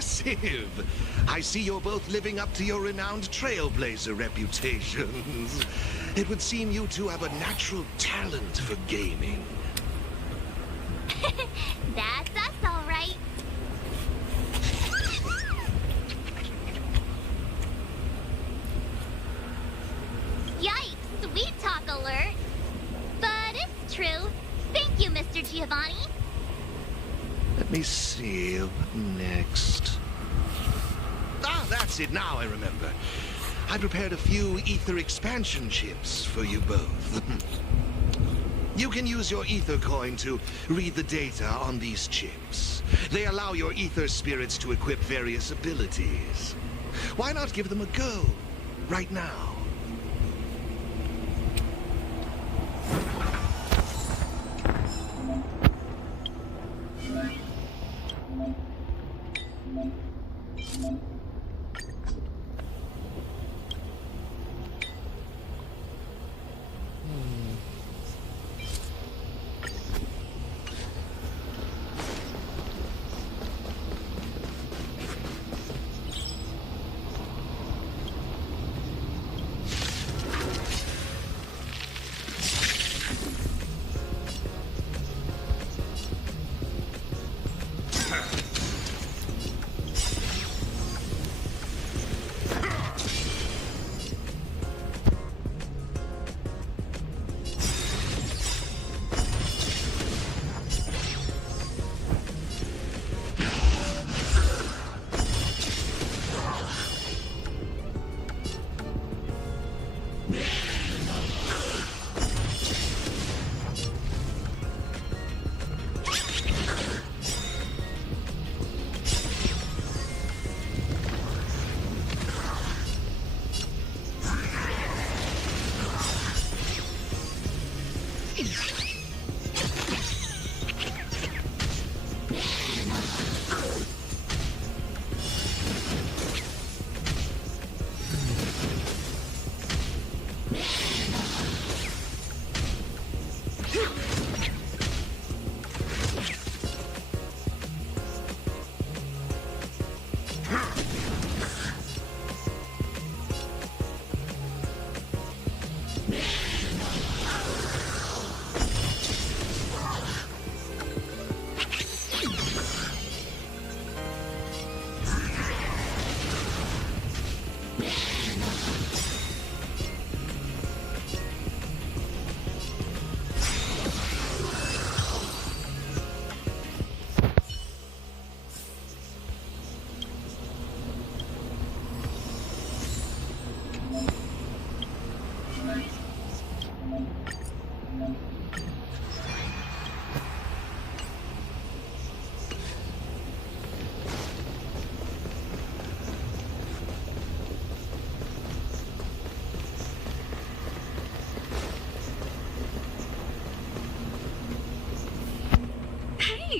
impressive. I see you're both living up to your renowned trailblazer reputations. It would seem you two have a natural talent for gaming. That's us, all right. Yikes, sweet talk alert. But it's true. Thank you, Mr. Giovanni. Let me see. What next? Ah, that's it. Now I remember. I prepared a few ether expansion chips for you both. You can use your ether coin to read the data on these chips. They allow your ether spirits to equip various abilities. Why not give them a go right now?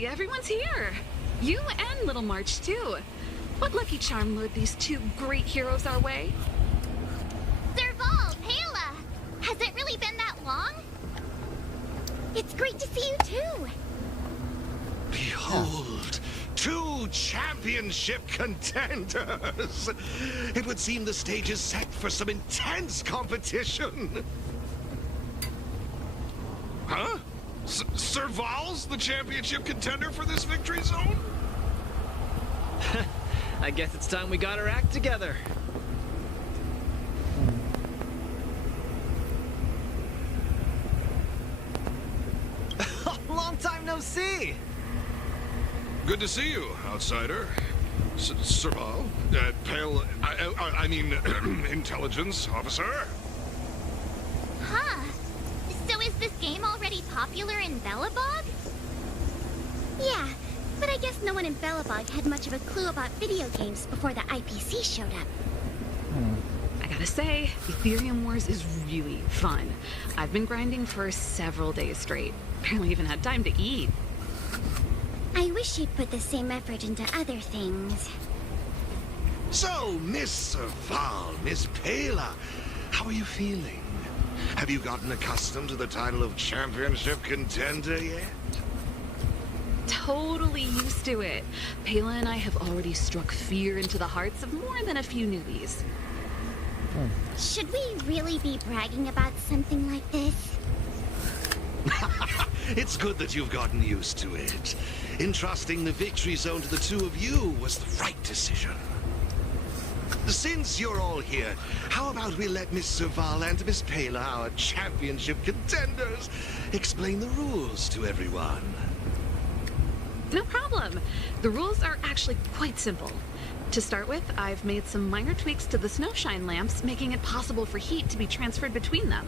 Everyone's here. You and Little March, too. What lucky charm lured these two great heroes our way? Serval, Pela! Has it really been that long? It's great to see you, too. Behold, two championship contenders. It would seem the stage is set for some intense competition. Huh? Serval's the championship contender for this victory zone? I guess it's time we got our act together. Long time no see! Good to see you, outsider. Serval? Pale... I mean, intelligence officer? Huh. So is this game already popular in Belobog? Yeah, but I guess no one in Belobog had much of a clue about video games before the IPC showed up. I gotta say, Ethereum Wars is really fun. I've been grinding for several days straight. Barely even had time to eat. I wish you'd put the same effort into other things. So, Miss Serval, Miss Pela, how are you feeling? Have you gotten accustomed to the title of championship contender yet? totally used to it. Payla and I have already struck fear into the hearts of more than a few newbies. Should we really be bragging about something like this? It's good that you've gotten used to it. Entrusting the victory zone to the two of you was the right decision. Since you're all here, how about we let Miss Serval and Miss Payla, our championship contenders, explain the rules to everyone? No problem. The rules are actually quite simple. To start with, I've made some minor tweaks to the snowshine lamps, making it possible for heat to be transferred between them.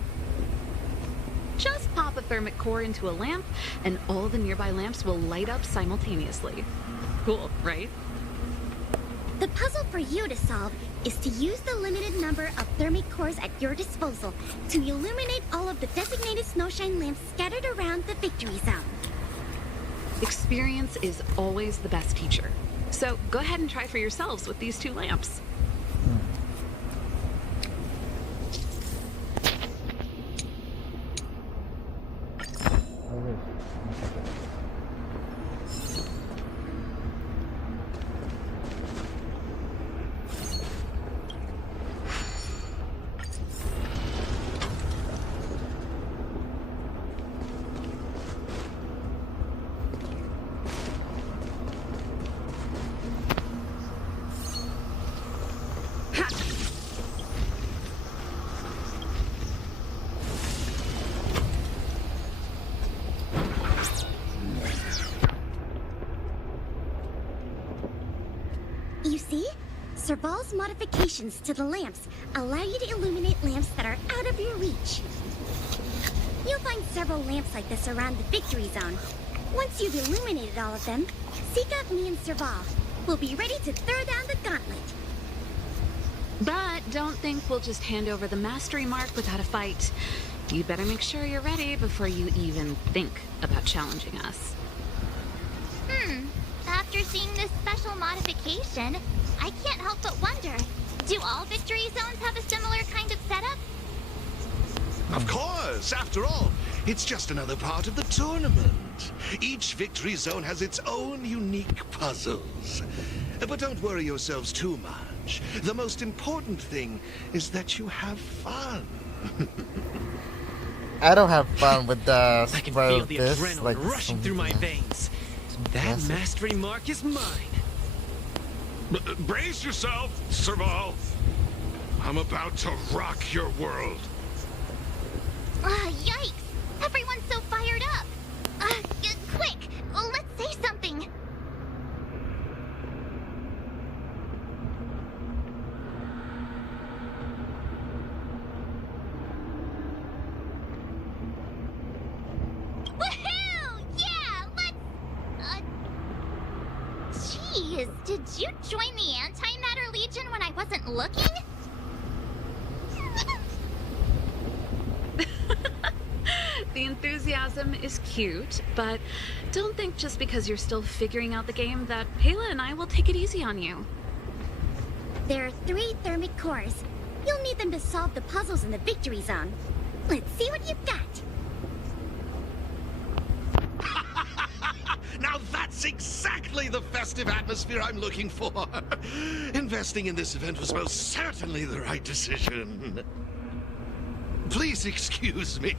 Just pop a thermic core into a lamp, and all the nearby lamps will light up simultaneously. Cool, right? The puzzle for you to solve is to use the limited number of thermic cores at your disposal to illuminate all of the designated snowshine lamps scattered around the victory zone. Experience is always the best teacher. So go ahead and try for yourselves with these 2 lamps. You see? Serval's modifications to the lamps allow you to illuminate lamps that are out of your reach. You'll find several lamps like this around the victory zone. Once you've illuminated all of them, seek out me and Serval. We'll be ready to throw down the gauntlet. But don't think we'll just hand over the mastery mark without a fight. You'd better make sure you're ready before you even think about challenging us. After seeing this special modification, I can't help but wonder, do all victory zones have a similar kind of setup? Of course! After all, it's just another part of the tournament. Each victory zone has its own unique puzzles. But don't worry yourselves too much. The most important thing is that you have fun. I don't have fun with the I can feel the this, adrenaline like, rushing through my veins. That mastery mark is mine. Brace yourself, Serval. I'm about to rock your world. Yikes! Everyone's so fired up! Quick! Let's say something! Woohoo! Yeah! Let's... Jeez, did you join the Antimatter Legion when I wasn't looking? The enthusiasm is cute, but don't think just because you're still figuring out the game that Payla and I will take it easy on you. There are 3 thermic cores. You'll need them to solve the puzzles in the victory zone. Let's see what you've got. Now that's exactly the festive atmosphere I'm looking for. Investing in this event was most certainly the right decision. Please excuse me.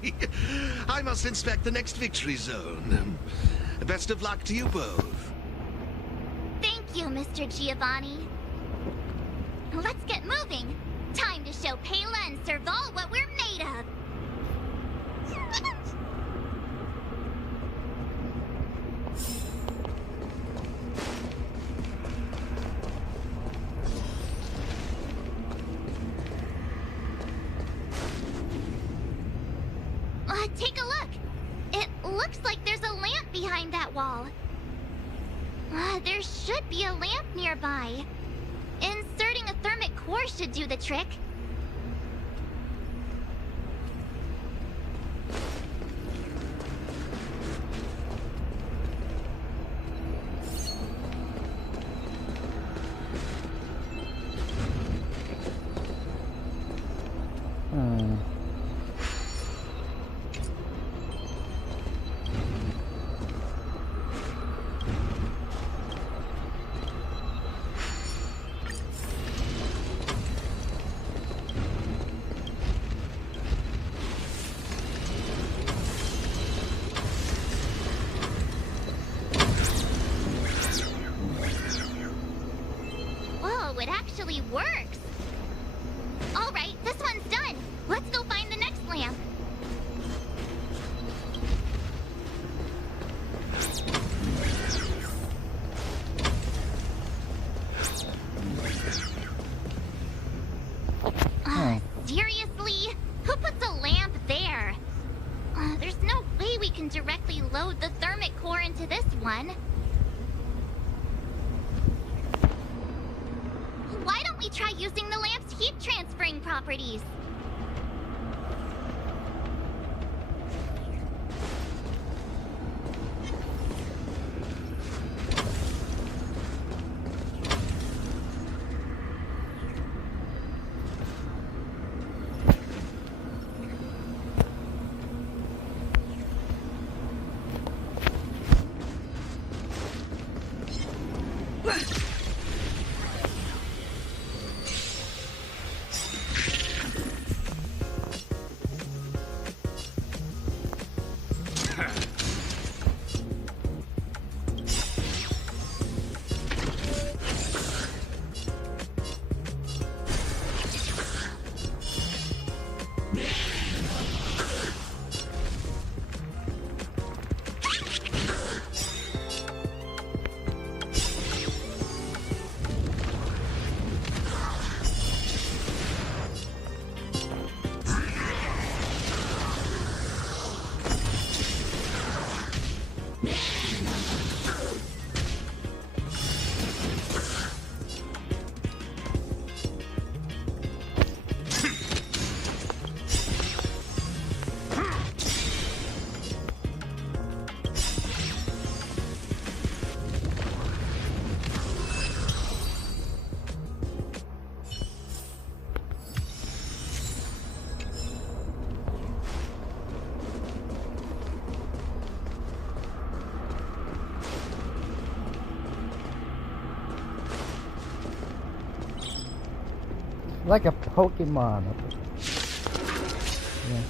I must inspect the next victory zone. Best of luck to you both. Thank you, Mr. Giovanni. Let's get moving. Time to show Payla and Serval what we're made of. Take a look. It looks like there's a lamp behind that wall. There should be a lamp nearby. Inserting a thermic core should do the trick. actually works. All right, this one's done. Let's go find the next lamp. Seriously? Who puts a lamp there? There's no way we can directly load the thermic core into this one. Why don't we try using the lamp's heat transferring properties? Like a Pokemon. Yeah.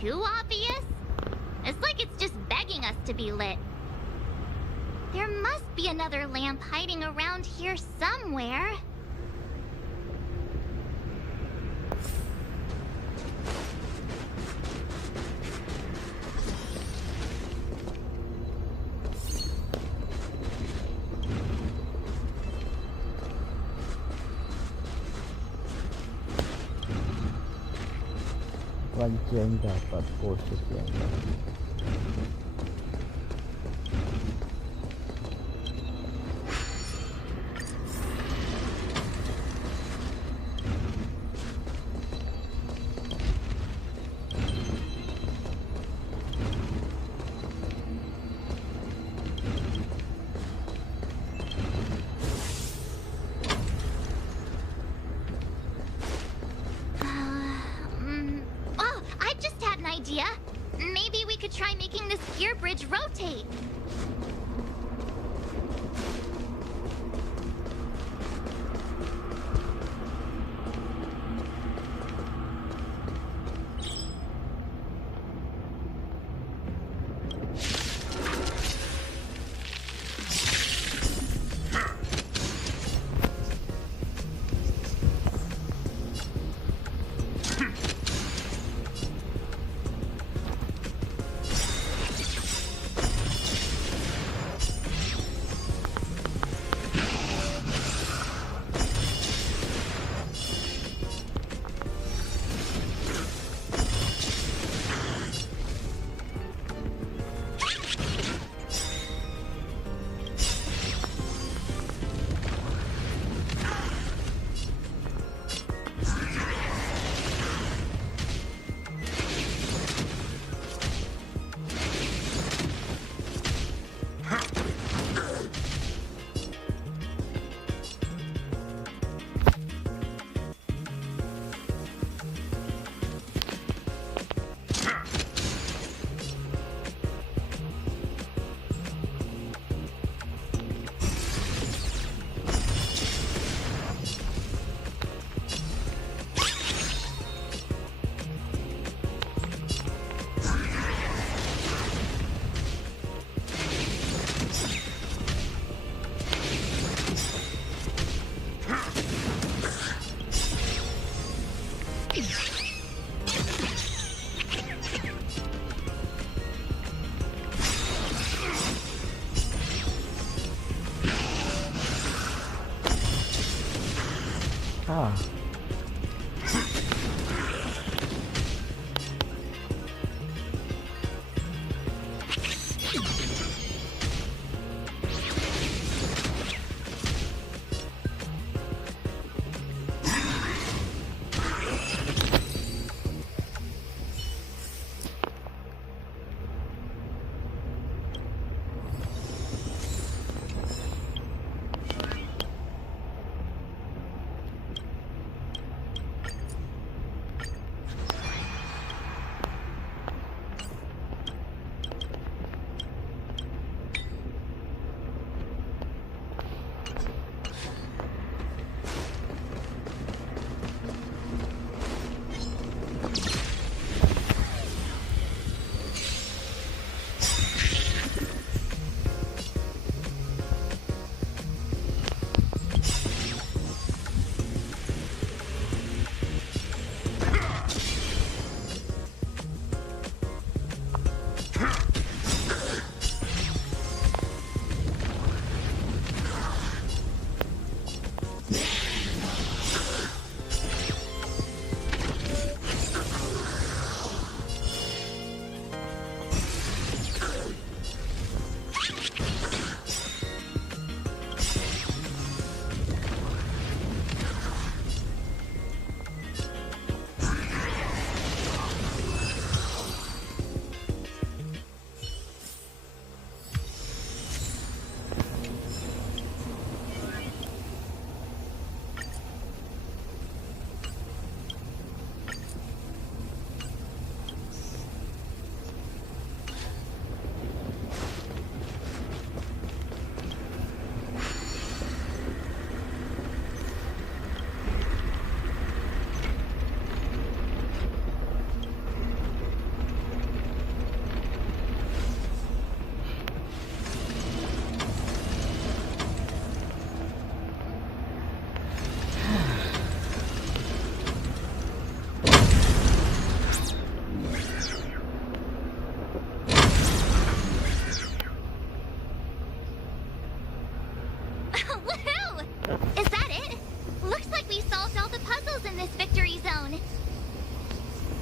too obvious? It's like it's just begging us to be lit. There must be another lamp hiding around here somewhere. Wajan dapat posisi yang Maybe we could try making this gear bridge rotate.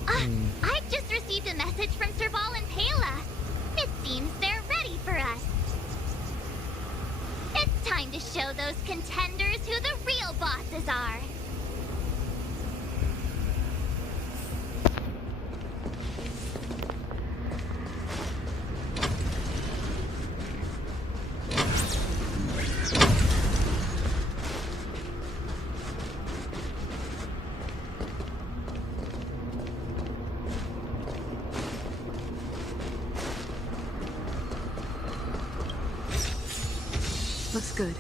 I've just received a message from Serval and Pela. It seems they're ready for us. It's time to show those contenders who the real bosses are. Looks good.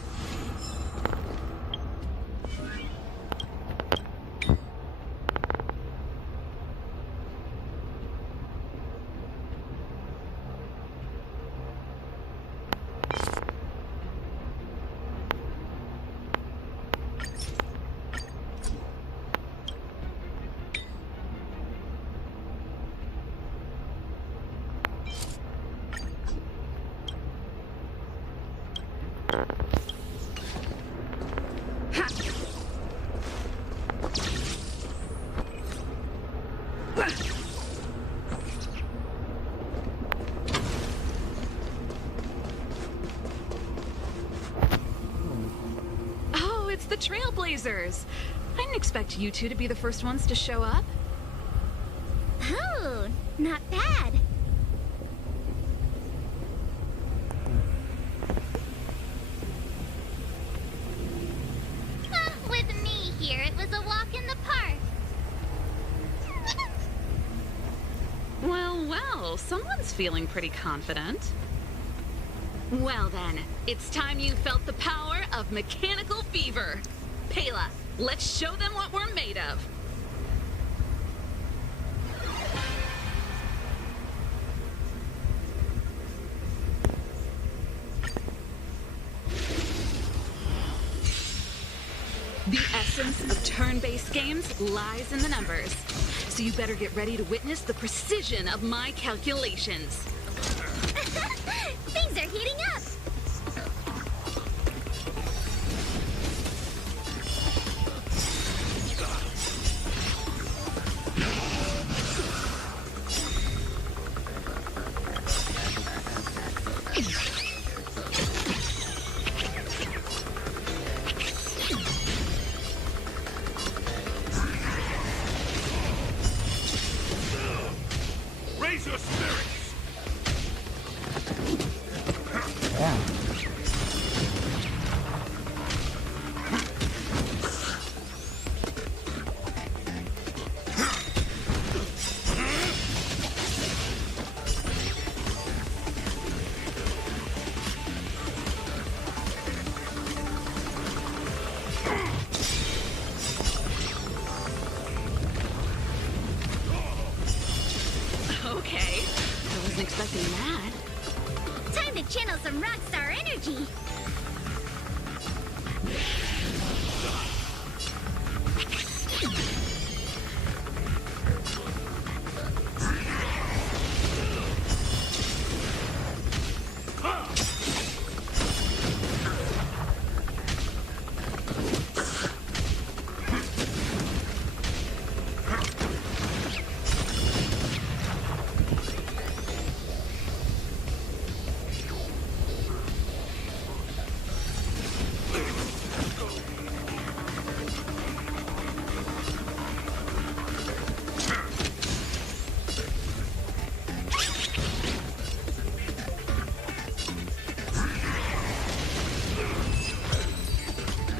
Oh, it's the Trailblazers. I didn't expect you two to be the first ones to show up. Oh, not bad. With me here, it was a walk in the park. Well, someone's feeling pretty confident. Well then, it's time you felt the power of mechanical fever. Pela, let's show them what we're made of. The essence of turn-based games lies in the numbers. So you better get ready to witness the precision of my calculations. Things are heating up. Raise your spirits! Okay, I wasn't expecting that. Time to channel some rockstar energy.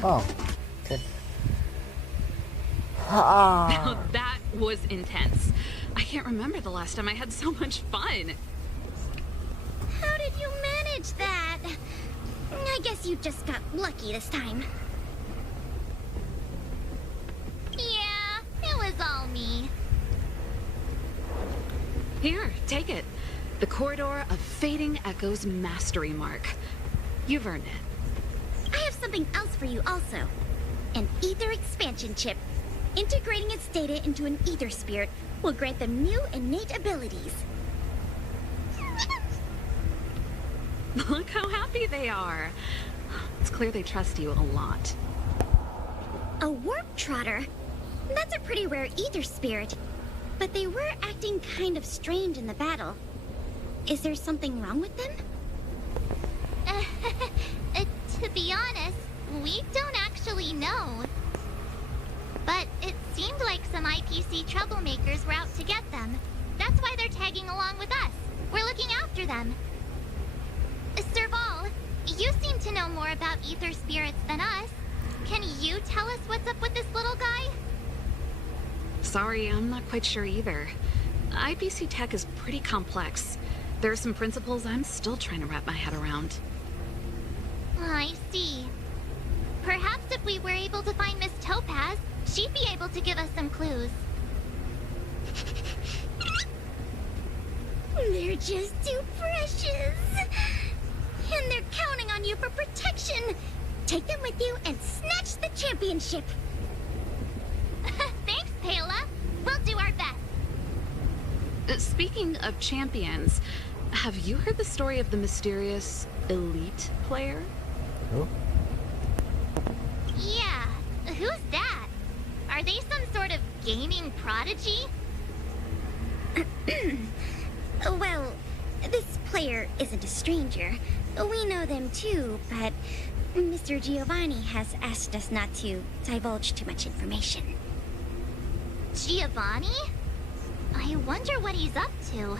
Oh, good. Now that was intense. I can't remember the last time I had so much fun. How did you manage that? I guess you just got lucky this time. Yeah, it was all me. Here, take it. The Corridor of Fading Echoes Mastery Mark. You've earned it. I have something else for you also. An ether expansion chip. Integrating its data into an ether spirit will grant them new innate abilities. Look how happy they are. It's clear they trust you a lot. A warp trotter? That's a pretty rare ether spirit. but they were acting kind of strange in the battle. Is there something wrong with them? To be honest, we don't actually know. But it seemed like some IPC troublemakers were out to get them. That's why they're tagging along with us. We're looking after them. Serval, you seem to know more about ether spirits than us. Can you tell us what's up with this little guy? Sorry, I'm not quite sure either. IPC tech is pretty complex. There are some principles I'm still trying to wrap my head around. I see. Perhaps if we were able to find Miss Topaz, she'd be able to give us some clues. They're just too precious. And they're counting on you for protection. Take them with you and snatch the championship. Thanks, Paola. We'll do our best. Speaking of champions, have you heard the story of the mysterious elite player? Who? Yeah, who's that? Are they some sort of gaming prodigy? Well, this player isn't a stranger. We know them too, but Mr. Giovanni has asked us not to divulge too much information. Giovanni? I wonder what he's up to.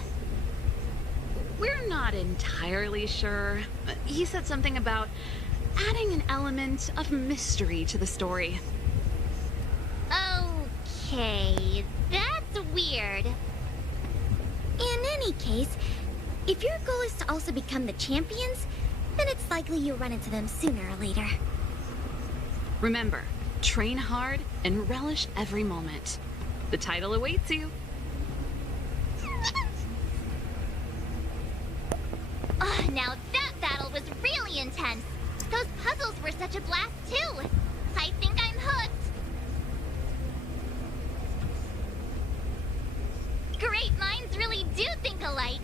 We're not entirely sure. He said something about adding an element of mystery to the story. Okay, that's weird. In any case, if your goal is to also become the champions, then it's likely you'll run into them sooner or later. Remember, train hard and relish every moment. The title awaits you. Now that battle was really intense. Those puzzles were such a blast too. I think I'm hooked. Great minds really do think alike.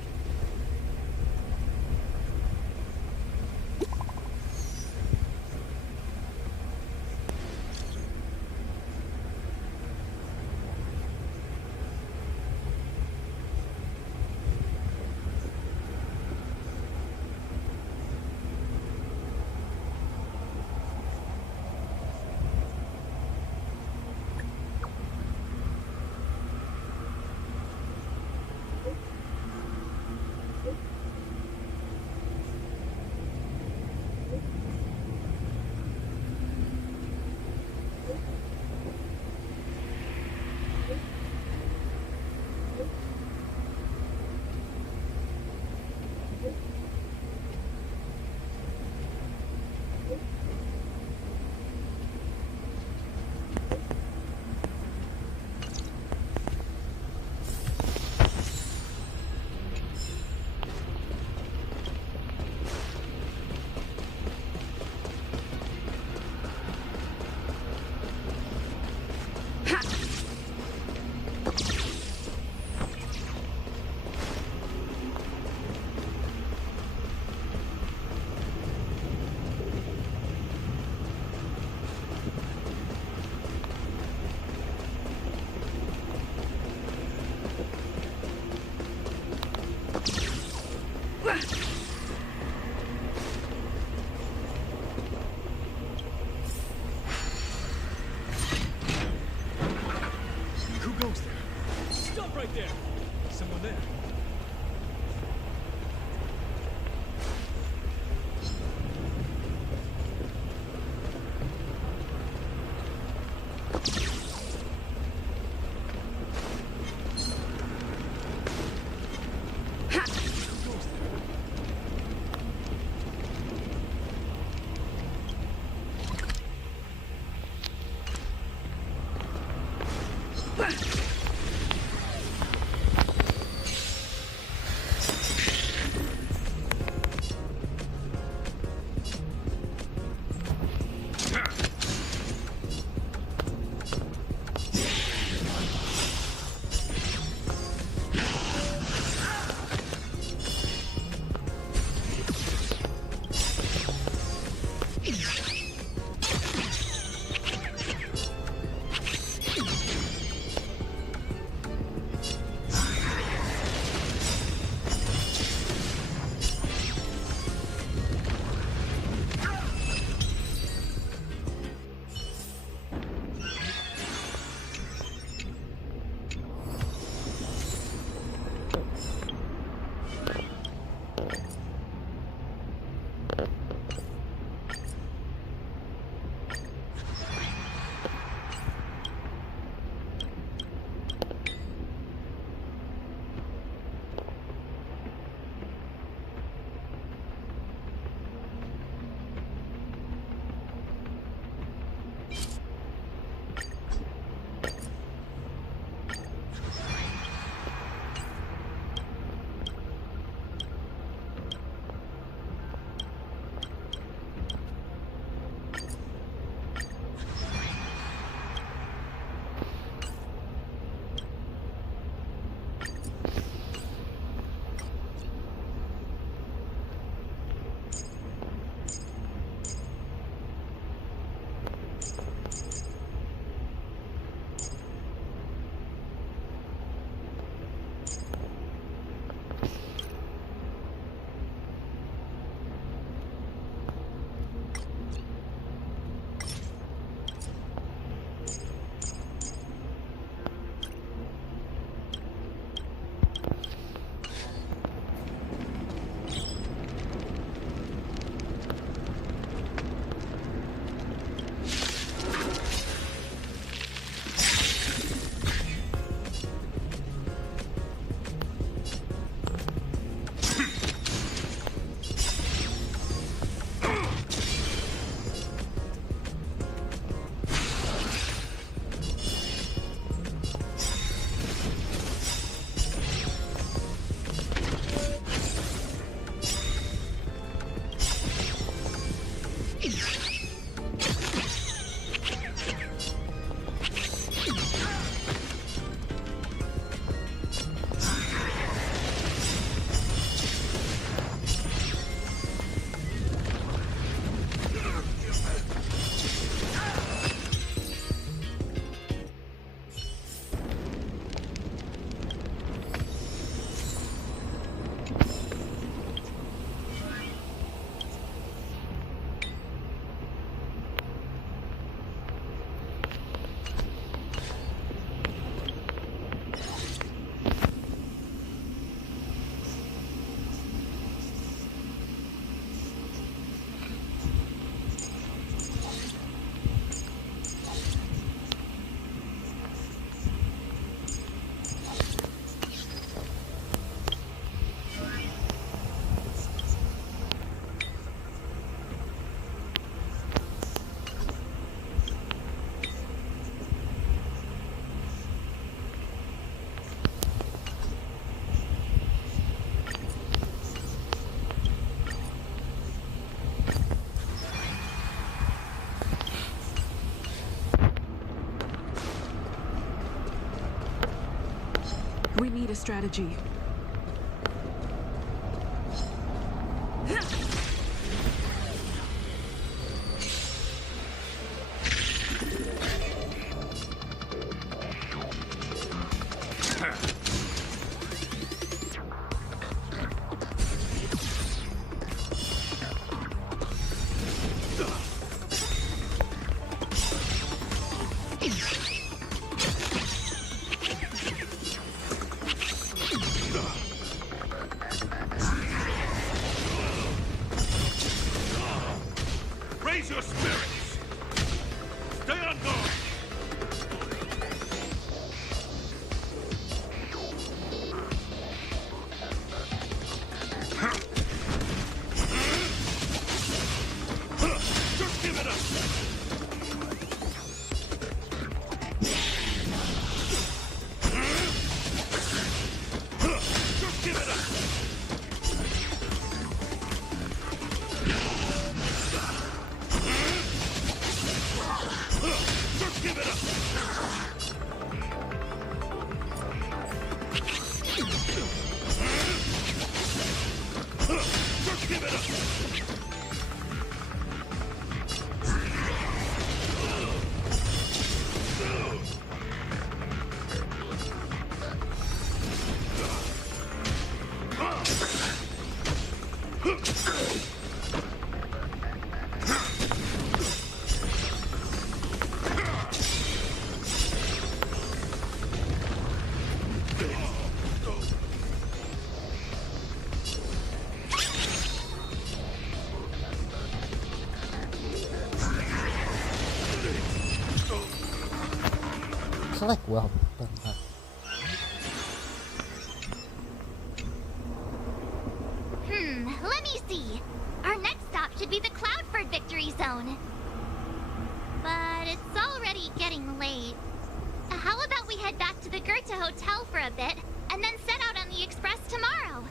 We need a strategy. Raise your spirits! Stay on guard! Just give it up! Just give it up! Just give it up! Just give it up! Select well. Let me see. Our next stop should be the Cloudford Victory Zone. But it's already getting late. How about we head back to the Goethe Hotel for a bit, and then set out on the express tomorrow?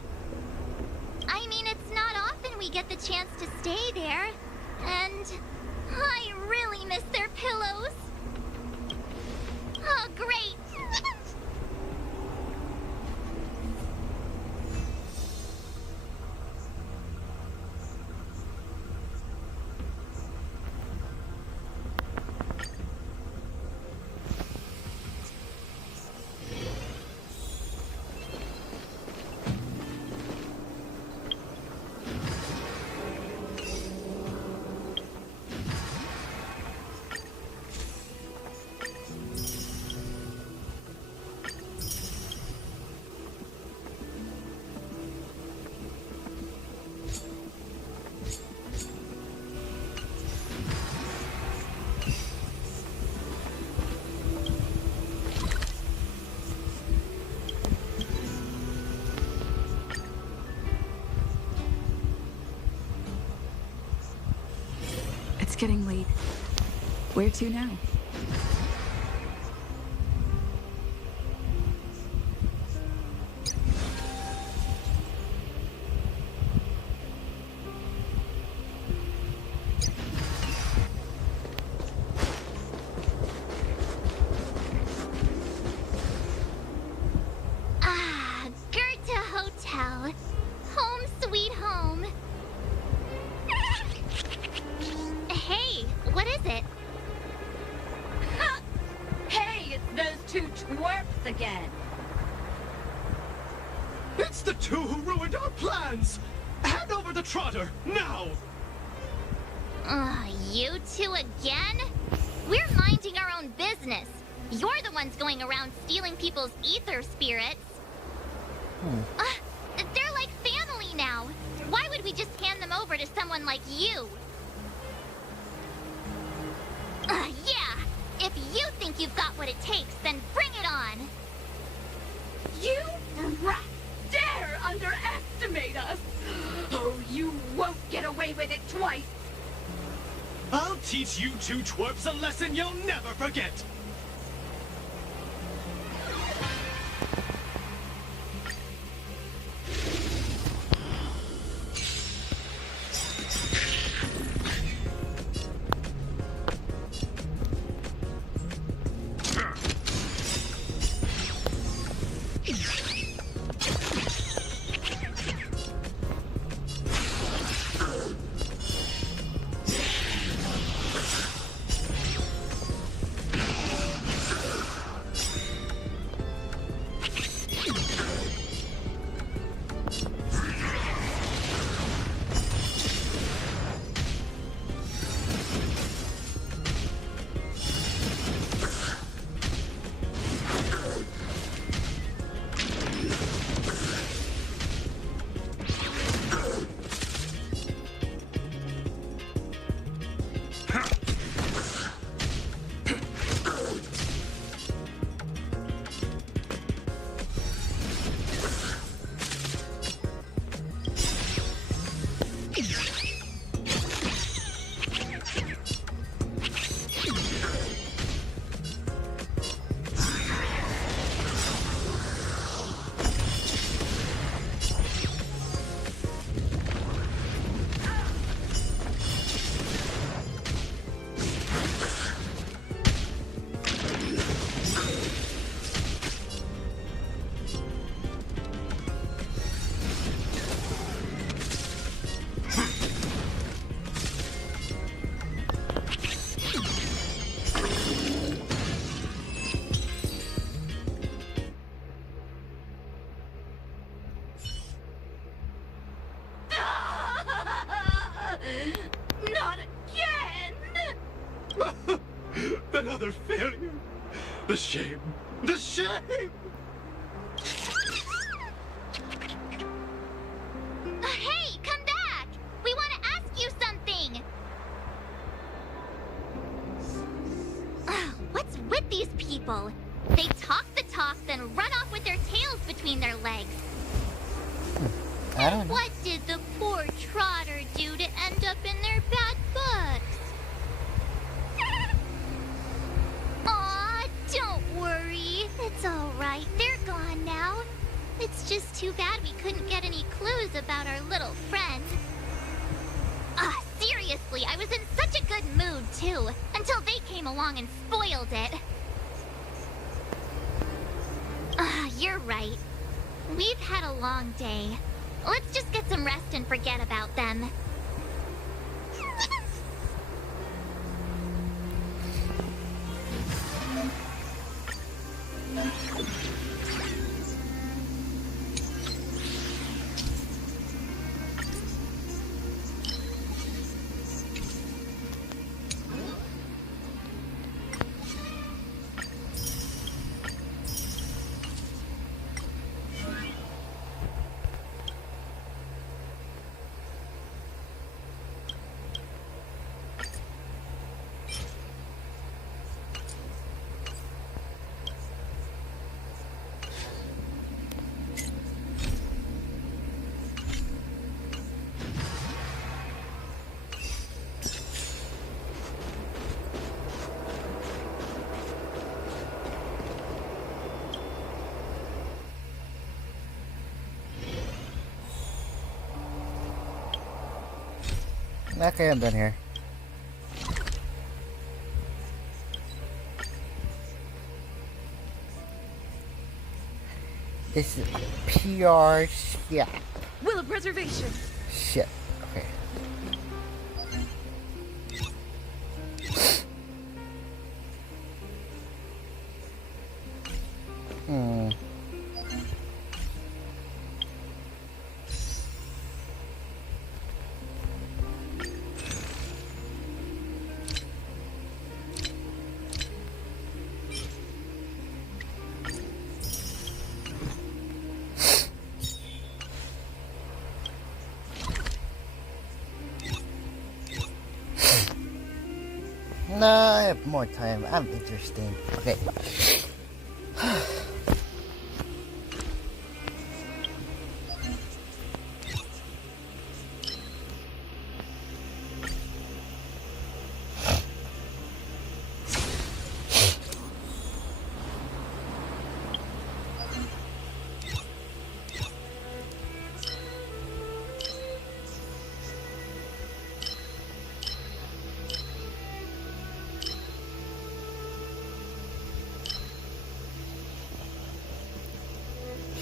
I mean, it's not often we get the chance to stay there, and I really miss their pillows. Oh, great! getting late. Where to now? It's the two who ruined our plans! Hand over the trotter, now! You two again? We're minding our own business. You're the ones going around stealing people's ether spirits. They're like family now. Why would we just hand them over to someone like you? Yeah. If you think you've got what it takes, then bring it on. You brat dare underestimate us! Oh, you won't get away with it twice! I'll teach you two twerps a lesson you'll never forget! Not again! Another failure! The shame! The shame! Hey, come back! We want to ask you something! What's with these people? They talk the talk, then run off with their tails between their legs. I don't know. What did the poor trotter do to end up in their bad books? Aw, don't worry. It's alright. They're gone now. It's just too bad we couldn't get any clues about our little friend. Seriously, I was in such a good mood, too, until they came along and spoiled it. You're right. We've had a long day. Let's just get some rest and forget about them. Okay, I'm done here. This is PR shit. Will of preservation. Shit. Okay. No, I have more time. I'm interesting. Okay.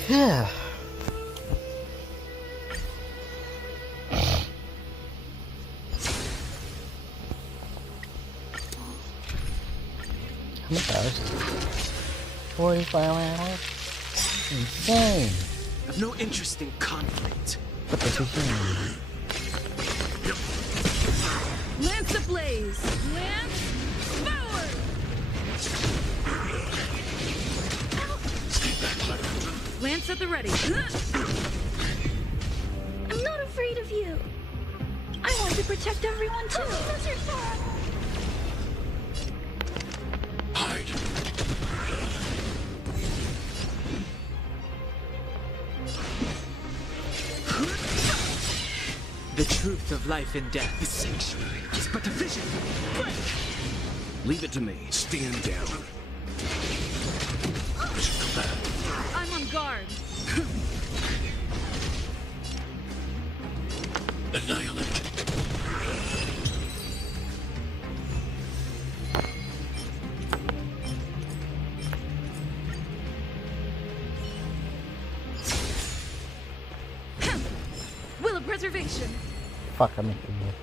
Yeah. How much hours? 45 hours? Insane. I've no interest in conflict. What the fuck? Lance ablaze. Lance forward. Lance at the ready. I'm not afraid of you. I want to protect everyone too. Hide. The truth of life and death. The sanctuary is but a vision. Break. Leave it to me. Stand down. I'm on guard. Annihilate. Will of preservation. Fuck, I'm making it.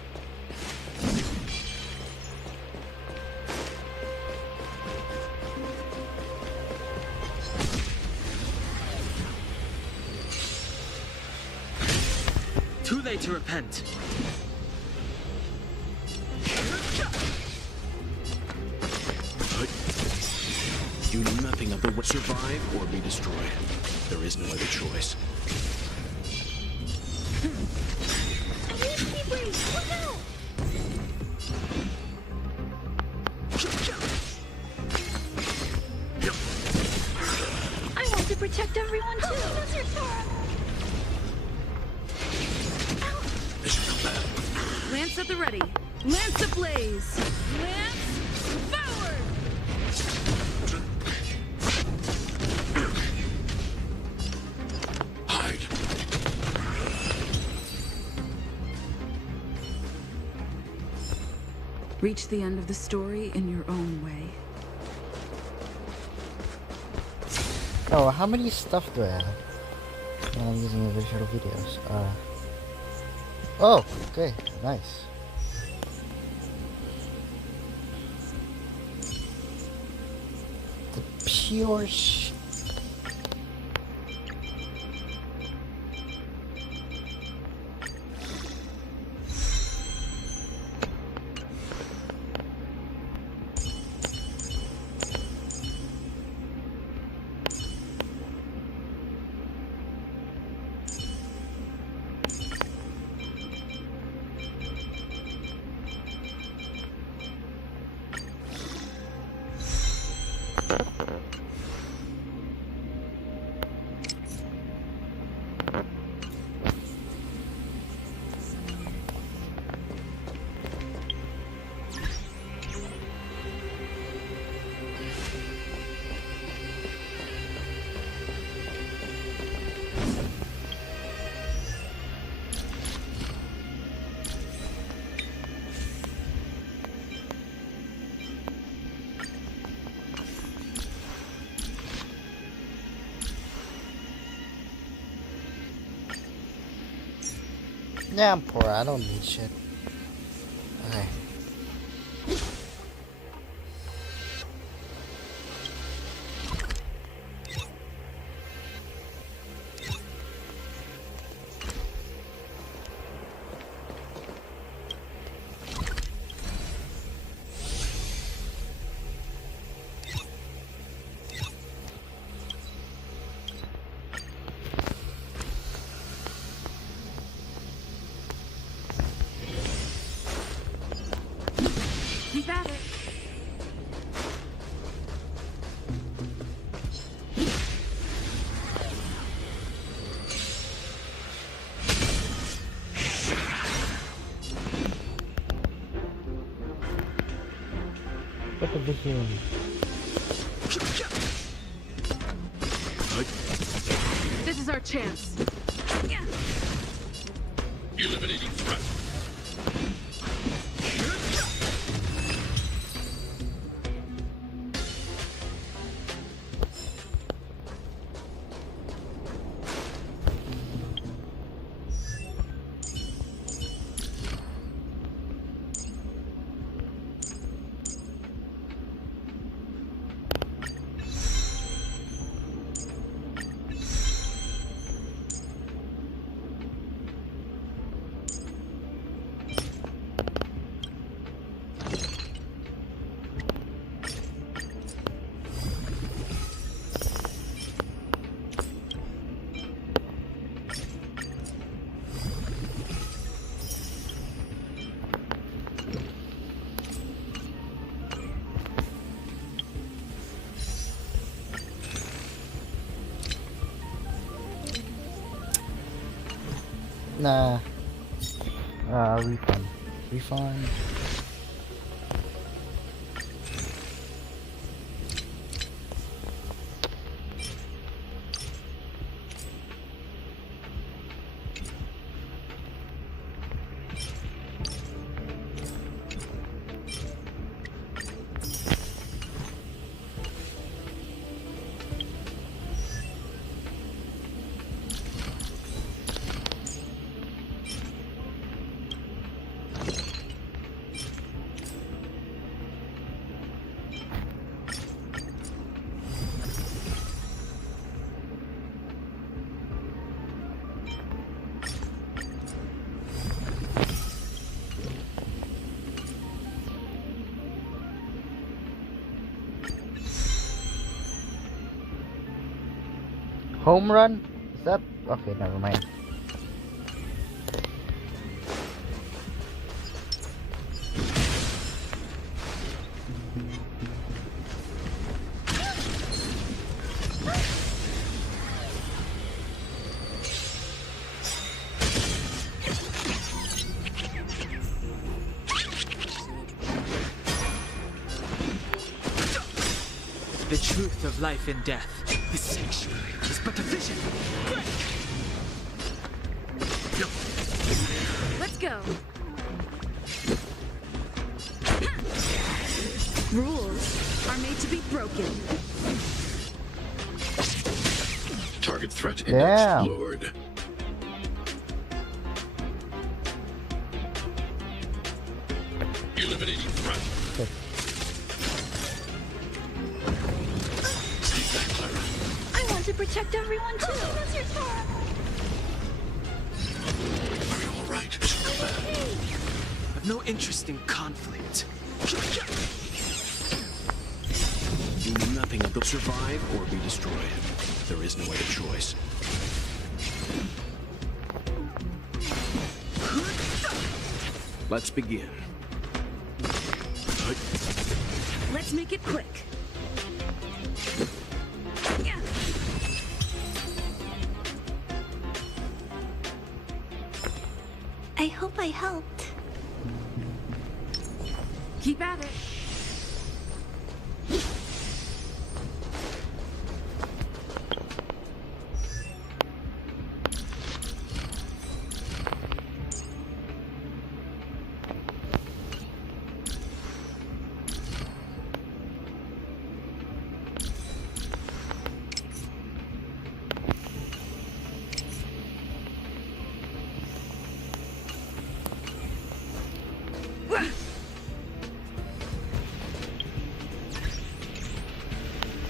Too late to repent. Do nothing of the way. Survive or be destroyed. There is no other choice. I want to protect everyone too. Lance at the ready. Lance ablaze. Lance forward. Hide. Reach the end of the story in your own way. Oh, how many stuff do I have? I'm using the visual videos. Oh, okay, nice. The pure Yeah, I'm poor. I don't need shit. Okay. Keep at it. What the vision? This is our chance. Eliminating threat. Nah. Refund. Refund. Home run? Is that okay? Never mind. The truth of life and death. This sanctuary is but a vision. Let's go. Rules are made to be broken. Target threat index Damn. lowered. Eliminating threat. Okay. I want to protect everyone too. That's your turn. Are you all right? I've no interest in conflict. You know nothing of the survive or be destroyed. There is no other choice. Let's begin. Let's make it quick. I hope I helped. Keep at it.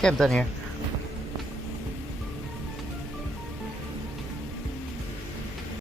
I'm done here.